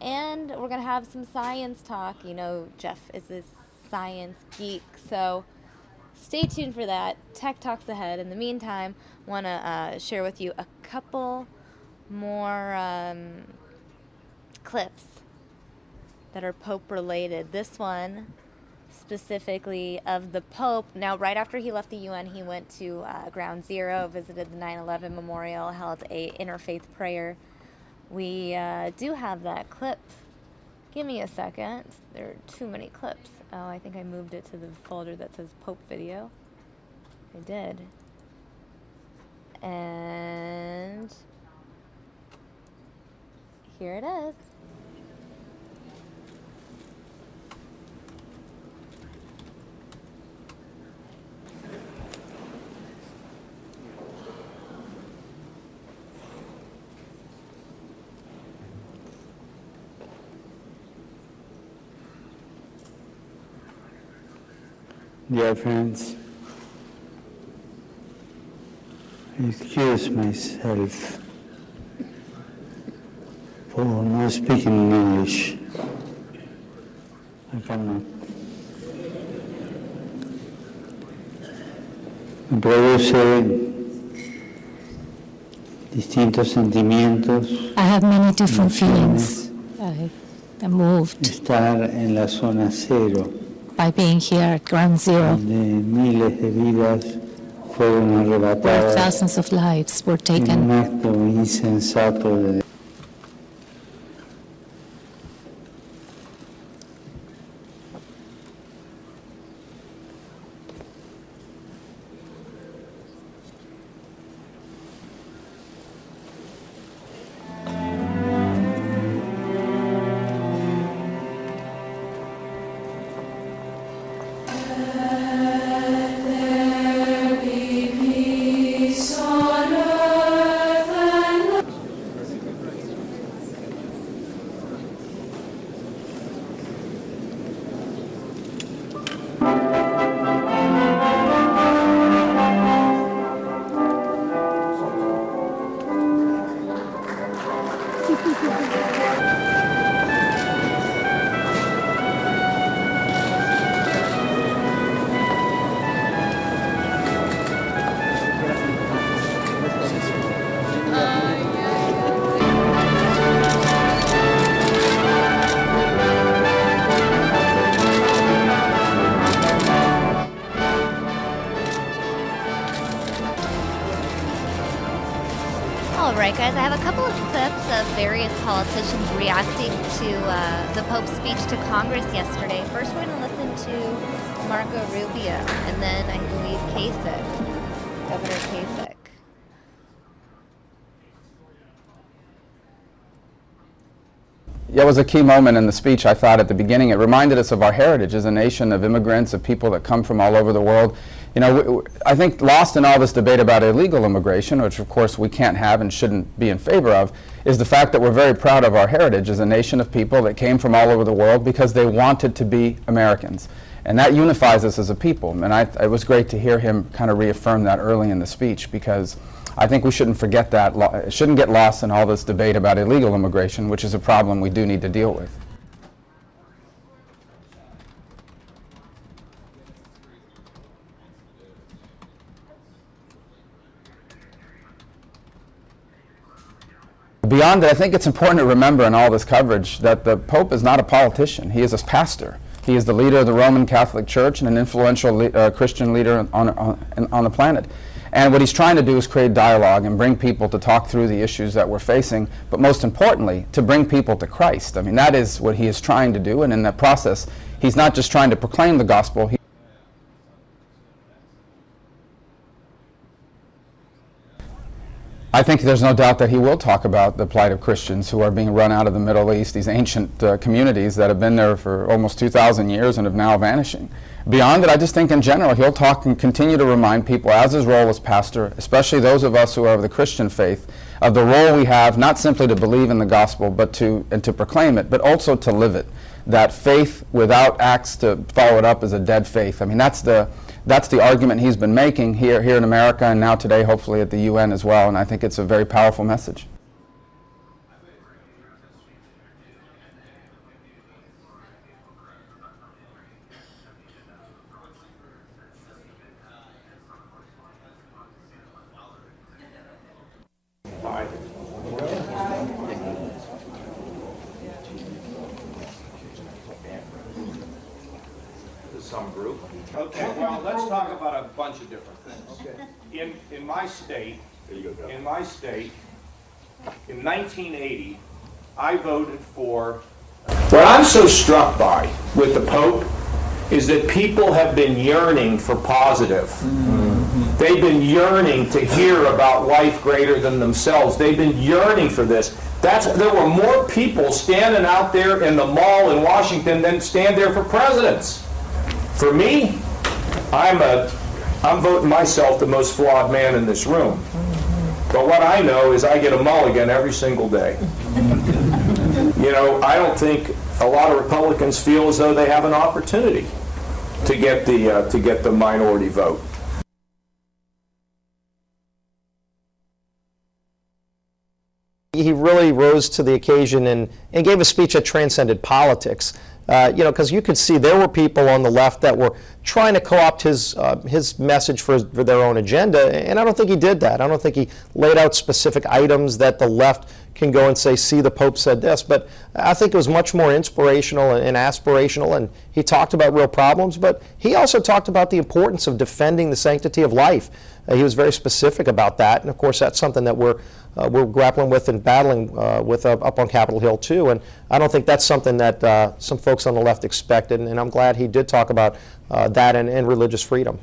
And we're going to have some science talk. You know, Jeff is a science geek, so stay tuned for that. Tech Talk's ahead. In the meantime, I want to share with you a couple more clips that are Pope-related. This one specifically of the Pope. Now, right after he left the UN, he went to Ground Zero, visited the 9/11 memorial, held a interfaith prayer. We do have that clip. Give me a second. There are too many clips. Oh, I think I moved it to the folder that says Pope video. I did. And here it is. Dear friends, I excuse myself for not speaking English. I cannot. Me produce distintos sentimientos. I have many different feelings. I'm moved Estar en la zona cero, by being here at Ground Zero, donde miles de vidas fueron where arrebatadas thousands of lives were en taken un acto insensato de Alright guys, I have a couple of clips of various politicians reacting to the Pope's speech to Congress yesterday. First we're going to listen to Marco Rubio, and then I believe Kasich, Governor Kasich. That was a key moment in the speech, I thought, at the beginning. It reminded us of our heritage as a nation of immigrants, of people that come from all over the world. You know, I think lost in all this debate about illegal immigration, which of course we can't have and shouldn't be in favor of, is the fact that we're very proud of our heritage as a nation of people that came from all over the world because they wanted to be Americans. And that unifies us as a people. And it was great to hear him kind of reaffirm that early in the speech, because I think we shouldn't forget that. It shouldn't get lost in all this debate about illegal immigration, which is a problem we do need to deal with. Beyond it, I think it's important to remember in all this coverage that the Pope is not a politician. He is a pastor. He is the leader of the Roman Catholic Church and an influential Christian leader on the planet. And what he's trying to do is create dialogue and bring people to talk through the issues that we're facing, but most importantly, to bring people to Christ. I mean, that is what he is trying to do, and in that process, he's not just trying to proclaim the gospel. I think there's no doubt that he will talk about the plight of Christians who are being run out of the Middle East, these ancient communities that have been there for almost 2,000 years and have now vanishing. Beyond it, I just think in general he'll talk and continue to remind people, as his role as pastor, especially those of us who are of the Christian faith, of the role we have not simply to believe in the gospel but to proclaim it, but also to live it. That faith without acts to follow it up is a dead faith. I mean, that's the argument he's been making here in America, and now today hopefully at the UN as well, and I think it's a very powerful message. Some group. Okay, well, let's talk about a bunch of different things. Okay. In my state, in 1980, I voted for. What I'm so struck by with the Pope is that people have been yearning for positive. Mm-hmm. They've been yearning to hear about life greater than themselves. They've been yearning for this. There were more people standing out there in the mall in Washington than stand there for presidents. For me, I'm voting myself the most flawed man in this room. But what I know is I get a mulligan every single day. You know, I don't think a lot of Republicans feel as though they have an opportunity to get the minority vote. he really rose to the occasion and gave a speech that transcended politics. Because you could see there were people on the left that were trying to co-opt his message for their own agenda, and I don't think he did that. I don't think he laid out specific items that the left can go and say, see, the Pope said this. But I think it was much more inspirational and aspirational, and he talked about real problems, but he also talked about the importance of defending the sanctity of life. He was very specific about that, and of course that's something that we're grappling with and battling with up on Capitol Hill too, and I don't think that's something that some folks on the left expected, and I'm glad he did talk about that and religious freedom.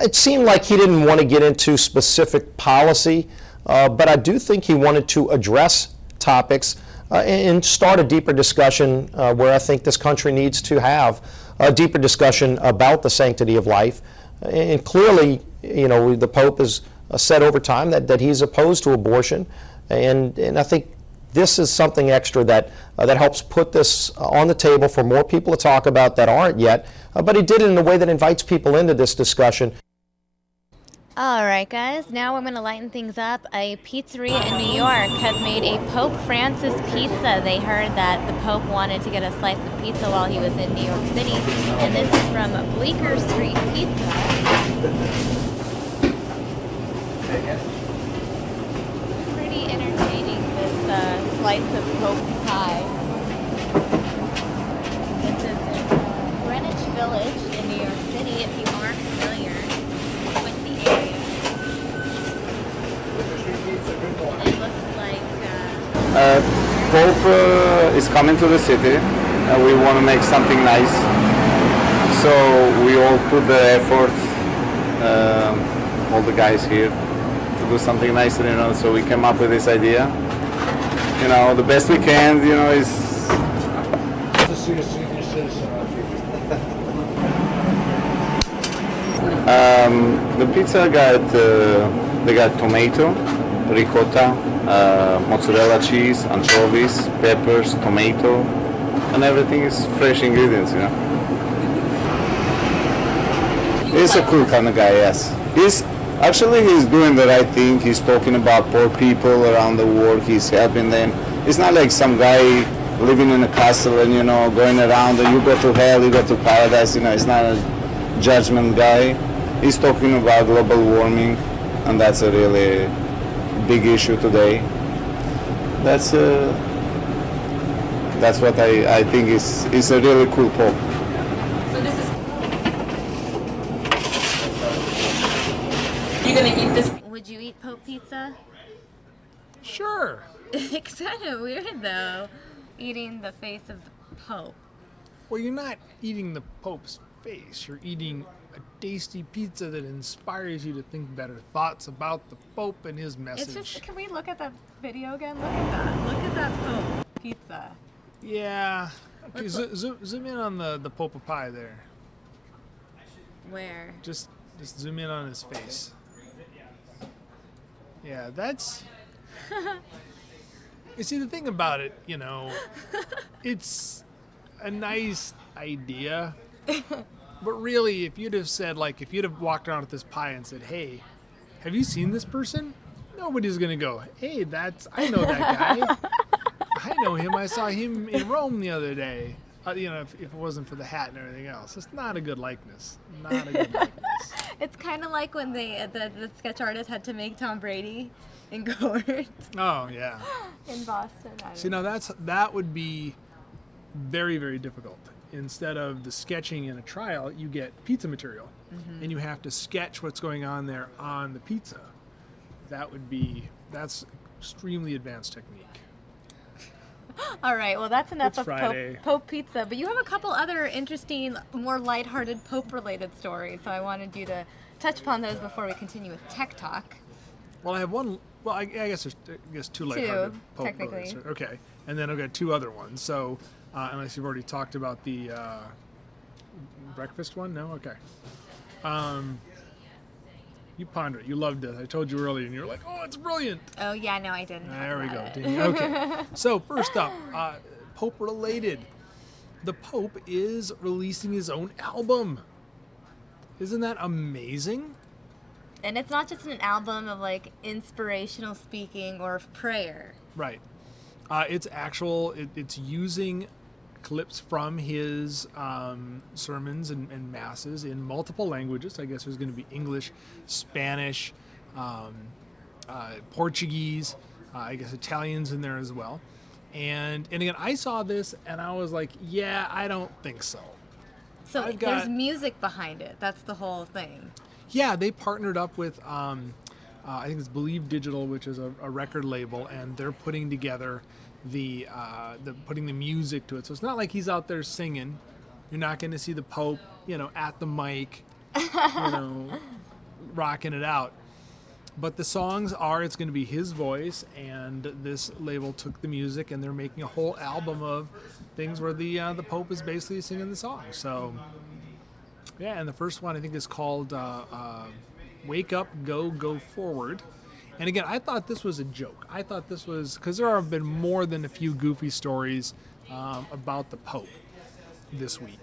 It seemed like he didn't want to get into specific policy, but I do think he wanted to address topics and start a deeper discussion where I think this country needs to have a deeper discussion about the sanctity of life. And clearly, the Pope has said over time that he's opposed to abortion, and I think this is something extra that helps put this on the table for more people to talk about that aren't yet, but he did it in a way that invites people into this discussion. All right, guys, now we're going to lighten things up. A pizzeria in New York has made a Pope Francis pizza. They heard that the Pope wanted to get a slice of pizza while he was in New York City, and this is from Bleecker Street Pizza. Pretty entertaining, this slice of Pope pie. This is in Greenwich Village in New York City, if you aren't familiar with the area. It looks like Pope is coming to the city, and we want to make something nice. So we all put the effort, all the guys here, to do something nicer, so we came up with this idea. The best we can, is... The pizza they got tomato, ricotta, mozzarella cheese, anchovies, peppers, tomato, and everything is fresh ingredients, He's a cool kind of guy, yes. He's doing the right thing. He's talking about poor people around the world. He's helping them. It's not like some guy living in a castle and, going around and you go to hell, you go to paradise. It's not a judgment guy. He's talking about global warming, and that's a really big issue today. That's what I think is a really cool Pope. So this is... You gonna eat this? Would you eat Pope pizza? Sure. It's kind of weird though, eating the face of the Pope. Well, you're not eating the Pope's face. You're eating a tasty pizza that inspires you to think better thoughts about the Pope and his message. It's just, can we look at the video again? Look at that. Look at that Pope pizza. Yeah. Okay, zoom in on the Pope of pie there. Where? Just zoom in on his face. Yeah, that's... You see, the thing about it, it's a nice idea. But really, if you'd have said, if you'd have walked around with this pie and said, hey, have you seen this person? Nobody's going to go, hey, I know that guy. I know him. I saw him in Rome the other day. If it wasn't for the hat and everything else. It's not a good likeness. Not a good likeness. It's kind of like when the sketch artist had to make Tom Brady in Gord. Oh, yeah. In Boston. See, now that would be very, very difficult. Instead of the sketching in a trial, you get pizza material, and you have to sketch what's going on there on the pizza. That's extremely advanced technique. All right, well, that's enough It's of Pope pizza, but you have a couple other interesting, more lighthearted Pope-related stories, so I wanted you to touch upon those before we continue with Tech Talk. Well, I have one. Well, I guess there's two lighthearted Pope technically. related stories. Okay, and then I've got two other ones. So, unless you've already talked about the breakfast one, no, okay. You ponder it. You loved it. I told you earlier, and you were like, "Oh, it's brilliant." Oh yeah, no, I didn't. There we go. Didn't you? Okay. So first up, Pope related. The Pope is releasing his own album. Isn't that amazing? And it's not just an album of like inspirational speaking or prayer. Right. It's actual, it's using clips from his sermons and masses in multiple languages. I guess there's going to be English, Spanish, Portuguese, I guess Italian's in there as well. And again, I saw this and I was like, yeah, I don't think so. So there's music behind it. That's the whole thing. Yeah, they partnered up with, I think it's Believe Digital, which is a record label, and they're putting together putting the music to it. So it's not like he's out there singing. You're not going to see the Pope, at the mic, rocking it out. But the songs it's going to be his voice, and this label took the music, and they're making a whole album of things where the Pope is basically singing the song. So, yeah, and the first one I think is called Wake Up, Go Forward. And again, I thought this was a joke. I thought this was, because there have been more than a few goofy stories about the Pope this week.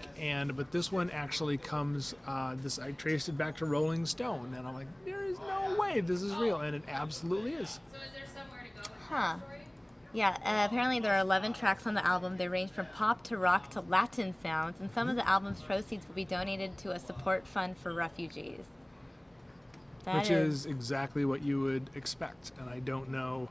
But this one actually comes, I traced it back to Rolling Stone, and I'm like, there is no way this is real, and it absolutely is. Huh. Yeah, apparently there are 11 tracks on the album. They range from pop to rock to Latin sounds, and some of the album's proceeds will be donated to a support fund for refugees. Which is exactly what you would expect, and I don't know,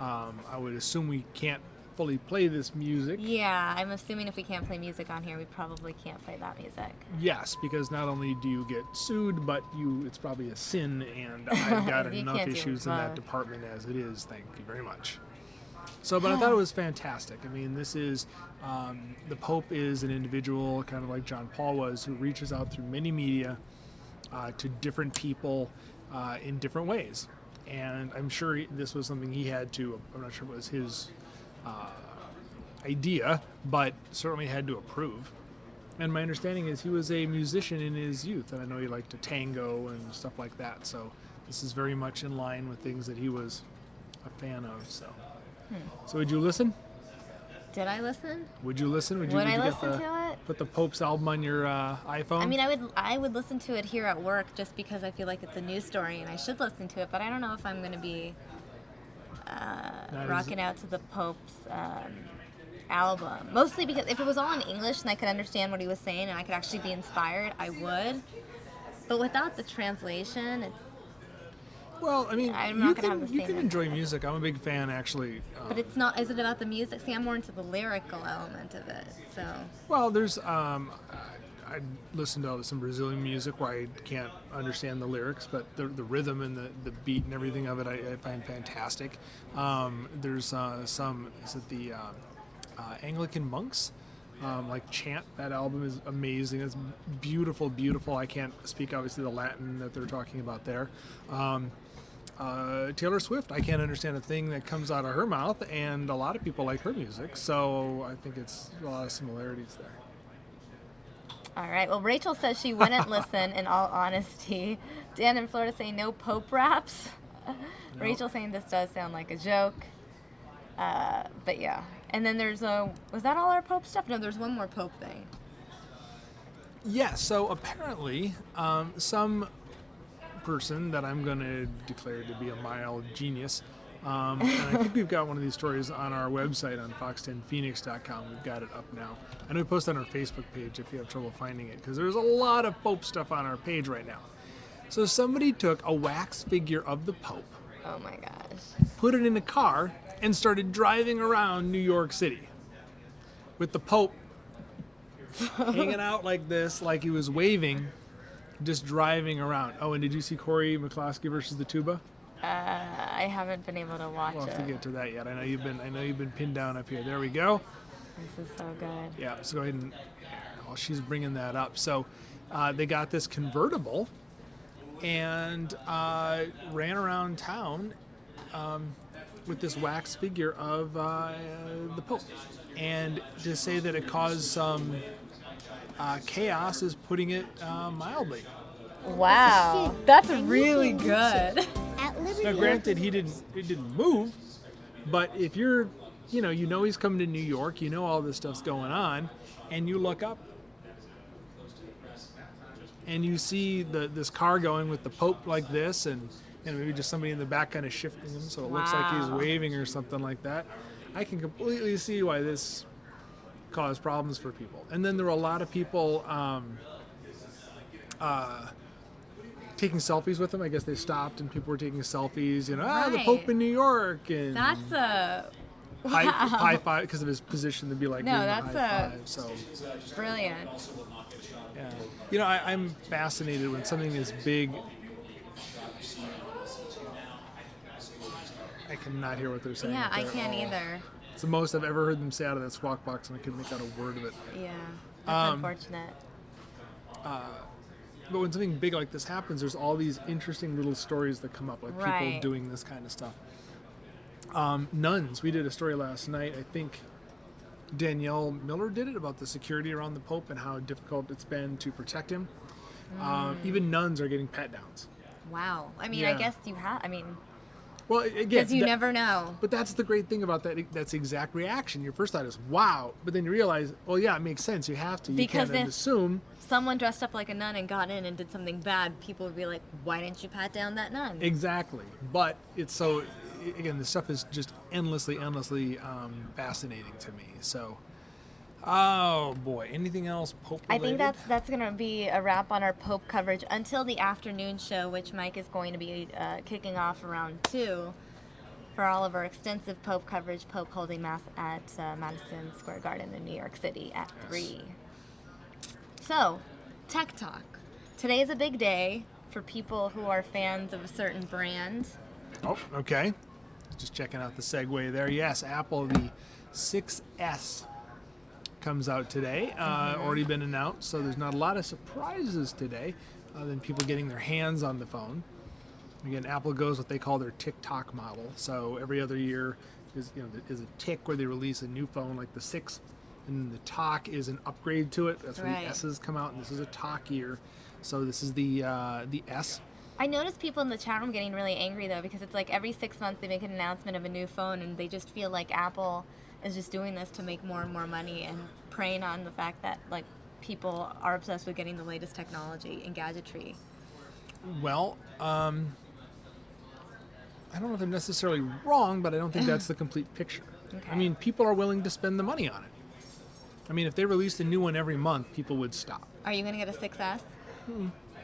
I would assume we can't fully play this music. Yeah, I'm assuming if we can't play music on here, we probably can't play that music. Yes, because not only do you get sued, but it's probably a sin, and I've got enough issues in that department as it is, thank you very much. So, but I thought it was fantastic. I mean, this is, the Pope is an individual, kind of like John Paul was, who reaches out through many media to different people in different ways. And I'm sure this was something he had to, I'm not sure it was his idea, but certainly had to approve. And my understanding is he was a musician in his youth, and I know he liked to tango and stuff like that. So this is very much in line with things that he was a fan of. So would you listen? Did I listen? Would you listen? Would I listen to it? Put the Pope's album on your iPhone? I mean, I would listen to it here at work just because I feel like it's a news story and I should listen to it, but I don't know if I'm going to be rocking out to the Pope's album. Mostly because if it was all in English and I could understand what he was saying and I could actually be inspired, I would. But without the translation, it's... Well, I mean, I'm not gonna have the you same can enjoy music. I'm a big fan, actually. But it's not. Is it about the music? See, I'm more into the lyrical element of it. So. Well, there's. I listen to some Brazilian music where I can't understand the lyrics, but the rhythm and the beat and everything of it I find fantastic. There's some. Is it the Anglican monks? Like chant. That album is amazing. It's beautiful, beautiful. I can't speak obviously the Latin that they're talking about there. Taylor Swift, I can't understand a thing that comes out of her mouth, and a lot of people like her music, so I think it's a lot of similarities there. All right. Well, Rachel says she wouldn't listen. In all honesty, Dan in Florida saying no Pope raps. No. Rachel saying this does sound like a joke. But yeah. And then there's was that all our Pope stuff? No, there's one more Pope thing. Yeah, so apparently some person that I'm going to declare to be a mild genius, and I think we've got one of these stories on our website on fox10phoenix.com. We've got it up now. I know we post on our Facebook page if you have trouble finding it, because there's a lot of Pope stuff on our page right now. So somebody took a wax figure of the Pope. Oh my gosh. Put it in a car and started driving around New York City with the Pope hanging out like this, like he was waving, just driving around. Oh, and did you see Corey McCloskey versus the Tuba? I haven't been able to watch it. We'll have to get to that yet. I know you've been pinned down up here. There we go. This is so good. Yeah, so go ahead and while she's bringing that up. So they got this convertible and ran around town with this wax figure of the Pope. And to say that it caused some chaos is putting it mildly. Wow, that's really good. Now, granted, it didn't move, but if you're, you know he's coming to New York, all this stuff's going on, and you look up, and you see this car going with the Pope like this, and maybe just somebody in the back kind of shifting him so it looks like he's waving or something like that. I can completely see why this caused problems for people. And then there were a lot of people taking selfies with him. I guess they stopped and people were taking selfies. The Pope in New York, and That's a high five because of his position to be like no, doing that's the high five. So brilliant. yeah, I'm fascinated when something is big. I cannot hear what they're saying. Yeah, I can't either. It's the most I've ever heard them say out of that squawk box, and I couldn't make out a word of it. Yeah, that's unfortunate. But when something big like this happens, there's all these interesting little stories that come up, like people doing this kind of stuff. Nuns. We did a story last night. I think Danielle Miller did it about the security around the Pope and how difficult it's been to protect him. Even nuns are getting pat-downs. Wow. I mean, I guess you have. I mean, well, again, because you never know. But that's the great thing about that. That's the exact reaction. Your first thought is, wow. But then you realize, well, yeah, it makes sense. You have to. You because can't assume. Someone dressed up like a nun and got in and did something bad, people would be like, why didn't you pat down that nun? Exactly. But it's so, again, this stuff is just endlessly fascinating to me. So, oh boy, anything else Pope related? I think that's going to be a wrap on our Pope coverage until the afternoon show, which Mike is going to be kicking off around 2 for all of our extensive Pope coverage. Pope holding Mass at Madison Square Garden in New York City at 3. So, Tech Talk. Today is a big day for people who are fans of a certain brand. Oh, okay. Just checking out the segue there. Yes, Apple, the 6S comes out today. Already been announced, so there's not a lot of surprises today other than people getting their hands on the phone. Again, Apple goes what they call their TikTok model. So every other year is a tick where they release a new phone like the 6, and the Talk is an upgrade to it. That's where the S's come out, and this is a Talk year. So this is the S. I noticed people in the chat room getting really angry though, because it's like every 6 months they make an announcement of a new phone, and they just feel like Apple is just doing this to make more and more money and preying on the fact that like people are obsessed with getting the latest technology and gadgetry. Well, I don't know if they're necessarily wrong, but I don't think that's the complete picture. Okay. I mean, people are willing to spend the money on it. I mean, if they released a new one every month, people would stop. Are you going to get a 6S?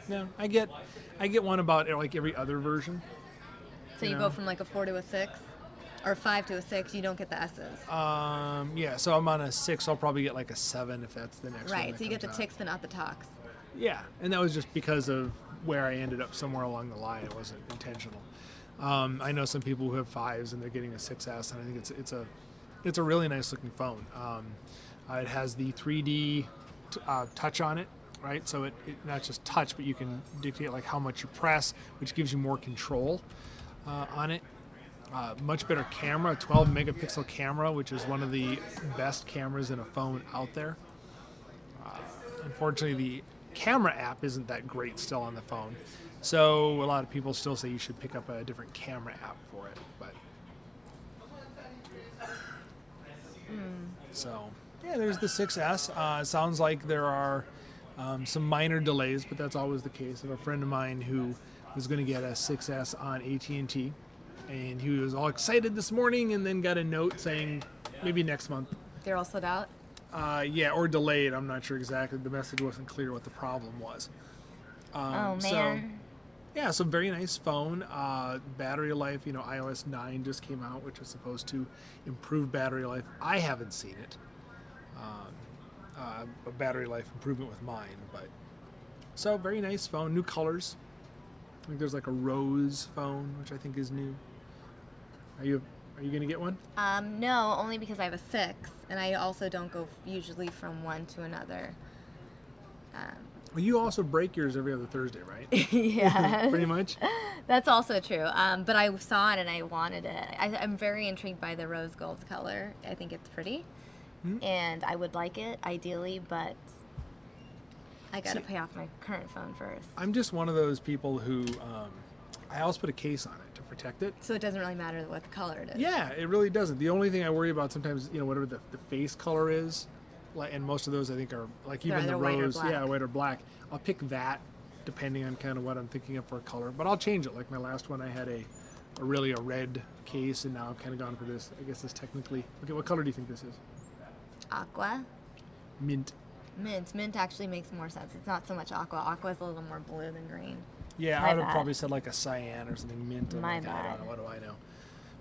No, I get one about like every other version. So you go from like a 4 to a 6? Or 5 to a 6, you don't get the S's. Yeah, so I'm on a 6, I'll probably get like a 7 if that's the next one. Right, so you get the ticks but not the talks. Yeah, and that was just because of where I ended up somewhere along the line. It wasn't intentional. I know some people who have 5s and they're getting a 6S, and I think it's a really nice looking phone. It has the 3D touch on it, right? So it not just touch, but you can dictate like how much you press, which gives you more control on it. Much better camera, 12 megapixel camera, which is one of the best cameras in a phone out there. Unfortunately, the camera app isn't that great still on the phone. So a lot of people still say you should pick up a different camera app for it. But so yeah, there's the 6S. It sounds like there are some minor delays, but that's always the case. I have a friend of mine who was going to get a 6S on AT&T. And he was all excited this morning and then got a note saying maybe next month. They're all sold out? Yeah, or delayed. I'm not sure exactly. The message wasn't clear what the problem was. Oh, man. So, yeah, so very nice phone. Battery life, iOS 9 just came out, which is supposed to improve battery life. I haven't seen it. A battery life improvement with mine. But so very nice phone. New colors. I think there's like a rose phone, which I think is new. Are you going to get one? No, only because I have a 6, and I also don't go usually from one to another. Well, you also break yours every other Thursday, right? Yeah. Pretty much? That's also true. But I saw it and I wanted it. I'm very intrigued by the rose gold color. I think it's pretty. And I would like it, ideally, but I got to pay off my current phone first. I'm just one of those people who, I always put a case on it to protect it. So it doesn't really matter what color it is. Yeah, it really doesn't. The only thing I worry about sometimes, whatever the face color is, and most of those I think are like even the rose, white or black. I'll pick that depending on kind of what I'm thinking of for a color. But I'll change it. Like my last one, I had a red case, and now I've kind of gone for this. I guess this technically. Okay, what color do you think this is? Aqua. Mint. Mint actually makes more sense. It's not so much aqua. Aqua is a little more blue than green. Yeah, My I would have bad. probably said like a cyan or something. Mint. My I don't bad. know. What do I know?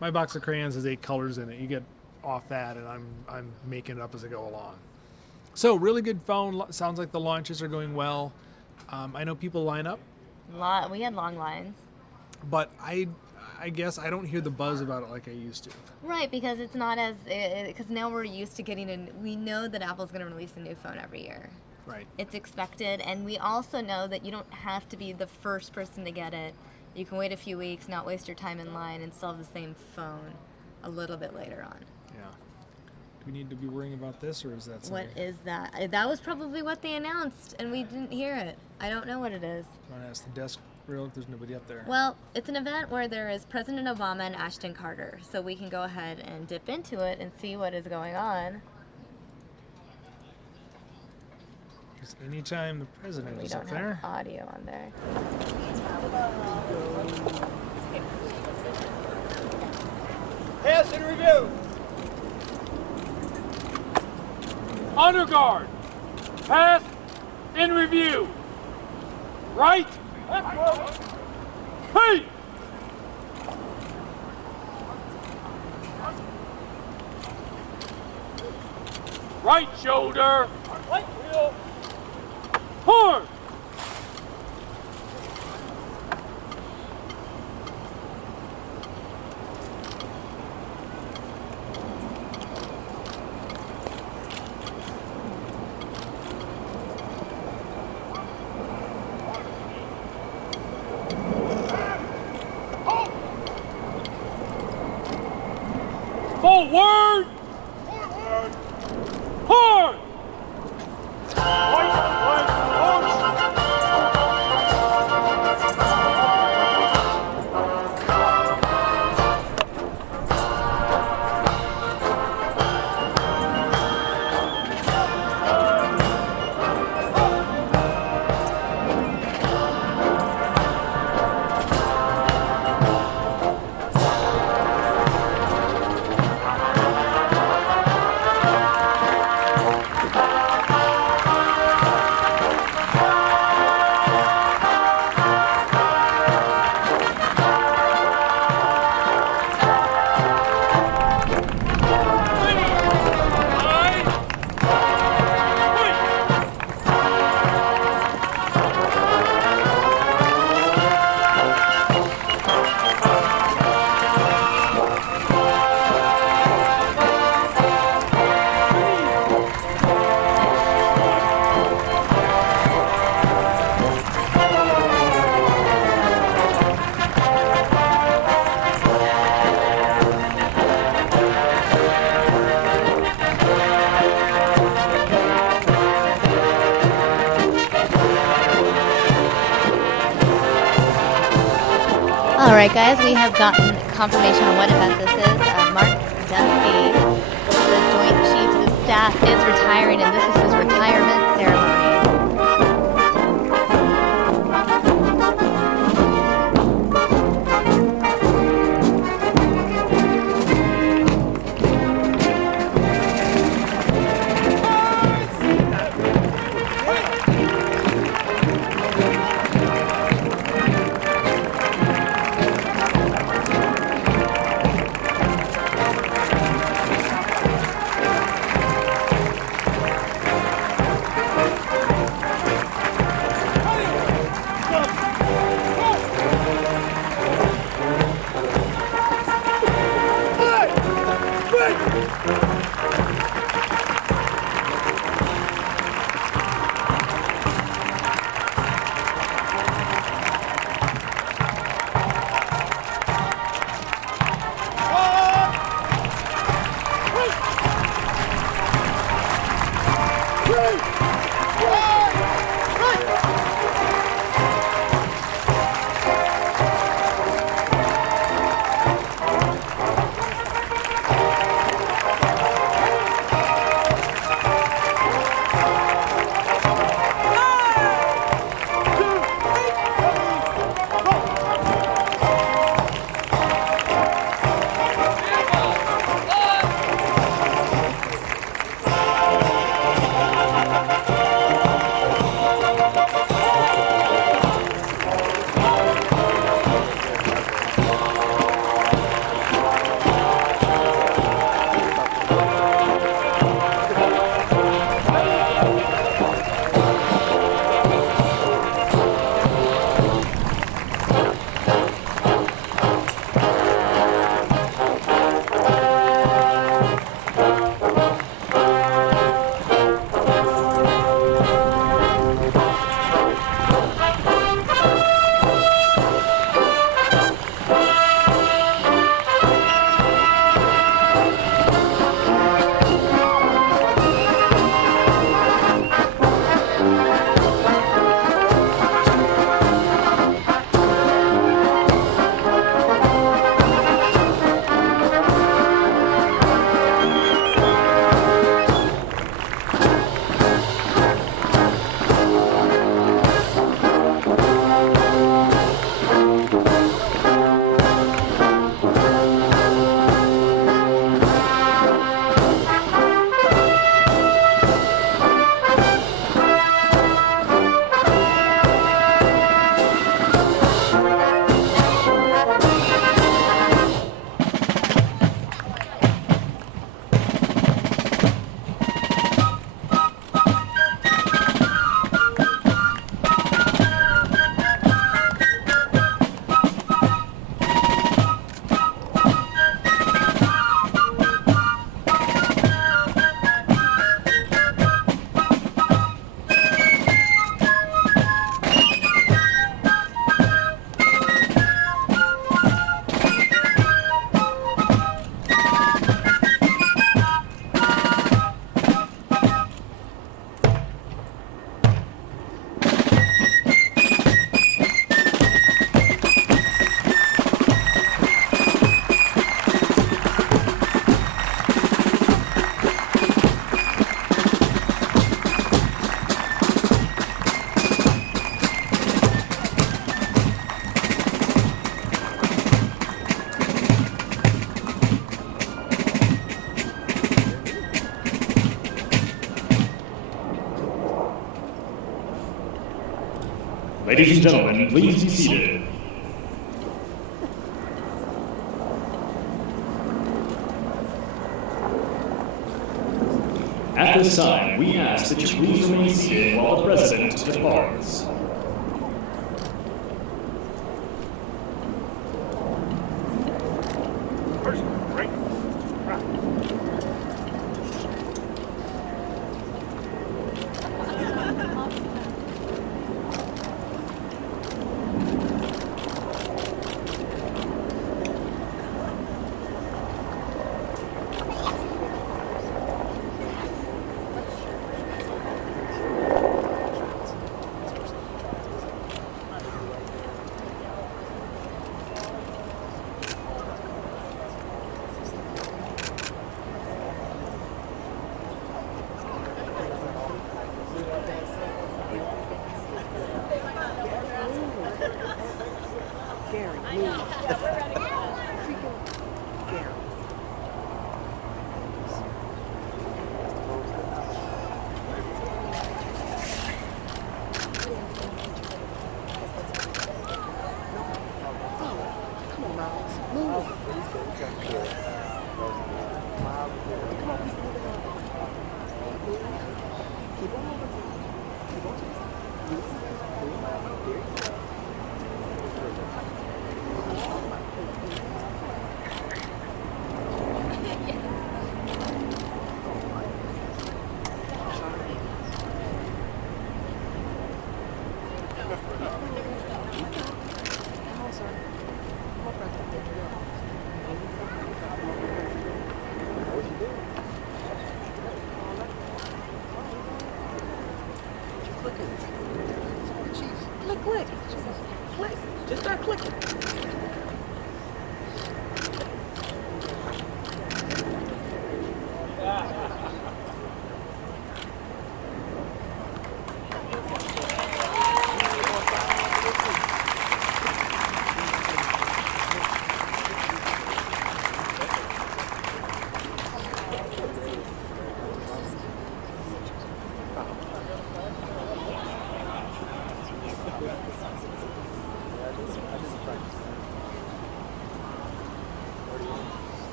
My box of crayons has 8 colors in it. You get off that, and I'm making it up as I go along. So really good phone. Sounds like the launches are going well. I know people line up, We had long lines. but I guess I don't hear the buzz about it like I used to. Right, because it's not as, because now we're used to we know that Apple's going to release a new phone every year. Right. It's expected, and we also know that you don't have to be the first person to get it. You can wait a few weeks, not waste your time in line, and still have the same phone a little bit later on. Yeah. Do we need to be worrying about this, or is that something? What is that? That was probably what they announced, and we didn't hear it. I don't know what it is. I'm going to ask the desk real if there's nobody up there. Well, it's an event where there is President Obama and Ashton Carter, so we can go ahead and dip into it and see what is going on. Because anytime the president We is up don't there. have audio on there. Pass and review. Honor guard. Pass and review. Right. Hey. Right shoulder. Horn. Forward! Forward! Horn! All right, guys, we have gotten confirmation on what event this is. Mark Dempsey, the Joint Chiefs of Staff, is retiring, and this is his retirement ceremony. Ladies and gentlemen, please be seated. At this time, we ask that you please remain seated while the President departs. Just start clicking.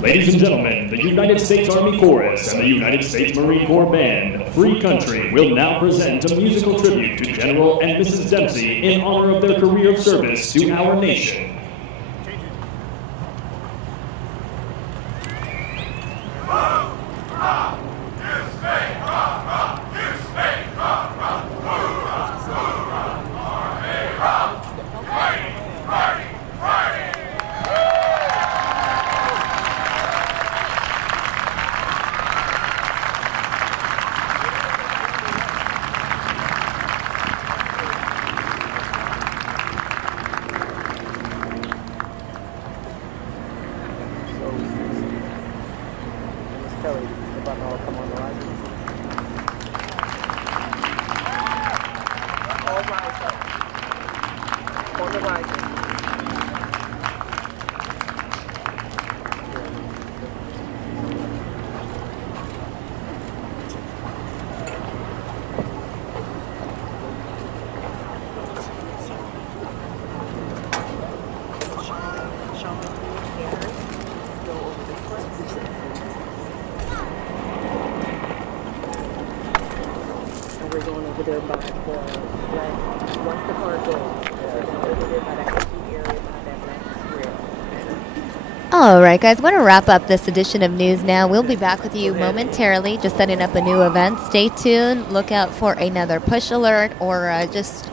Ladies and gentlemen, the United States Army Chorus and the United States Marine Corps Band, Free Country, will now present a musical tribute to General and Mrs. Dempsey in honor of their career of service to our nation. We're going over there by the black, once the car goes, we're going over there by that empty area by that black square. All right, guys, want to wrap up this edition of News Now. We'll be back with you momentarily, just setting up a new event. Stay tuned. Look out for another push alert, or just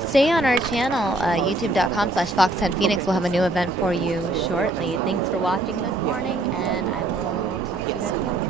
stay on our channel, youtube.com/Fox10Phoenix. We'll have a new event for you shortly. Thanks for watching this morning, and I will see you soon.